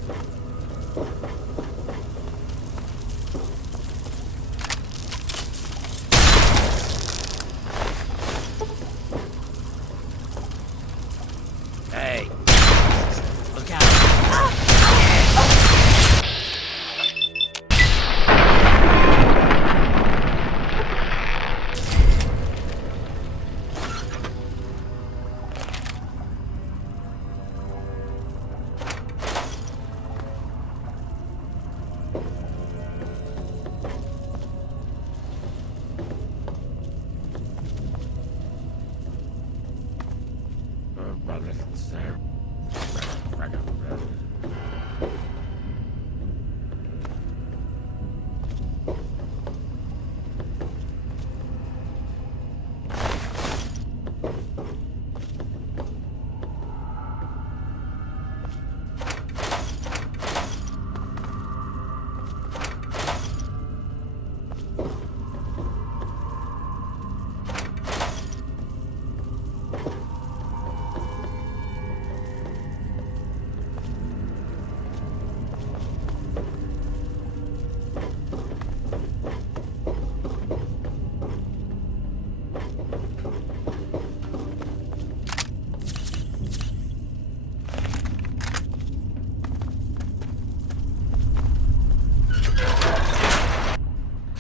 Hey, look out.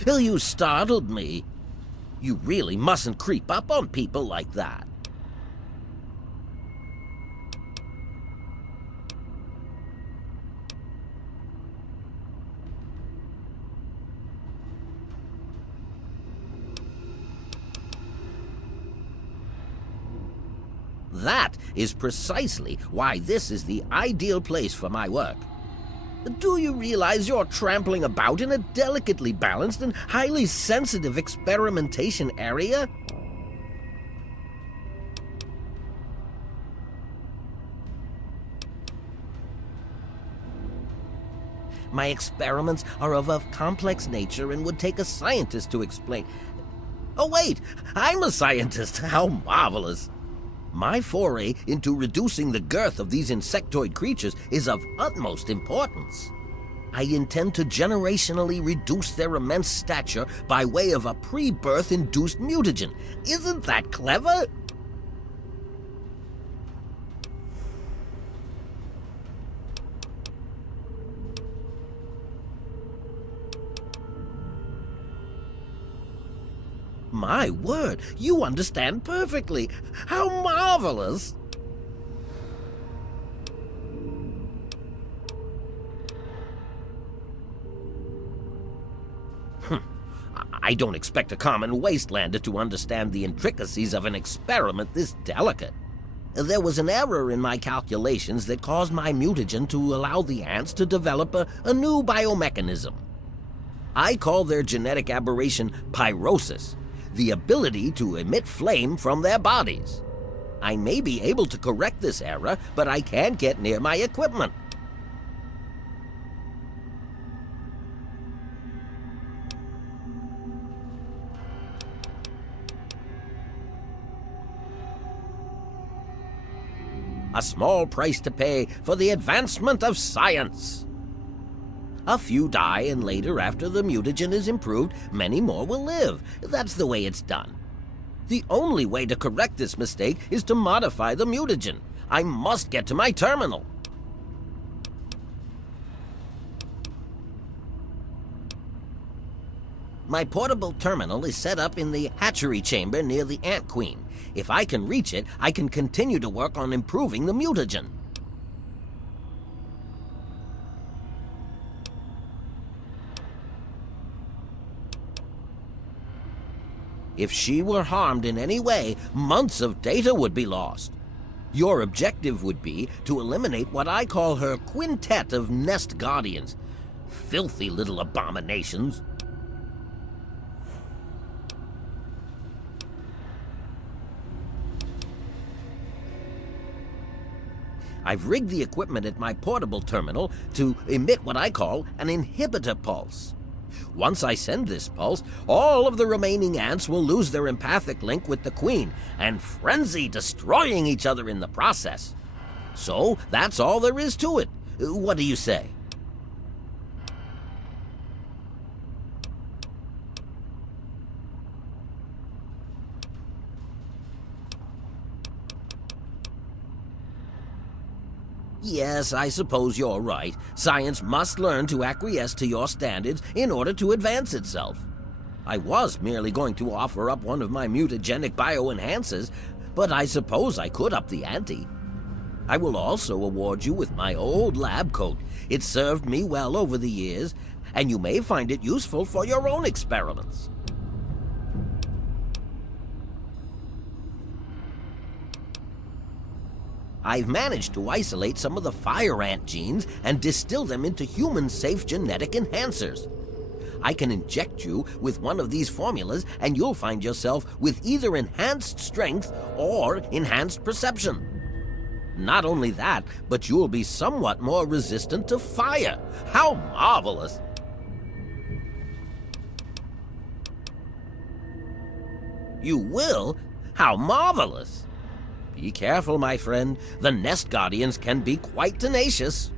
Well, you startled me. You really mustn't creep up on people like that. That is precisely why this is the ideal place for my work. Do you realize you're trampling about in a delicately balanced and highly sensitive experimentation area? My experiments are of a complex nature and would take a scientist to explain. Oh wait, I'm a scientist. How marvelous. My foray into reducing the girth of these insectoid creatures is of utmost importance. I intend to generationally reduce their immense stature by way of a pre-birth induced mutagen. Isn't that clever? My word, you understand perfectly. How marvelous! I don't expect a common wastelander to understand the intricacies of an experiment this delicate. There was an error in my calculations that caused my mutagen to allow the ants to develop a new biomechanism. I call their genetic aberration pyrosis, the ability to emit flame from their bodies. I may be able to correct this error, but I can't get near my equipment. A small price to pay for the advancement of science. A few die, and later, after the mutagen is improved, many more will live. That's the way it's done. The only way to correct this mistake is to modify the mutagen. I must get to my terminal. My portable terminal is set up in the hatchery chamber near the Ant Queen. If I can reach it, I can continue to work on improving the mutagen. If she were harmed in any way, months of data would be lost. Your objective would be to eliminate what I call her quintet of nest guardians. Filthy little abominations. I've rigged the equipment at my portable terminal to emit what I call an inhibitor pulse. Once I send this pulse, all of the remaining ants will lose their empathic link with the queen and frenzy, destroying each other in the process. So that's all there is to it. What do you say? Yes, I suppose you're right. Science must learn to acquiesce to your standards in order to advance itself. I was merely going to offer up one of my mutagenic bioenhancers, but I suppose I could up the ante. I will also award you with my old lab coat. It served me well over the years, and you may find it useful for your own experiments. I've managed to isolate some of the fire ant genes and distill them into human-safe genetic enhancers. I can inject you with one of these formulas and you'll find yourself with either enhanced strength or enhanced perception. Not only that, but you'll be somewhat more resistant to fire. How marvelous! You will? How marvelous! Be careful, my friend. The nest guardians can be quite tenacious.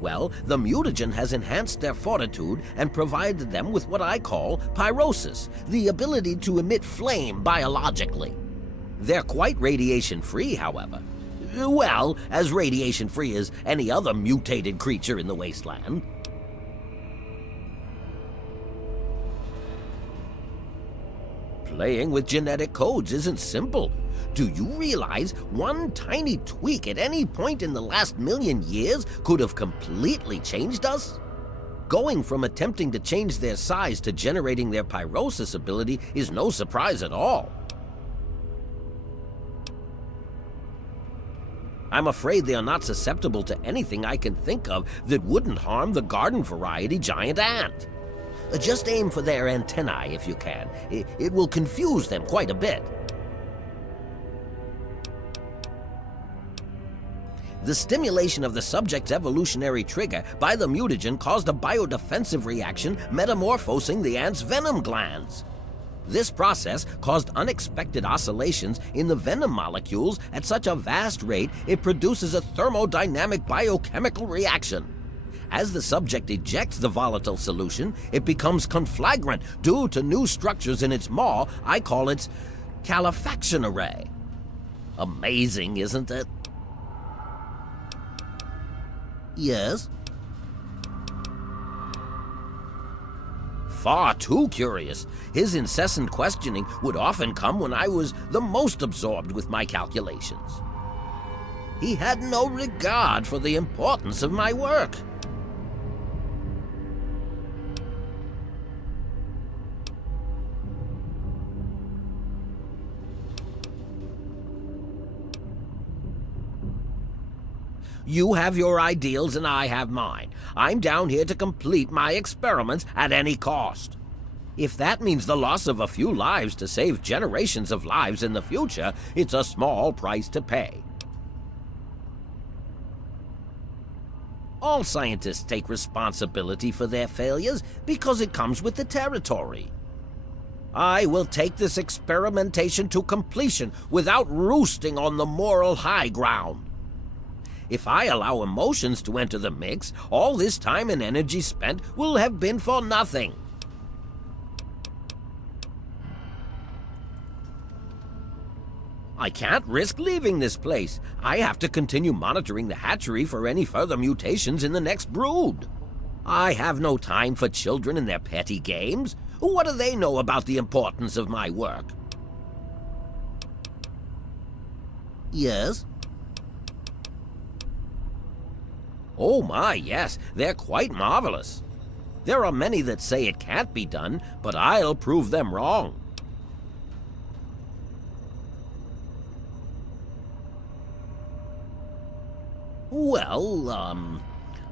Well, the mutagen has enhanced their fortitude and provided them with what I call pyrosis, the ability to emit flame biologically. They're quite radiation-free, however. Well, as radiation-free as any other mutated creature in the wasteland. Playing with genetic codes isn't simple. Do you realize one tiny tweak at any point in the last million years could have completely changed us? Going from attempting to change their size to generating their pyrosis ability is no surprise at all. I'm afraid they are not susceptible to anything I can think of that wouldn't harm the garden variety giant ant. Just aim for their antennae if you can. It will confuse them quite a bit. The stimulation of the subject's evolutionary trigger by the mutagen caused a biodefensive reaction metamorphosing the ant's venom glands. This process caused unexpected oscillations in the venom molecules at such a vast rate it produces a thermodynamic biochemical reaction. As the subject ejects the volatile solution, it becomes conflagrant due to new structures in its maw. I call its calefaction array. Amazing, isn't it? Yes? Far too curious. His incessant questioning would often come when I was the most absorbed with my calculations. He had no regard for the importance of my work. You have your ideals and I have mine. I'm down here to complete my experiments at any cost. If that means the loss of a few lives to save generations of lives in the future, it's a small price to pay. All scientists take responsibility for their failures because it comes with the territory. I will take this experimentation to completion without roosting on the moral high ground. If I allow emotions to enter the mix, all this time and energy spent will have been for nothing. I can't risk leaving this place. I have to continue monitoring the hatchery for any further mutations in the next brood. I have no time for children and their petty games. What do they know about the importance of my work? Yes? Oh my, yes, they're quite marvelous. There are many that say it can't be done, but I'll prove them wrong. Well,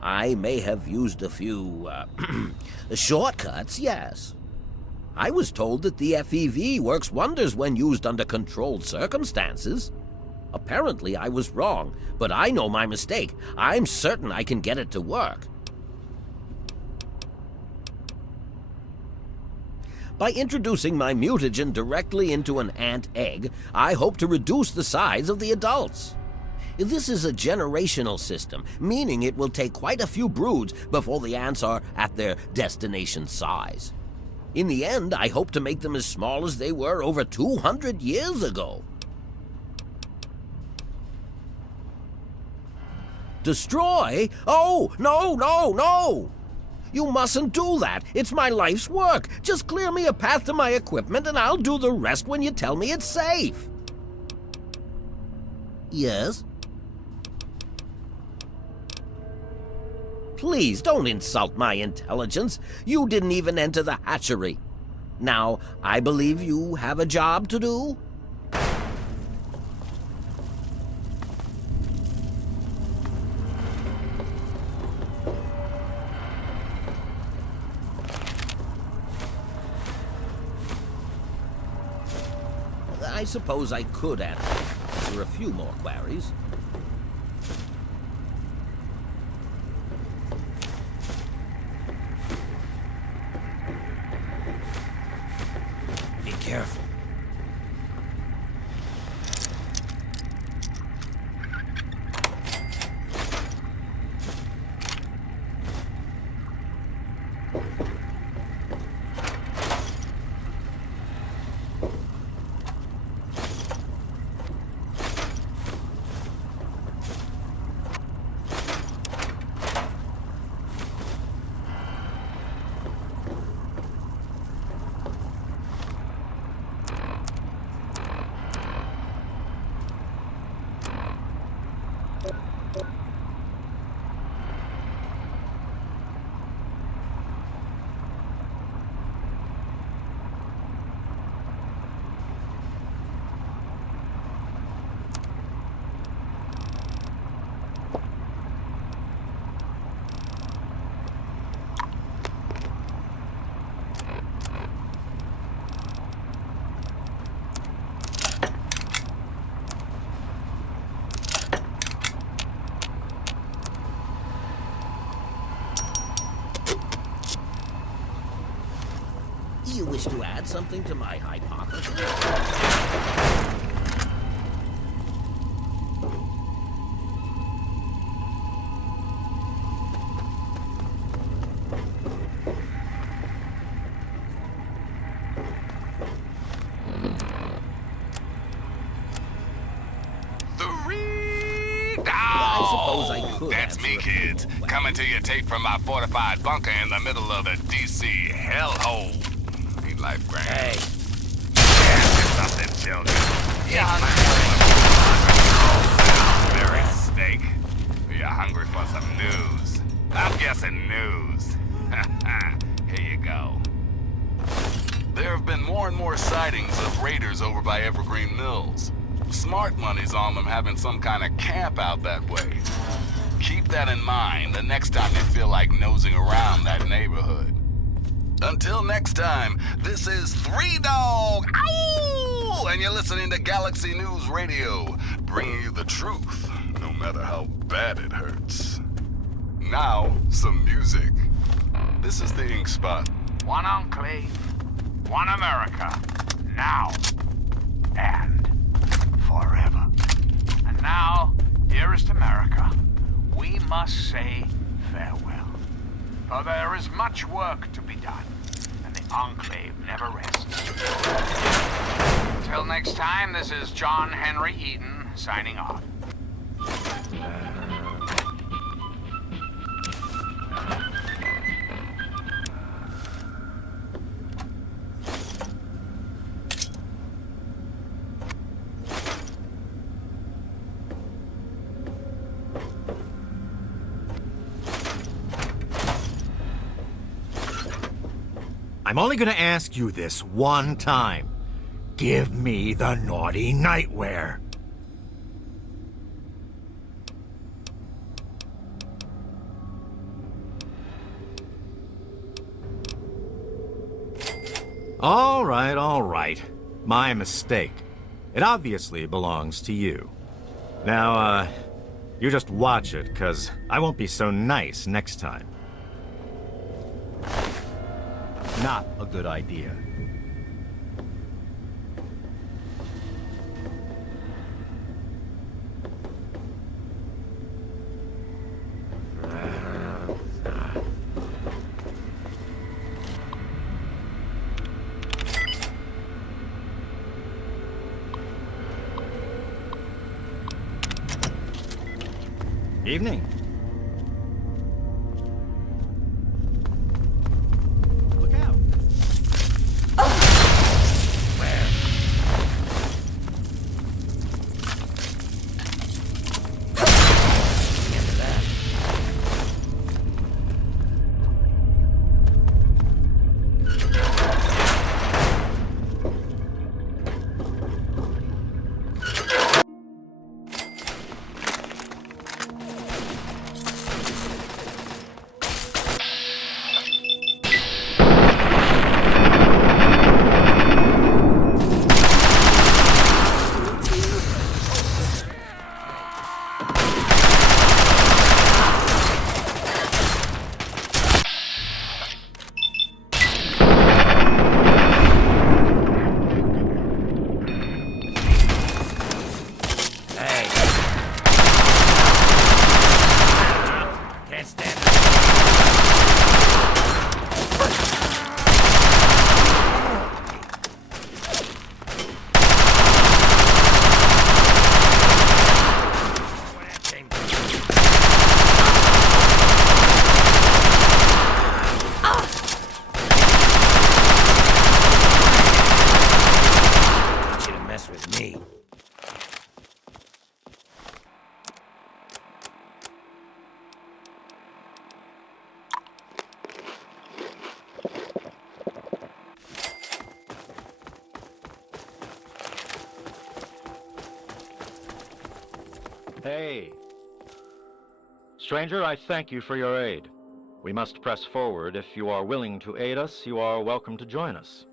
I may have used a few, shortcuts, yes. I was told that the FEV works wonders when used under controlled circumstances. Apparently I was wrong, but I know my mistake. I'm certain I can get it to work. By introducing my mutagen directly into an ant egg, I hope to reduce the size of the adults. This is a generational system, meaning it will take quite a few broods before the ants are at their destination size. In the end, I hope to make them as small as they were over 200 years ago. Destroy? Oh, no, no, no! You mustn't do that. It's my life's work. Just clear me a path to my equipment and I'll do the rest when you tell me it's safe. Yes? Please don't insult my intelligence. You didn't even enter the hatchery. Now, I believe you have a job to do? I suppose I could answer a few more queries. Be careful. You wish to add something to my hypothesis? I suppose I could. That's me, kids. Coming to your tape from my fortified bunker in the middle of the DC hellhole. Ain't life grand? Hey. Yeah, something, children. Yeah, very steak. Are you hungry for some news? I'm guessing news. Here you go. There have been more and more sightings of raiders over by Evergreen Mills. Smart money's on them having some kind of camp out that way. Keep that in mind the next time you feel like nosing around that neighborhood. Until next time, this is 3 Dog, ow! And you're listening to Galaxy News Radio, bringing you the truth, no matter how bad it hurts. Now, some music. This is the ink spot. One enclave, one America, now and forever. And now, dearest America, we must say farewell. For there is much work to be done, and the enclave never rests. Until next time, this is John Henry Eden signing off. I'm only gonna ask you this one time. Give me the naughty nightwear. All right. My mistake. It obviously belongs to you. Now, you just watch it, 'cause I won't be so nice next time. Not a good idea. Evening. Look out. Where? Get to that. Hey. Stranger, I thank you for your aid. We must press forward. If you are willing to aid us, you are welcome to join us.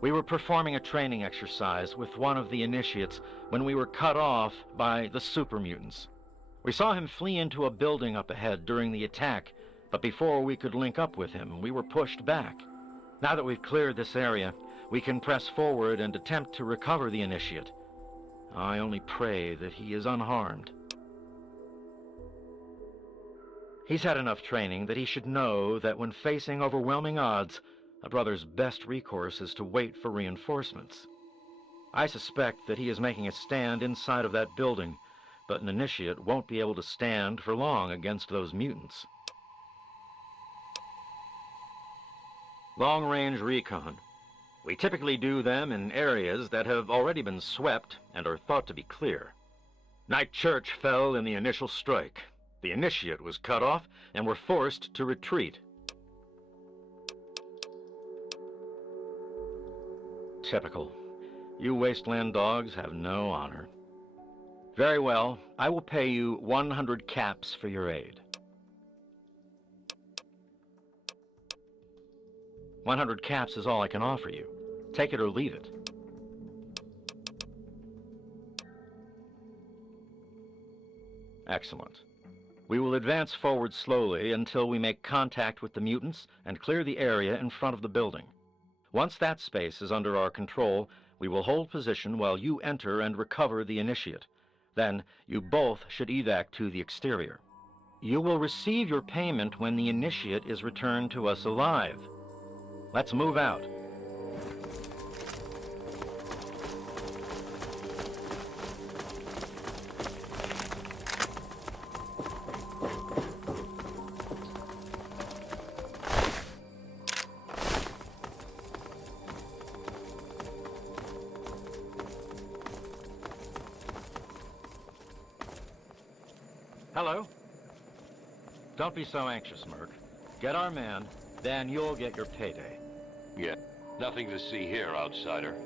We were performing a training exercise with one of the initiates when we were cut off by the super mutants. We saw him flee into a building up ahead during the attack, but before we could link up with him, we were pushed back. Now that we've cleared this area, we can press forward and attempt to recover the initiate. I only pray that he is unharmed. He's had enough training that he should know that when facing overwhelming odds, a brother's best recourse is to wait for reinforcements. I suspect that he is making a stand inside of that building, but an initiate won't be able to stand for long against those mutants. Long-range recon. We typically do them in areas that have already been swept and are thought to be clear. Night Church fell in the initial strike. The initiate was cut off and were forced to retreat. Typical. You wasteland dogs have no honor. Very well, I will pay you 100 caps for your aid. 100 caps is all I can offer you. Take it or leave it. Excellent. We will advance forward slowly until we make contact with the mutants and clear the area in front of the building. Once that space is under our control, we will hold position while you enter and recover the initiate. Then, you both should evac to the exterior. You will receive your payment when the initiate is returned to us alive. Let's move out. Hello? Don't be so anxious, Merc. Get our man, then you'll get your payday. Yeah, nothing to see here, outsider.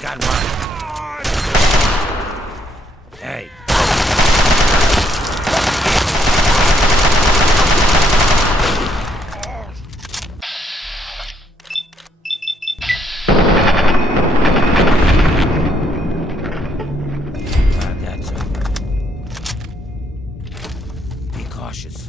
Got one. Hey. That's over. Be cautious.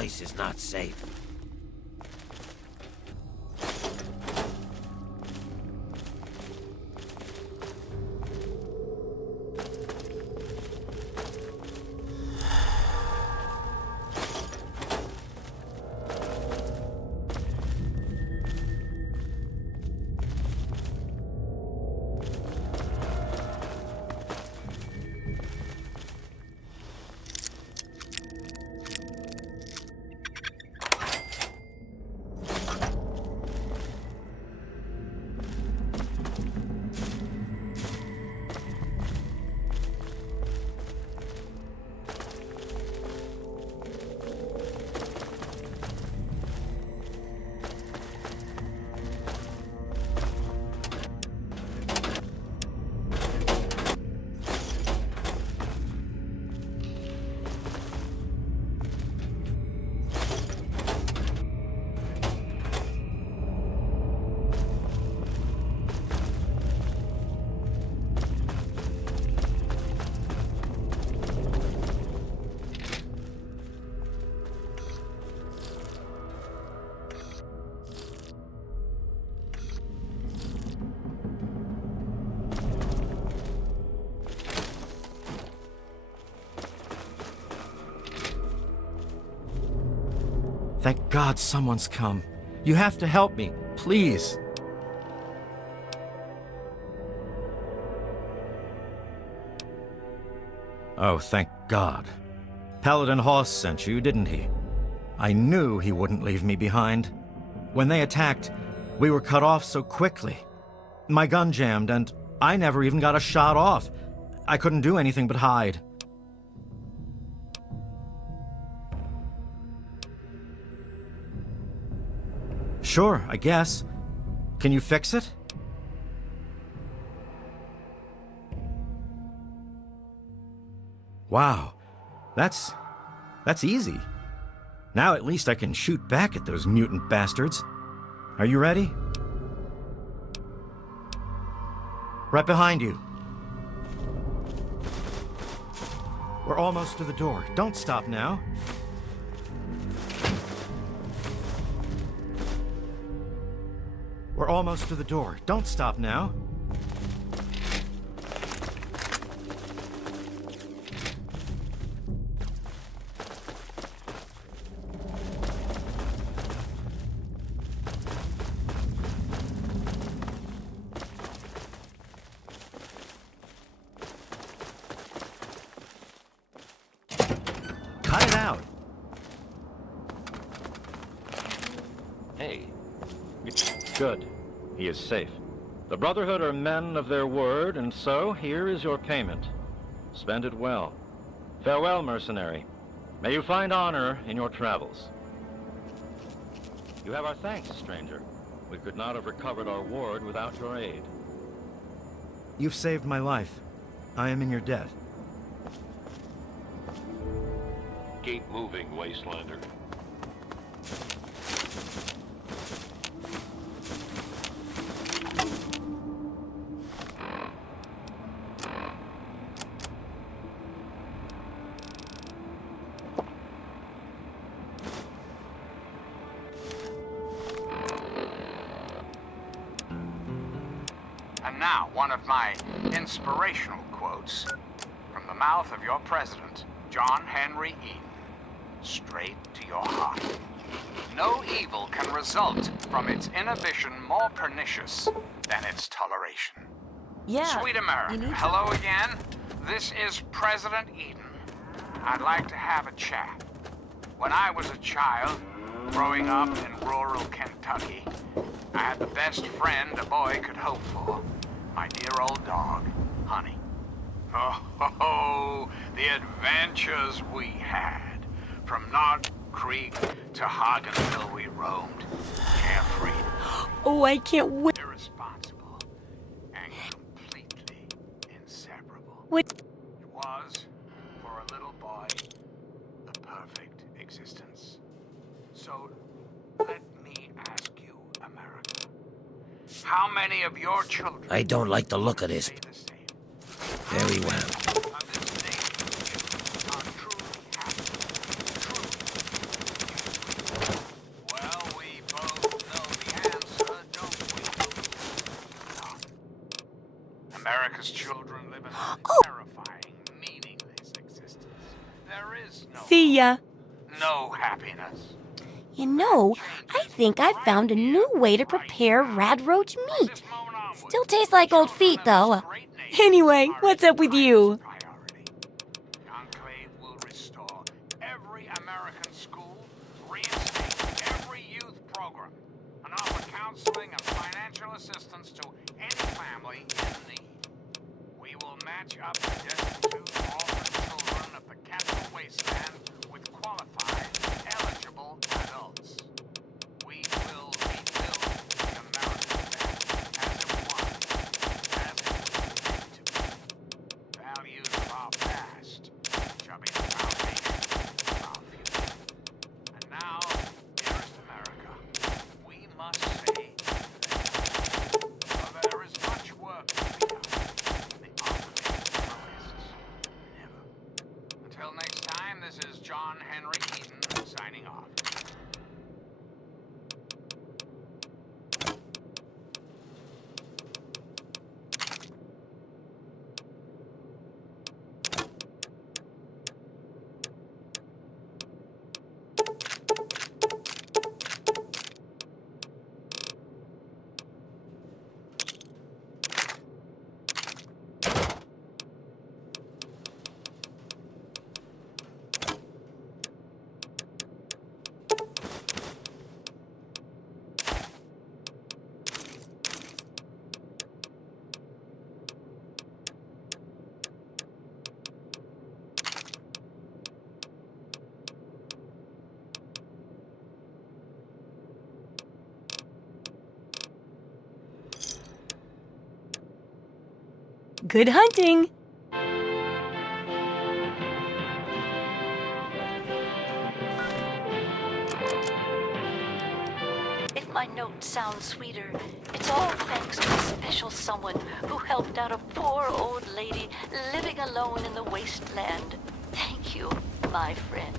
place is not safe. Thank God someone's come. You have to help me, please. Oh, thank God. Paladin Hoss sent you, didn't he? I knew he wouldn't leave me behind. When they attacked, we were cut off so quickly. My gun jammed, and I never even got a shot off. I couldn't do anything but hide. Sure, I guess. Can you fix it? Wow, that's easy. Now at least I can shoot back at those mutant bastards. Are you ready? Right behind you. We're almost to the door. Don't stop now. We're almost to the door. Don't stop now. Cut it out. Hey. Good. He is safe. The Brotherhood are men of their word, and so here is your payment. Spend it well. Farewell, mercenary. May you find honor in your travels. You have our thanks, stranger. We could not have recovered our ward without your aid. You've saved my life. I am in your debt. Keep moving, Wastelander. And now, one of my inspirational quotes from the mouth of your president, John Henry Eden, straight to your heart. No evil can result from its inhibition more pernicious than its toleration. Yeah. Sweet America, hello again. This is President Eden. I'd like to have a chat. When I was a child, growing up in rural Kentucky, I had the best friend a boy could hope for. My dear old dog, Honey. Oh, the adventures we had. From Knott Creek to Hoggenville we roamed, carefree. Oh, I can't wait. Irresponsible and completely inseparable. What? It was, for a little boy, the perfect existence. So, let me ask you, America, how many of your children... I don't like the look of this. Very well. America's children live in a terrifying, meaningless existence. There is See ya. no happiness. You know, I think I found a new way to prepare radroach meat. Still tastes like old feet, though. Anyway, what's up with you? The Enclave will restore every American school, reinstate every youth program, and offer counseling and financial assistance to any family in need. We will match up the destitute orphan children of the Castle Wasteland with qualified, eligible adults. We will rebuild the American family as it was, as it was meant to be. Values of our past shall be the foundation of our future. And now, dearest America, we must say for there is much work to be done. The Enclave rests never. Until next time, this is John Henry Eaton signing off. Good hunting! If my note sounds sweeter, it's all thanks to a special someone who helped out a poor old lady living alone in the wasteland. Thank you, my friend.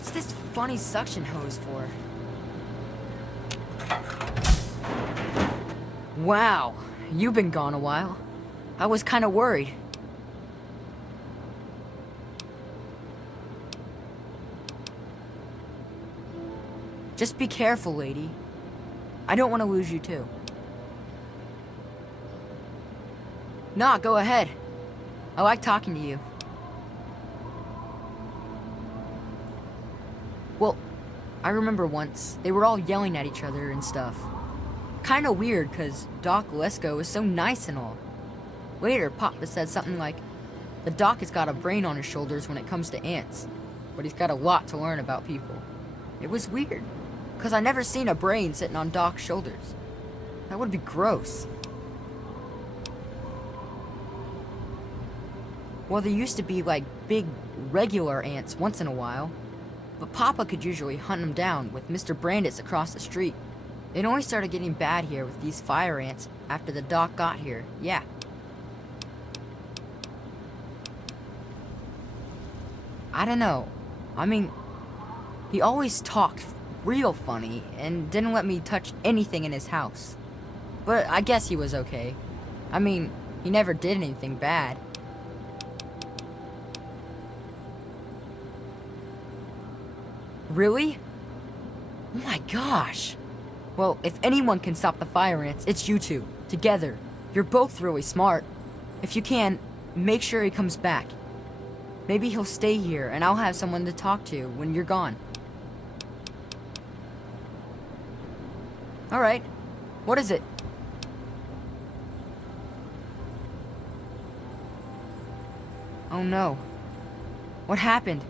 What's this funny suction hose for? Wow, you've been gone a while. I was kind of worried. Just be careful, lady. I don't want to lose you too. Nah, go ahead. I like talking to you. Well, I remember once, they were all yelling at each other and stuff. Kinda weird, cause Doc Lesko was so nice and all. Later, Papa said something like, the Doc has got a brain on his shoulders when it comes to ants, but he's got a lot to learn about people. It was weird, cause I never seen a brain sitting on Doc's shoulders. That would be gross. Well, there used to be like big, regular ants once in a while, but Papa could usually hunt them down with Mr. Brandis across the street. It only started getting bad here with these fire ants after the Doc got here, yeah. I don't know. I mean, he always talked real funny and didn't let me touch anything in his house. But I guess he was okay. I mean, he never did anything bad. Really? Oh my gosh. Well, if anyone can stop the fire ants, it's you two. Together. You're both really smart. If you can, make sure he comes back. Maybe he'll stay here and I'll have someone to talk to when you're gone. Alright. What is it? Oh no. What happened?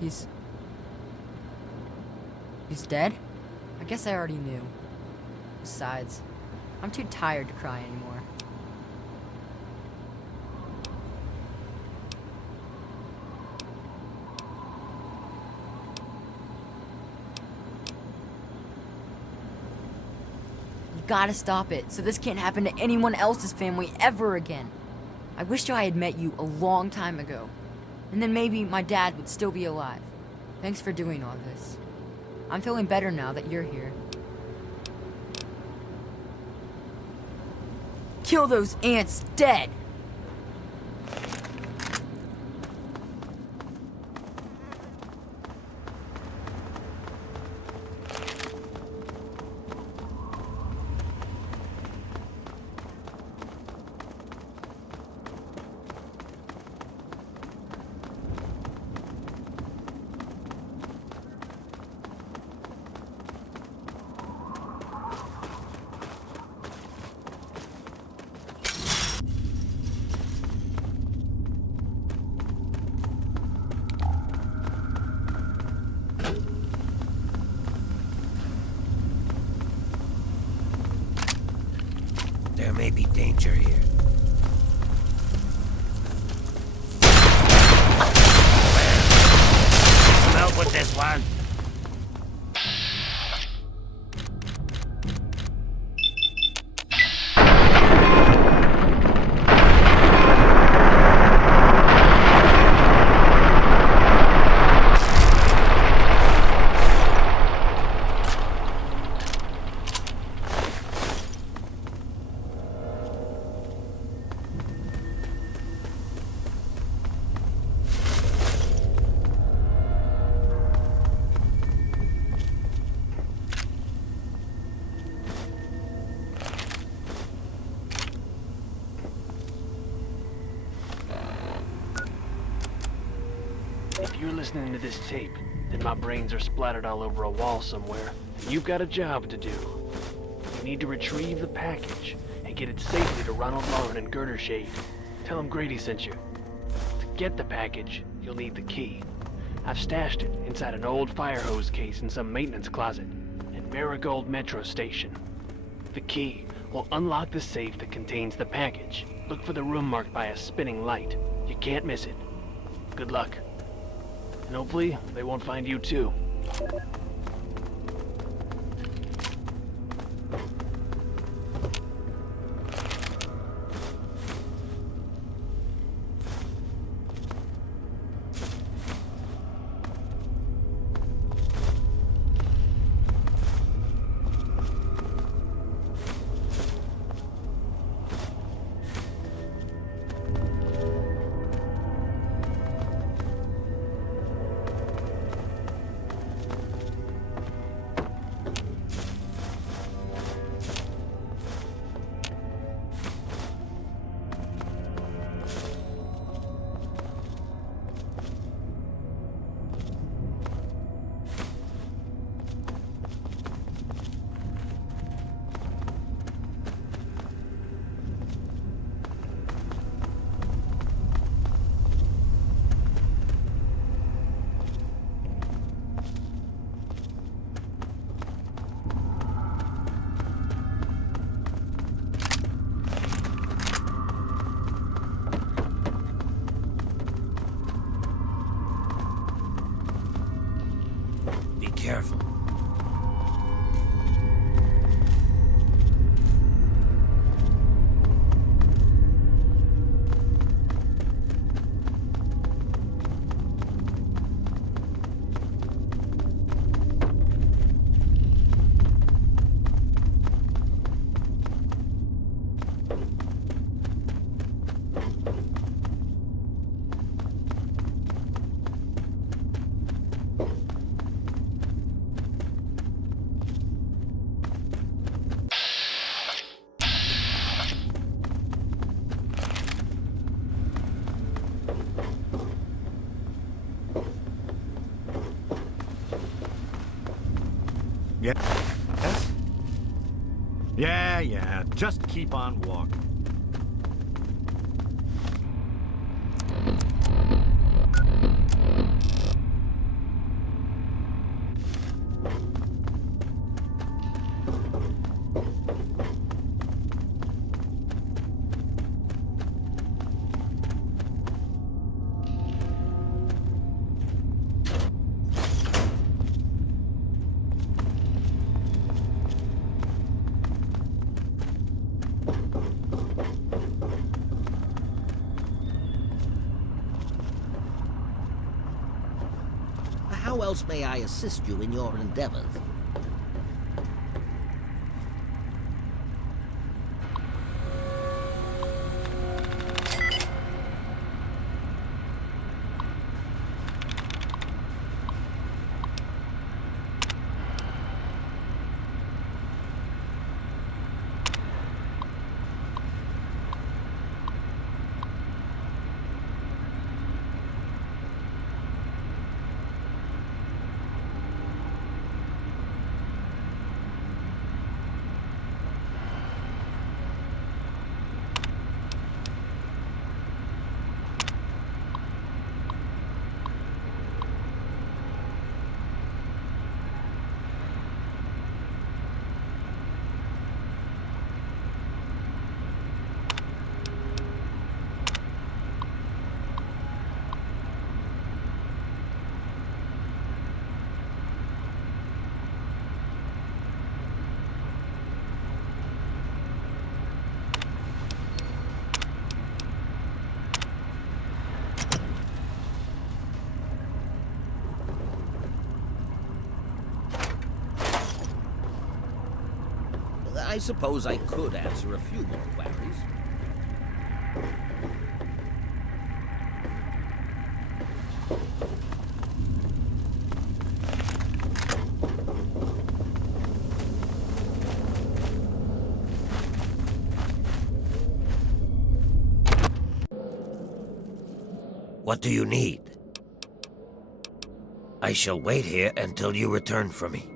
He's dead? I guess I already knew. Besides, I'm too tired to cry anymore. You gotta stop it, so this can't happen to anyone else's family ever again. I wish I had met you a long time ago. And then maybe my dad would still be alive. Thanks for doing all this. I'm feeling better now that you're here. Kill those ants dead! There may be danger here. Some help with this one. If you're listening to this tape, then my brains are splattered all over a wall somewhere. You've got a job to do. You need to retrieve the package and get it safely to Ronald Lauren and Girder Shade. Tell them Grady sent you. To get the package, you'll need the key. I've stashed it inside an old fire hose case in some maintenance closet in Marigold Metro Station. The key will unlock the safe that contains the package. Look for the room marked by a spinning light. You can't miss it. Good luck. And hopefully, they won't find you too. careful. Yes? Yeah. Just keep on walking. How else may I assist you in your endeavors? I suppose I could answer a few more queries. What do you need? I shall wait here until you return for me.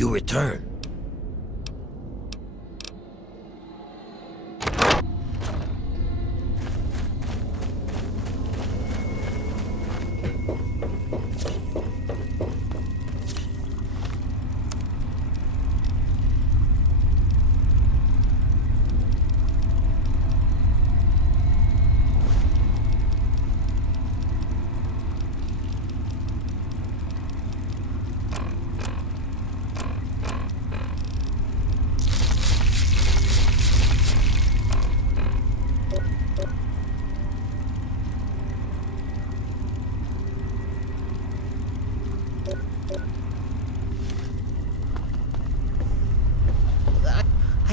you return.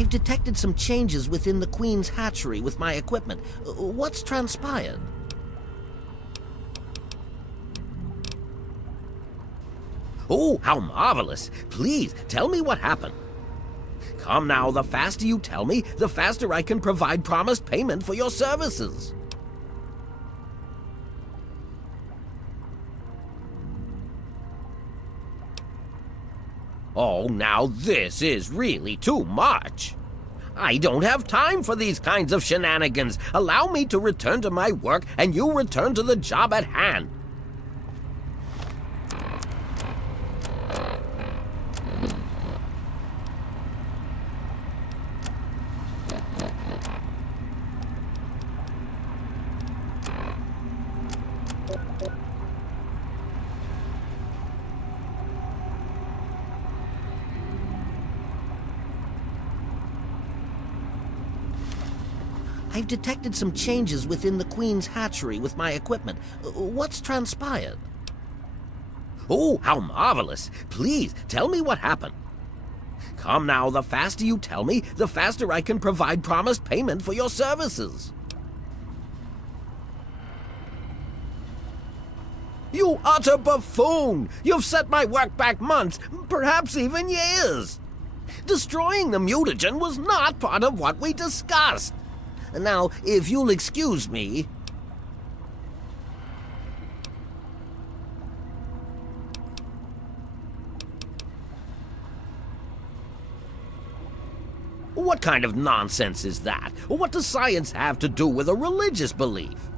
I've detected some changes within the Queen's hatchery with my equipment. What's transpired? Oh, how marvelous! Please, tell me what happened. Come now, the faster you tell me, the faster I can provide promised payment for your services. Oh, now this is really too much. I don't have time for these kinds of shenanigans. Allow me to return to my work, and you return to the job at hand. I've detected some changes within the Queen's hatchery with my equipment. What's transpired? Oh, how marvelous! Please, tell me what happened. Come now, the faster you tell me, the faster I can provide promised payment for your services. You utter buffoon! You've set my work back months, perhaps even years. Destroying the mutagen was not part of what we discussed. Now, if you'll excuse me... What kind of nonsense is that? What does science have to do with a religious belief?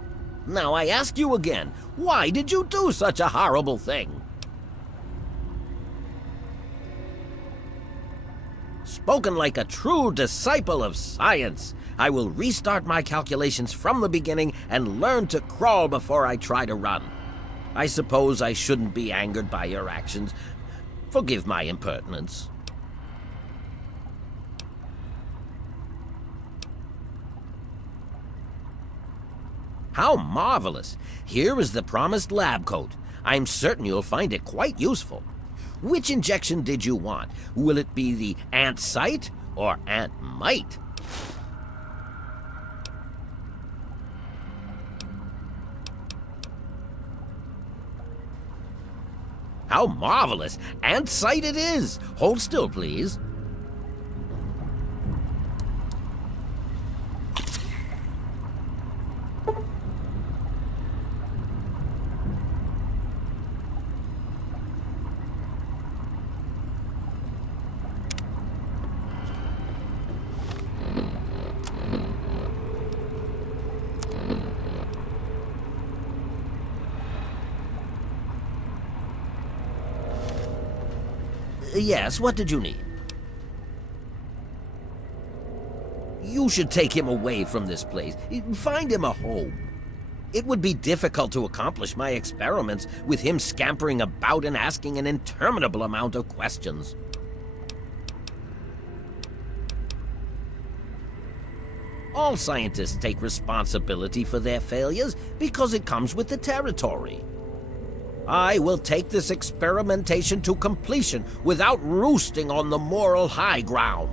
Now, I ask you again, why did you do such a horrible thing? Spoken like a true disciple of science. I will restart my calculations from the beginning and learn to crawl before I try to run. I suppose I shouldn't be angered by your actions. Forgive my impertinence. How marvelous! Here is the promised lab coat. I'm certain you'll find it quite useful. Which injection did you want? Will it be the ant site or ant mite? How marvelous! Ant site it is! Hold still, please. Yes, what did you need? You should take him away from this place. Find him a home. It would be difficult to accomplish my experiments with him scampering about and asking an interminable amount of questions. All scientists take responsibility for their failures because it comes with the territory. I will take this experimentation to completion without roosting on the moral high ground.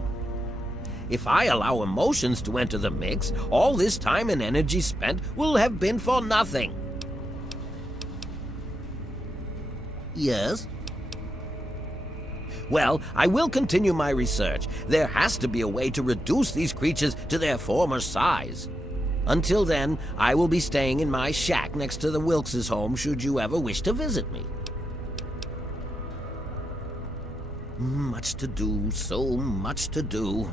If I allow emotions to enter the mix, all this time and energy spent will have been for nothing. Yes? Well, I will continue my research. There has to be a way to reduce these creatures to their former size. Until then, I will be staying in my shack next to the Wilkes' home should you ever wish to visit me. Much to do, so much to do.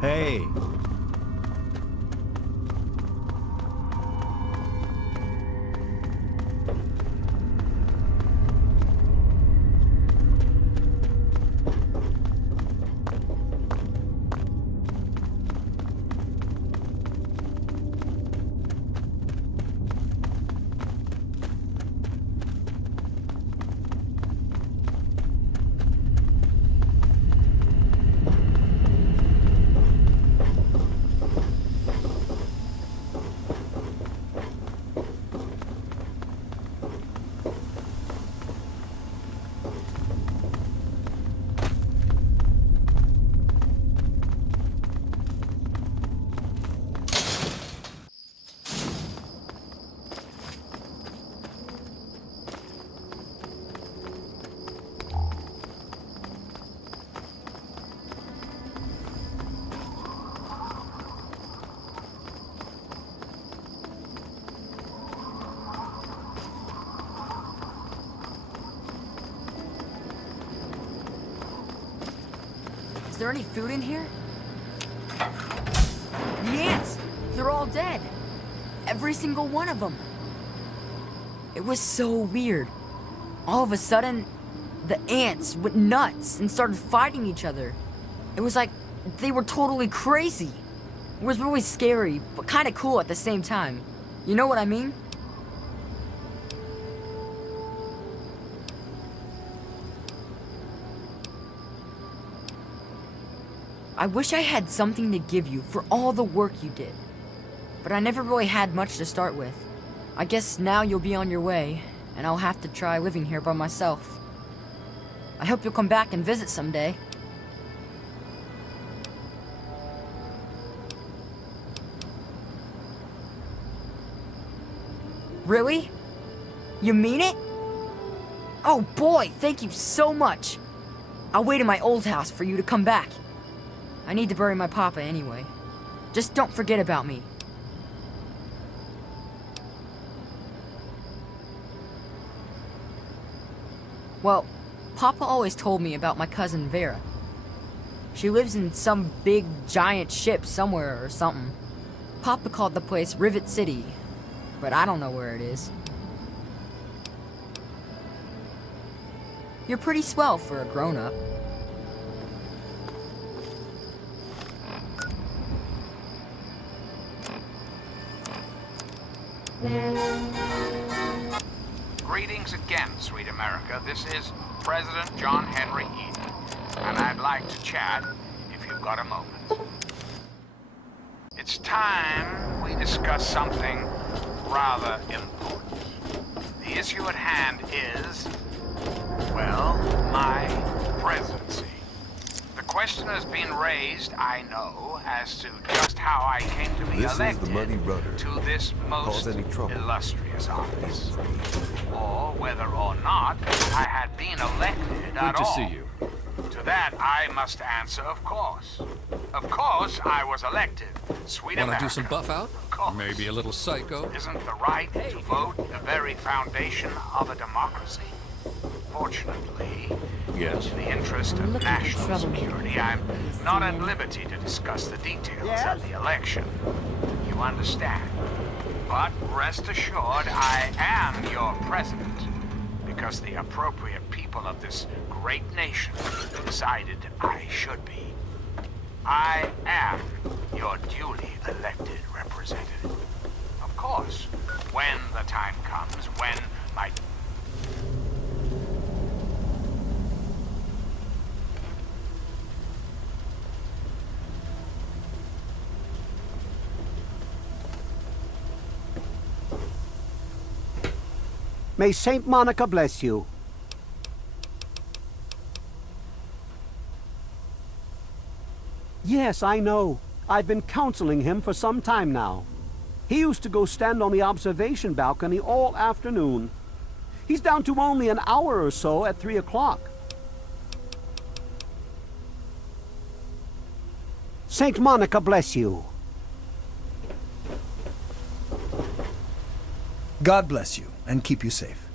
Hey. Is there any food in here? The ants! They're all dead. Every single one of them. It was so weird. All of a sudden, the ants went nuts and started fighting each other. It was like they were totally crazy. It was really scary, but kind of cool at the same time. You know what I mean? I wish I had something to give you for all the work you did. But I never really had much to start with. I guess now you'll be on your way, and I'll have to try living here by myself. I hope you'll come back and visit someday. Really? You mean it? Oh boy, thank you so much. I'll wait in my old house for you to come back. I need to bury my papa anyway. Just don't forget about me. Well, Papa always told me about my cousin Vera. She lives in some big giant ship somewhere or something. Papa called the place Rivet City, but I don't know where it is. You're pretty swell for a grown-up. Greetings again, sweet America. This is President John Henry Eden, and I'd like to chat if you've got a moment. It's time we discuss something rather important. The issue at hand is, well, my presidency. The question has been raised, I know, as to just how I came to be elected to this most illustrious office. Or whether or not I had been elected at all. Good to see you. To that, I must answer, of course. Of course, I was elected. Sweet Wanna America. do some buff out? Maybe a little psycho? Isn't the right to vote the very foundation of a democracy? Fortunately, Yes. in the interest of national security, I'm not at liberty to discuss the details of the election. You understand? But rest assured, I am your president, because the appropriate people of this great nation decided I should be. I am your duly elected representative. Of course, when the time comes, when my... May Saint Monica bless you. Yes, I know. I've been counseling him for some time now. He used to go stand on the observation balcony all afternoon. He's down to only an hour or so at 3 o'clock. Saint Monica bless you. God bless you and keep you safe.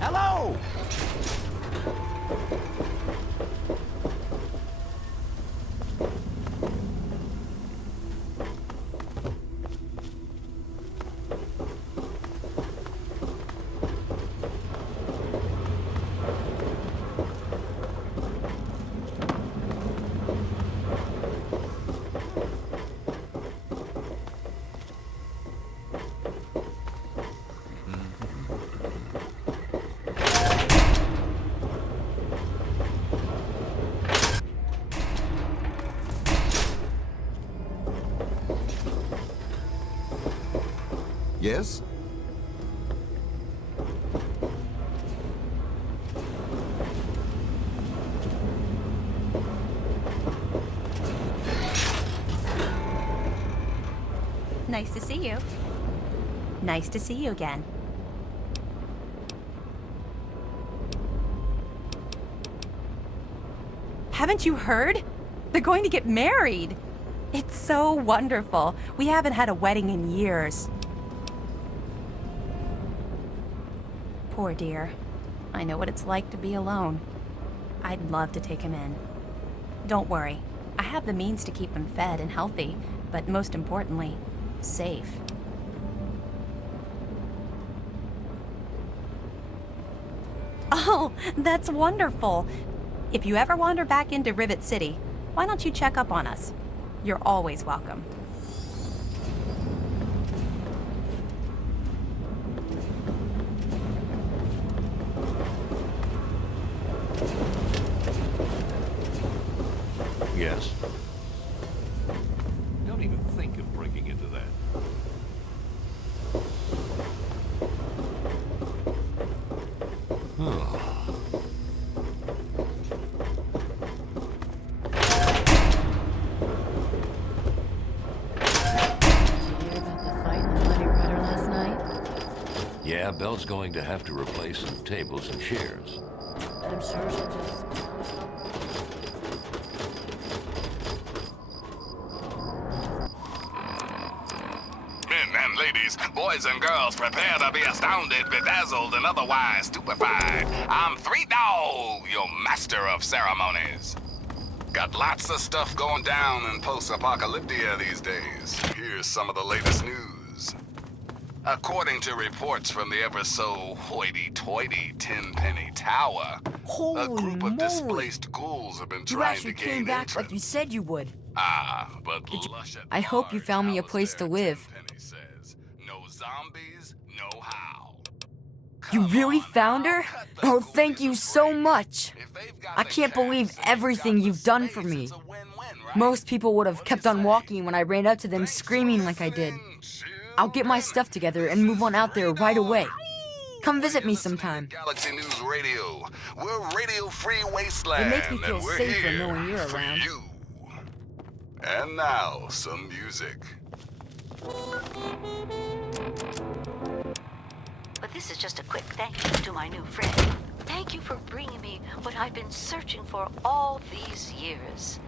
Hello! Yes? Nice to see you. Nice to see you again. Haven't you heard? They're going to get married. It's so wonderful. We haven't had a wedding in years. Poor dear. I know what it's like to be alone. I'd love to take him in. Don't worry. I have the means to keep him fed and healthy, but most importantly, safe. Oh, that's wonderful. If you ever wander back into Rivet City, why don't you check up on us? You're always welcome. Yes. Don't even think of breaking into that. Yeah, Belle's going to have to replace some tables and chairs. But I'm sure she'll just... Men and ladies, boys and girls, prepare to be astounded, bedazzled, and otherwise stupefied. I'm Three Dog, your master of ceremonies. Got lots of stuff going down in post-apocalyptia these days. Here's some of the latest news. According to reports from the ever-so hoity-toity Tenpenny Tower, a group of displaced ghouls have been You trying actually to came gain back entrance. like you said you would. But lush at I hope you found me a place to live. no zombies, no how. You really found her? Oh, thank you so much. I can't believe everything you've done for me. Most people would have kept on walking when I ran up to them screaming like I did. I'll get my stuff together and move on out there right away. Come visit me sometime. Galaxy News Radio. We're Radio Free Wasteland. It makes me feel and we're safer here knowing you're for around. you. And now, some music. But this is just a quick thank you to my new friend. Thank you for bringing me what I've been searching for all these years.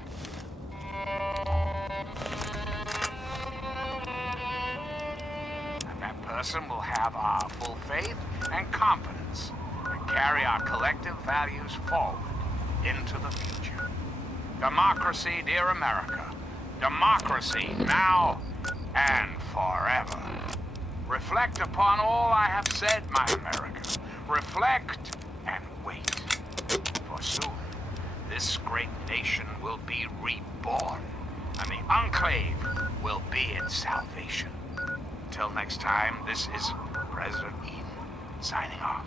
And that person will have our full faith and confidence and carry our collective values forward into the future. Democracy, dear America, democracy, now and forever. Reflect upon all I have said, my America. Reflect and wait. For soon, this great nation will be reborn, and the Enclave will be its salvation. Till next time, this is President Eden signing off.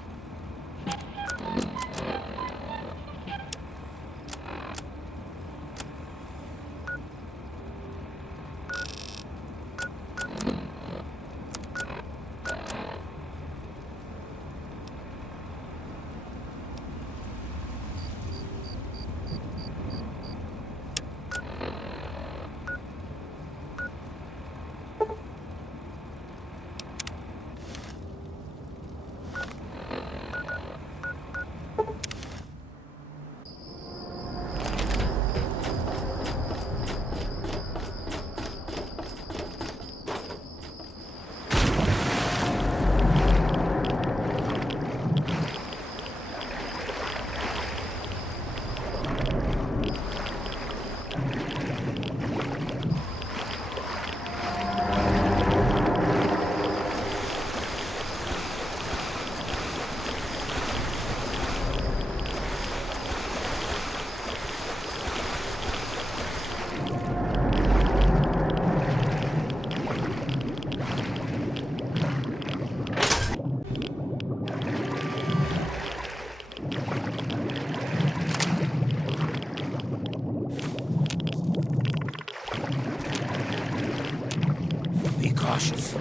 Be cautious.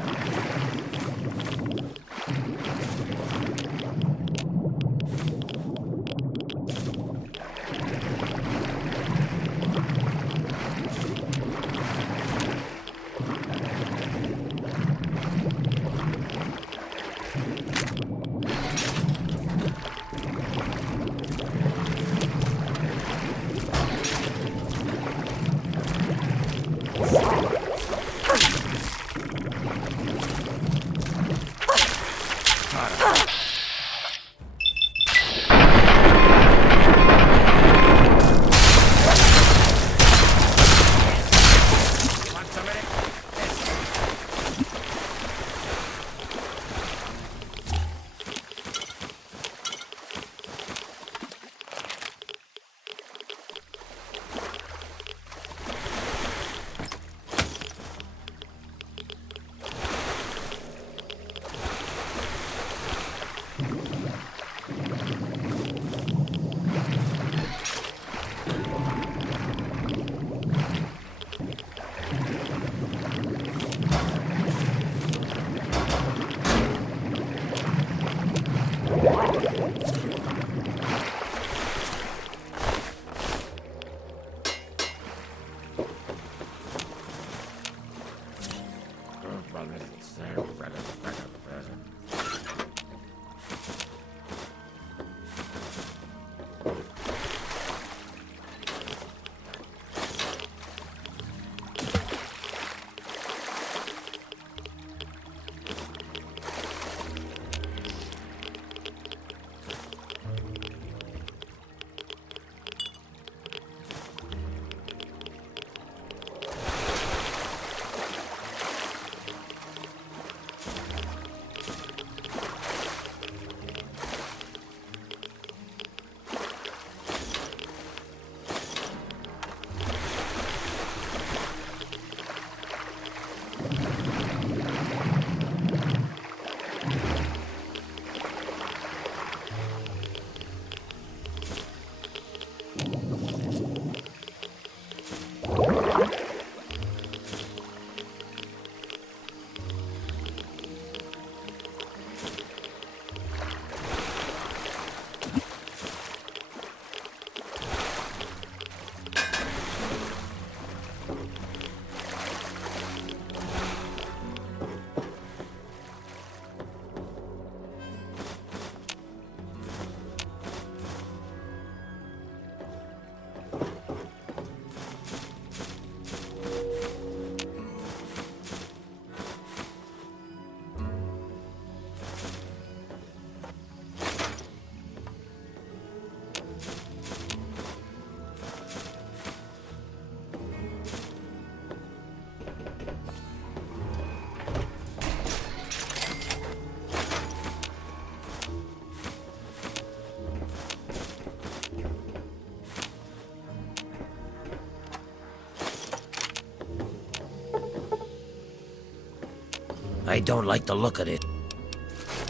I don't like the look of it.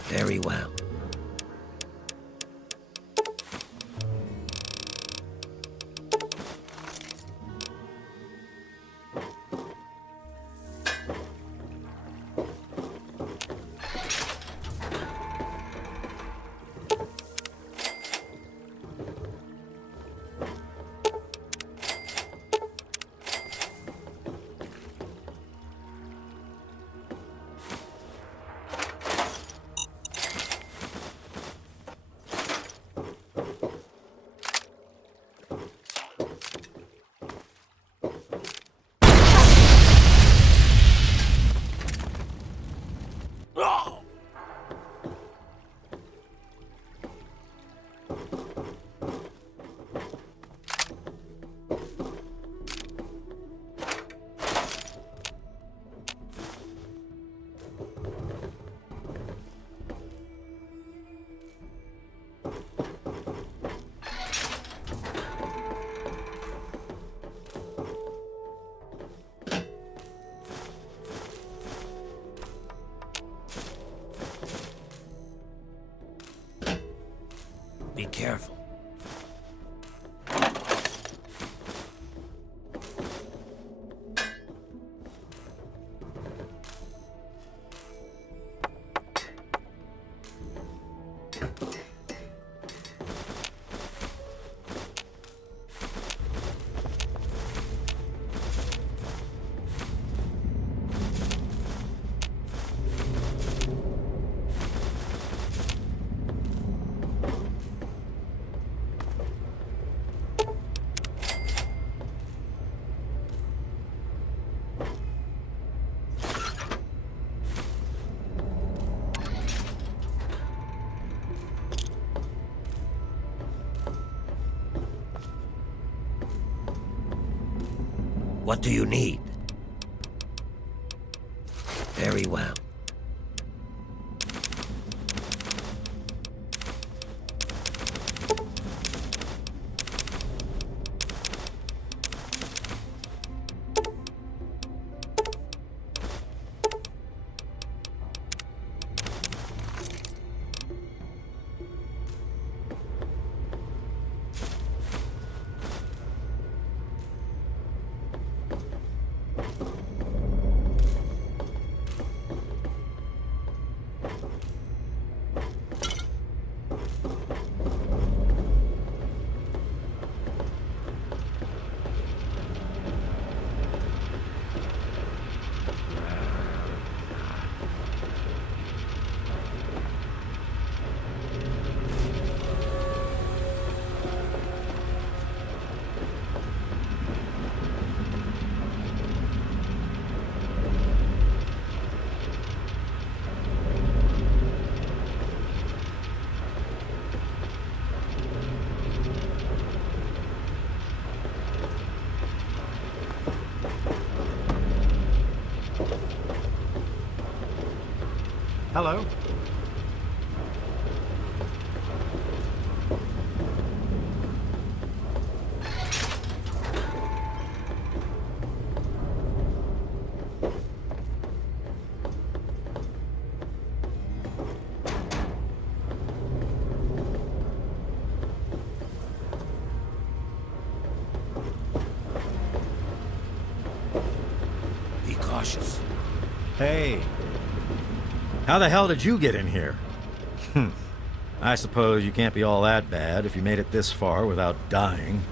Very well. Be careful. What do you need? Very well. Hello? Be cautious. Hey. How the hell did you get in here? I suppose you can't be all that bad if you made it this far without dying.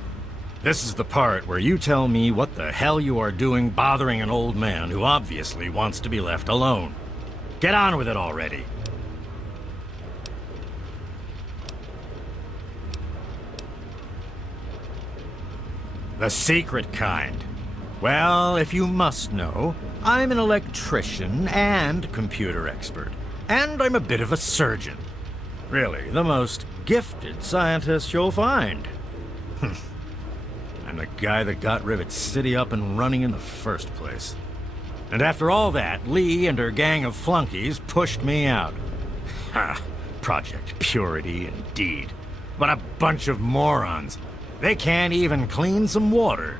This is the part where you tell me what the hell you are doing bothering an old man who obviously wants to be left alone. Get on with it already. The secret kind. Well, if you must know, I'm an electrician and computer expert. And I'm a bit of a surgeon. Really, the most gifted scientist you'll find. I'm the guy that got Rivet City up and running in the first place. And after all that, Lee and her gang of flunkies pushed me out. Ha! Project Purity, indeed. What a bunch of morons. They can't even clean some water.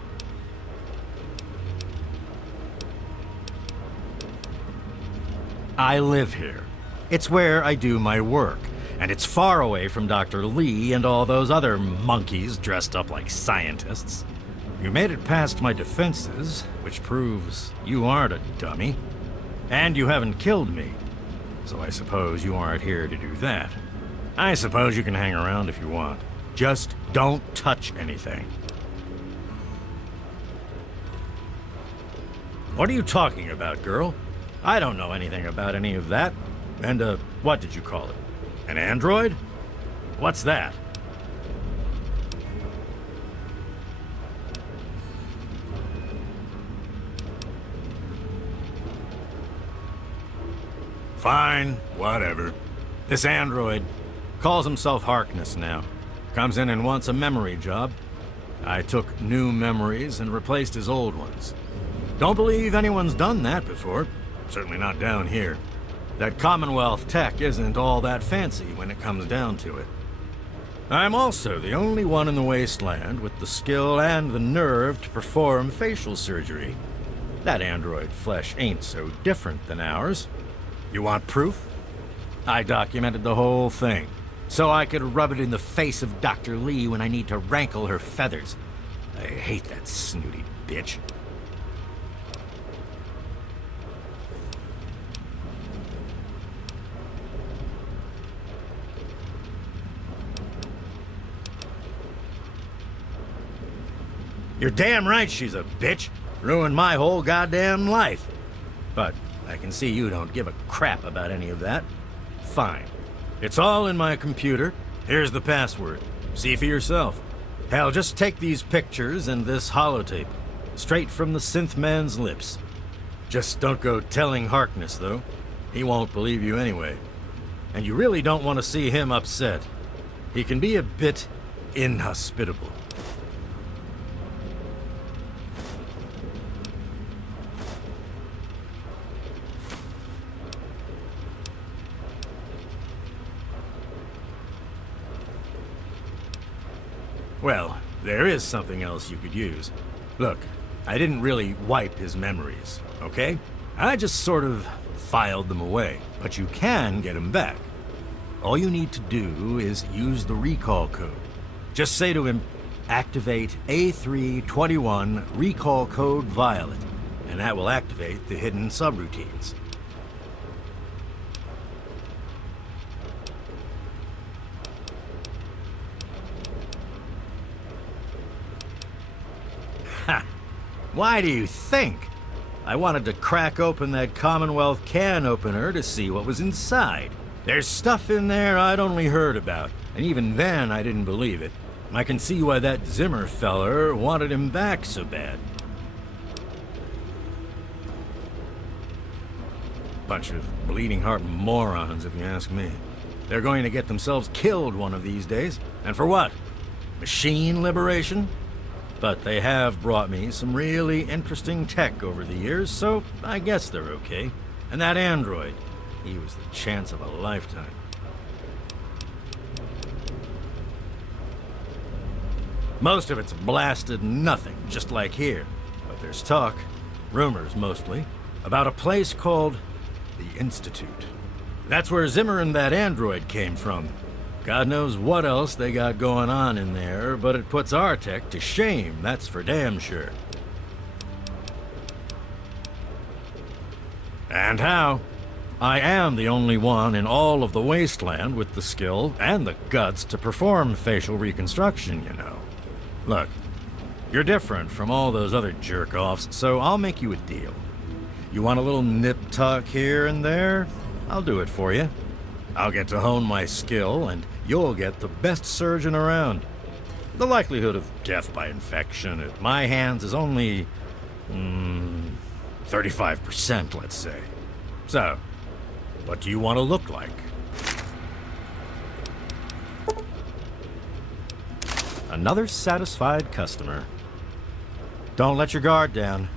I live here. It's where I do my work, and it's far away from Dr. Lee and all those other monkeys dressed up like scientists. You made it past my defenses, which proves you aren't a dummy. And you haven't killed me, so I suppose you aren't here to do that. I suppose you can hang around if you want. Just don't touch anything. What are you talking about, girl? I don't know anything about any of that. And, what did you call it? An android? What's that? Fine, whatever. This android calls himself Harkness now. Comes in and wants a memory job. I took new memories and replaced his old ones. Don't believe anyone's done that before. Certainly not down here. That Commonwealth tech isn't all that fancy when it comes down to it. I'm also the only one in the wasteland with the skill and the nerve to perform facial surgery. That android flesh ain't so different than ours. You want proof? I documented the whole thing, so I could rub it in the face of Dr. Lee when I need to rankle her feathers. I hate that snooty bitch. You're damn right she's a bitch. Ruined my whole goddamn life. But I can see you don't give a crap about any of that. Fine. It's all in my computer. Here's the password. See for yourself. Hell, just take these pictures and this holotape. Straight from the synth man's lips. Just don't go telling Harkness, though. He won't believe you anyway. And you really don't want to see him upset. He can be a bit inhospitable. Well, there is something else you could use. Look, I didn't really wipe his memories, okay? I just sort of filed them away, but you can get them back. All you need to do is use the recall code. Just say to him, activate A321 recall code Violet, and that will activate the hidden subroutines. Ha! Why do you think? I wanted to crack open that Commonwealth can opener to see what was inside. There's stuff in there I'd only heard about, and even then I didn't believe it. I can see why that Zimmer feller wanted him back so bad. Bunch of bleeding heart morons, if you ask me. They're going to get themselves killed one of these days. And for what? Machine liberation? But they have brought me some really interesting tech over the years, so I guess they're okay. And that android, he was the chance of a lifetime. Most of it's blasted nothing, just like here. But there's talk, rumors mostly, about a place called the Institute. That's where Zimmer and that android came from. God knows what else they got going on in there, but it puts our tech to shame, that's for damn sure. And how? I am the only one in all of the wasteland with the skill and the guts to perform facial reconstruction, you know. Look, you're different from all those other jerk-offs, so I'll make you a deal. You want a little nip-tuck here and there? I'll do it for you. I'll get to hone my skill, and you'll get the best surgeon around. The likelihood of death by infection at my hands is only 35%, let's say. So, what do you want to look like? Another satisfied customer. Don't let your guard down.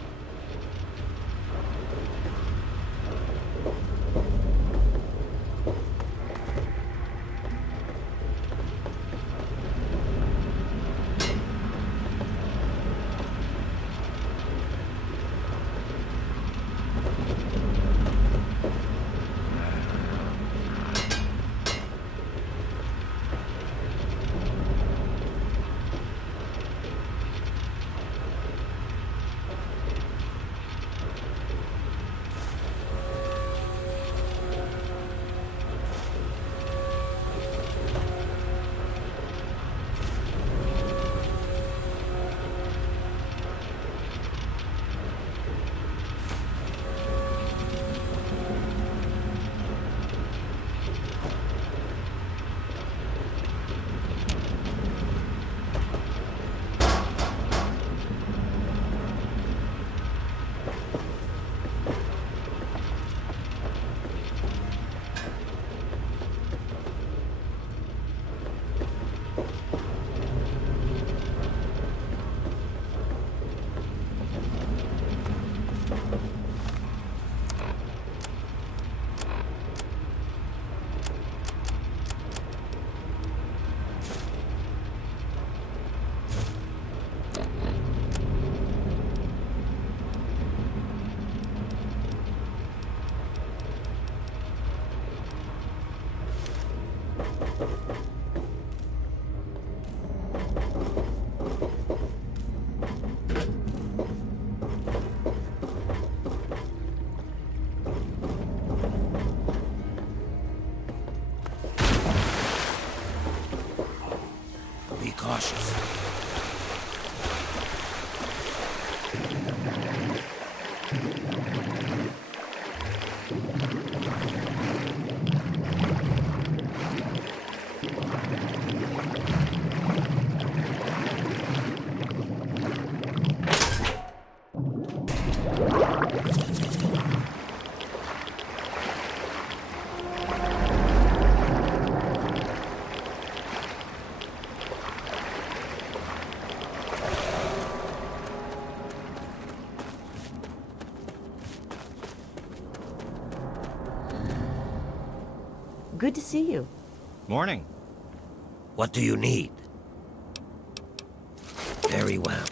good to see you. Morning. What do you need? Very well.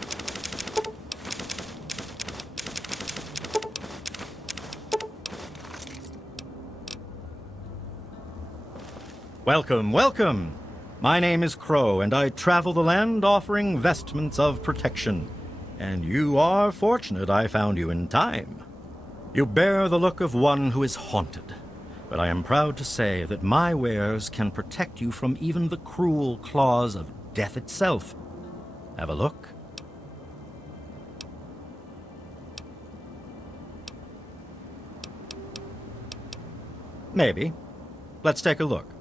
Welcome, welcome. My name is Crow, and I travel the land offering vestments of protection. And you are fortunate I found you in time. You bear the look of one who is haunted, but I am proud to say that my wares can protect you from even the cruel claws of death itself. Have a look. Maybe. Let's take a look.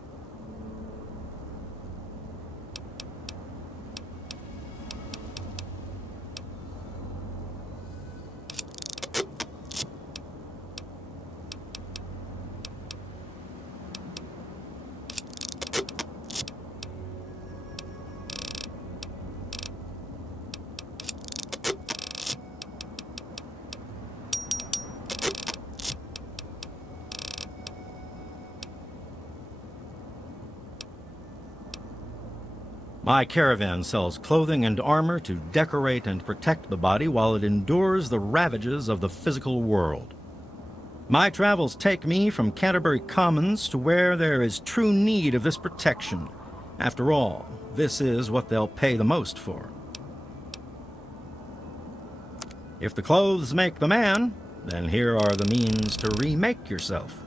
My caravan sells clothing and armor to decorate and protect the body while it endures the ravages of the physical world. My travels take me from Canterbury Commons to where there is true need of this protection. After all, this is what they'll pay the most for. If the clothes make the man, then here are the means to remake yourself.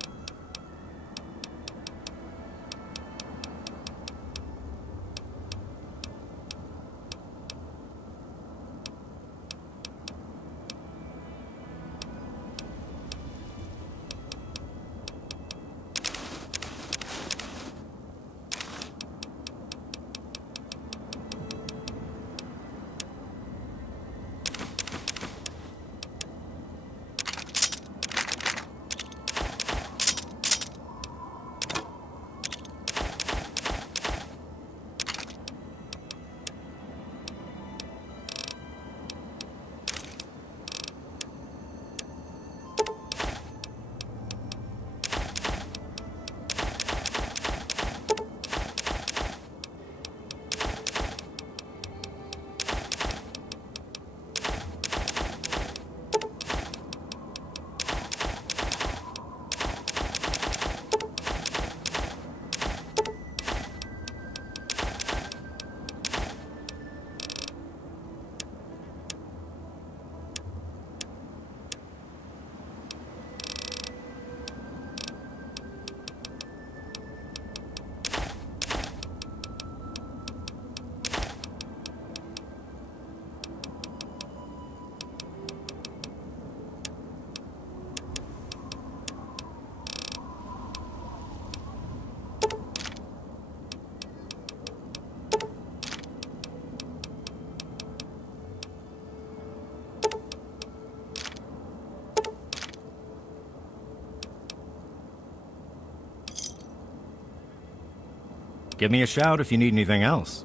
Give me a shout if you need anything else.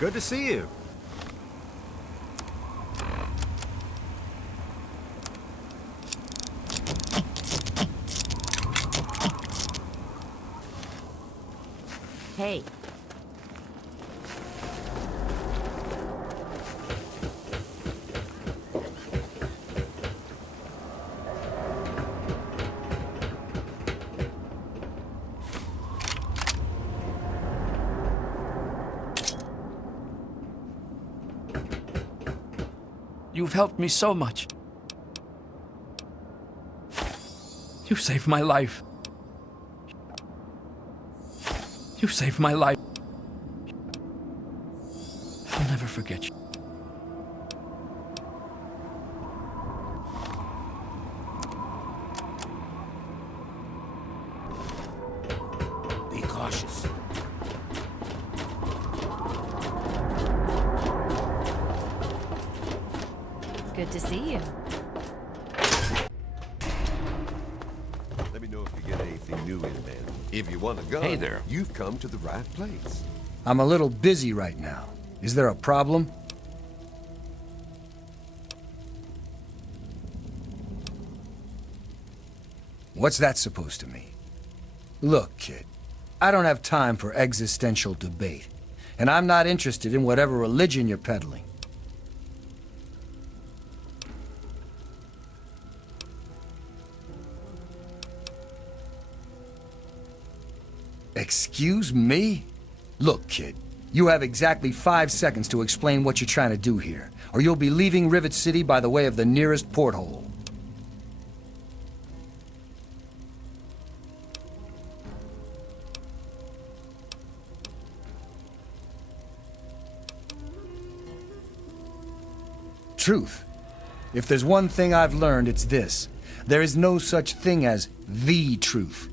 Good to see you. Hey. You've helped me so much. You saved my life. You saved my life. I'll never forget you. Be cautious. Good to see you. Let me know if you get anything new in, man. If you want a gun, Hey there. You've come to the right place. I'm a little busy right now. Is there a problem? What's that supposed to mean? Look, kid, I don't have time for existential debate, and I'm not interested in whatever religion you're peddling. Excuse me? Look, kid, you have exactly 5 seconds to explain what you're trying to do here, or you'll be leaving Rivet City by the way of the nearest porthole. Truth. If there's one thing I've learned, it's this. There is no such thing as the truth.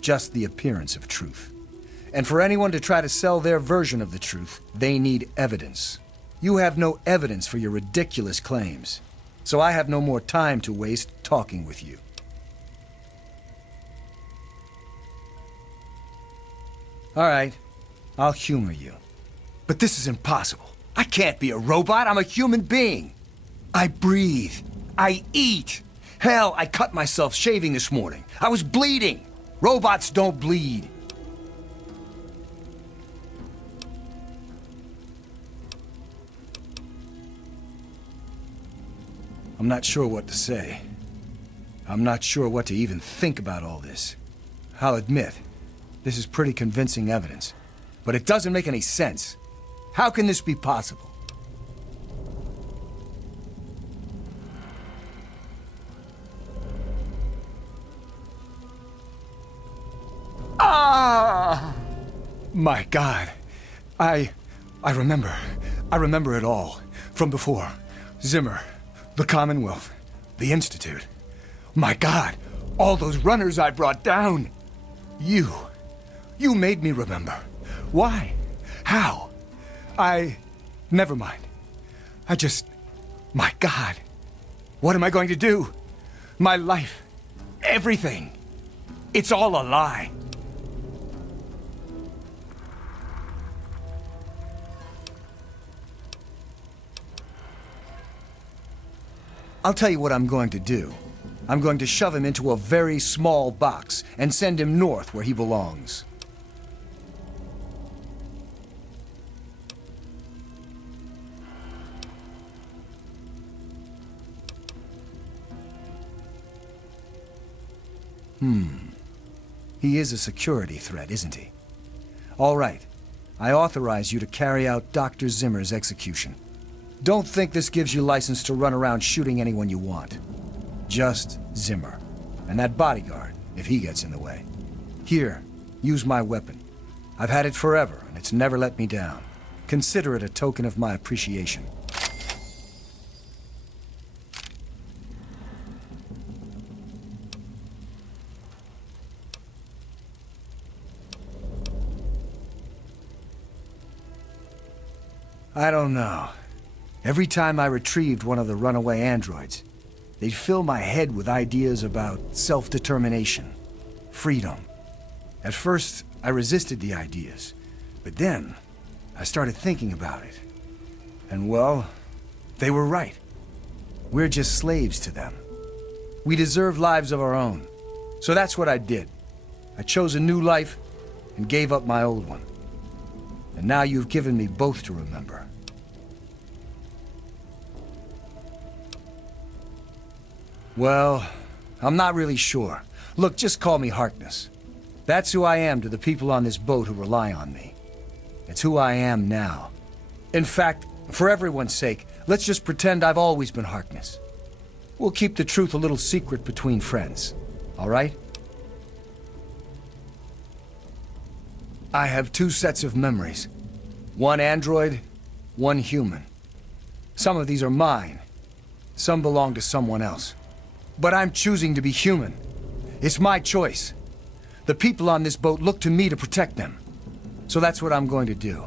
Just the appearance of truth. And for anyone to try to sell their version of the truth, they need evidence. You have no evidence for your ridiculous claims. So I have no more time to waste talking with you. All right, I'll humor you. But this is impossible. I can't be a robot. I'm a human being. I breathe. I eat. Hell, I cut myself shaving this morning. I was bleeding. Robots don't bleed. I'm not sure what to say. I'm not sure what to even think about all this. I'll admit, this is pretty convincing evidence. But it doesn't make any sense. How can this be possible? Ah! My God. I remember. I remember it all. From before. Zimmer. The Commonwealth. The Institute. My God. All those runners I brought down. You made me remember. Why? How? Never mind. My God. What am I going to do? My life. Everything. It's all a lie. I'll tell you what I'm going to do. I'm going to shove him into a very small box and send him north where he belongs. He is a security threat, isn't he? All right. I authorize you to carry out Dr. Zimmer's execution. Don't think this gives you license to run around shooting anyone you want. Just Zimmer. And that bodyguard, if he gets in the way. Here, use my weapon. I've had it forever, and it's never let me down. Consider it a token of my appreciation. I don't know. Every time I retrieved one of the runaway androids, they'd fill my head with ideas about self-determination, freedom. At first, I resisted the ideas, but then I started thinking about it. And well, they were right. We're just slaves to them. We deserve lives of our own. So that's what I did. I chose a new life and gave up my old one. And now you've given me both to remember. Well, I'm not really sure. Look, just call me Harkness. That's who I am to the people on this boat who rely on me. It's who I am now. In fact, for everyone's sake, let's just pretend I've always been Harkness. We'll keep the truth a little secret between friends, all right? I have 2 sets of memories. One android, one human. Some of these are mine. Some belong to someone else. But I'm choosing to be human. It's my choice. The people on this boat look to me to protect them. So that's what I'm going to do.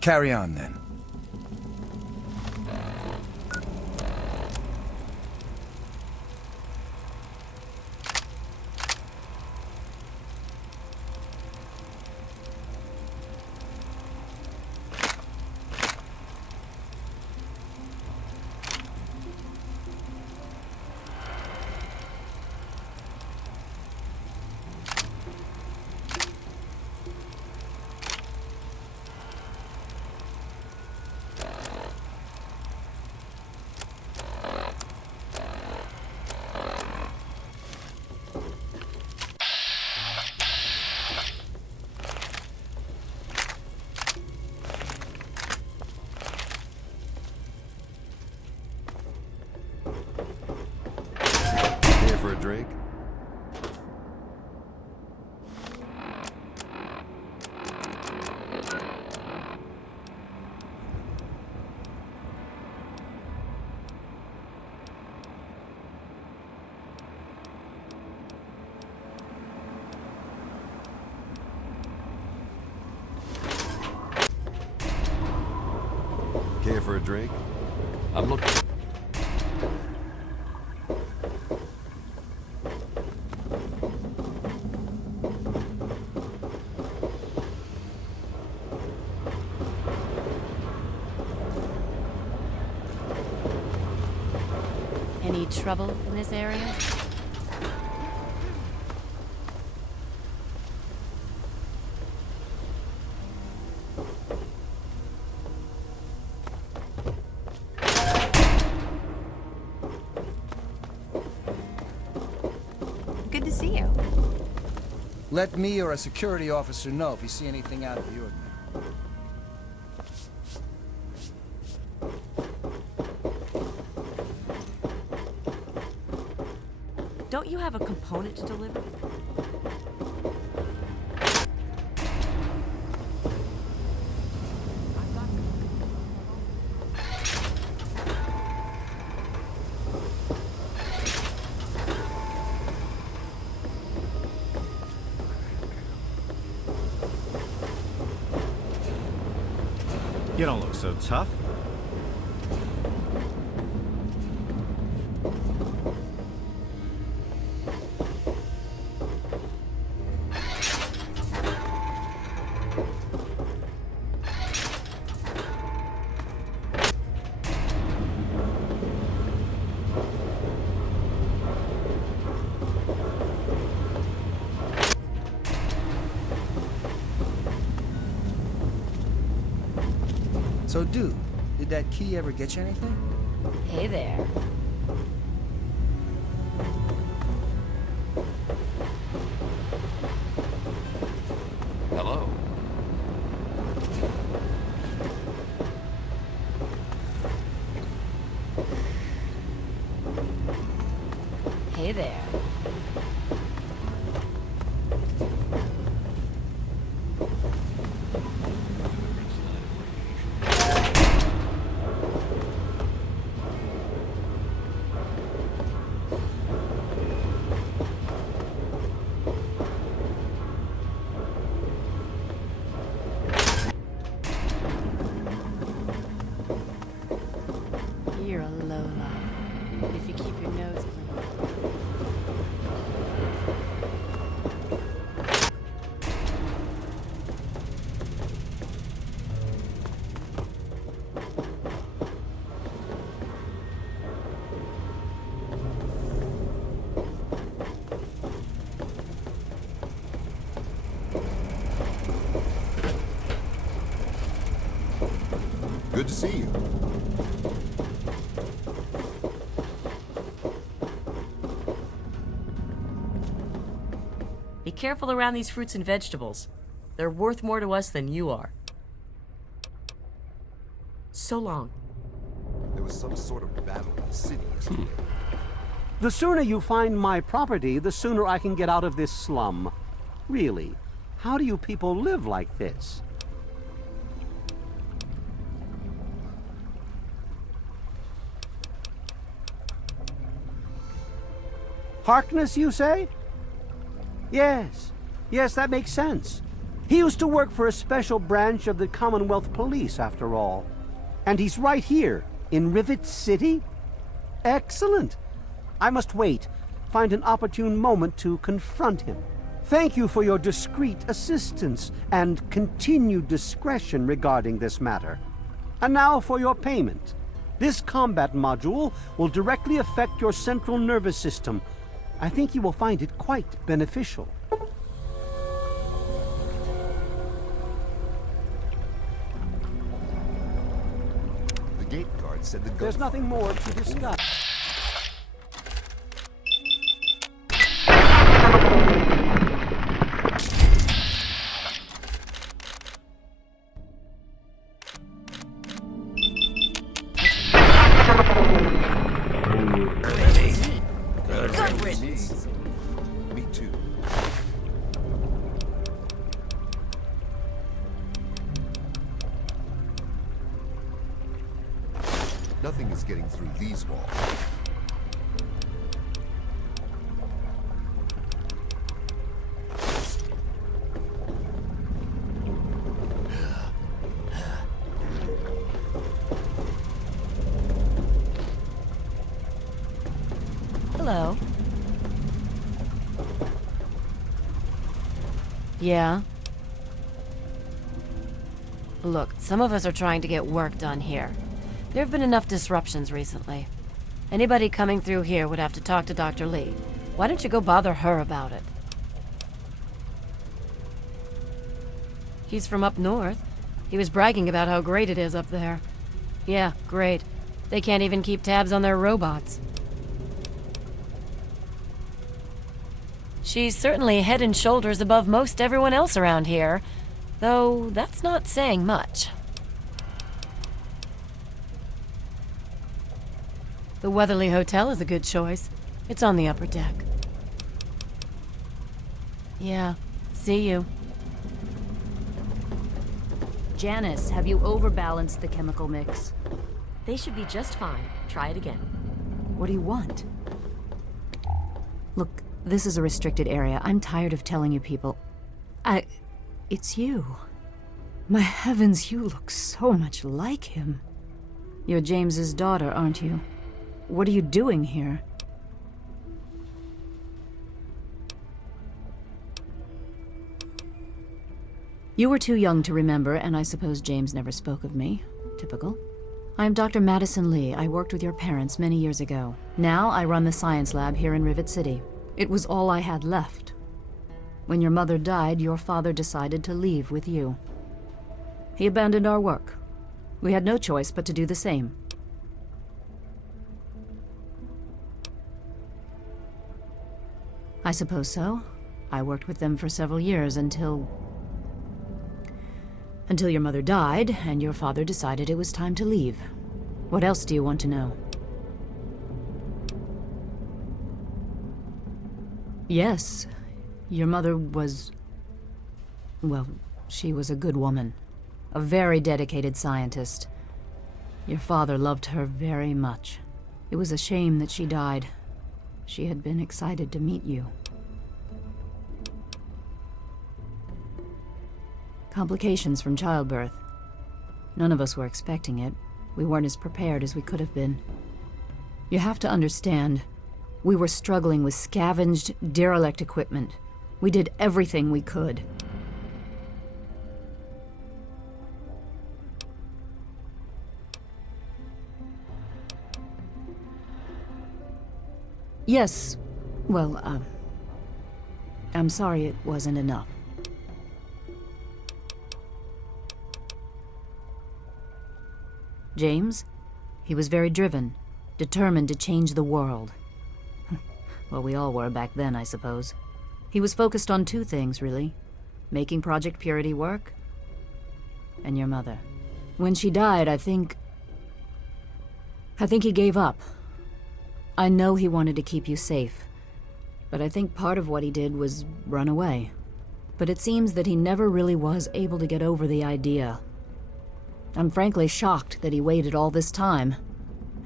Carry on, then. Care for a drink? I'm looking. Any trouble in this area? Good to see you. Let me or a security officer know if you see anything out of the ordinary. Don't you have a component to deliver? You don't look so tough. So, dude, did that key ever get you anything? Hey there. Hello. Hey there. You're a lowlife. If you keep your nose clean. Good to see you. Be careful around these fruits and vegetables. They're worth more to us than you are. So long. There was some sort of battle in the city yesterday. The sooner you find my property, the sooner I can get out of this slum. Really, how do you people live like this? Harkness, you say? Yes. Yes, that makes sense. He used to work for a special branch of the Commonwealth Police, after all. And he's right here, in Rivet City? Excellent. I must wait, find an opportune moment to confront him. Thank you for your discreet assistance and continued discretion regarding this matter. And now for your payment. This combat module will directly affect your central nervous system. I think you will find it quite beneficial. The gate guard said the There's nothing more to discuss. Good riddance. Me too. Nothing is getting through these walls. Hello. Yeah? Look, some of us are trying to get work done here. There have been enough disruptions recently. Anybody coming through here would have to talk to Dr. Lee. Why don't you go bother her about it? He's from up north. He was bragging about how great it is up there. Yeah, great. They can't even keep tabs on their robots. She's certainly head and shoulders above most everyone else around here, though that's not saying much. The Weatherly Hotel is a good choice. It's on the upper deck. Yeah, see you. Janice, have you overbalanced the chemical mix? They should be just fine. Try it again. What do you want? Look, this is a restricted area. I'm tired of telling you people. It's you. My heavens, you look so much like him. You're James's daughter, aren't you? What are you doing here? You were too young to remember, and I suppose James never spoke of me. Typical. I'm Dr. Madison Lee. I worked with your parents many years ago. Now I run the science lab here in Rivet City. It was all I had left. When your mother died, your father decided to leave with you. He abandoned our work. We had no choice but to do the same. I suppose so. I worked with them for several years until your mother died, and your father decided it was time to leave. What else do you want to know? Yes, your mother was... well, she was a good woman. A very dedicated scientist. Your father loved her very much. It was a shame that she died. She had been excited to meet you. Complications from childbirth. None of us were expecting it. We weren't as prepared as we could have been. You have to understand, we were struggling with scavenged, derelict equipment. We did everything we could. Yes, well, I'm sorry it wasn't enough. James? He was very driven, determined to change the world. Well, we all were back then, I suppose. He was focused on two things, really. Making Project Purity work, and your mother. When she died, I think he gave up. I know he wanted to keep you safe, but I think part of what he did was run away. But it seems that he never really was able to get over the idea. I'm frankly shocked that he waited all this time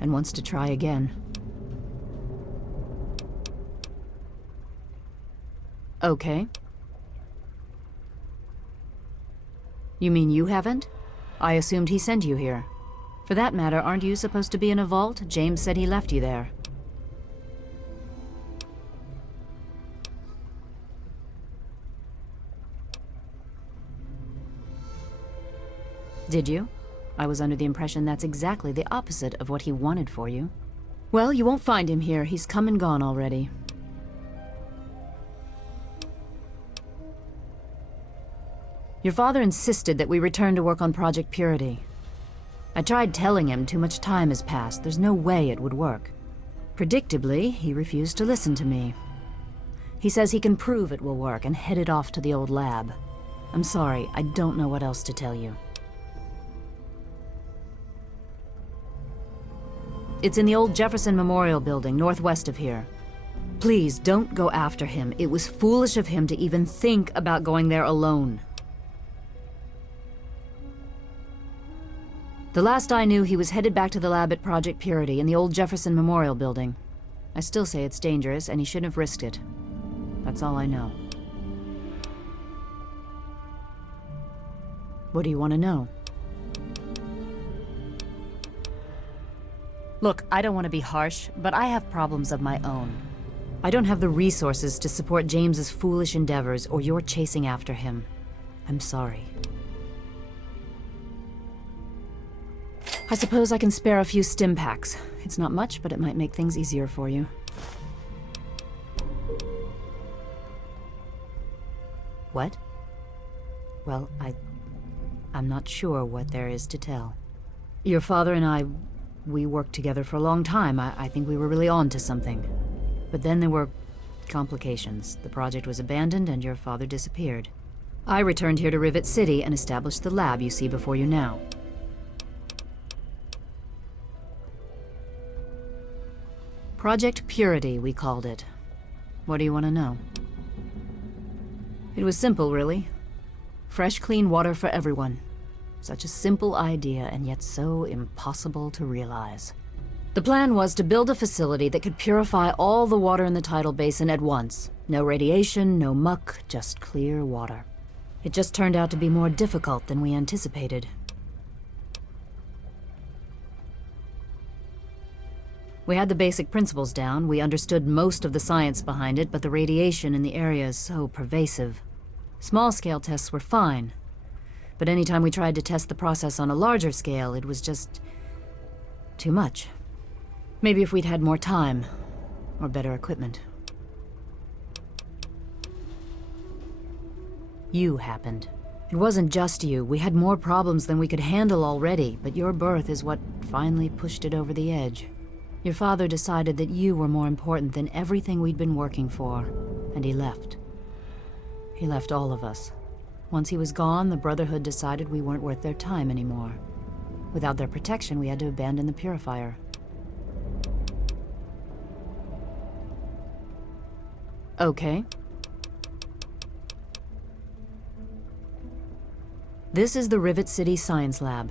and wants to try again. Okay. You mean you haven't? I assumed he sent you here. For that matter, aren't you supposed to be in a vault? James said he left you there. Did you? I was under the impression that's exactly the opposite of what he wanted for you. Well, you won't find him here. He's come and gone already. Your father insisted that we return to work on Project Purity. I tried telling him too much time has passed. There's no way it would work. Predictably, he refused to listen to me. He says he can prove it will work and headed off to the old lab. I'm sorry, I don't know what else to tell you. It's in the old Jefferson Memorial Building, northwest of here. Please, don't go after him. It was foolish of him to even think about going there alone. The last I knew, he was headed back to the lab at Project Purity in the old Jefferson Memorial Building. I still say it's dangerous, and he shouldn't have risked it. That's all I know. What do you want to know? Look, I don't want to be harsh, but I have problems of my own. I don't have the resources to support James's foolish endeavors or your chasing after him. I'm sorry. I suppose I can spare a few stim packs. It's not much, but it might make things easier for you. What? Well, I'm not sure what there is to tell. Your father and I, we worked together for a long time. I think we were really on to something. But then there were complications. The project was abandoned and your father disappeared. I returned here to Rivet City and established the lab you see before you now. Project Purity, we called it. What do you want to know? It was simple, really. Fresh, clean water for everyone. Such a simple idea, and yet so impossible to realize. The plan was to build a facility that could purify all the water in the tidal basin at once. No radiation, no muck, just clear water. It just turned out to be more difficult than we anticipated. We had the basic principles down, we understood most of the science behind it, but the radiation in the area is so pervasive. Small-scale tests were fine, but anytime we tried to test the process on a larger scale, it was just too much. Maybe if we'd had more time, or better equipment. You happened. It wasn't just you. We had more problems than we could handle already, but your birth is what finally pushed it over the edge. Your father decided that you were more important than everything we'd been working for, and he left. He left all of us. Once he was gone, the Brotherhood decided we weren't worth their time anymore. Without their protection, we had to abandon the purifier. Okay. This is the Rivet City Science Lab.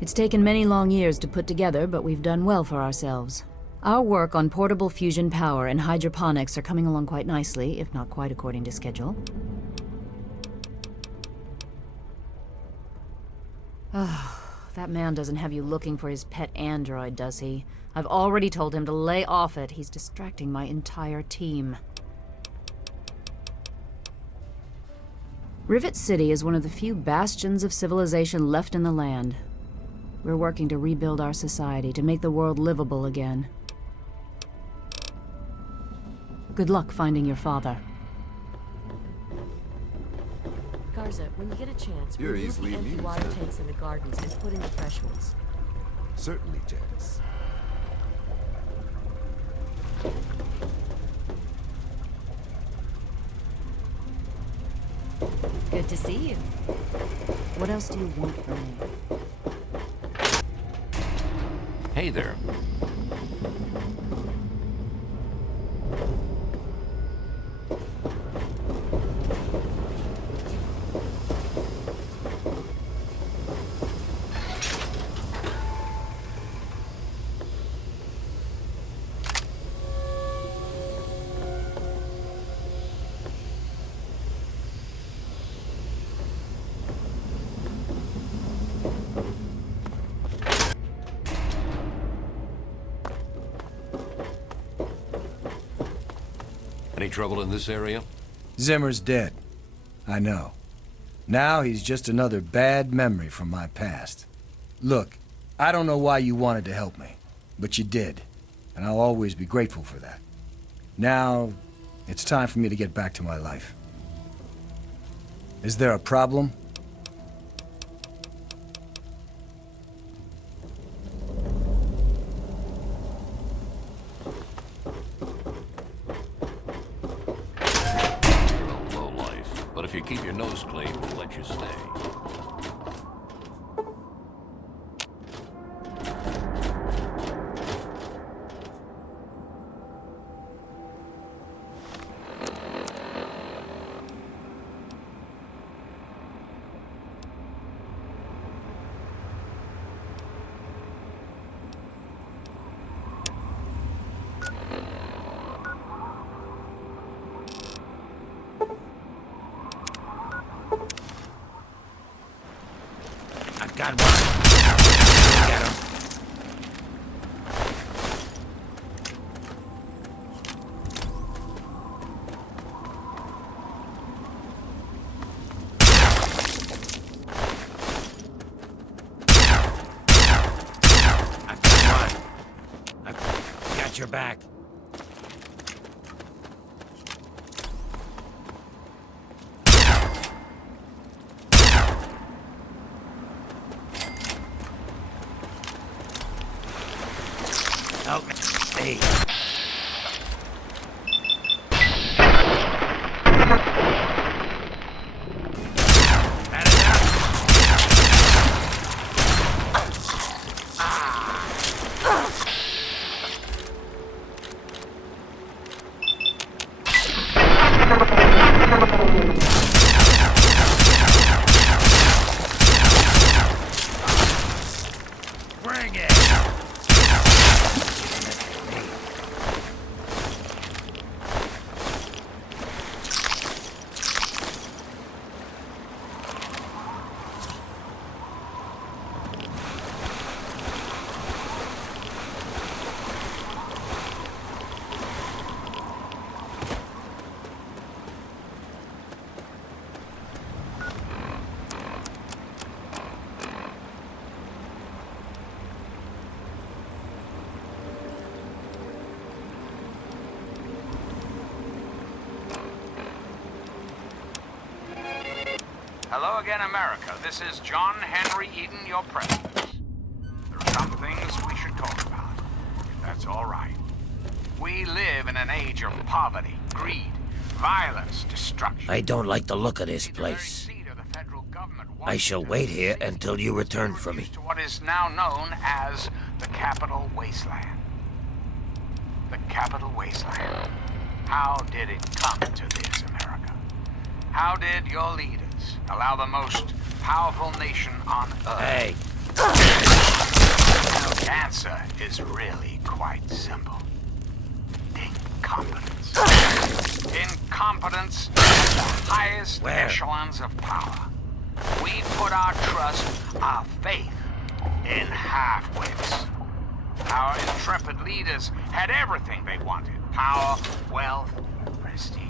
It's taken many long years to put together, but we've done well for ourselves. Our work on portable fusion power and hydroponics are coming along quite nicely, if not quite according to schedule. Oh, that man doesn't have you looking for his pet android, does he? I've already told him to lay off it. He's distracting my entire team. Rivet City is one of the few bastions of civilization left in the land. We're working to rebuild our society, to make the world livable again. Good luck finding your father. Garza, when you get a chance, You're remove easily the empty amused, water huh? tanks in the gardens and put in the fresh ones. Certainly, Janice. Good to see you. What else do you want from me? Hey there. Any trouble in this area? Zimmer's dead. I know. Now he's just another bad memory from my past. Look, I don't know why you wanted to help me, but you did, and I'll always be grateful for that. Now, it's time for me to get back to my life. Is there a problem? But if you keep your nose clean, we'll let you stay. Got one. Get him. got your back. Help me. Hey. Bring it! Hello again, America. This is John Henry Eden, your president. There are some things we should talk about, if that's all right. We live in an age of poverty, greed, violence, destruction. I don't like the look of this place. I shall wait here until you return for me. To what is now known as the Capital Wasteland. The Capital Wasteland. How did it come to this, America? How did your leaders allow the most powerful nation on Earth? Hey. The answer is really quite simple. Incompetence. Incompetence at the highest echelons of power. We put our trust, our faith, in half-wits. Our intrepid leaders had everything they wanted. Power, wealth, prestige.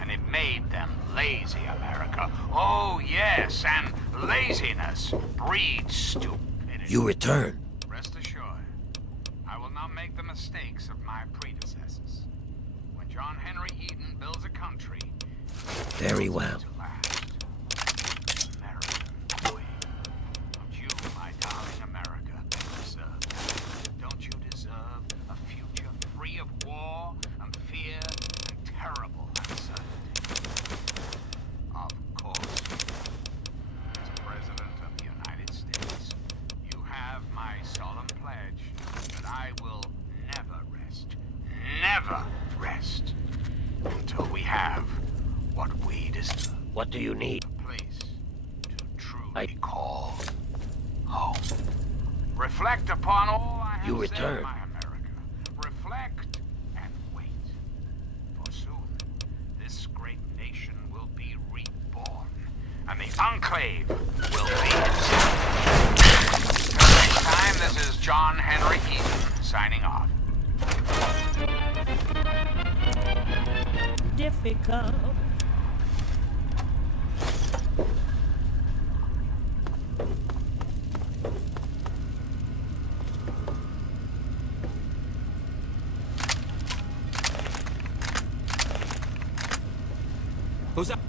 And it made them lazy, America. Oh, yes, and laziness breeds stupidity. You return. Rest assured, I will not make the mistakes of my predecessors. When John Henry Eden builds a country, Very well. don't you, my darling America, deserve? Don't you deserve a future free of war and fear and terrible uncertainty? Of course, as President of the United States, you have my solemn pledge that I will never rest, until we have what we deserve. What do you need? A place to truly call home. Reflect upon all I have You said, return. my America. Reflect and wait. For soon, this great nation will be reborn, and the Enclave will be established. Until next time, this is John Henry Eden signing off. Difficult. Who's up?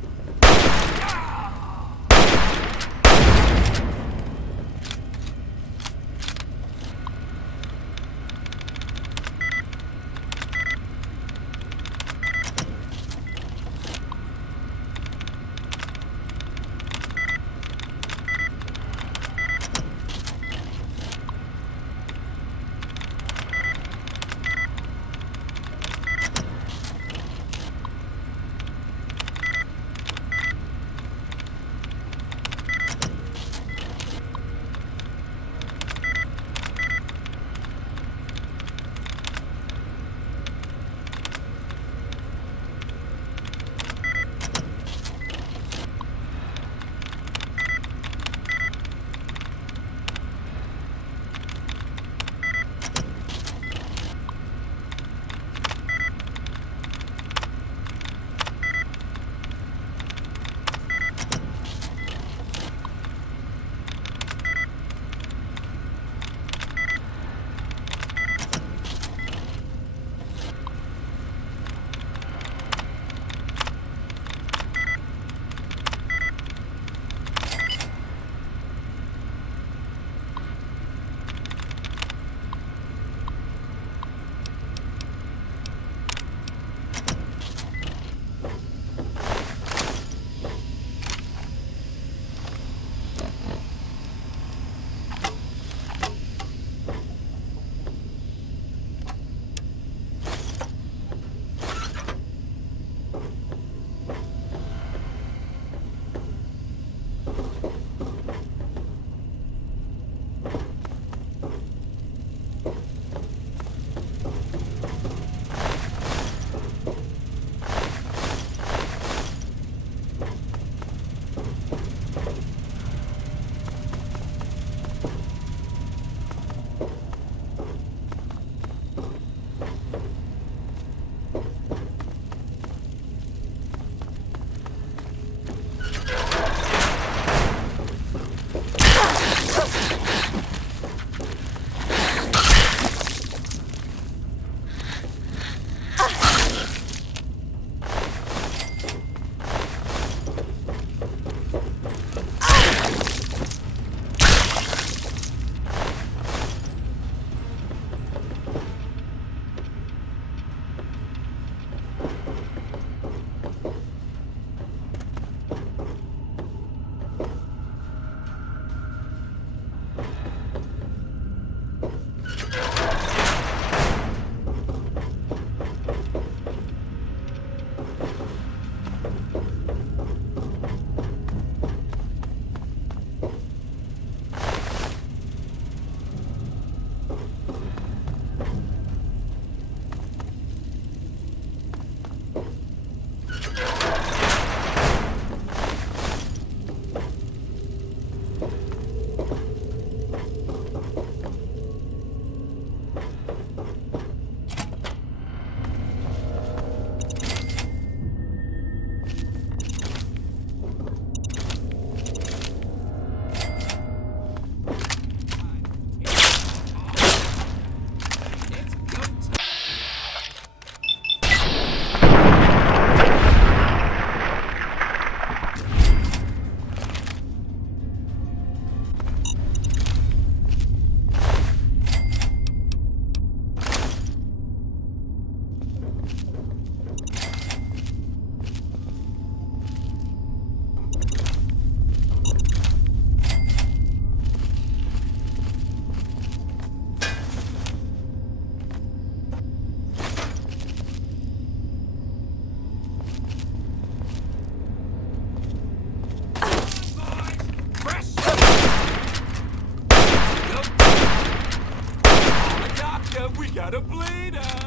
got a bleeder!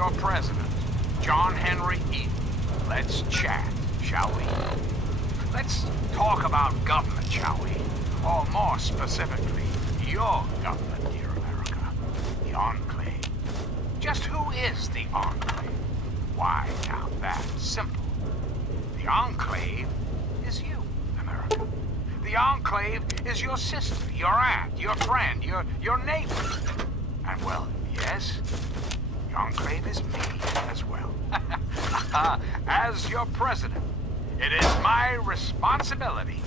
your president, John Henry Eaton. Let's chat, shall we? Let's talk about government, shall we? Or more specifically, your government, dear America. The Enclave. Just who is the Enclave? Why, now that's simple. The Enclave is you, America. The the Enclave is your sister, your aunt, your friend, your neighbor. And well, yes, the Enclave is me as well. As your president, it is my responsibility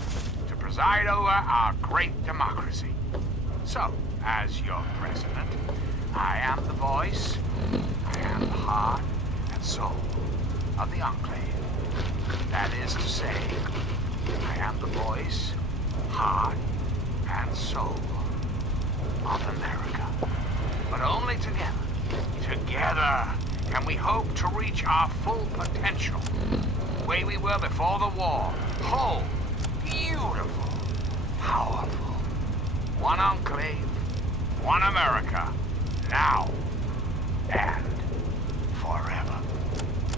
to preside over our great democracy. So, as your president, I am the voice, I am the heart and soul of the Enclave. That is to say, I am the voice, heart, and soul of America. But only together. Together can we hope to reach our full potential. The way we were before the war. Whole, beautiful, powerful. One Enclave, one America. Now and forever.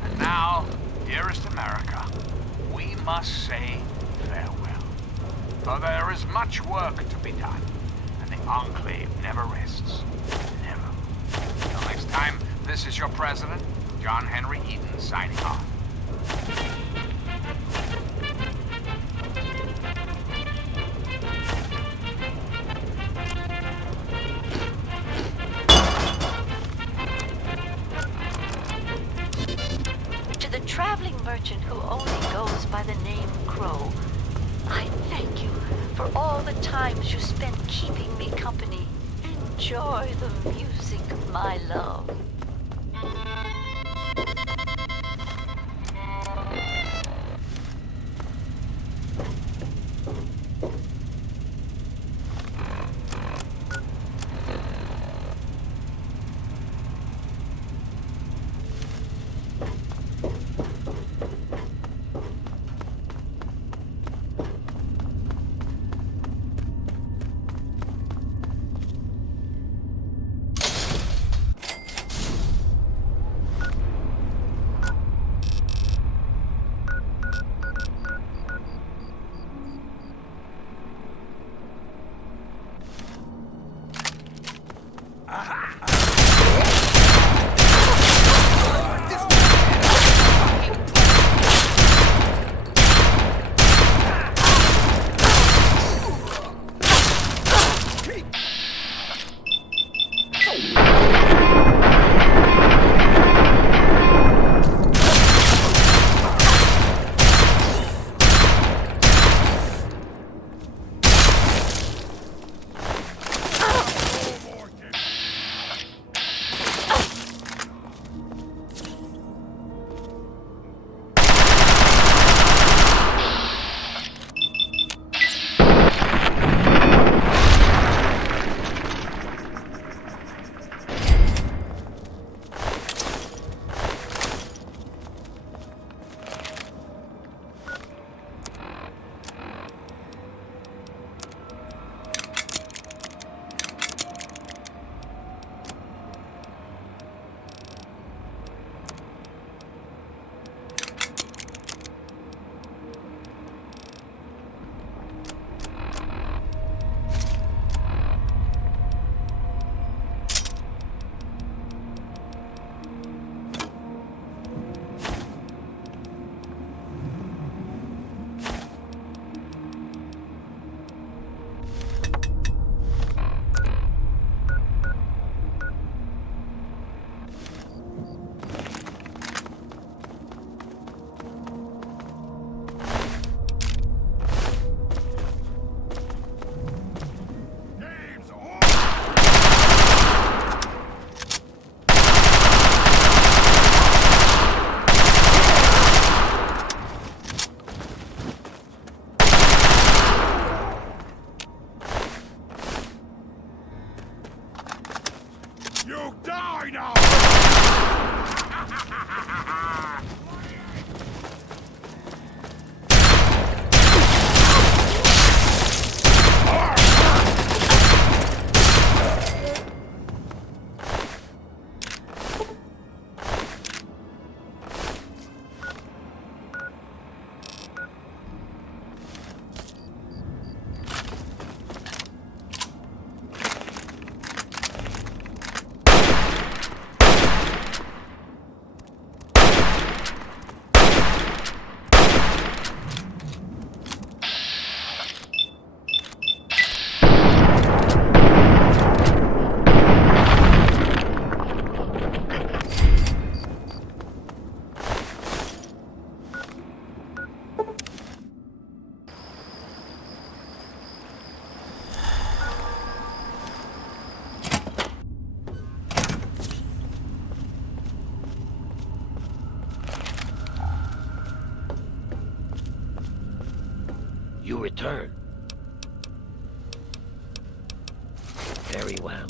And now, dearest America, we must say farewell. For there is much work to be done, and the Enclave never rests. Never. Until next time, this is your president, John Henry Eden, signing off. To the traveling merchant who only goes by the name Crow, I thank you for all the times you spent keeping me company. Enjoy the music, my love. You return. Very well.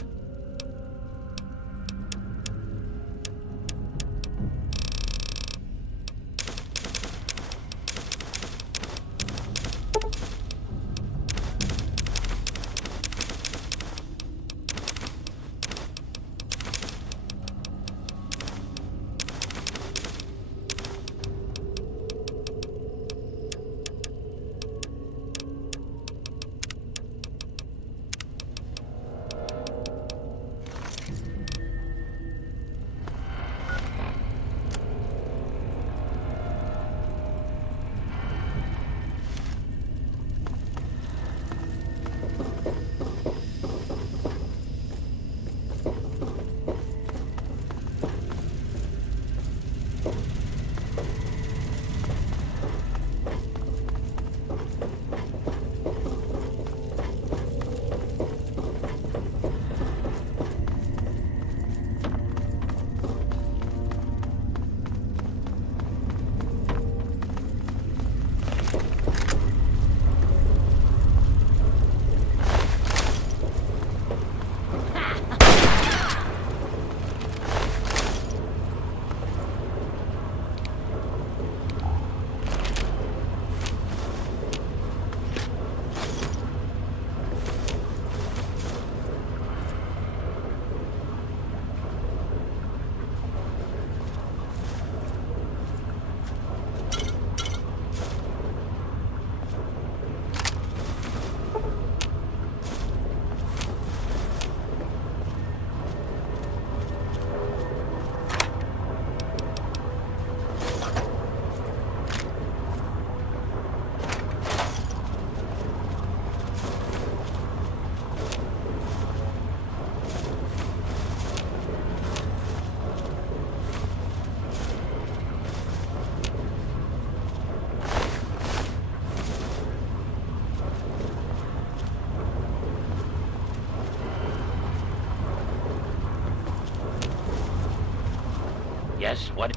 Yes, what?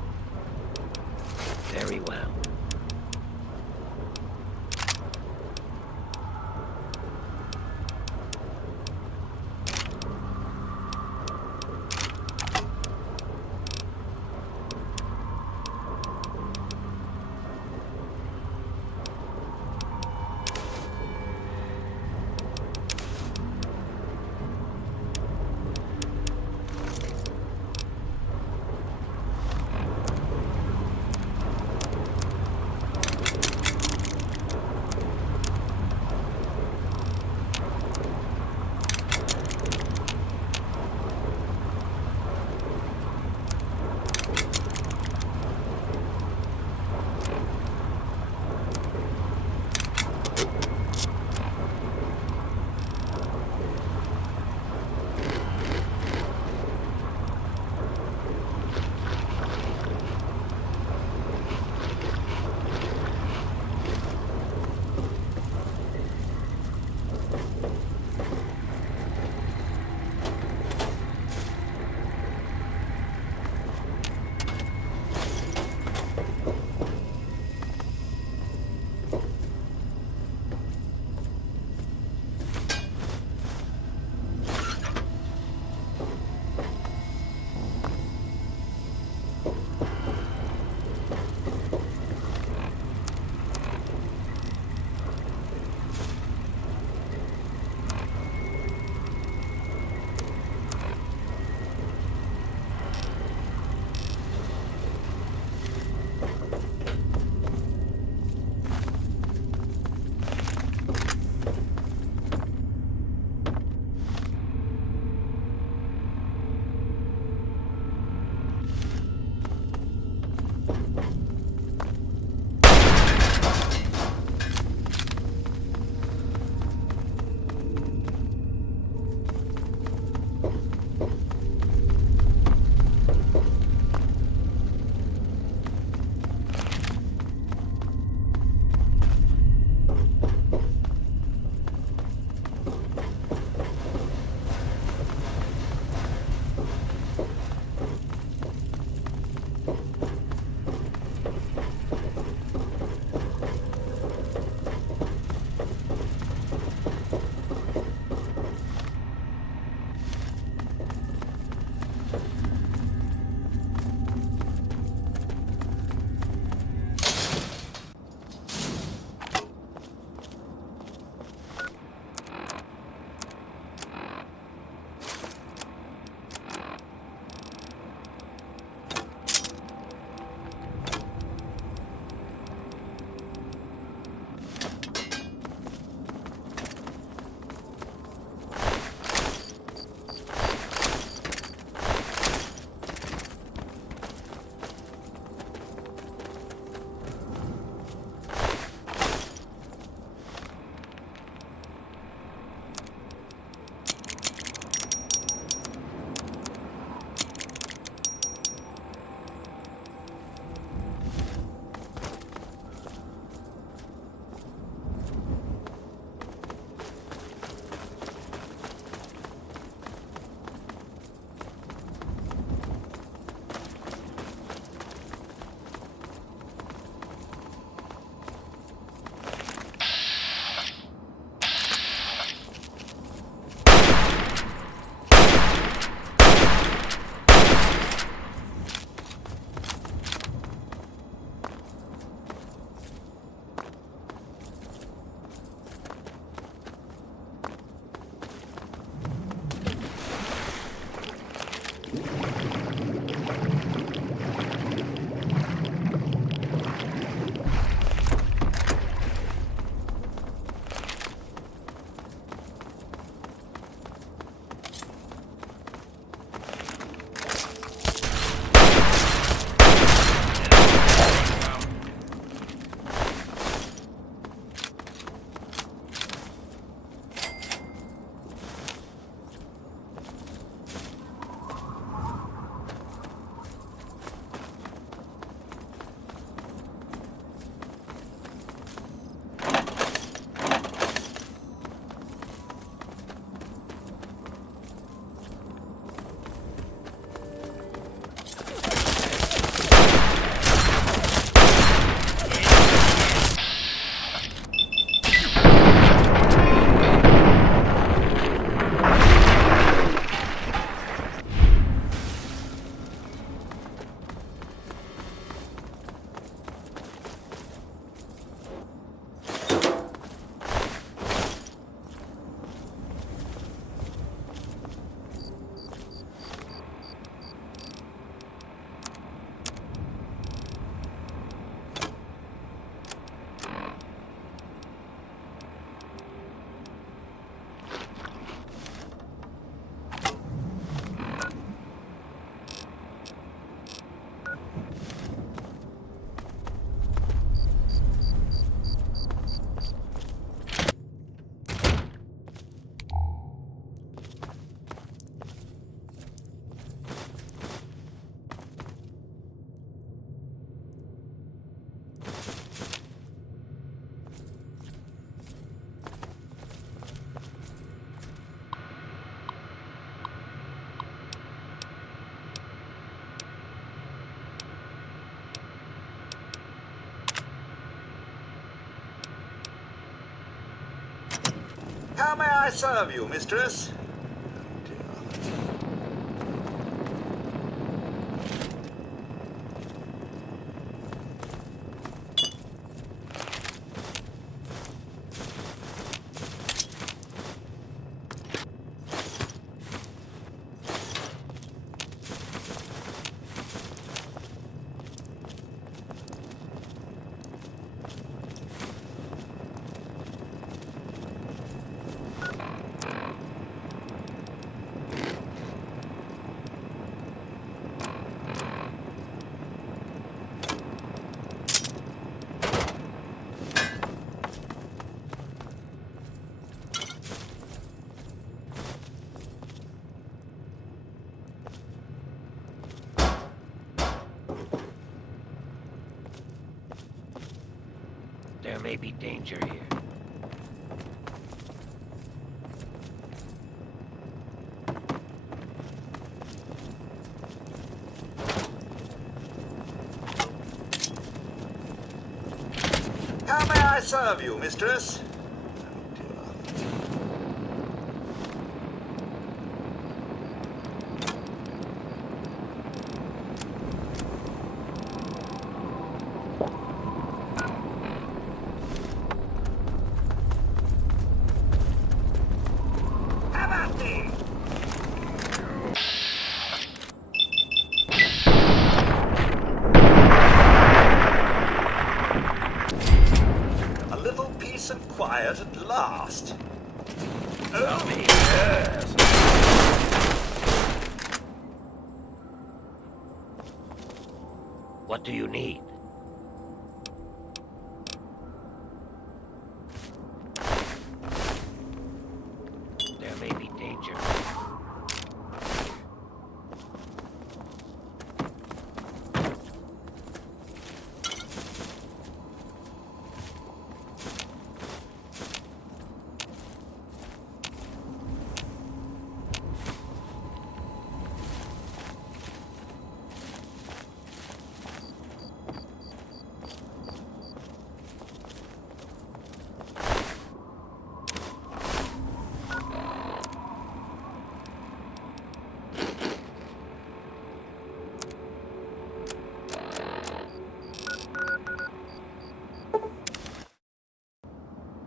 Very well. How may I serve you, mistress? There may be danger here. How may I serve you, mistress? A little peace and quiet at last. Oh, yes. What do you need? There may be danger.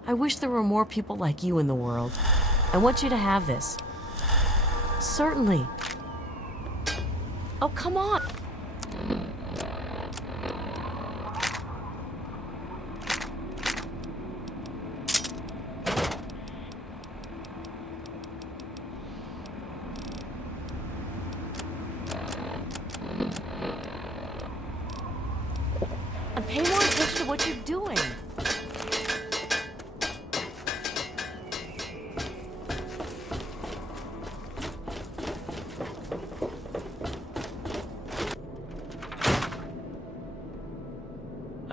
I wish there were more people like you in the world. I want you to have this. Certainly. Oh, come on. And pay more attention to what you're doing.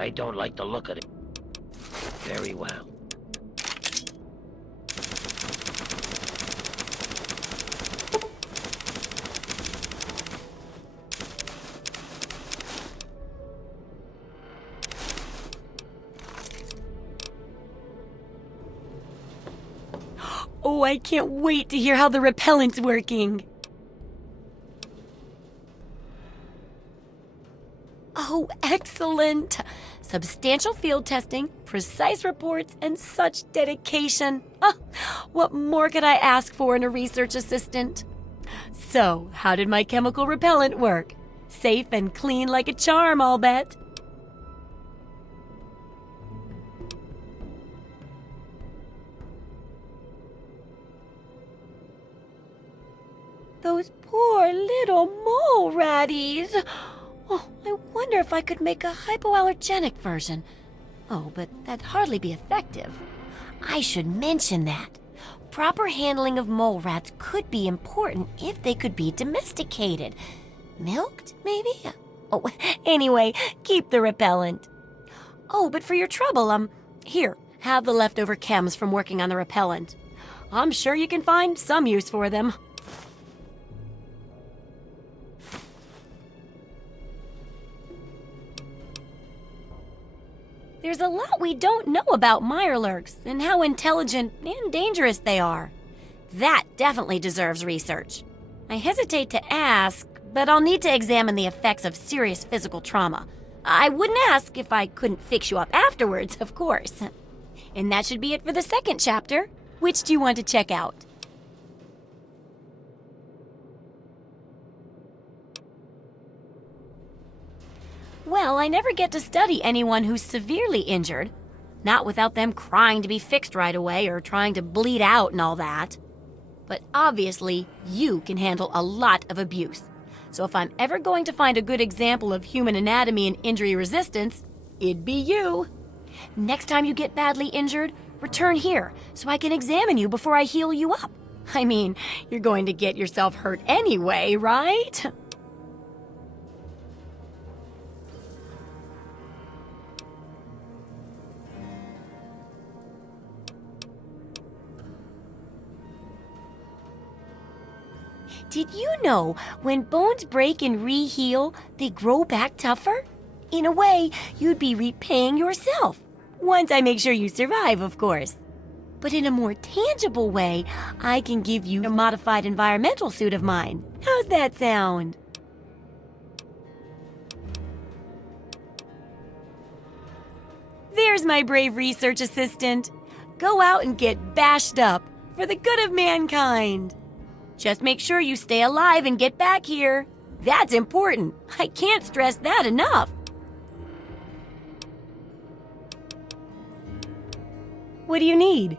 I don't like the look of it. Very well. Oh, I can't wait to hear how the repellent's working. Oh, excellent! Substantial field testing, precise reports, and such dedication. Oh, what more could I ask for in a research assistant? So, how did my chemical repellent work? Safe and clean like a charm, I'll bet. Those poor little mole ratties. Oh, I wonder if I could make a hypoallergenic version. Oh, but that'd hardly be effective. I should mention that. Proper handling of mole rats could be important if they could be domesticated. Milked, maybe? Oh, anyway, keep the repellent. Oh, but for your trouble, here, have the leftover chems from working on the repellent. I'm sure you can find some use for them. There's a lot we don't know about Mirelurks and how intelligent and dangerous they are. That definitely deserves research. I hesitate to ask, but I'll need to examine the effects of serious physical trauma. I wouldn't ask if I couldn't fix you up afterwards, of course. And that should be it for the second chapter. Which do you want to check out? Well, I never get to study anyone who's severely injured. Not without them crying to be fixed right away or trying to bleed out and all that. But obviously, you can handle a lot of abuse. So if I'm ever going to find a good example of human anatomy and injury resistance, it'd be you. Next time you get badly injured, return here so I can examine you before I heal you up. I mean, you're going to get yourself hurt anyway, right? Did you know when bones break and re-heal, they grow back tougher? In a way, you'd be repaying yourself. Once I make sure you survive, of course. But in a more tangible way, I can give you a modified environmental suit of mine. How's that sound? There's my brave research assistant. Go out and get bashed up for the good of mankind. Just make sure you stay alive and get back here. That's important. I can't stress that enough. What do you need?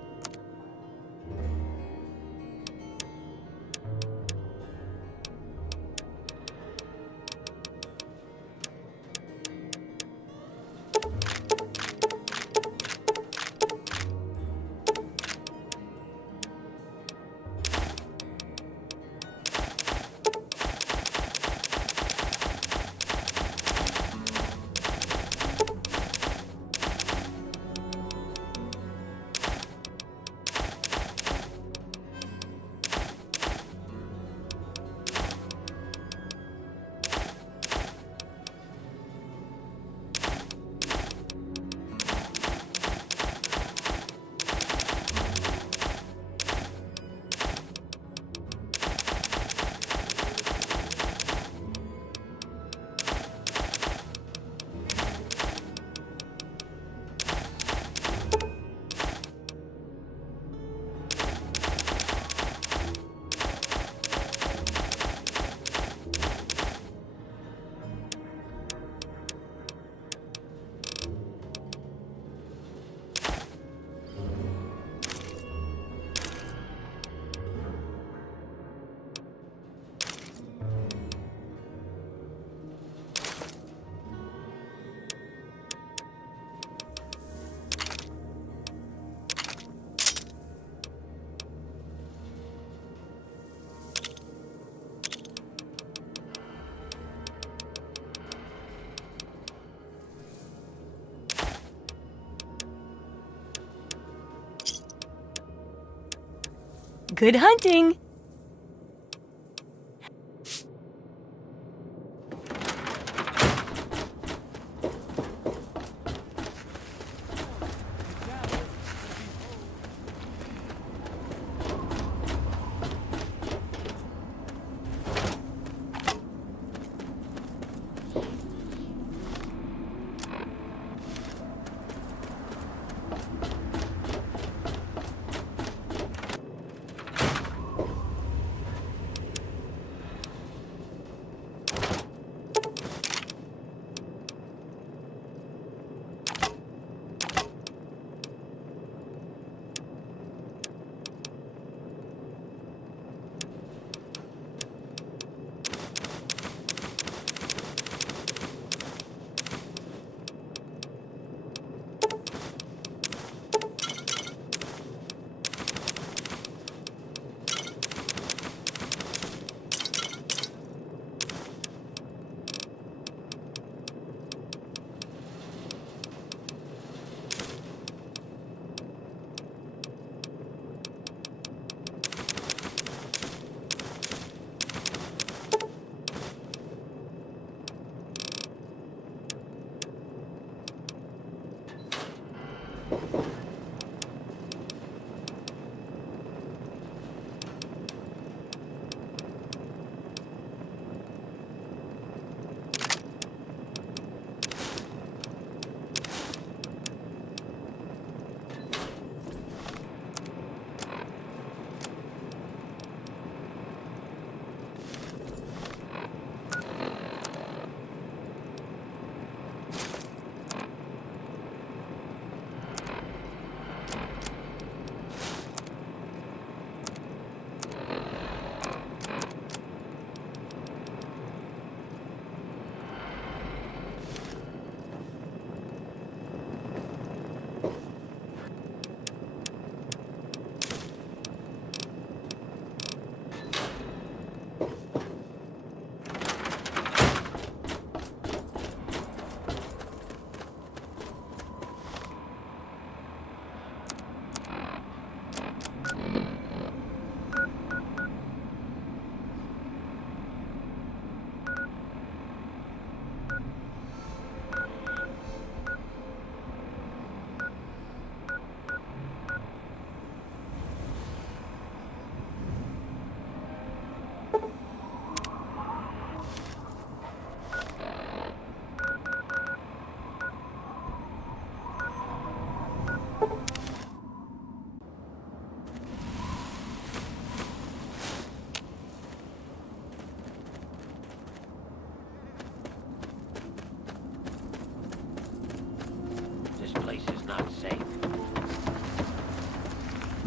Good hunting!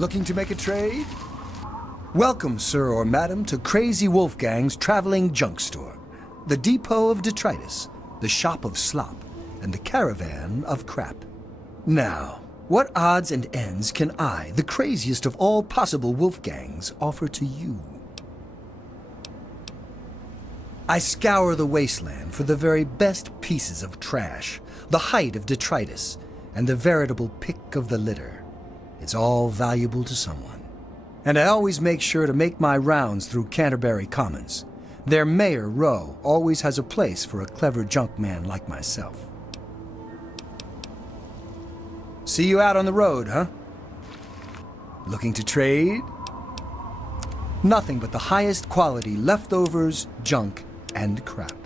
Looking to make a trade? Welcome, sir or madam, to Crazy Wolfgang's traveling junk store. The depot of detritus, the shop of slop, and the caravan of crap. Now, what odds and ends can I, the craziest of all possible Wolfgangs, offer to you? I scour the wasteland for the very best pieces of trash, the height of detritus, and the veritable pick of the litter. It's all valuable to someone. And I always make sure to make my rounds through Canterbury Commons. Their mayor, Rowe, always has a place for a clever junk man like myself. See you out on the road, huh? Looking to trade? Nothing but the highest quality leftovers, junk, and crap.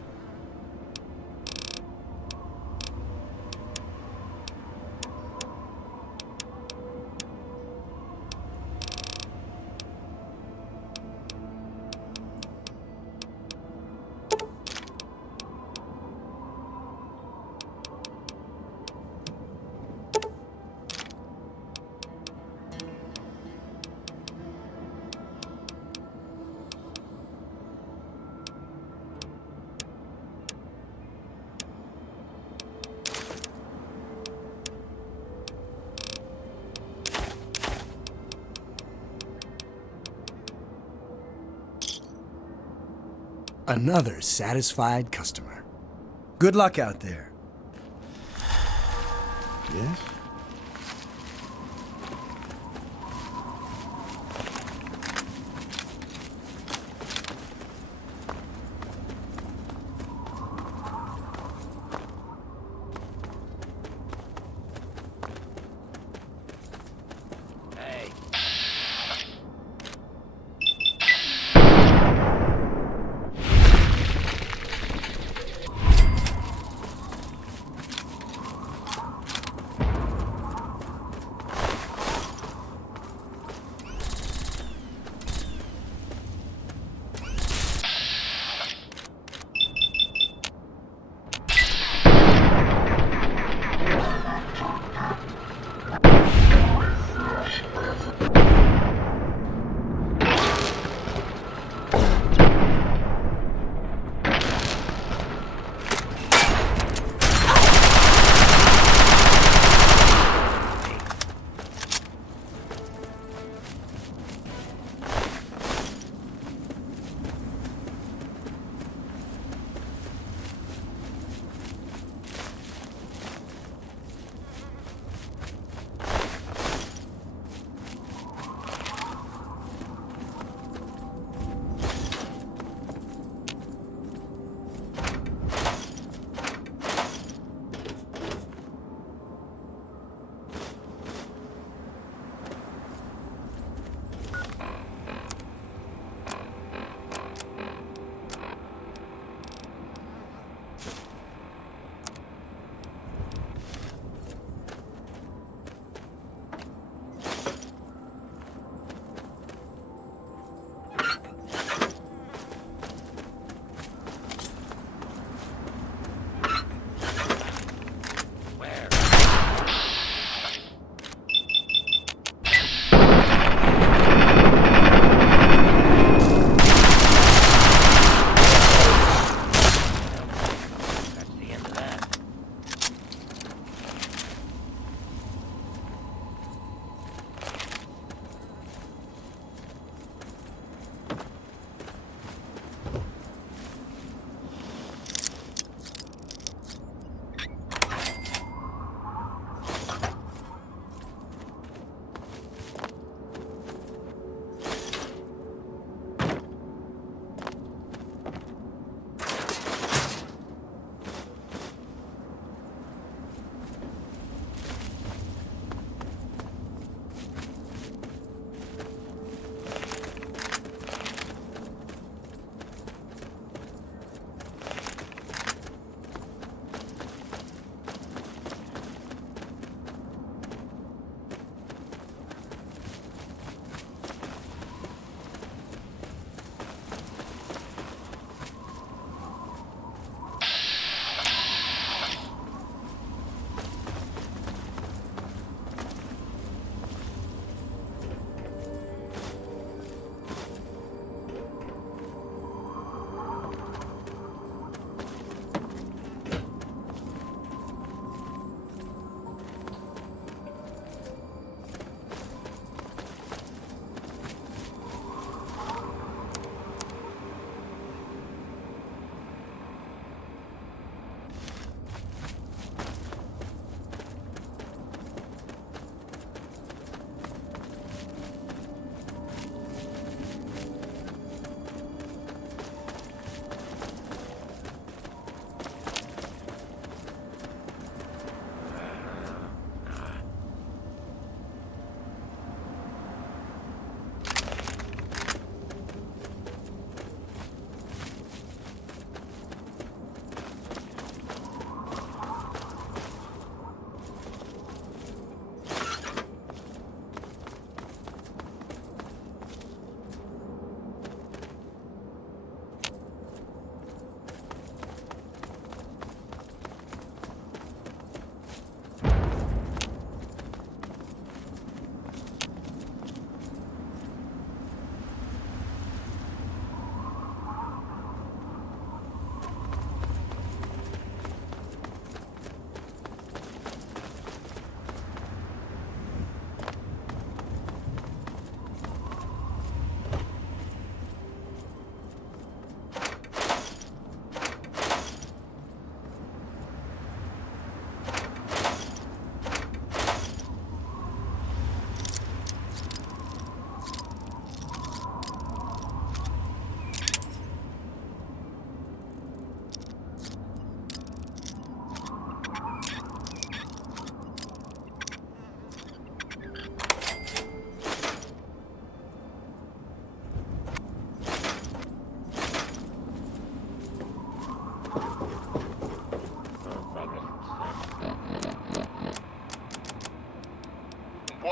Another satisfied customer. Good luck out there. Yes?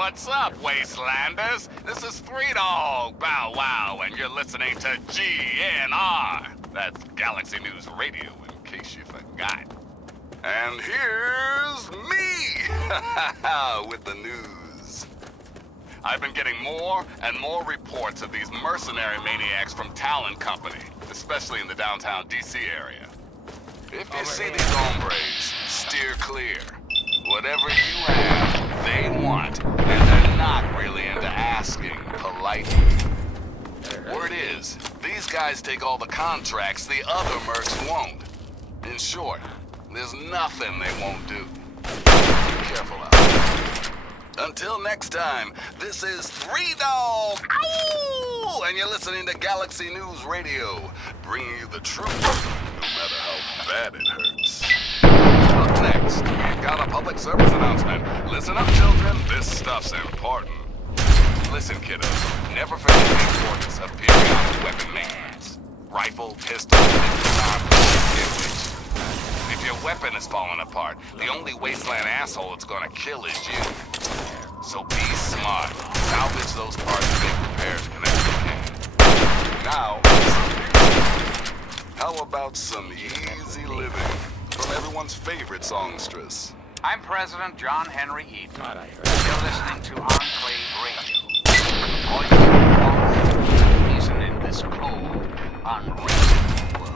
What's up, Wastelanders? This is Three Dog Bow Wow, and you're listening to GNR. That's Galaxy News Radio, in case you forgot. And here's me with the news. I've been getting more and more reports of these mercenary maniacs from Talon Company, especially in the downtown DC area. If you see these hombres, steer clear. Whatever you have, they want, and they're not really into asking politely. Word is, these guys take all the contracts the other mercs won't. In short, there's nothing they won't do. Be careful out there. Until next time, this is Three Dog, Ow! And you're listening to Galaxy News Radio, bringing you the truth, no matter how bad it hurts. Up next, we've got a public service announcement. Listen up, children, this stuff's important. Listen, kiddos, never forget the importance of periodic weapon maintenance. Rifle, pistol, which. If your weapon is falling apart, the only wasteland asshole it's gonna kill is you. So be smart. Salvage those parts and make repairs whenever you can. Now, how about some easy living from everyone's favorite songstress? I'm President John Henry Eaton. You're listening to Longplay Radio. The voice of the reason in this cold, unreasonable world.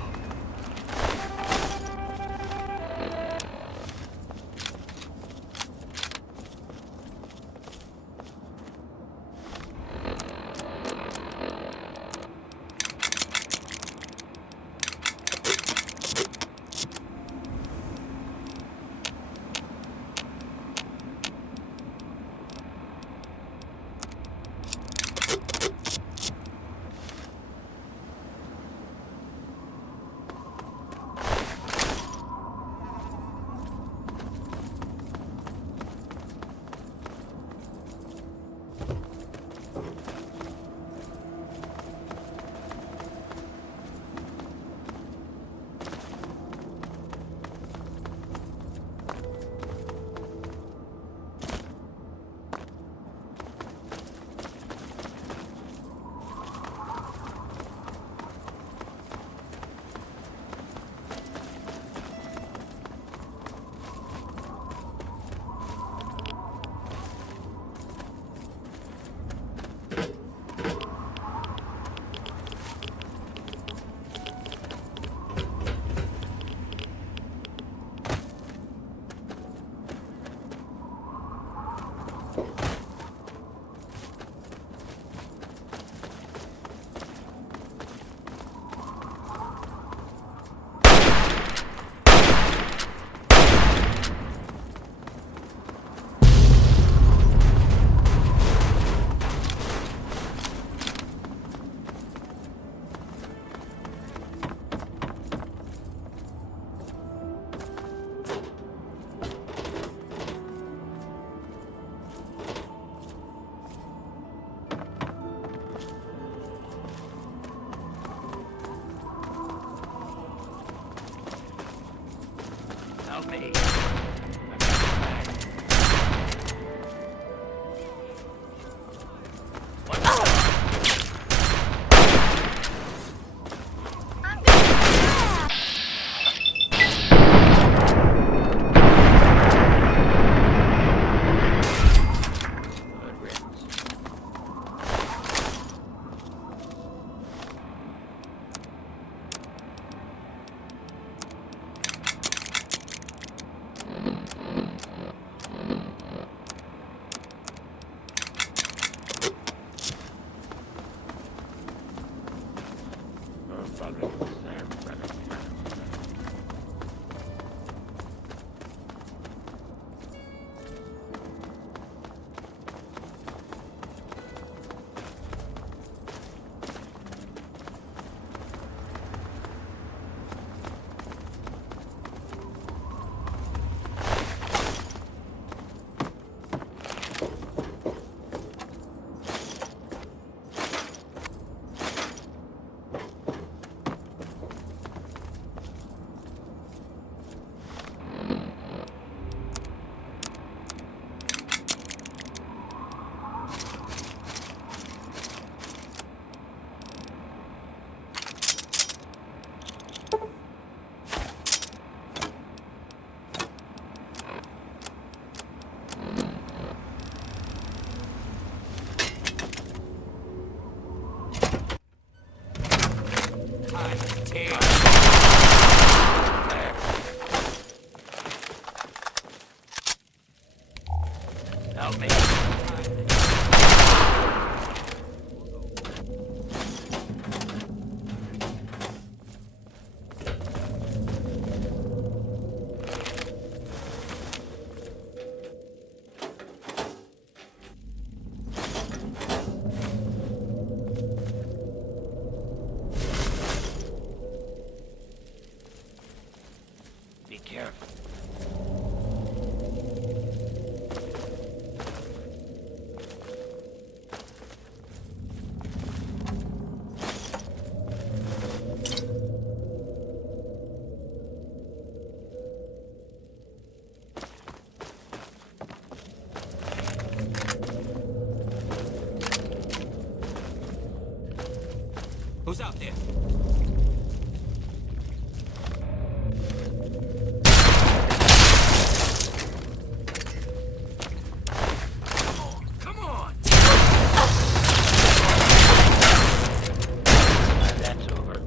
Help me. Be careful. Who's out there? Come on! That's over.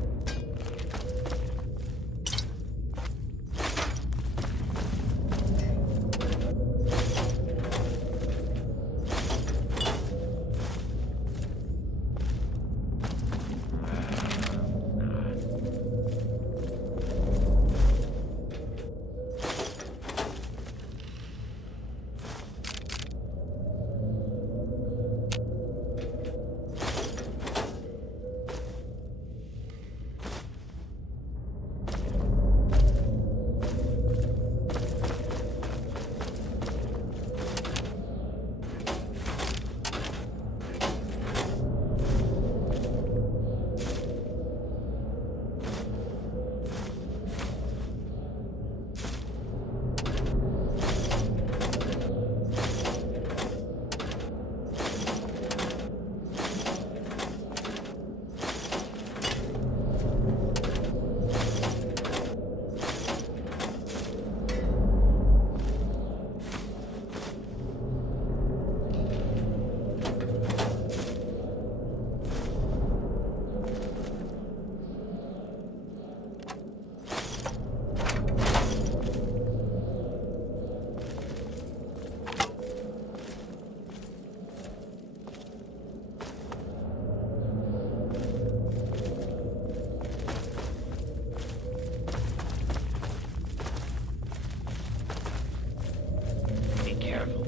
Be careful.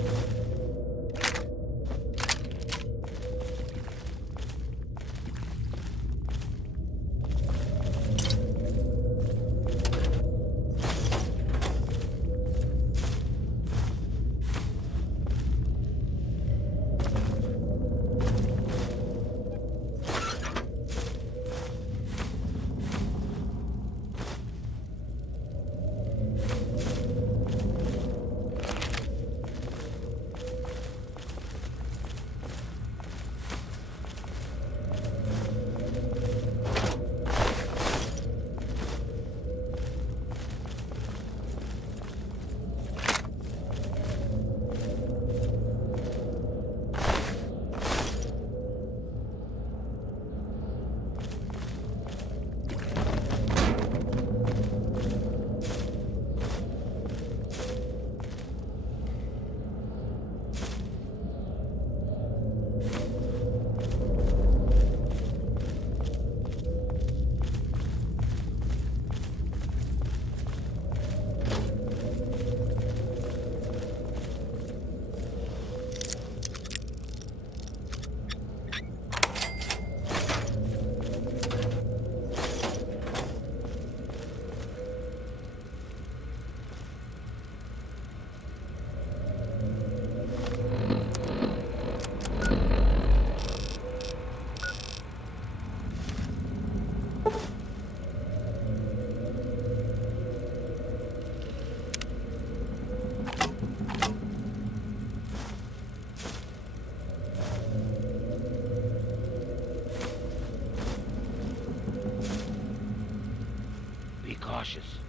Be cautious.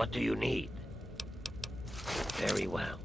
What do you need? Very well.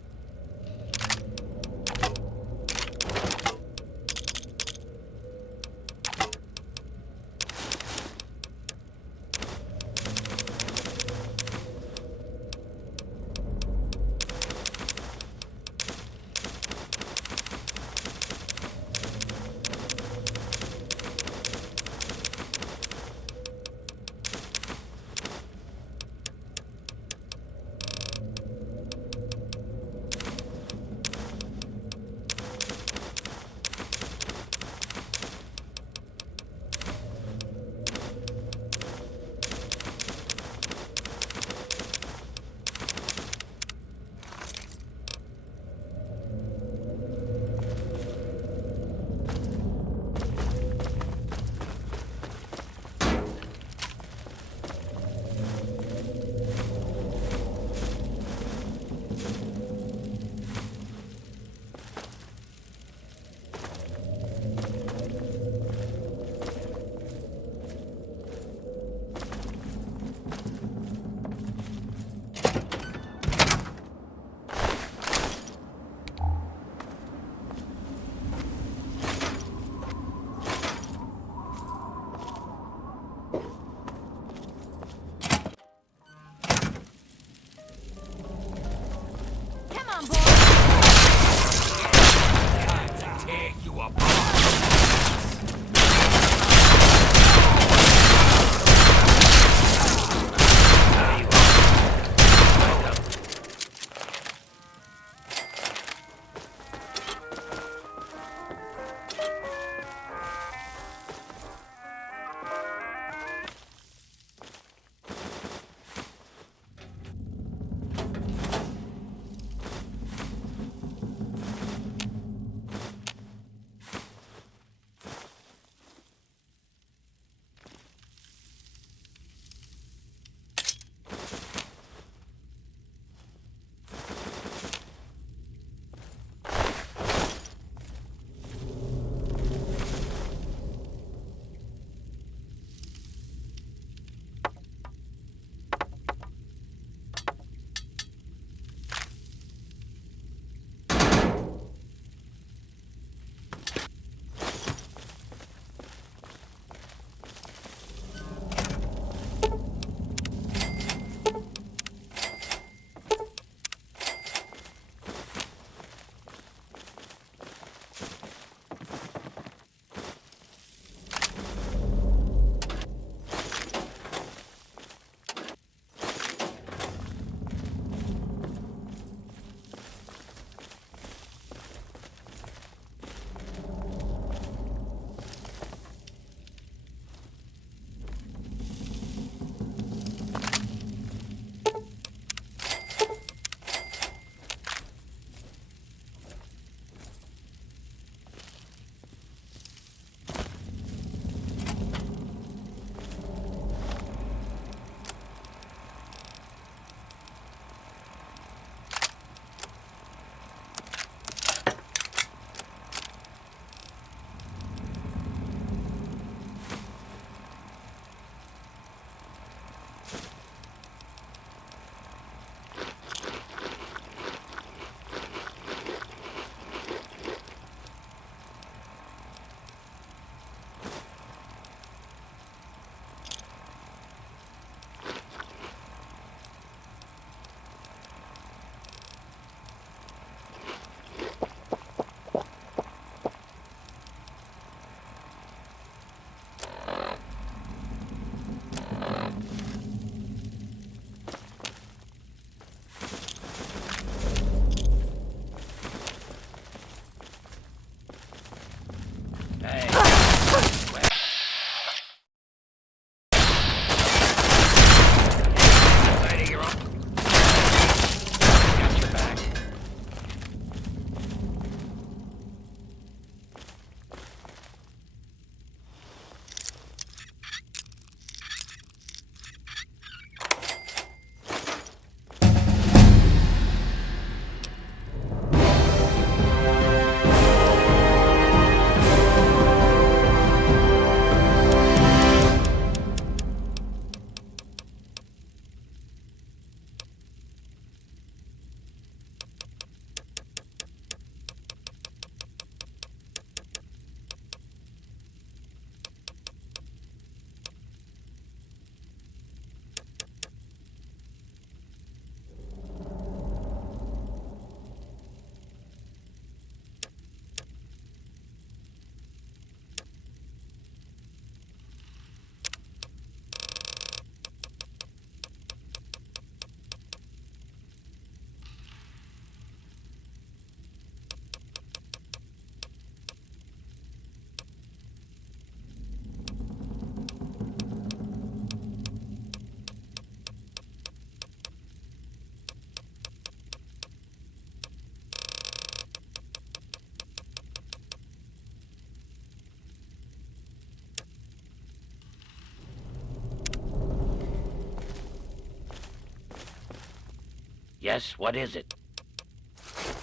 Yes, what is it?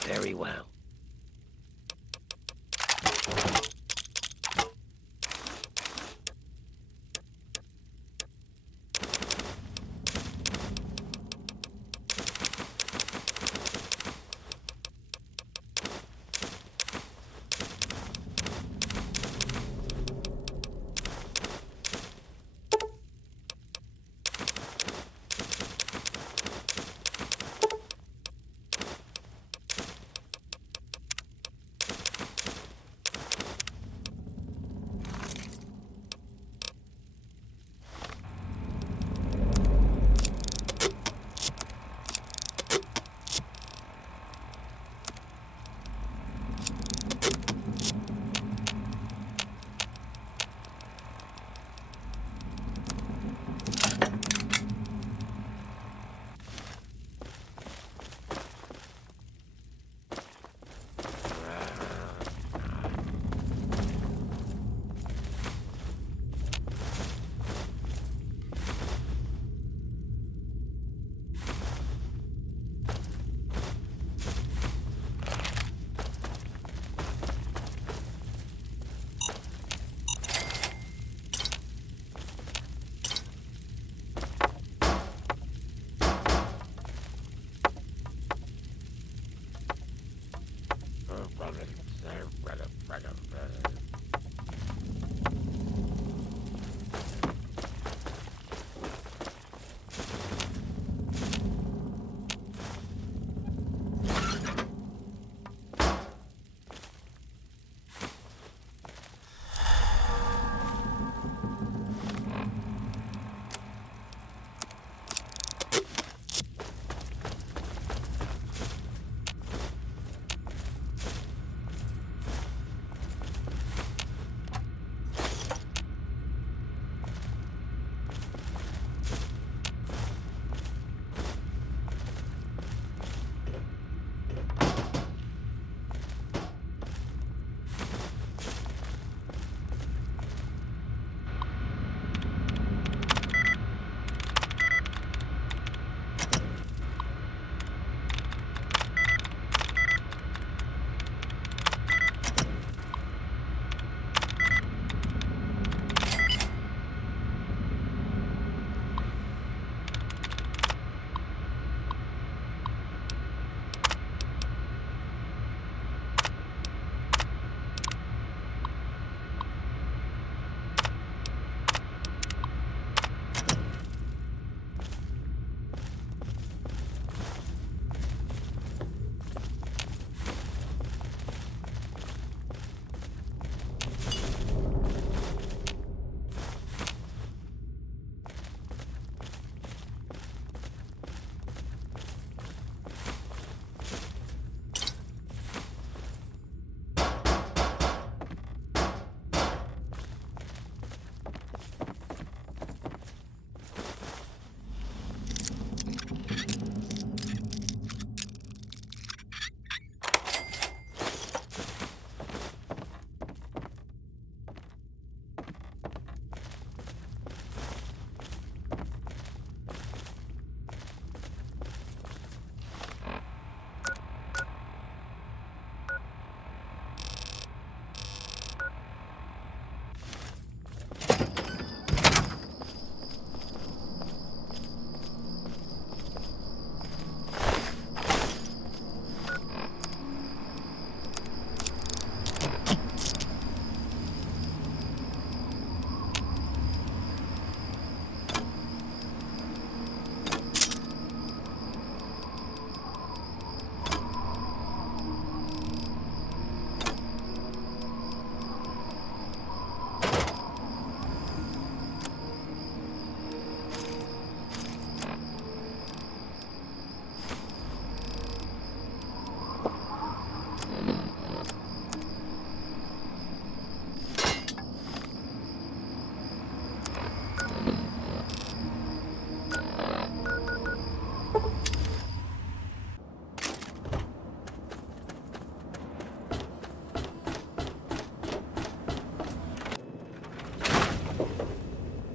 Very well.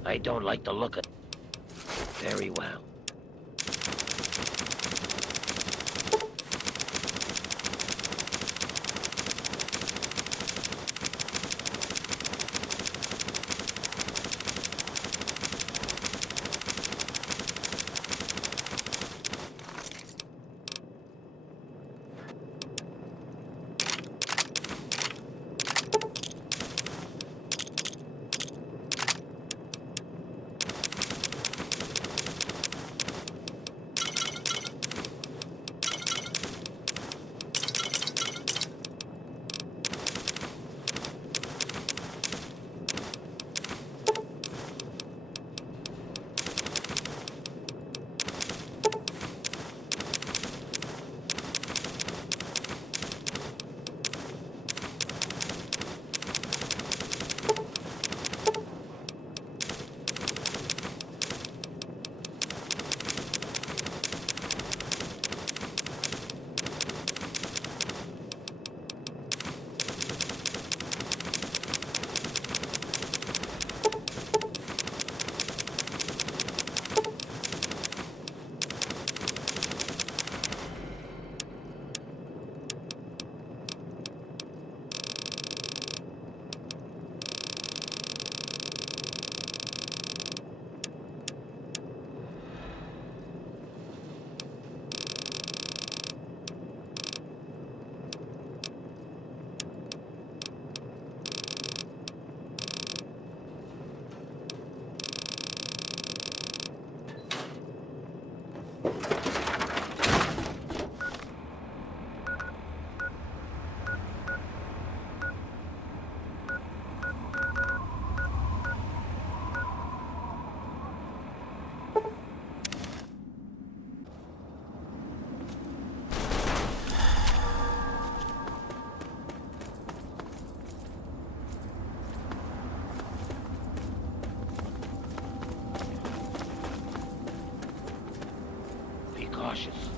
I don't like the look of... Very well. Be cautious.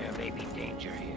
There may be danger here.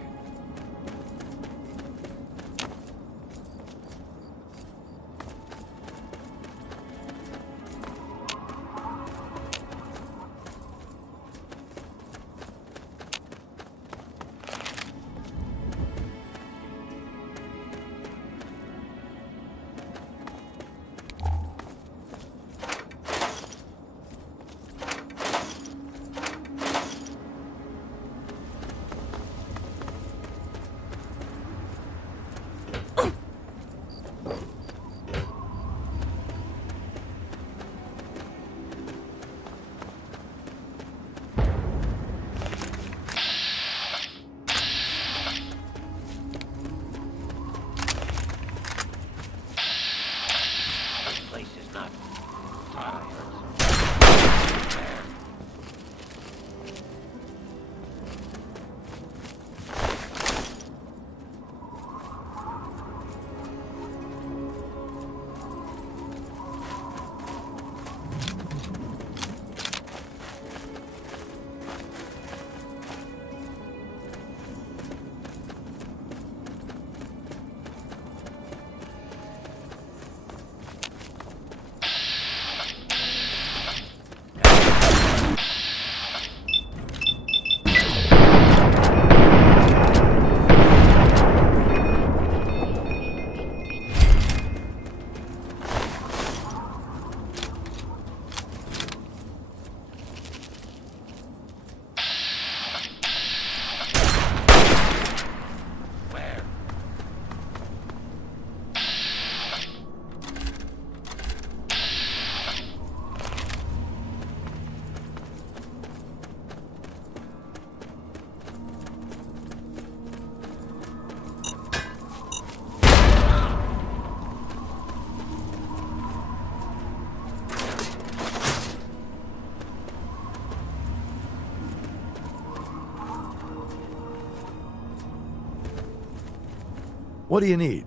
What do you need?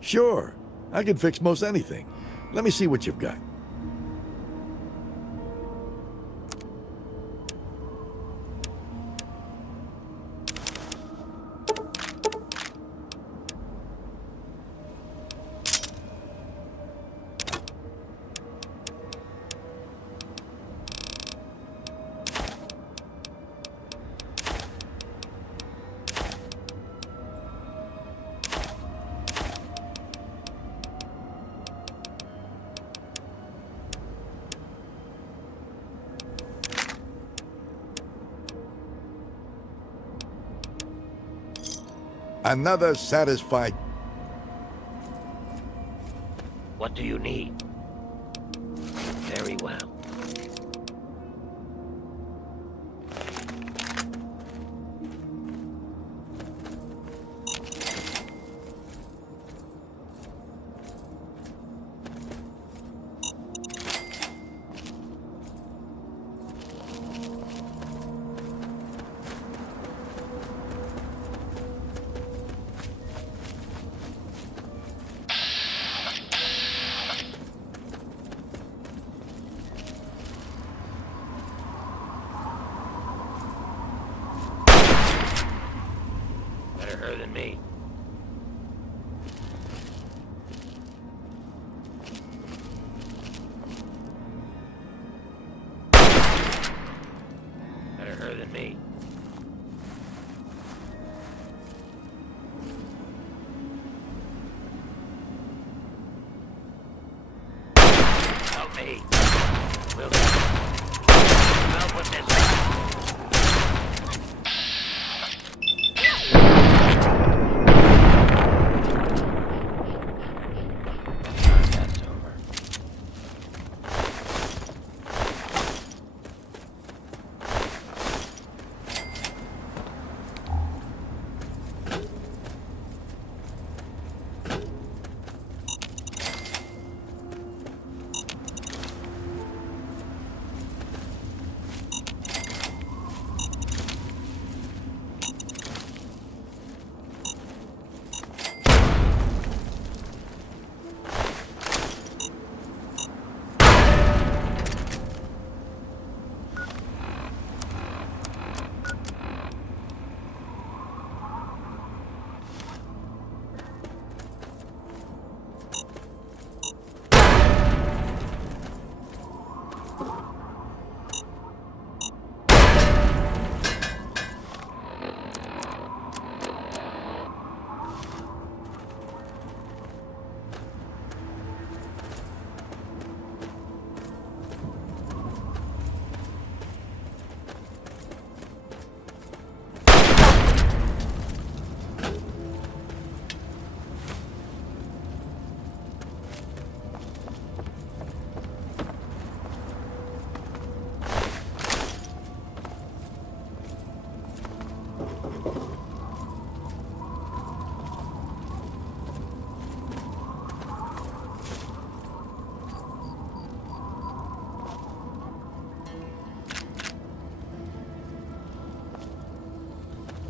Sure, I can fix most anything. Let me see what you've got. Another satisfied. What do you need? Very well. Better her than me. Better her than me. Help me. Will you? Help with this. That's over.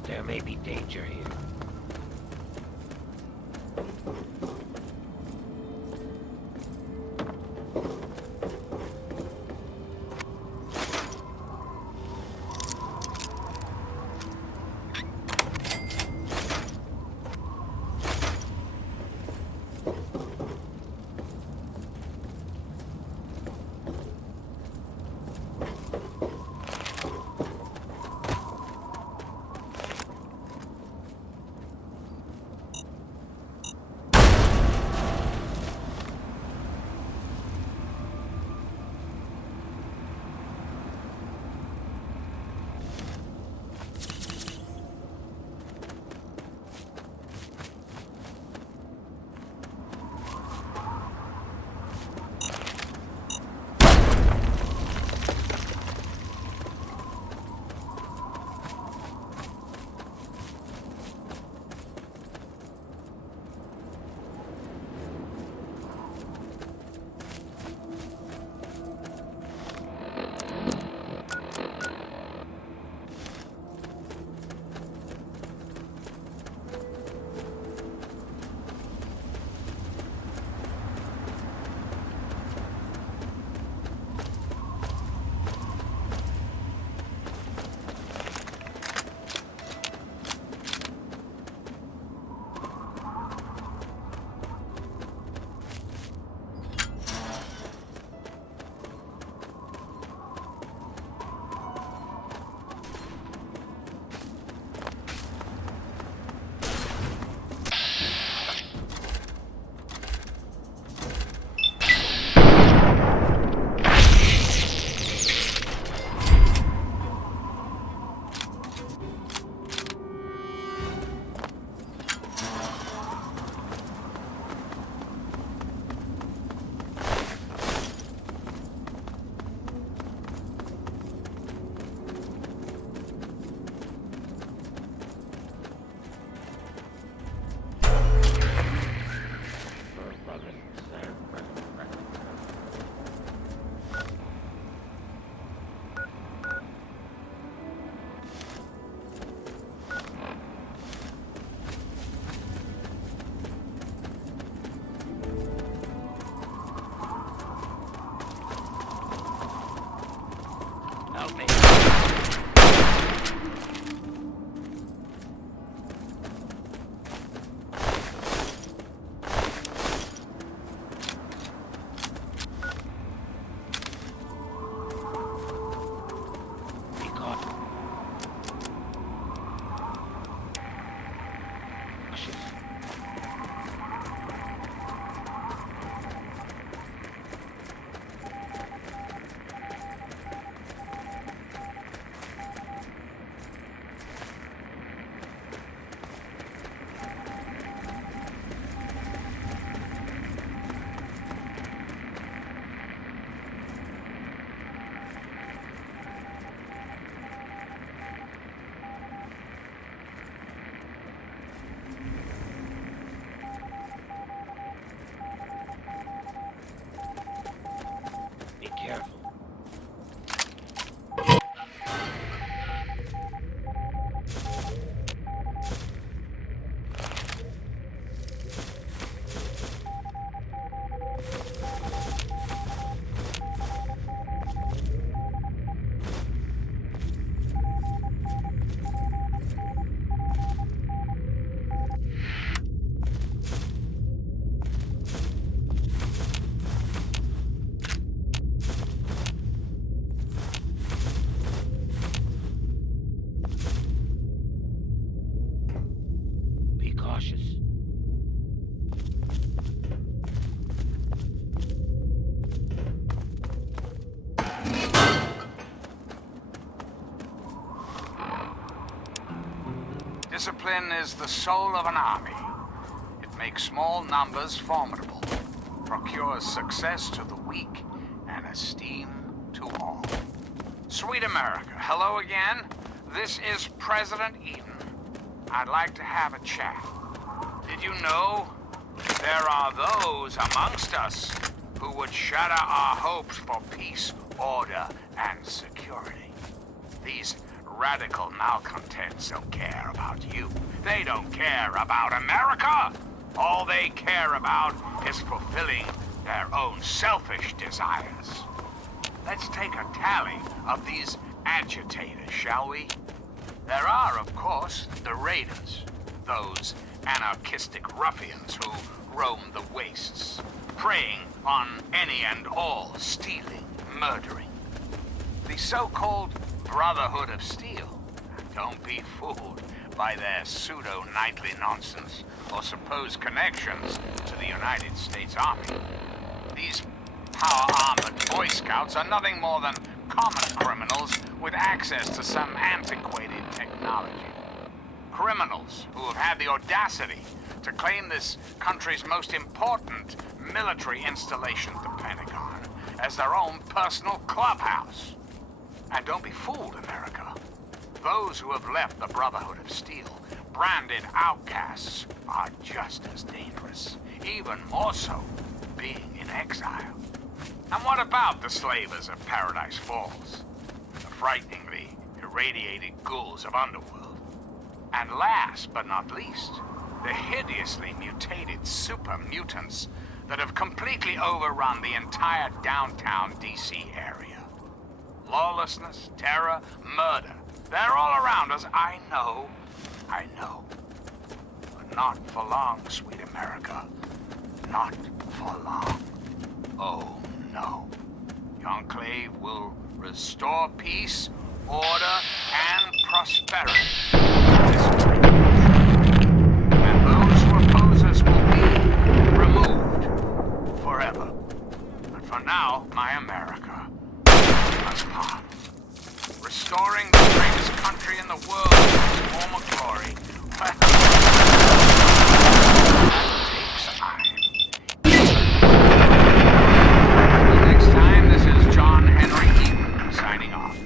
There may be danger here. Help me. Be careful. Be cautious. Discipline is the soul of an army. It makes small numbers formidable, procures success to the weak, and esteem to all. Sweet America, hello again. This is President Eden. I'd like to have a chat. Did you know there are those amongst us who would shatter our hopes for peace, order, and security? These radical malcontents don't care about you. They don't care about America. All they care about is fulfilling their own selfish desires. Let's take a tally of these agitators, shall we? There are, of course, the raiders, those anarchistic ruffians who roam the wastes, preying on any and all, stealing, murdering. The so-called Brotherhood of Steel. Don't be fooled by their pseudo-knightly nonsense or supposed connections to the United States Army. These power-armored Boy Scouts are nothing more than common criminals with access to some antiquated technology. Criminals who have had the audacity to claim this country's most important military installation, the Pentagon, as their own personal clubhouse. And don't be fooled, America. Those who have left the Brotherhood of Steel, branded outcasts, are just as dangerous, even more so, being in exile. And what about the slavers of Paradise Falls? The frighteningly irradiated ghouls of Underworld. And last but not least, the hideously mutated super mutants that have completely overrun the entire downtown DC area. Lawlessness, terror, murder. They're all around us. I know. But not for long, sweet America. Not for long. Oh, no. Longplay will restore peace, order, and prosperity. And those who oppose us will be removed forever. But for now, my America must part. Restoring the greatest country in the world to its former glory, well, that takes time. Until next time, this is John Henry Eaton signing off.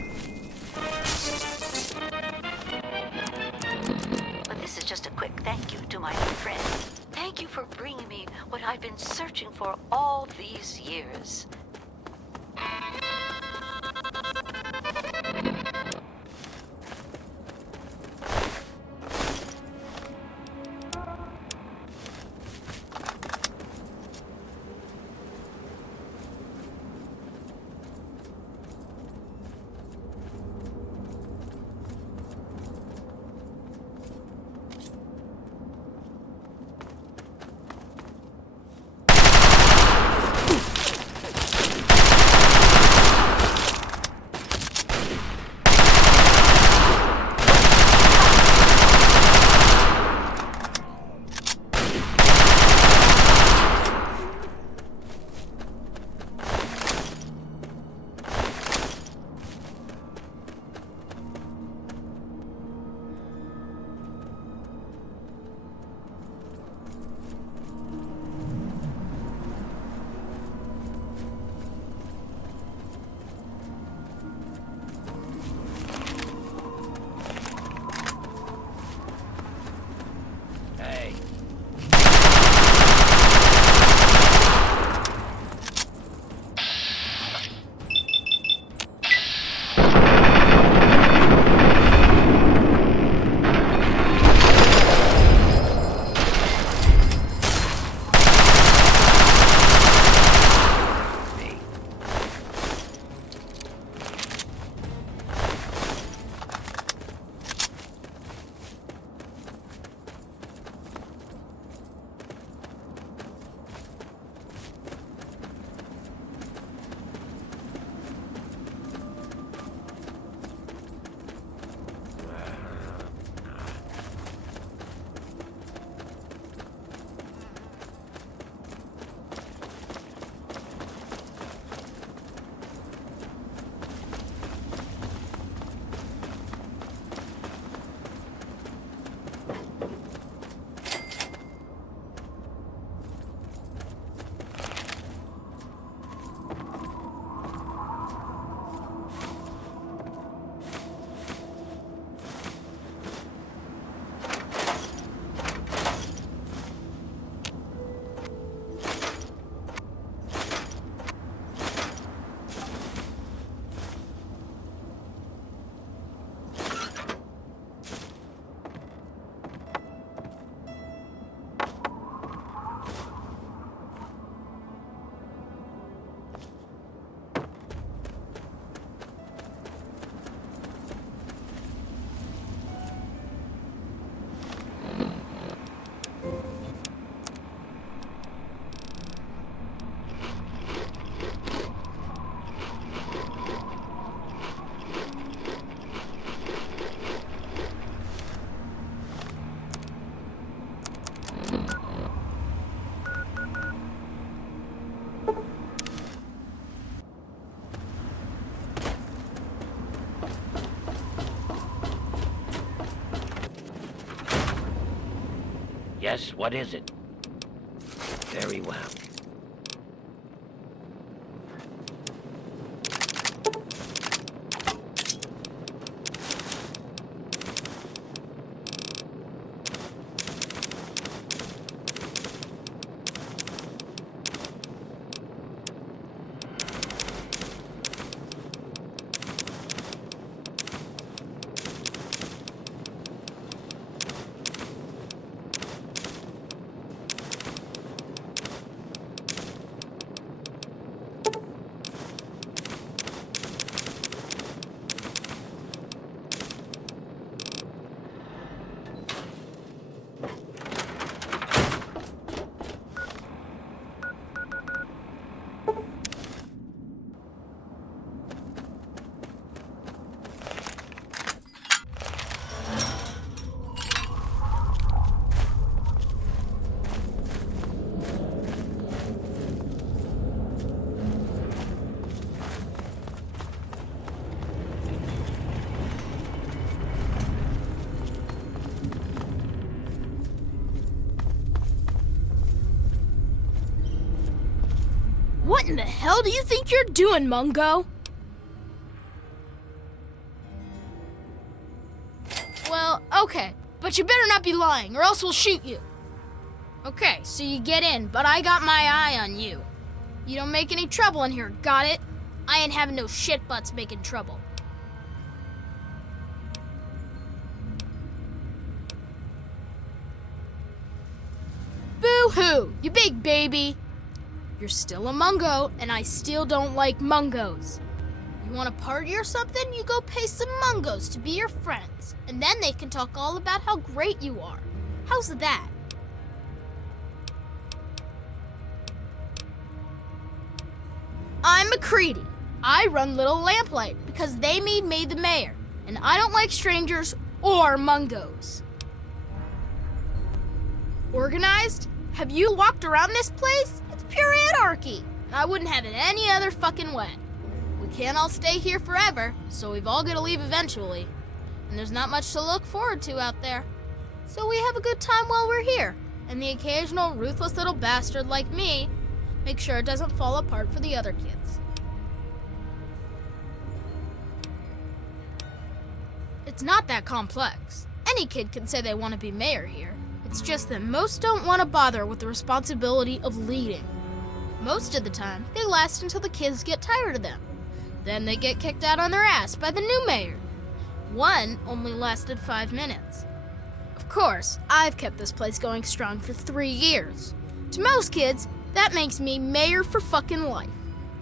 But this is just a quick thank you to my new friend. Thank you for bringing me what I've been searching for all these years. Yes, what is it? Very well. What in the hell do you think you're doing, Mungo? Well, okay, but you better not be lying, or else we'll shoot you. Okay, so you get in, but I got my eye on you. You don't make any trouble in here, got it? I ain't having no shit butts making trouble. Boo-hoo, you big baby. You're still a Mungo, and I still don't like Mungos. You want to party or something? You go pay some Mungos to be your friends, and then they can talk all about how great you are. How's that? I'm McCready. I run Little Lamplight because they made me the mayor, and I don't like strangers or Mungos. Organized? Have you walked around this place? It's pure anarchy, and I wouldn't have it any other fucking way. We can't all stay here forever, so we've all got to leave eventually. And there's not much to look forward to out there. So we have a good time while we're here, and the occasional ruthless little bastard like me make sure it doesn't fall apart for the other kids. It's not that complex. Any kid can say they want to be mayor here. It's just that most don't want to bother with the responsibility of leading. Most of the time, they last until the kids get tired of them. Then they get kicked out on their ass by the new mayor. One only lasted 5 minutes. Of course, I've kept this place going strong for 3 years. To most kids, that makes me mayor for fucking life.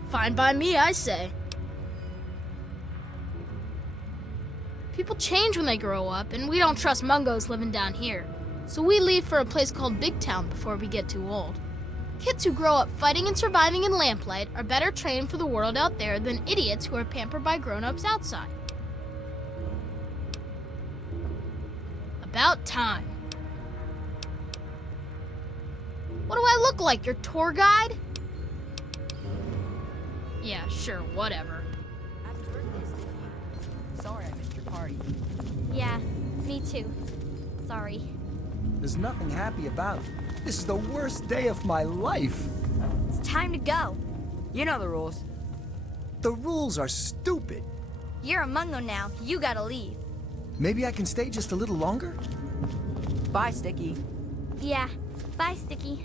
Fine by me, I say. People change when they grow up, and we don't trust Mungos living down here. So we leave for a place called Big Town before we get too old. Kids who grow up fighting and surviving in Lamplight are better trained for the world out there than idiots who are pampered by grown-ups outside. About time. What do I look like, your tour guide? Yeah, sure, whatever. Sorry I missed your party. Yeah, me too. Sorry. There's nothing happy about it. This is the worst day of my life. It's time to go. You know the rules. The rules are stupid. You're a Mungo now. You gotta leave. Maybe I can stay just a little longer? Bye, Sticky. Yeah. Bye, Sticky.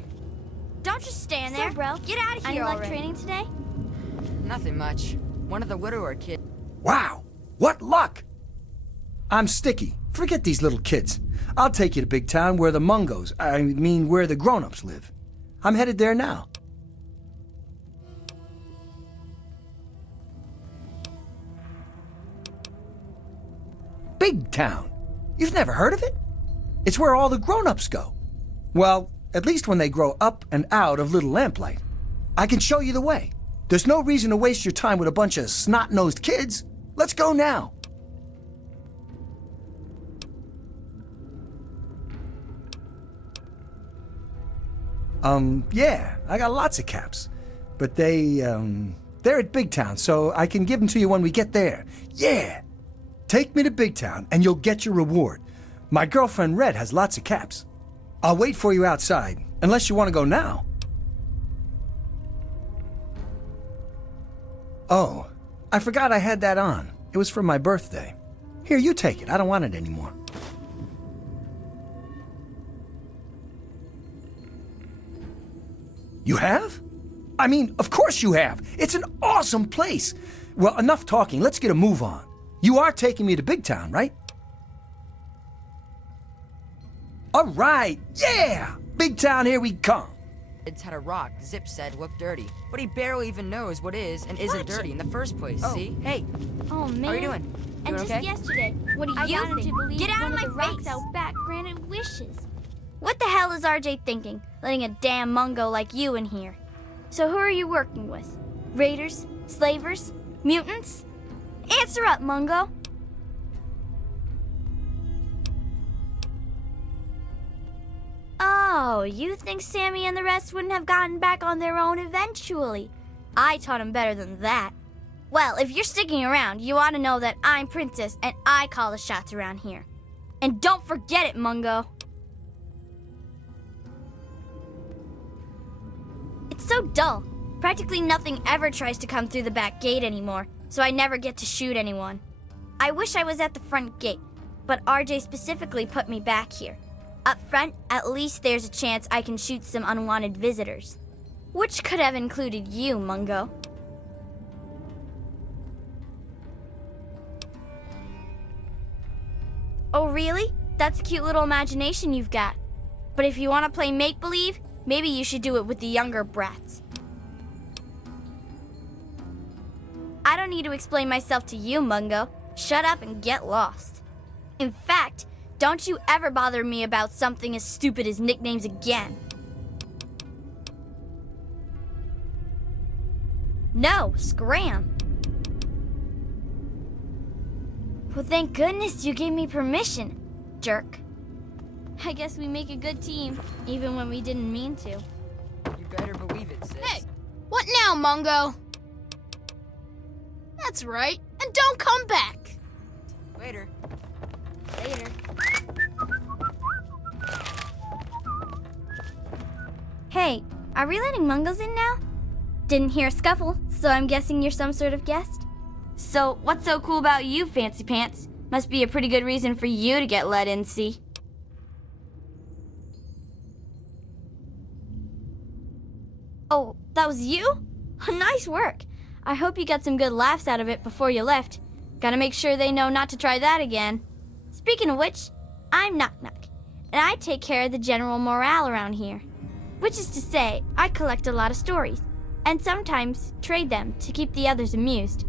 Don't just stand there, bro. Get out of here already. Any luck training today? Nothing much. One of the widower kids. Wow, what luck! I'm Sticky. Forget these little kids. I'll take you to Big Town where the Mungos, where the grown-ups live. I'm headed there now. Big Town? You've never heard of it? It's where all the grown-ups go. Well, at least when they grow up and out of Little Lamplight. I can show you the way. There's no reason to waste your time with a bunch of snot-nosed kids. Let's go now. Yeah, I got lots of caps. But they're at Big Town, so I can give them to you when we get there. Yeah! Take me to Big Town, and you'll get your reward. My girlfriend Red has lots of caps. I'll wait for you outside, unless you want to go now. Oh, I forgot I had that on. It was for my birthday. Here, you take it. I don't want it anymore. You have? I mean, of course you have. It's an awesome place. Well, enough talking. Let's get a move on. You are taking me to Big Town, right? All right. Yeah! Big Town, here we come. It's had a rock Zip said looked dirty, but he barely even knows what is and isn't dirty in the first place, see? Hey, Oh man. how are you doing? And Doing just okay? yesterday, what do you got him to believe Get out one of of the my rocks face. out back granted wishes. What the hell is RJ thinking, letting a damn Mungo like you in here? So who are you working with? Raiders? Slavers? Mutants? Answer up, Mungo. Oh, you think Sammy and the rest wouldn't have gotten back on their own eventually? I taught him better than that. Well, if you're sticking around, you ought to know that I'm Princess and I call the shots around here. And don't forget it, Mungo. It's so dull. Practically nothing ever tries to come through the back gate anymore, so I never get to shoot anyone. I wish I was at the front gate, but RJ specifically put me back here. Up front, at least there's a chance I can shoot some unwanted visitors. Which could have included you, Mungo. Oh, really? That's a cute little imagination you've got. But if you want to play make-believe, maybe you should do it with the younger brats. I don't need to explain myself to you, Mungo. Shut up and get lost. In fact, don't you ever bother me about something as stupid as nicknames again. No, scram. Well, thank goodness you gave me permission, jerk. I guess we make a good team, even when we didn't mean to. You better believe it, sis. Hey, what now, Mungo? That's right, and don't come back. Later. Later. Hey, are we letting Mungos in now? Didn't hear a scuffle, so I'm guessing you're some sort of guest? So, what's so cool about you, Fancy Pants? Must be a pretty good reason for you to get let in, see? Oh, that was you? Nice work. I hope you got some good laughs out of it before you left. Gotta make sure they know not to try that again. Speaking of which, I'm Knock Knock, and I take care of the general morale around here. Which is to say, I collect a lot of stories, and sometimes trade them to keep the others amused.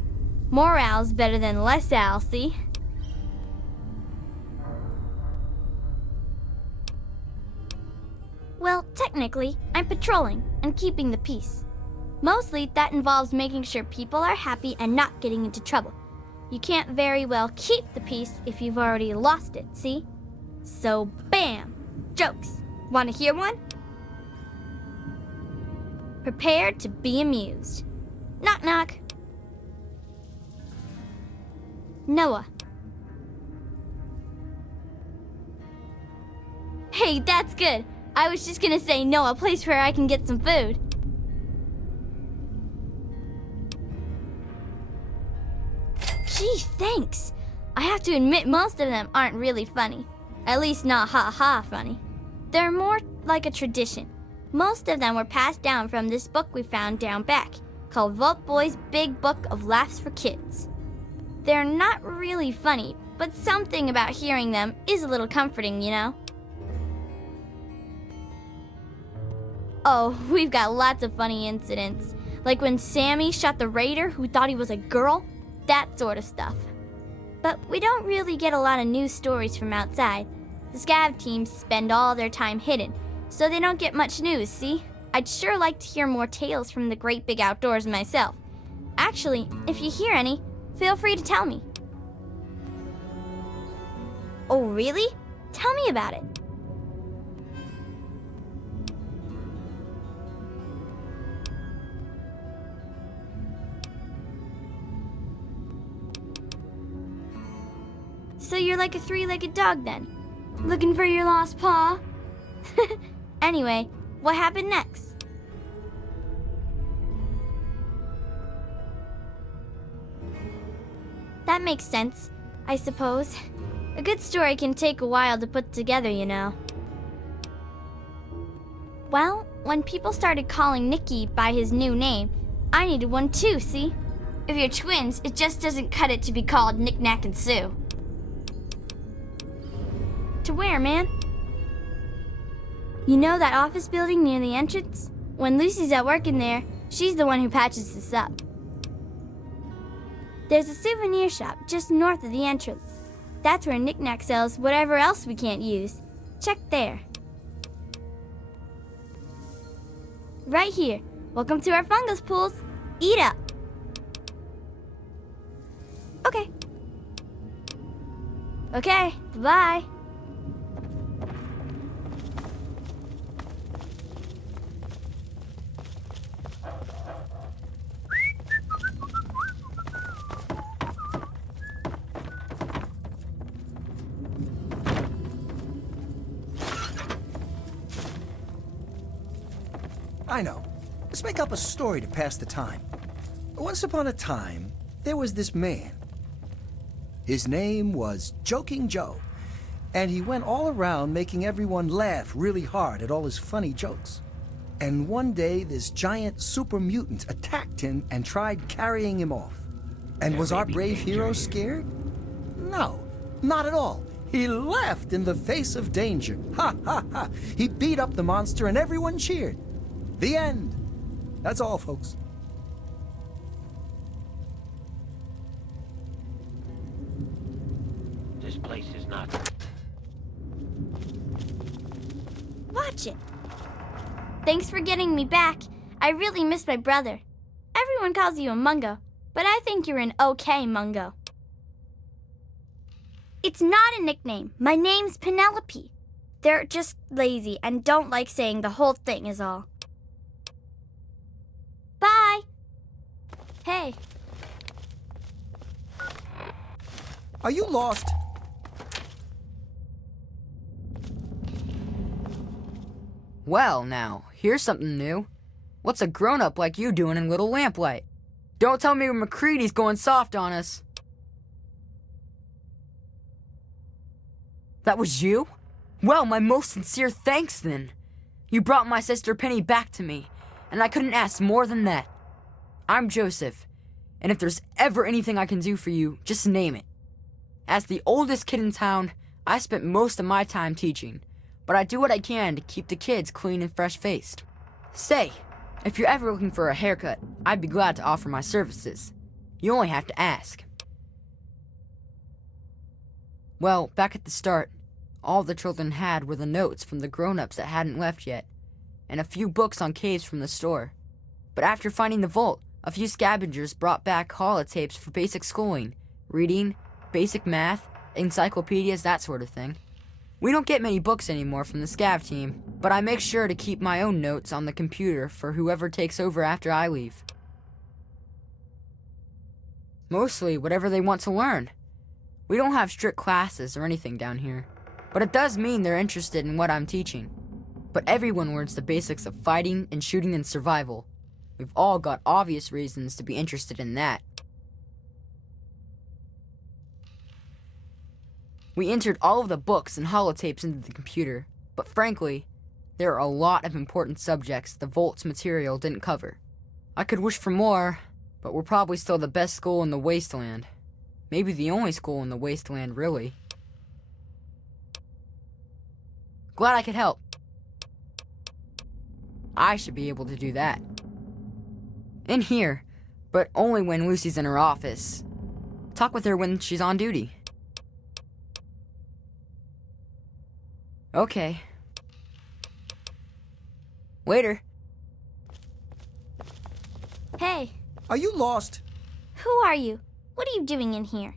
Morale's better than less al, see? Well, technically, I'm patrolling and keeping the peace. Mostly, that involves making sure people are happy and not getting into trouble. You can't very well keep the peace if you've already lost it, see? So, bam! Jokes. Want to hear one? Prepare to be amused. Knock knock. Noah. Hey, that's good. I was just gonna say Noah, a place where I can get some food. Gee, thanks. I have to admit most of them aren't really funny. At least not ha-ha funny. They're more like a tradition. Most of them were passed down from this book we found down back, called Vault Boy's Big Book of Laughs for Kids. They're not really funny, but something about hearing them is a little comforting, you know? Oh, we've got lots of funny incidents. Like when Sammy shot the raider who thought he was a girl, that sort of stuff. But we don't really get a lot of news stories from outside. The scav teams spend all their time hidden, so they don't get much news, see? I'd sure like to hear more tales from the great big outdoors myself. Actually, if you hear any, feel free to tell me. Oh, really? Tell me about it. So you're like a three-legged dog then? Looking for your lost paw? Anyway, what happened next? That makes sense, I suppose. A good story can take a while to put together, you know. Well, when people started calling Nicky by his new name, I needed one too, see? If you're twins, it just doesn't cut it to be called Knick Knack and Sue. To where, man? You know that office building near the entrance? When Lucy's at work in there, she's the one who patches this up. There's a souvenir shop just north of the entrance. That's where Knick Knack sells whatever else we can't use. Check there. Right here. Welcome to our fungus pools. Eat up. Okay. Okay, bye. I know. Let's make up a story to pass the time. Once upon a time, there was this man. His name was Joking Joe, and he went all around making everyone laugh really hard at all his funny jokes. And one day, this giant super mutant attacked him and tried carrying him off. And was our brave hero scared? No, not at all. He laughed in the face of danger. Ha, ha, ha. He beat up the monster and everyone cheered. The end. That's all, folks. This place is not... Watch it. Thanks for getting me back. I really miss my brother. Everyone calls you a Mungo, but I think you're an okay Mungo. It's not a nickname. My name's Penelope. They're just lazy and don't like saying the whole thing is all. Bye. Hey. Are you lost? Well, now, here's something new. What's a grown-up like you doing in Little Lamplight? Don't tell me McCready's going soft on us. That was you? Well, my most sincere thanks, then. You brought my sister Penny back to me, and I couldn't ask more than that. I'm Joseph, and if there's ever anything I can do for you, just name it. As the oldest kid in town, I spent most of my time teaching, but I do what I can to keep the kids clean and fresh-faced. Say, if you're ever looking for a haircut, I'd be glad to offer my services. You only have to ask. Well, back at the start, all the children had were the notes from the grown-ups that hadn't left yet, and a few books on caves from the store. But after finding the vault, a few scavengers brought back holotapes for basic schooling, reading, basic math, encyclopedias, that sort of thing. We don't get many books anymore from the scav team, but I make sure to keep my own notes on the computer for whoever takes over after I leave. Mostly whatever they want to learn. We don't have strict classes or anything down here, but it does mean they're interested in what I'm teaching. But everyone learns the basics of fighting and shooting and survival. We've all got obvious reasons to be interested in that. We entered all of the books and holotapes into the computer, but frankly, there are a lot of important subjects the Vault's material didn't cover. I could wish for more, but we're probably still the best school in the Wasteland. Maybe the only school in the Wasteland, really. Glad I could help. I should be able to do that. In here, but only when Lucy's in her office. Talk with her when she's on duty. Okay. Waiter. Hey. Are you lost? Who are you? What are you doing in here?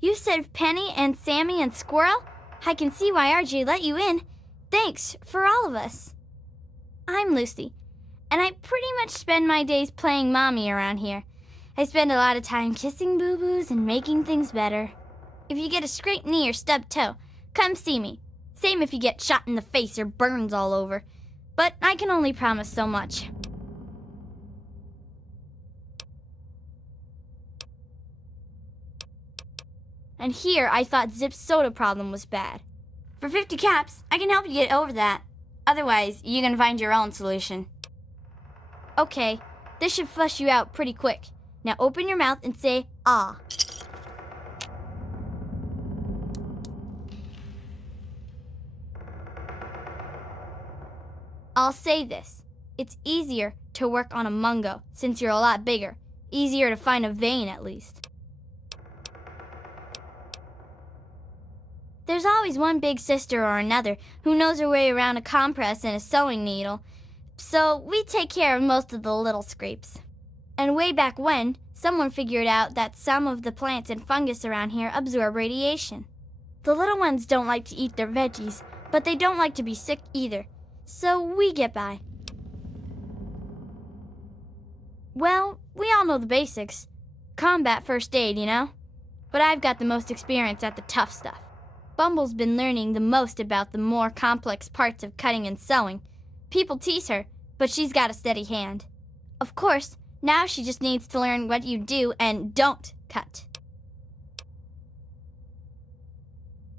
You said Penny and Sammy and Squirrel? I can see why RJ let you in. Thanks for all of us. I'm Lucy, and I pretty much spend my days playing mommy around here. I spend a lot of time kissing boo-boos and making things better. If you get a scraped knee or stubbed toe, come see me. Same if you get shot in the face or burns all over. But I can only promise so much. And here I thought Zip's soda problem was bad. For 50 caps, I can help you get over that. Otherwise, you can find your own solution. Okay, this should flush you out pretty quick. Now open your mouth and say, ah. I'll say this. It's easier to work on a mungo since you're a lot bigger. Easier to find a vein, at least. There's always one big sister or another who knows her way around a compress and a sewing needle, so we take care of most of the little scrapes. And way back when, someone figured out that some of the plants and fungus around here absorb radiation. The little ones don't like to eat their veggies, but they don't like to be sick either, so we get by. Well, we all know the basics. Combat first aid, you know? But I've got the most experience at the tough stuff. Bumble's been learning the most about the more complex parts of cutting and sewing. People tease her, but she's got a steady hand. Of course, now she just needs to learn what you do and don't cut.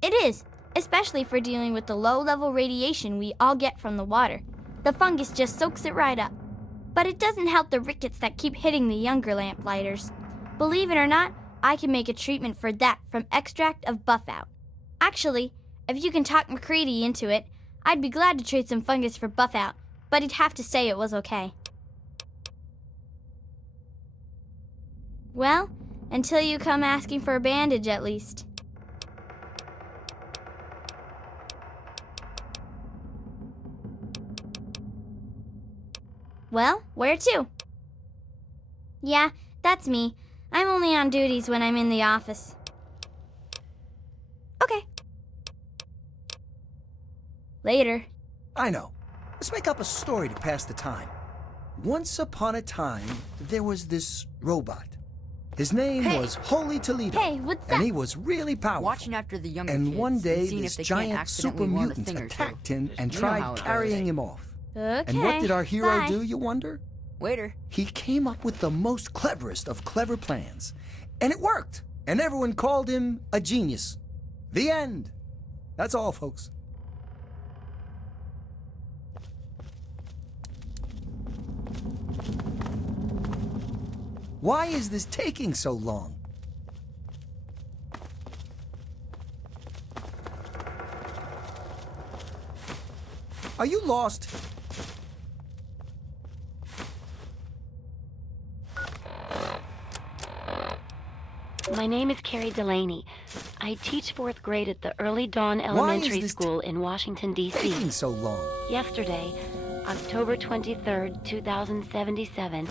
It is, especially for dealing with the low-level radiation we all get from the water. The fungus just soaks it right up. But it doesn't help the rickets that keep hitting the younger lamplighters. Believe it or not, I can make a treatment for that from extract of buffout. Actually, if you can talk McCready into it, I'd be glad to trade some fungus for buffout, but he'd have to say it was okay. Well, until you come asking for a bandage at least. Well, where to? Yeah, that's me. I'm only on duties when I'm in the office. Okay. Later. I know. Let's make up a story to pass the time. Once upon a time, there was this robot. His name was Holy Toledo. Hey, what's and up? he was really powerful. Watching after the younger and kids one day, seeing this if they can't giant accidentally super learn a mutant thing or two. attacked him and You know how tried it carrying goes. him off. Okay. And what did our hero bye. do, you wonder? Waiter. He came up with the most cleverest of clever plans. And it worked. And everyone called him a genius. The end. That's all, folks. Why is this taking so long? Are you lost? My name is Carrie Delaney. I teach 4th grade at the Early Dawn Elementary School in Washington, D.C. Taking so long? Yesterday, October 23rd, 2077,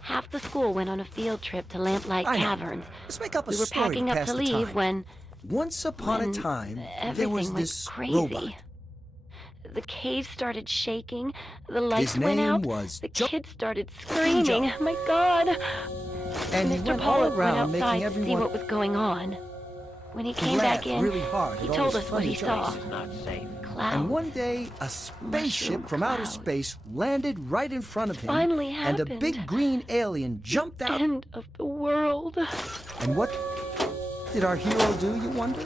half the school went on a field trip to Lamplight I know. Caverns. Let's make up a We were story packing to up pass to the leave time. when Once upon a time, there was everything this went crazy. robot. The cave started shaking, the lights His went name out, was the Jo- kids started screaming. Joe. Oh my God! And he Mr. went all Pollock around went outside making to see everyone what was going on. When he came laugh back in, really hard he at all told his us what he funny saw. jokes. This is not safe. Clouds. And one day, a spaceship from outer space landed right in front of him. Finally and a happened. big green alien jumped out. End of the world. And what did our hero do, you wonder?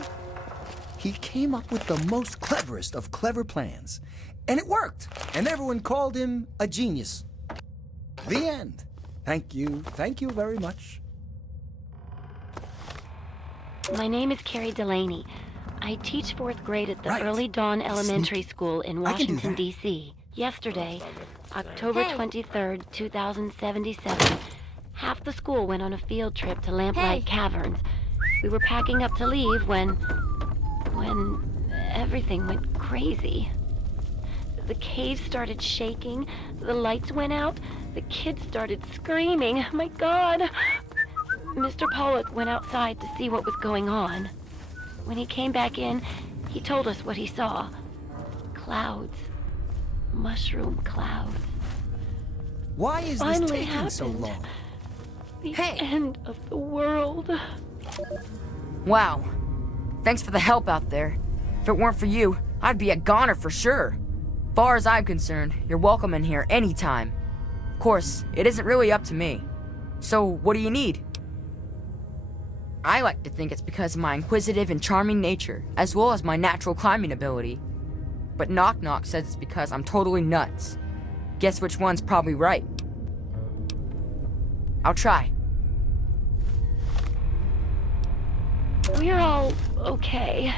He came up with the most cleverest of clever plans. And it worked. And everyone called him a genius. The end. Thank you. Thank you very much. My name is Carrie Delaney. I teach 4th grade at the Right. Early Dawn Elementary Sneaky. School in I can do Washington, that. D.C. Yesterday, October Hey. 23rd, 2077, half the school went on a field trip to Lamplight Hey. Caverns. We were packing up to leave when everything went crazy. The cave started shaking, the lights went out, the kids started screaming. Oh my God! Mr. Pollock went outside to see what was going on. When he came back in, he told us what he saw. Clouds. Mushroom clouds. Why is this Finally taking so happened. long? The end of the world. Wow. Thanks for the help out there. If it weren't for you, I'd be a goner for sure. Far as I'm concerned, you're welcome in here anytime. Of course, it isn't really up to me. So, what do you need? I like to think it's because of my inquisitive and charming nature, as well as my natural climbing ability. But Knock Knock says it's because I'm totally nuts. Guess which one's probably right. I'll try. We're all okay.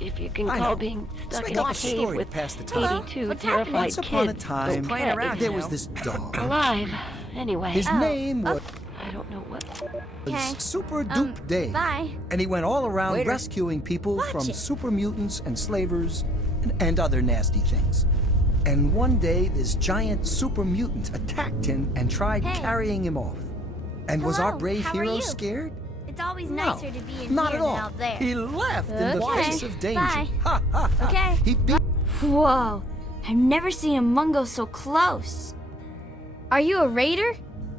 If you can call being stuck in a cave with past the time. 82 Once terrified upon a kids. time, playing around, there was this dog. Alive. Anyway. His name was I don't know what. Super Dupe Dave. Bye. And he went all around Waiter. rescuing people Watch from it. super mutants and slavers and other nasty things. And one day, this giant super mutant attacked him and tried carrying him off. And was our Hello, brave how are hero you? scared? It's always No, nicer to be in not here at all. than out there. He laughed in the Okay, face of danger. bye. Ha ha ha. Okay. He beat. Whoa, I've never seen a mungo so close. Are you a raider?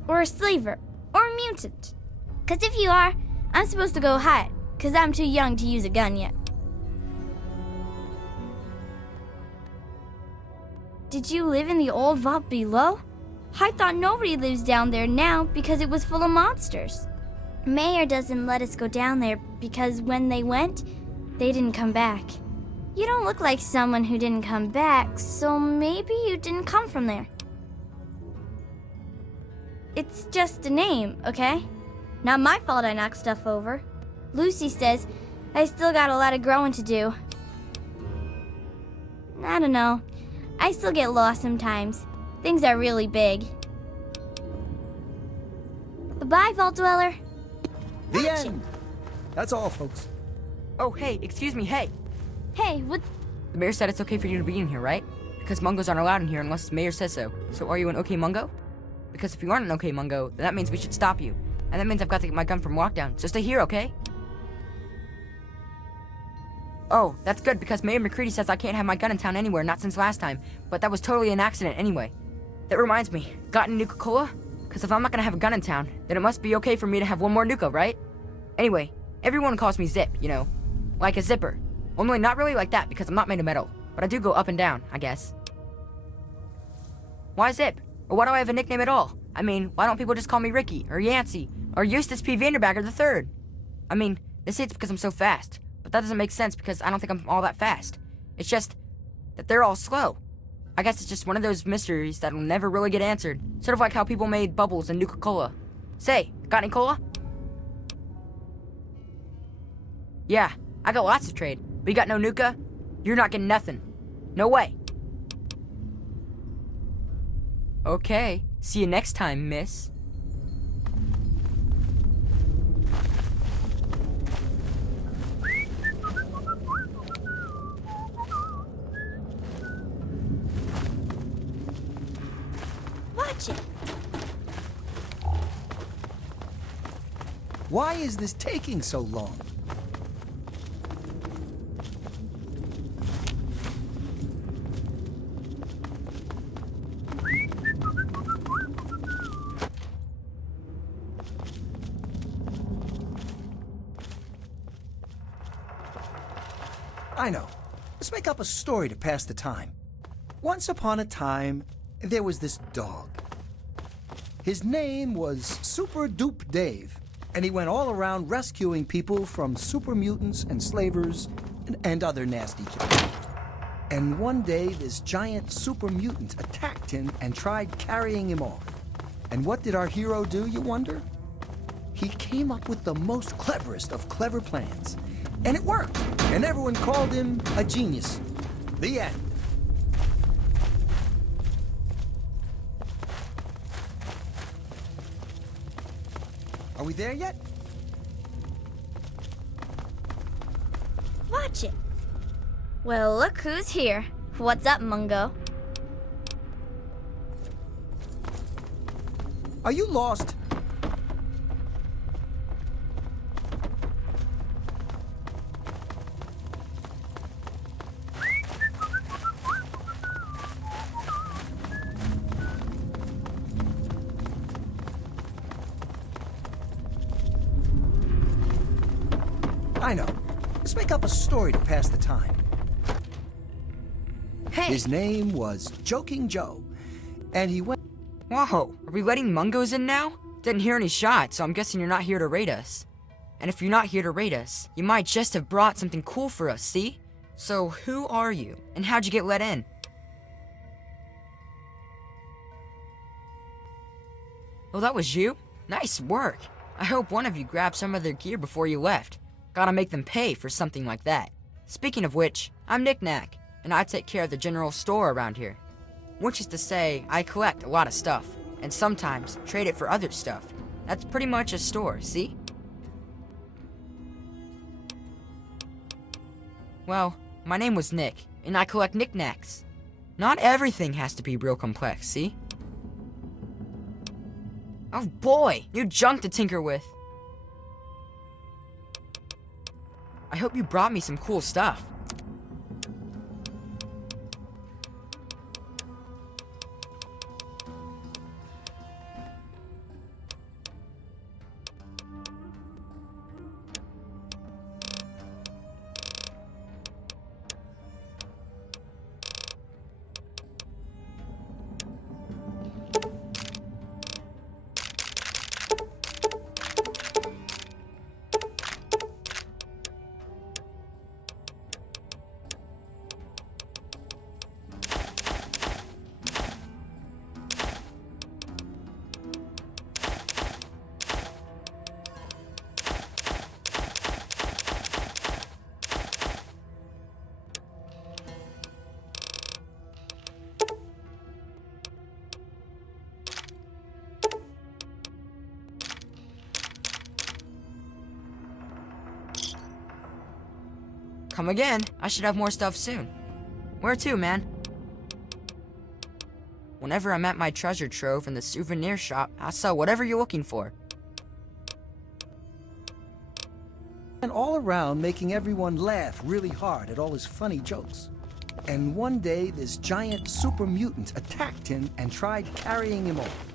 Or a slaver? Or a mutant? Because if you are, I'm supposed to go hide, because I'm too young to use a gun yet. Did you live in the old vault below? I thought nobody lives down there now because it was full of monsters. Mayor doesn't let us go down there because when they went, they didn't come back. You don't look like someone who didn't come back, so maybe you didn't come from there. It's just a name, okay? Not my fault I knocked stuff over. Lucy says I still got a lot of growing to do. I don't know. I still get lost sometimes. Things are really big. Bye-bye, Vault Dweller. The end. That's all, folks. Oh, hey, excuse me, hey. Hey, what? The mayor said it's okay for you to be in here, right? Because mungos aren't allowed in here unless the mayor says so. So are you an okay mungo? Because if you aren't an okay mungo, then that means we should stop you. And that means I've got to get my gun from lockdown. So stay here, okay? Oh, that's good because Mayor McCready says I can't have my gun in town anywhere, not since last time. But that was totally an accident anyway. That reminds me, got any Nuka-Cola? Because if I'm not gonna have a gun in town, then it must be okay for me to have one more Nuka, right? Anyway, everyone calls me Zip, you know. Like a zipper. Only not really like that because I'm not made of metal. But I do go up and down, I guess. Why Zip? Or why do I have a nickname at all? I mean, why don't people just call me Ricky, or Yancey, or Eustace P. Vanderbagger III? I mean, they say it's because I'm so fast. But that doesn't make sense because I don't think I'm all that fast. It's just that they're all slow. I guess it's just one of those mysteries that'll never really get answered. Sort of like how people made bubbles and Nuka-Cola. Say, got any cola? Yeah, I got lots to trade. But you got no Nuka? You're not getting nothing. No way. Okay, see you next time, miss. Watch it. Why is this taking so long? I know. Let's make up a story to pass the time. Once upon a time, there was this dog. His name was Super Dupe Dave, and he went all around rescuing people from super mutants and slavers and other nasty things. And one day, this giant super mutant attacked him and tried carrying him off. And what did our hero do, you wonder? He came up with the most cleverest of clever plans. And it worked, and everyone called him a genius. The end. Are we there yet? Watch it. Well, look who's here. What's up, Mungo? Are you lost? I know. Let's make up a story to pass the time. Hey! His name was Joking Joe, and he went... Whoa, are we letting Mungos in now? Didn't hear any shots, so I'm guessing you're not here to raid us. And if you're not here to raid us, you might just have brought something cool for us, see? So who are you, and how'd you get let in? Oh, that was you? Nice work. I hope one of you grabbed some of their gear before you left. Gotta make them pay for something like that. Speaking of which, I'm Knick Knack, and I take care of the general store around here. Which is to say, I collect a lot of stuff, and sometimes trade it for other stuff. That's pretty much a store, see? Well, my name was Nick, and I collect knickknacks. Not everything has to be real complex, see? Oh boy, new junk to tinker with. I hope you brought me some cool stuff. Come again. I should have more stuff soon. Where to, man? Whenever I'm at my treasure trove in the souvenir shop, I'll sell whatever you're looking for. And all around making everyone laugh really hard at all his funny jokes. And one day, this giant super mutant attacked him and tried carrying him off.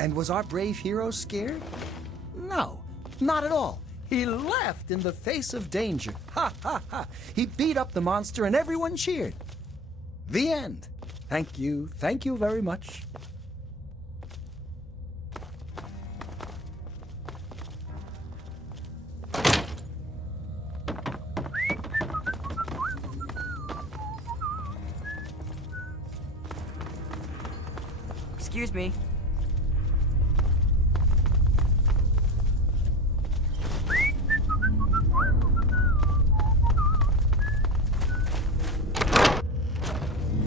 And was our brave hero scared? No, not at all. He laughed in the face of danger. Ha, ha, ha. He beat up the monster and everyone cheered. The end. Thank you very much. Excuse me.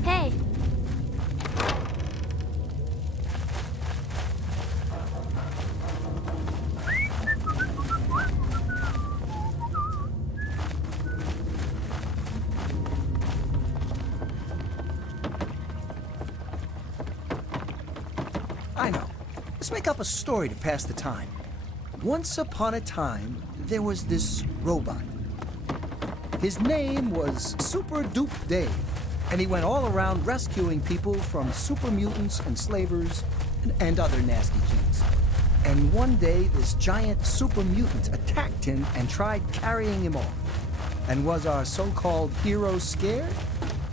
Hey. I know. Let's make up a story to pass the time. Once upon a time, there was this robot. His name was Super Dupe Dave, and he went all around rescuing people from super mutants and slavers and other nasty kids. And one day, this giant super mutant attacked him and tried carrying him off. And was our so-called hero scared?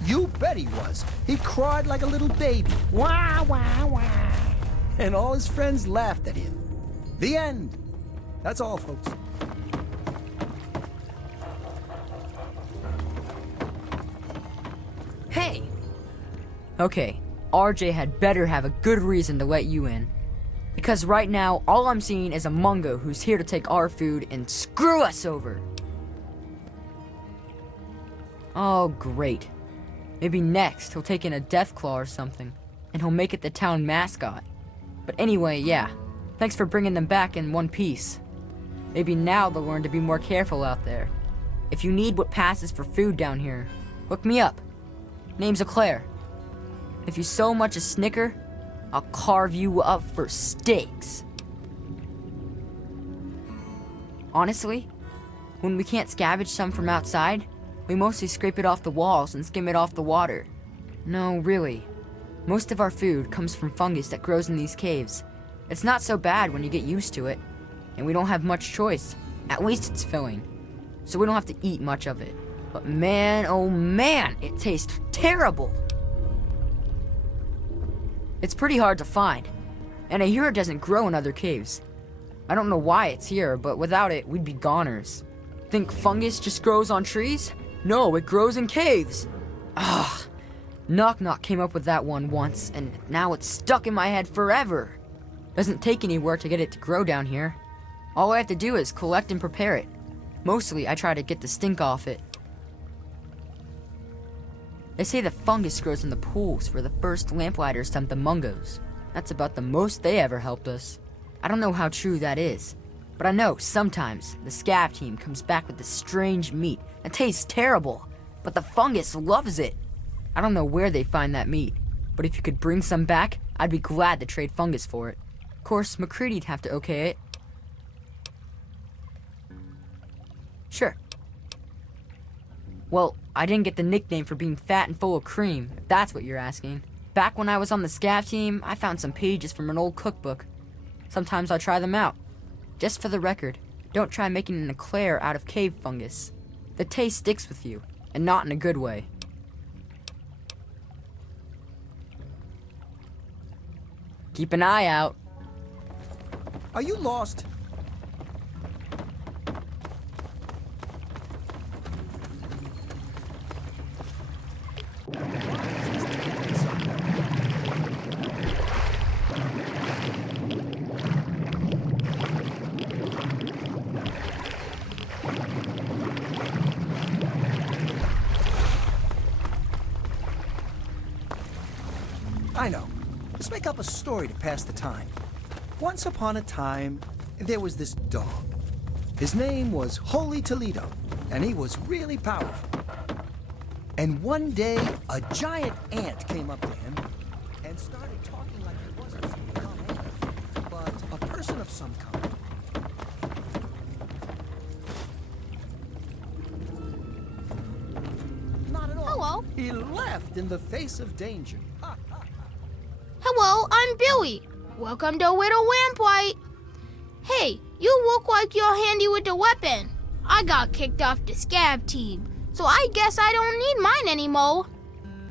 You bet he was. He cried like a little baby. Wah, wah, wah. And all his friends laughed at him. The end. That's all, folks. Hey! Okay, RJ had better have a good reason to let you in. Because right now, all I'm seeing is a Mungo who's here to take our food and screw us over. Oh, great. Maybe next he'll take in a Deathclaw or something, and he'll make it the town mascot. But anyway, yeah, thanks for bringing them back in one piece. Maybe now they'll learn to be more careful out there. If you need what passes for food down here, look me up. Name's Eclair. If you so much as snicker, I'll carve you up for steaks. Honestly, when we can't scavenge some from outside, we mostly scrape it off the walls and skim it off the water. No, really. Most of our food comes from fungus that grows in these caves. It's not so bad when you get used to it, and we don't have much choice. At least it's filling. so we don't have to eat much of it. But man, oh man, it tastes terrible. It's pretty hard to find, and I hear it doesn't grow in other caves. I don't know why it's here, but without it, we'd be goners. Think fungus just grows on trees? No, it grows in caves. Ugh. Knock Knock came up with that one once, and now it's stuck in my head forever. Doesn't take any work to get it to grow down here. All I have to do is collect and prepare it. Mostly, I try to get the stink off it. They say the fungus grows in the pools where the first lamplighters dumped the mungos. That's about the most they ever helped us. I don't know how true that is, but I know sometimes the scav team comes back with this strange meat that tastes terrible, but the fungus loves it. I don't know where they find that meat, but if you could bring some back, I'd be glad to trade fungus for it. Of course, McCready'd have to okay it. Sure. Well, I didn't get the nickname for being fat and full of cream, if that's what you're asking. Back when I was on the scav team, I found some pages from an old cookbook. Sometimes I try them out. Just for the record, don't try making an eclair out of cave fungus. The taste sticks with you, and not in a good way. Keep an eye out. Are you lost? I know. Let's make up a story to pass the time. Once upon a time, there was this dog. His name was Holy Toledo, and he was really powerful. And one day, a giant ant came up to him and started talking like he wasn't some dumb ant, but a person of some kind. Not at all. Hello. He left in the face of danger. Hello, I'm Billy. Welcome to Widow Lamplight. Hey, you look like you're handy with the weapon. I got kicked off the scav team, so I guess I don't need mine anymore.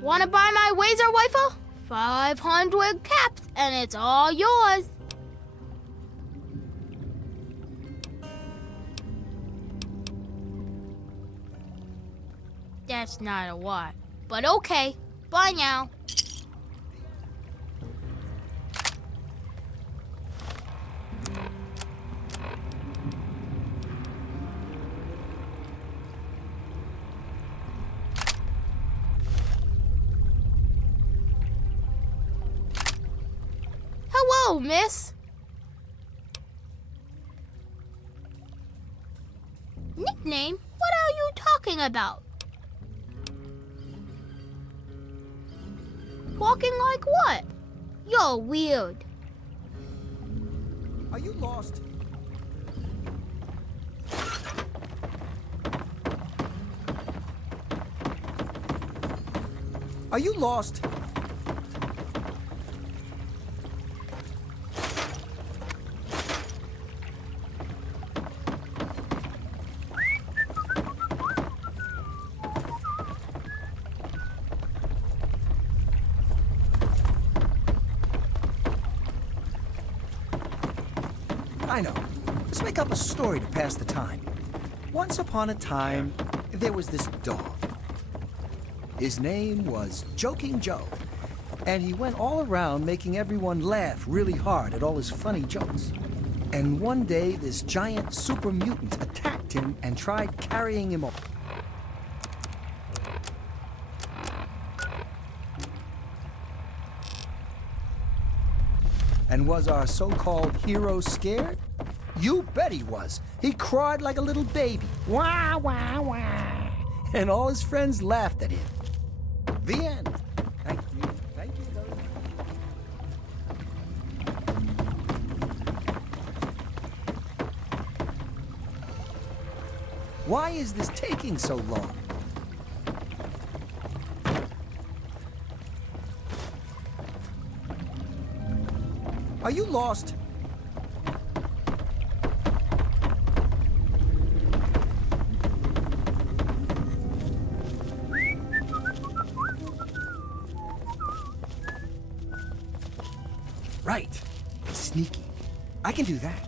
Wanna buy my laser rifle? 500 caps, and it's all yours. That's not a lot, but okay. Bye now. Hello, miss. Nickname? What are you talking about? Walking like what? You're weird. Are you lost? Are you lost? I know. Let's make up a story to pass the time. Once upon a time, there was this dog. His name was Joking Joe, and he went all around making everyone laugh really hard at all his funny jokes. And one day, this giant super mutant attacked him and tried carrying him off. And was our so-called hero scared? You bet he was. He cried like a little baby. Wah, wah, wah. And all his friends laughed at him. The end. Thank you. Thank you very much. Why is this taking so long? Are you lost? I can do that.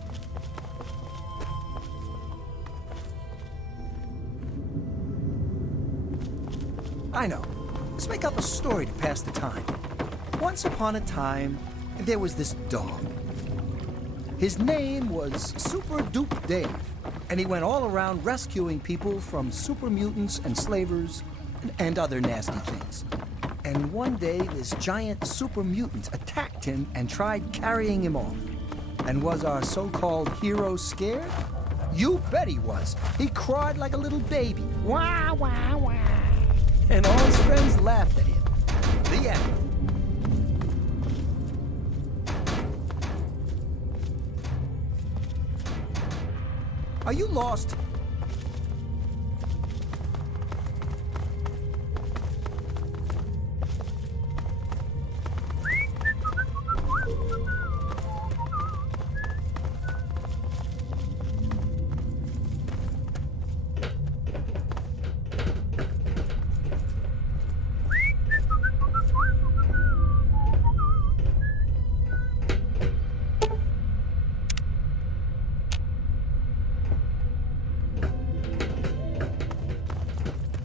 I know. Let's make up a story to pass the time. Once upon a time, there was this dog. His name was Super Dupe Dave, and he went all around rescuing people from super mutants and slavers and other nasty things. And one day, this giant super mutant attacked him and tried carrying him off. And was our so-called hero scared? You bet he was. He cried like a little baby. Wah, wah, wah. And all his friends laughed at him. The end. Are you lost?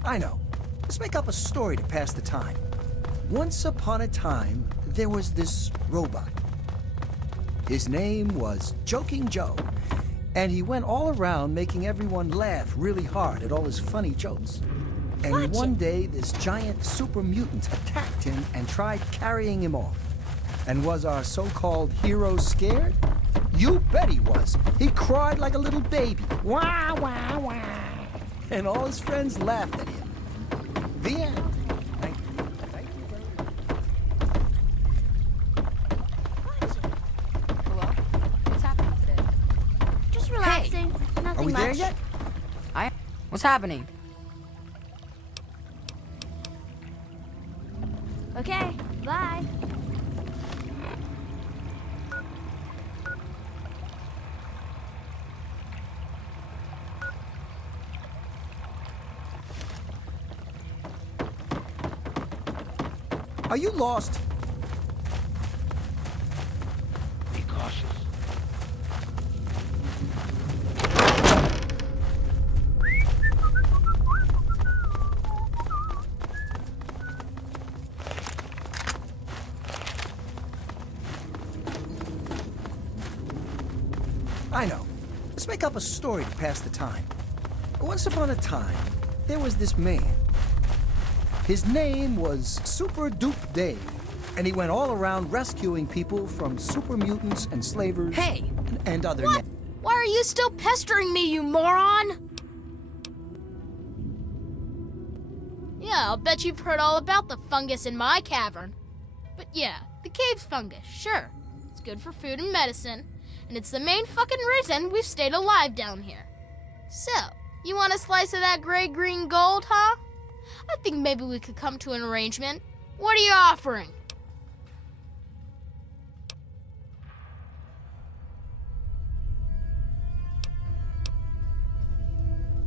I know. Let's make up a story to pass the time. Once upon a time, there was this robot. His name was Joking Joe, and he went all around making everyone laugh really hard at all his funny jokes. And one day, this giant super mutant attacked him and tried carrying him off. And was our so-called hero scared? You bet he was. He cried like a little baby. Wah, wah, wah. And all his friends laughed at him. The end. Thank you. Thank you very much. Hello? What's happening today? Just relaxing. Nothing Are we much. there yet? What's happening? Okay, bye. Are you lost? Be cautious. I know. Let's make up a story to pass the time. Once upon a time, there was this man. His name was Super Dupe Dave, and he went all around rescuing people from super mutants and slavers and other... What? Why are you still pestering me, you moron? Yeah, I'll bet you've heard all about the fungus in my cavern. But yeah, the cave fungus, sure. It's good for food and medicine, and it's the main fucking reason we've stayed alive down here. So, you want a slice of that gray-green gold, huh? I think maybe we could come to an arrangement. What are you offering?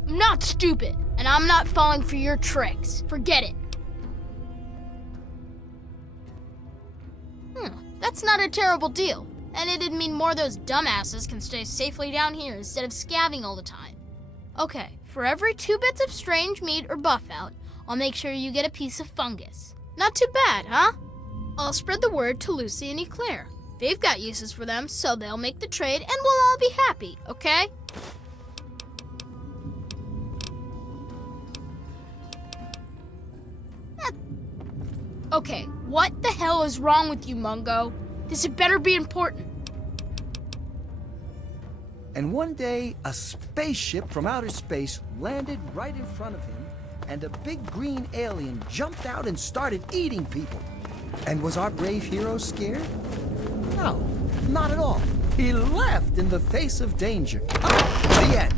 I'm not stupid, and I'm not falling for your tricks. Forget it. That's not a terrible deal. And it'd mean more of those dumbasses can stay safely down here instead of scavenging all the time. Okay, for every 2 bits of strange meat or buff out, I'll make sure you get a piece of fungus. Not too bad, huh? I'll spread the word to Lucy and Eclair. They've got uses for them, so they'll make the trade and we'll all be happy, okay? Okay, what the hell is wrong with you, Mungo? This had better be important. And one day, a spaceship from outer space landed right in front of him, and a big green alien jumped out and started eating people. And was our brave hero scared? No, not at all. He laughed in the face of danger. The end.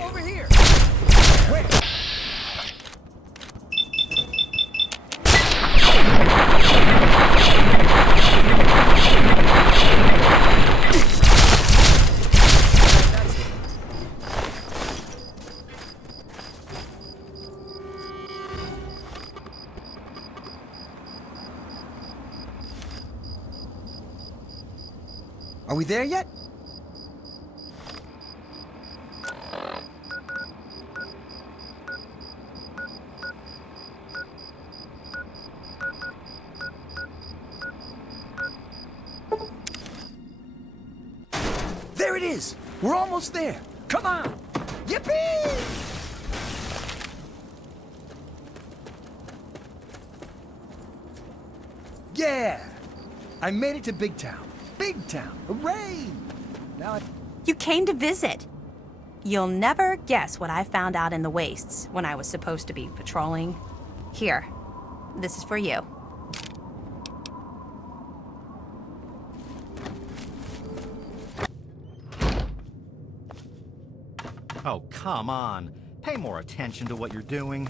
Over here. Wait. Are we there yet? There it is! We're almost there! Come on! Yippee! Yeah! I made it to Big Town. Big Town! Hooray! Now You came to visit. You'll never guess what I found out in the wastes when I was supposed to be patrolling. Here, this is for you. Oh, come on. Pay more attention to what you're doing.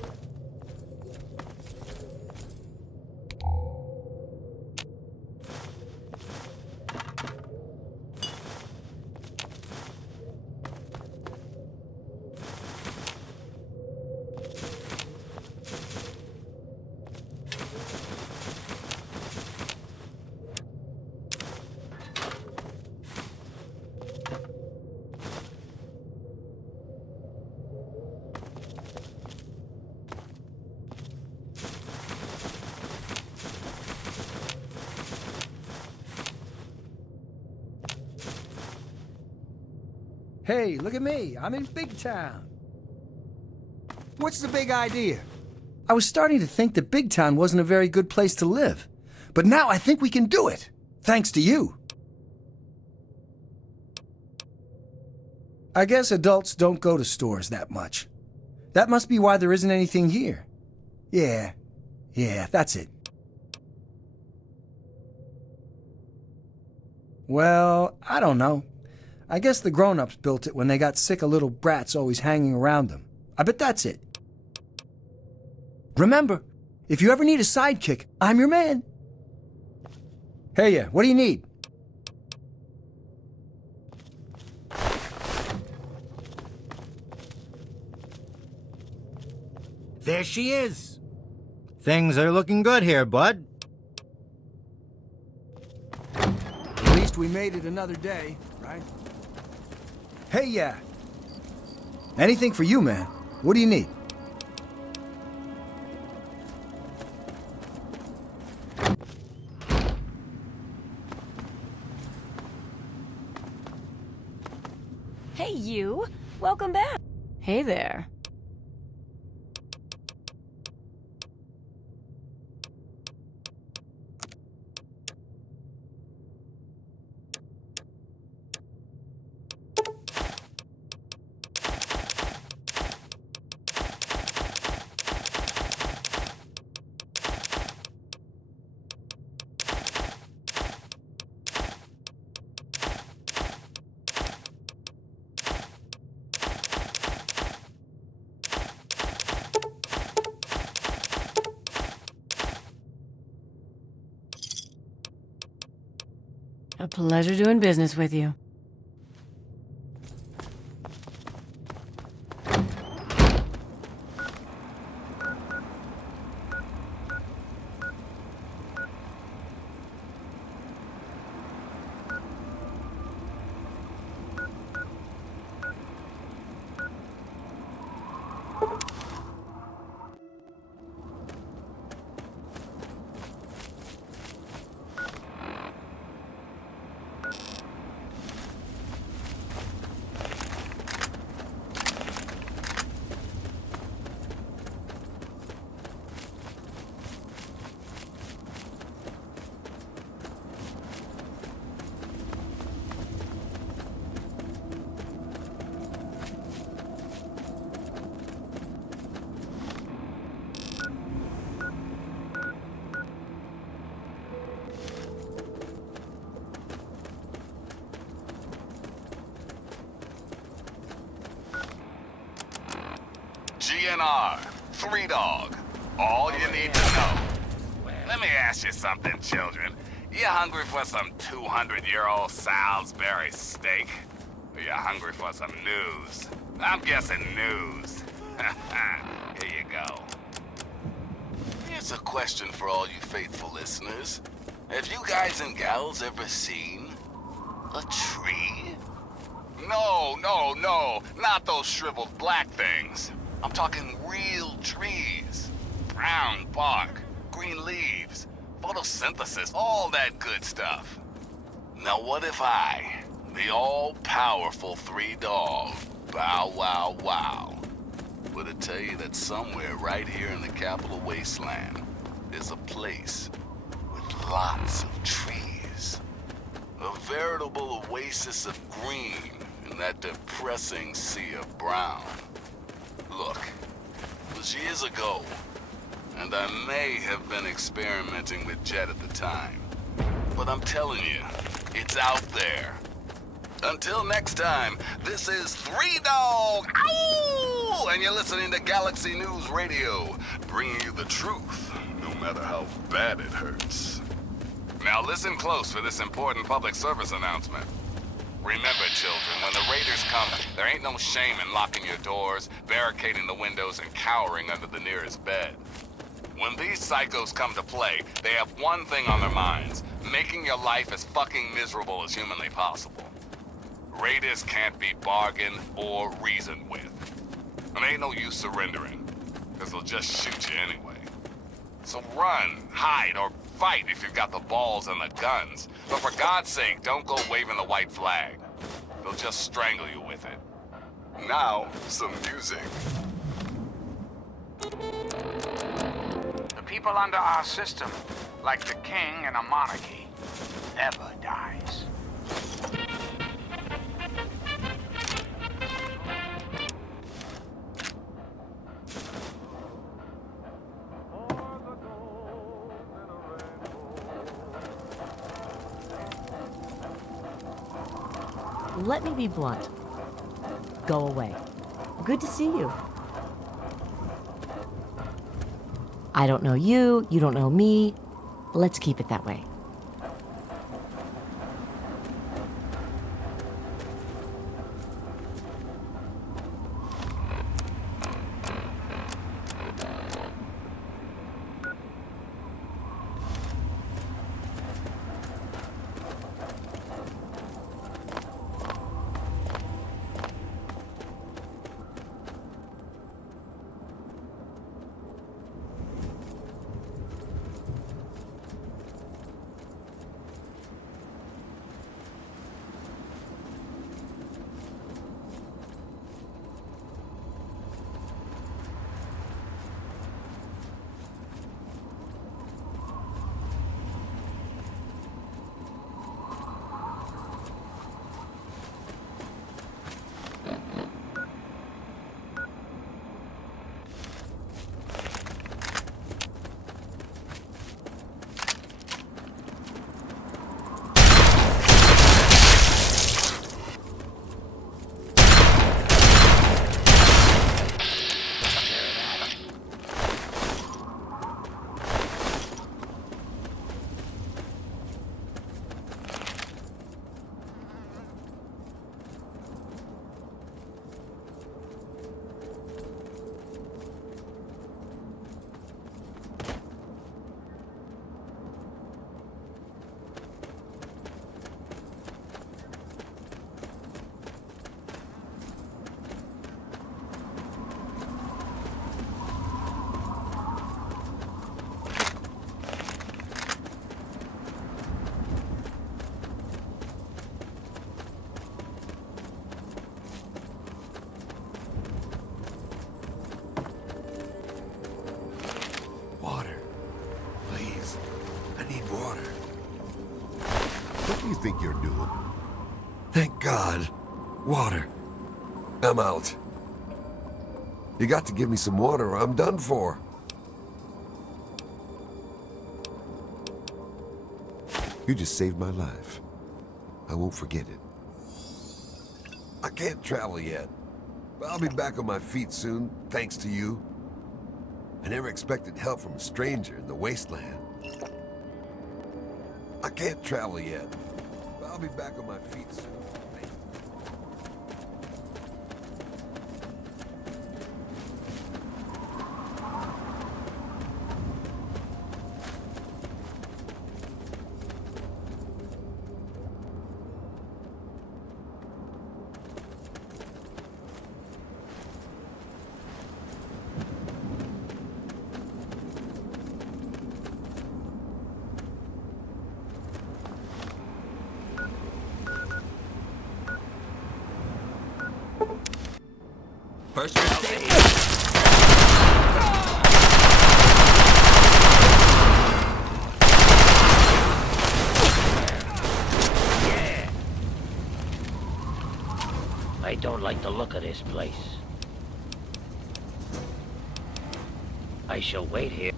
Hey, look at me. I'm in Big Town. What's the big idea? I was starting to think that Big Town wasn't a very good place to live. But now I think we can do it. Thanks to you. I guess adults don't go to stores that much. That must be why there isn't anything here. Yeah, that's it. Well, I don't know. I guess the grown-ups built it when they got sick of little brats always hanging around them. I bet that's it. Remember, if you ever need a sidekick, I'm your man. Hey, what do you need? There she is. Things are looking good here, bud. At least we made it another day, right? Hey, anything for you, man. What do you need? Hey, you. Welcome back. Hey there. A pleasure doing business with you. GNR, 3 Dog. All you need to know. Let me ask you something, children. You hungry for some 200-year-old Salisbury steak? Or you hungry for some news? I'm guessing news. Here you go. Here's a question for all you faithful listeners. Have you guys and gals ever seen A tree? No, no, no. Not those shriveled black things. I'm talking real trees. Brown bark, green leaves, photosynthesis, all that good stuff. Now what if I, the all-powerful three-dog, Bow Wow Wow, were to tell you that somewhere right here in the capital wasteland is a place with lots of trees. A veritable oasis of green in that depressing sea of brown. Look, it was years ago, and I may have been experimenting with Jet at the time. But I'm telling you, it's out there. Until next time, this is Three Dog, ow! And you're listening to Galaxy News Radio, bringing you the truth, no matter how bad it hurts. Now listen close for this important public service announcement. Remember, children, when the raiders come, there ain't no shame in locking your doors, barricading the windows, and cowering under the nearest bed. When these psychos come to play, they have one thing on their minds: making your life as fucking miserable as humanly possible. Raiders can't be bargained or reasoned with. And ain't no use surrendering, because they'll just shoot you anyway. So run, hide, or fight if you've got the balls and the guns. But for God's sake, don't go waving the white flag. They'll just strangle you with it. Now, some music. The people under our system, like the king in a monarchy, never dies. Let me be blunt. Go away. Good to see you. I don't know you, you don't know me. Let's keep it that way. Think you're doing? Thank God. Water. I'm out. You got to give me some water or I'm done for. You just saved my life. I won't forget it. I can't travel yet, but I'll be back on my feet soon, thanks to you. I never expected help from a stranger in the wasteland. I can't travel yet. I'll be back on my feet soon. First mistake. I don't like the look of this place. I shall wait here.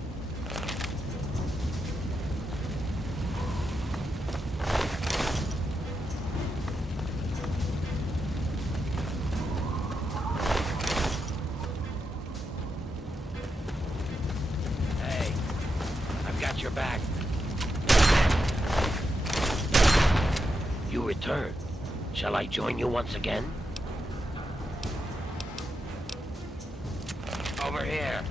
Hey, I've got your back. You return. Shall I join you once again? Over here.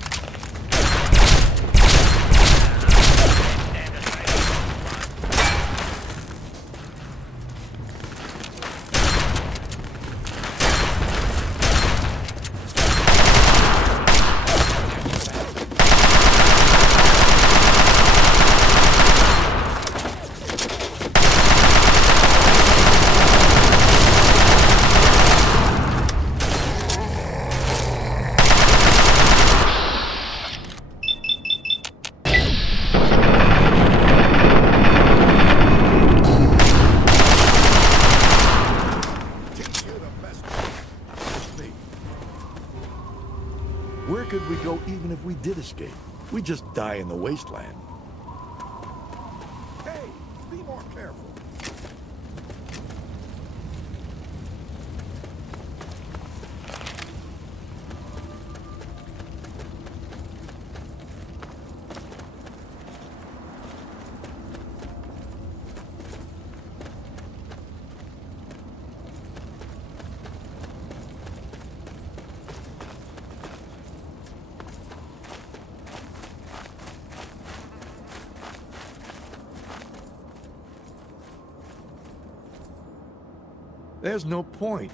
Where could we go even if we did escape? We'd just die in the wasteland. Hey, be more careful. There's no point.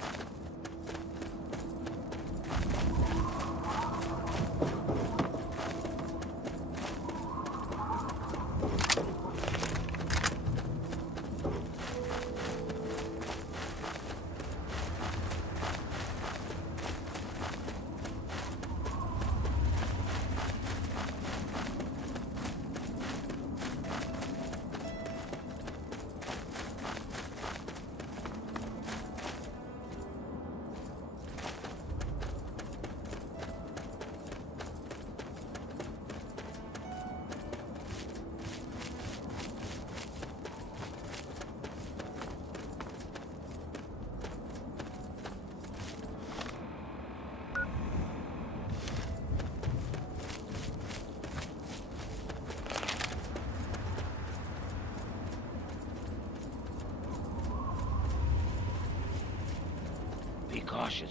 Be cautious.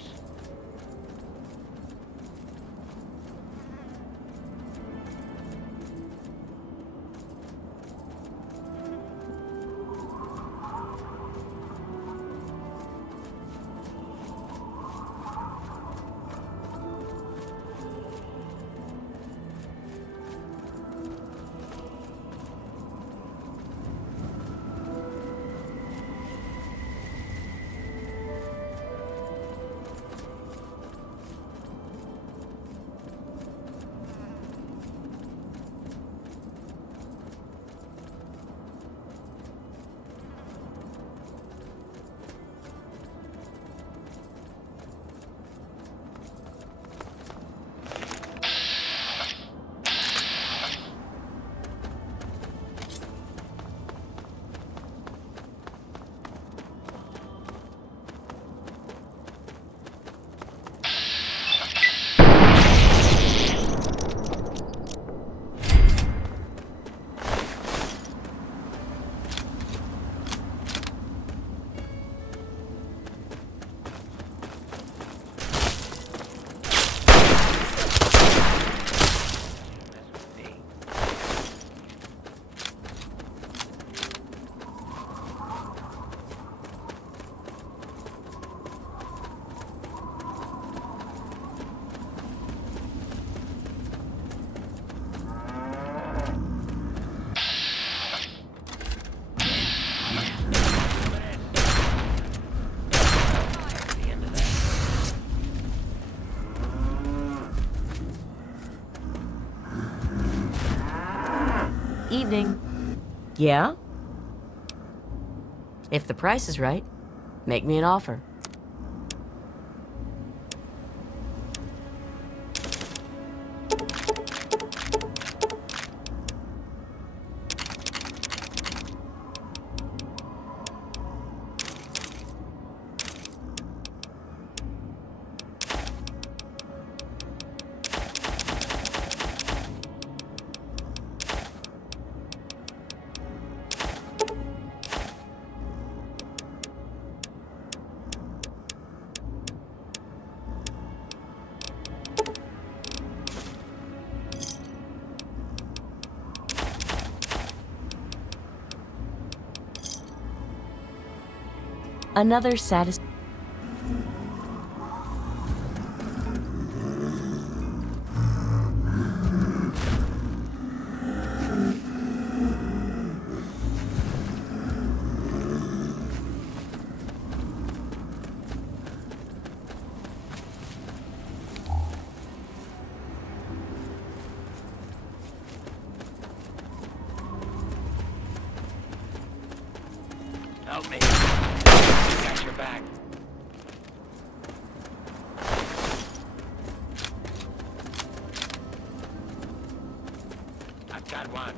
Evening. Yeah? If the price is right, make me an offer. Another satisfying. Help me. Got your back. I've got one.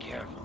careful.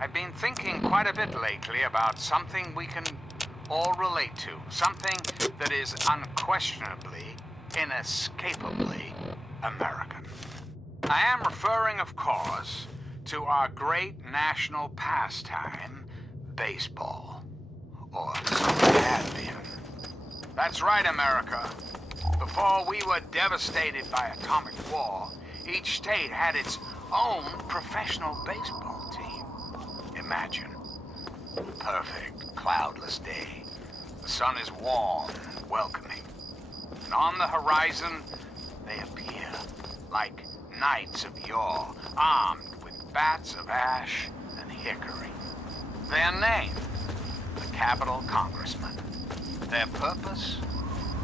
I've been thinking quite a bit lately about something we can all relate to. Something that is unquestionably, inescapably American. I am referring, of course, to our great national pastime, baseball. Or so it had been. That's right, America. Before we were devastated by atomic war, each state had its own professional baseball team. Imagine. Perfect, cloudless day. The sun is warm and welcoming. And on the horizon, they appear like knights of yore, armed with bats of ash and hickory. Their name, the Capitol Congressmen. Their purpose,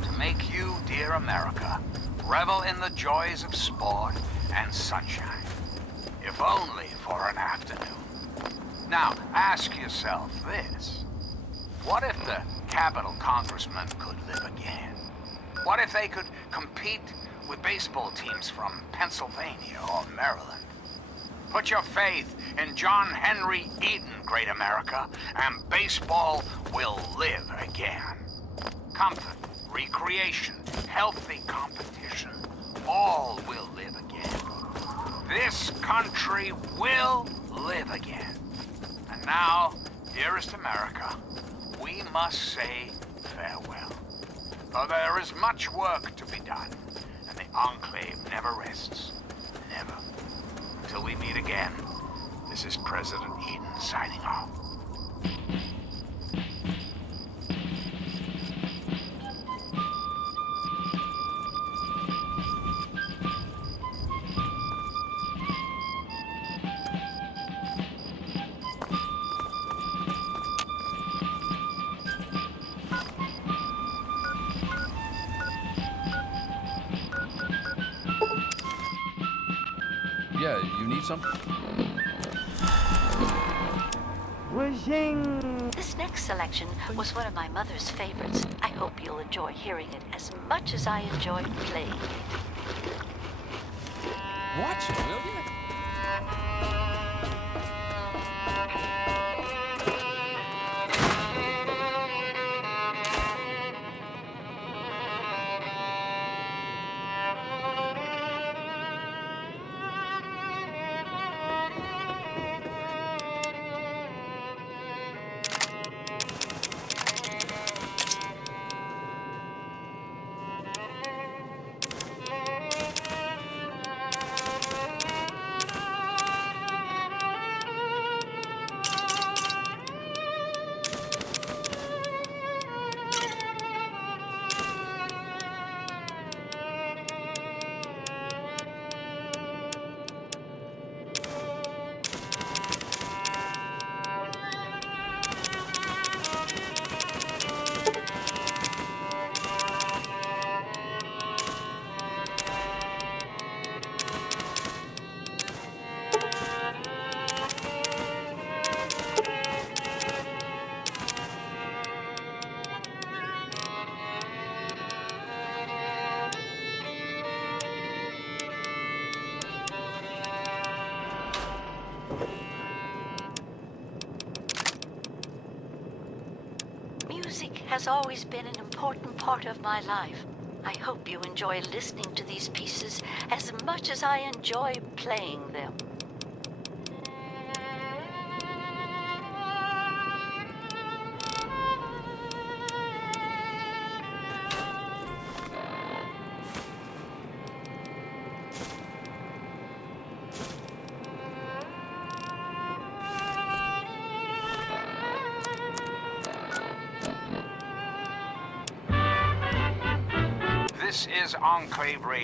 to make you, dear America, revel in the joys of sport and sunshine, if only for an afternoon. Now, ask yourself this. What if the Capitol Congressmen could live again? What if they could compete with baseball teams from Pennsylvania or Maryland? Put your faith in John Henry Eaton, great America, and baseball will live again. Comfort, recreation, healthy competition, all will live again. This country will live again. And now, dearest America, we must say farewell. For there is much work to be done, and the Enclave never rests. Never. Until we meet again, this is President Eden signing off. Yeah, you need something? This next selection was one of my mother's favorites. I hope you'll enjoy hearing it as much as I enjoyed playing it. Watch it, will you? Music has always been an important part of my life. I hope you enjoy listening to these pieces as much as I enjoy playing them. This is Enclave Radio.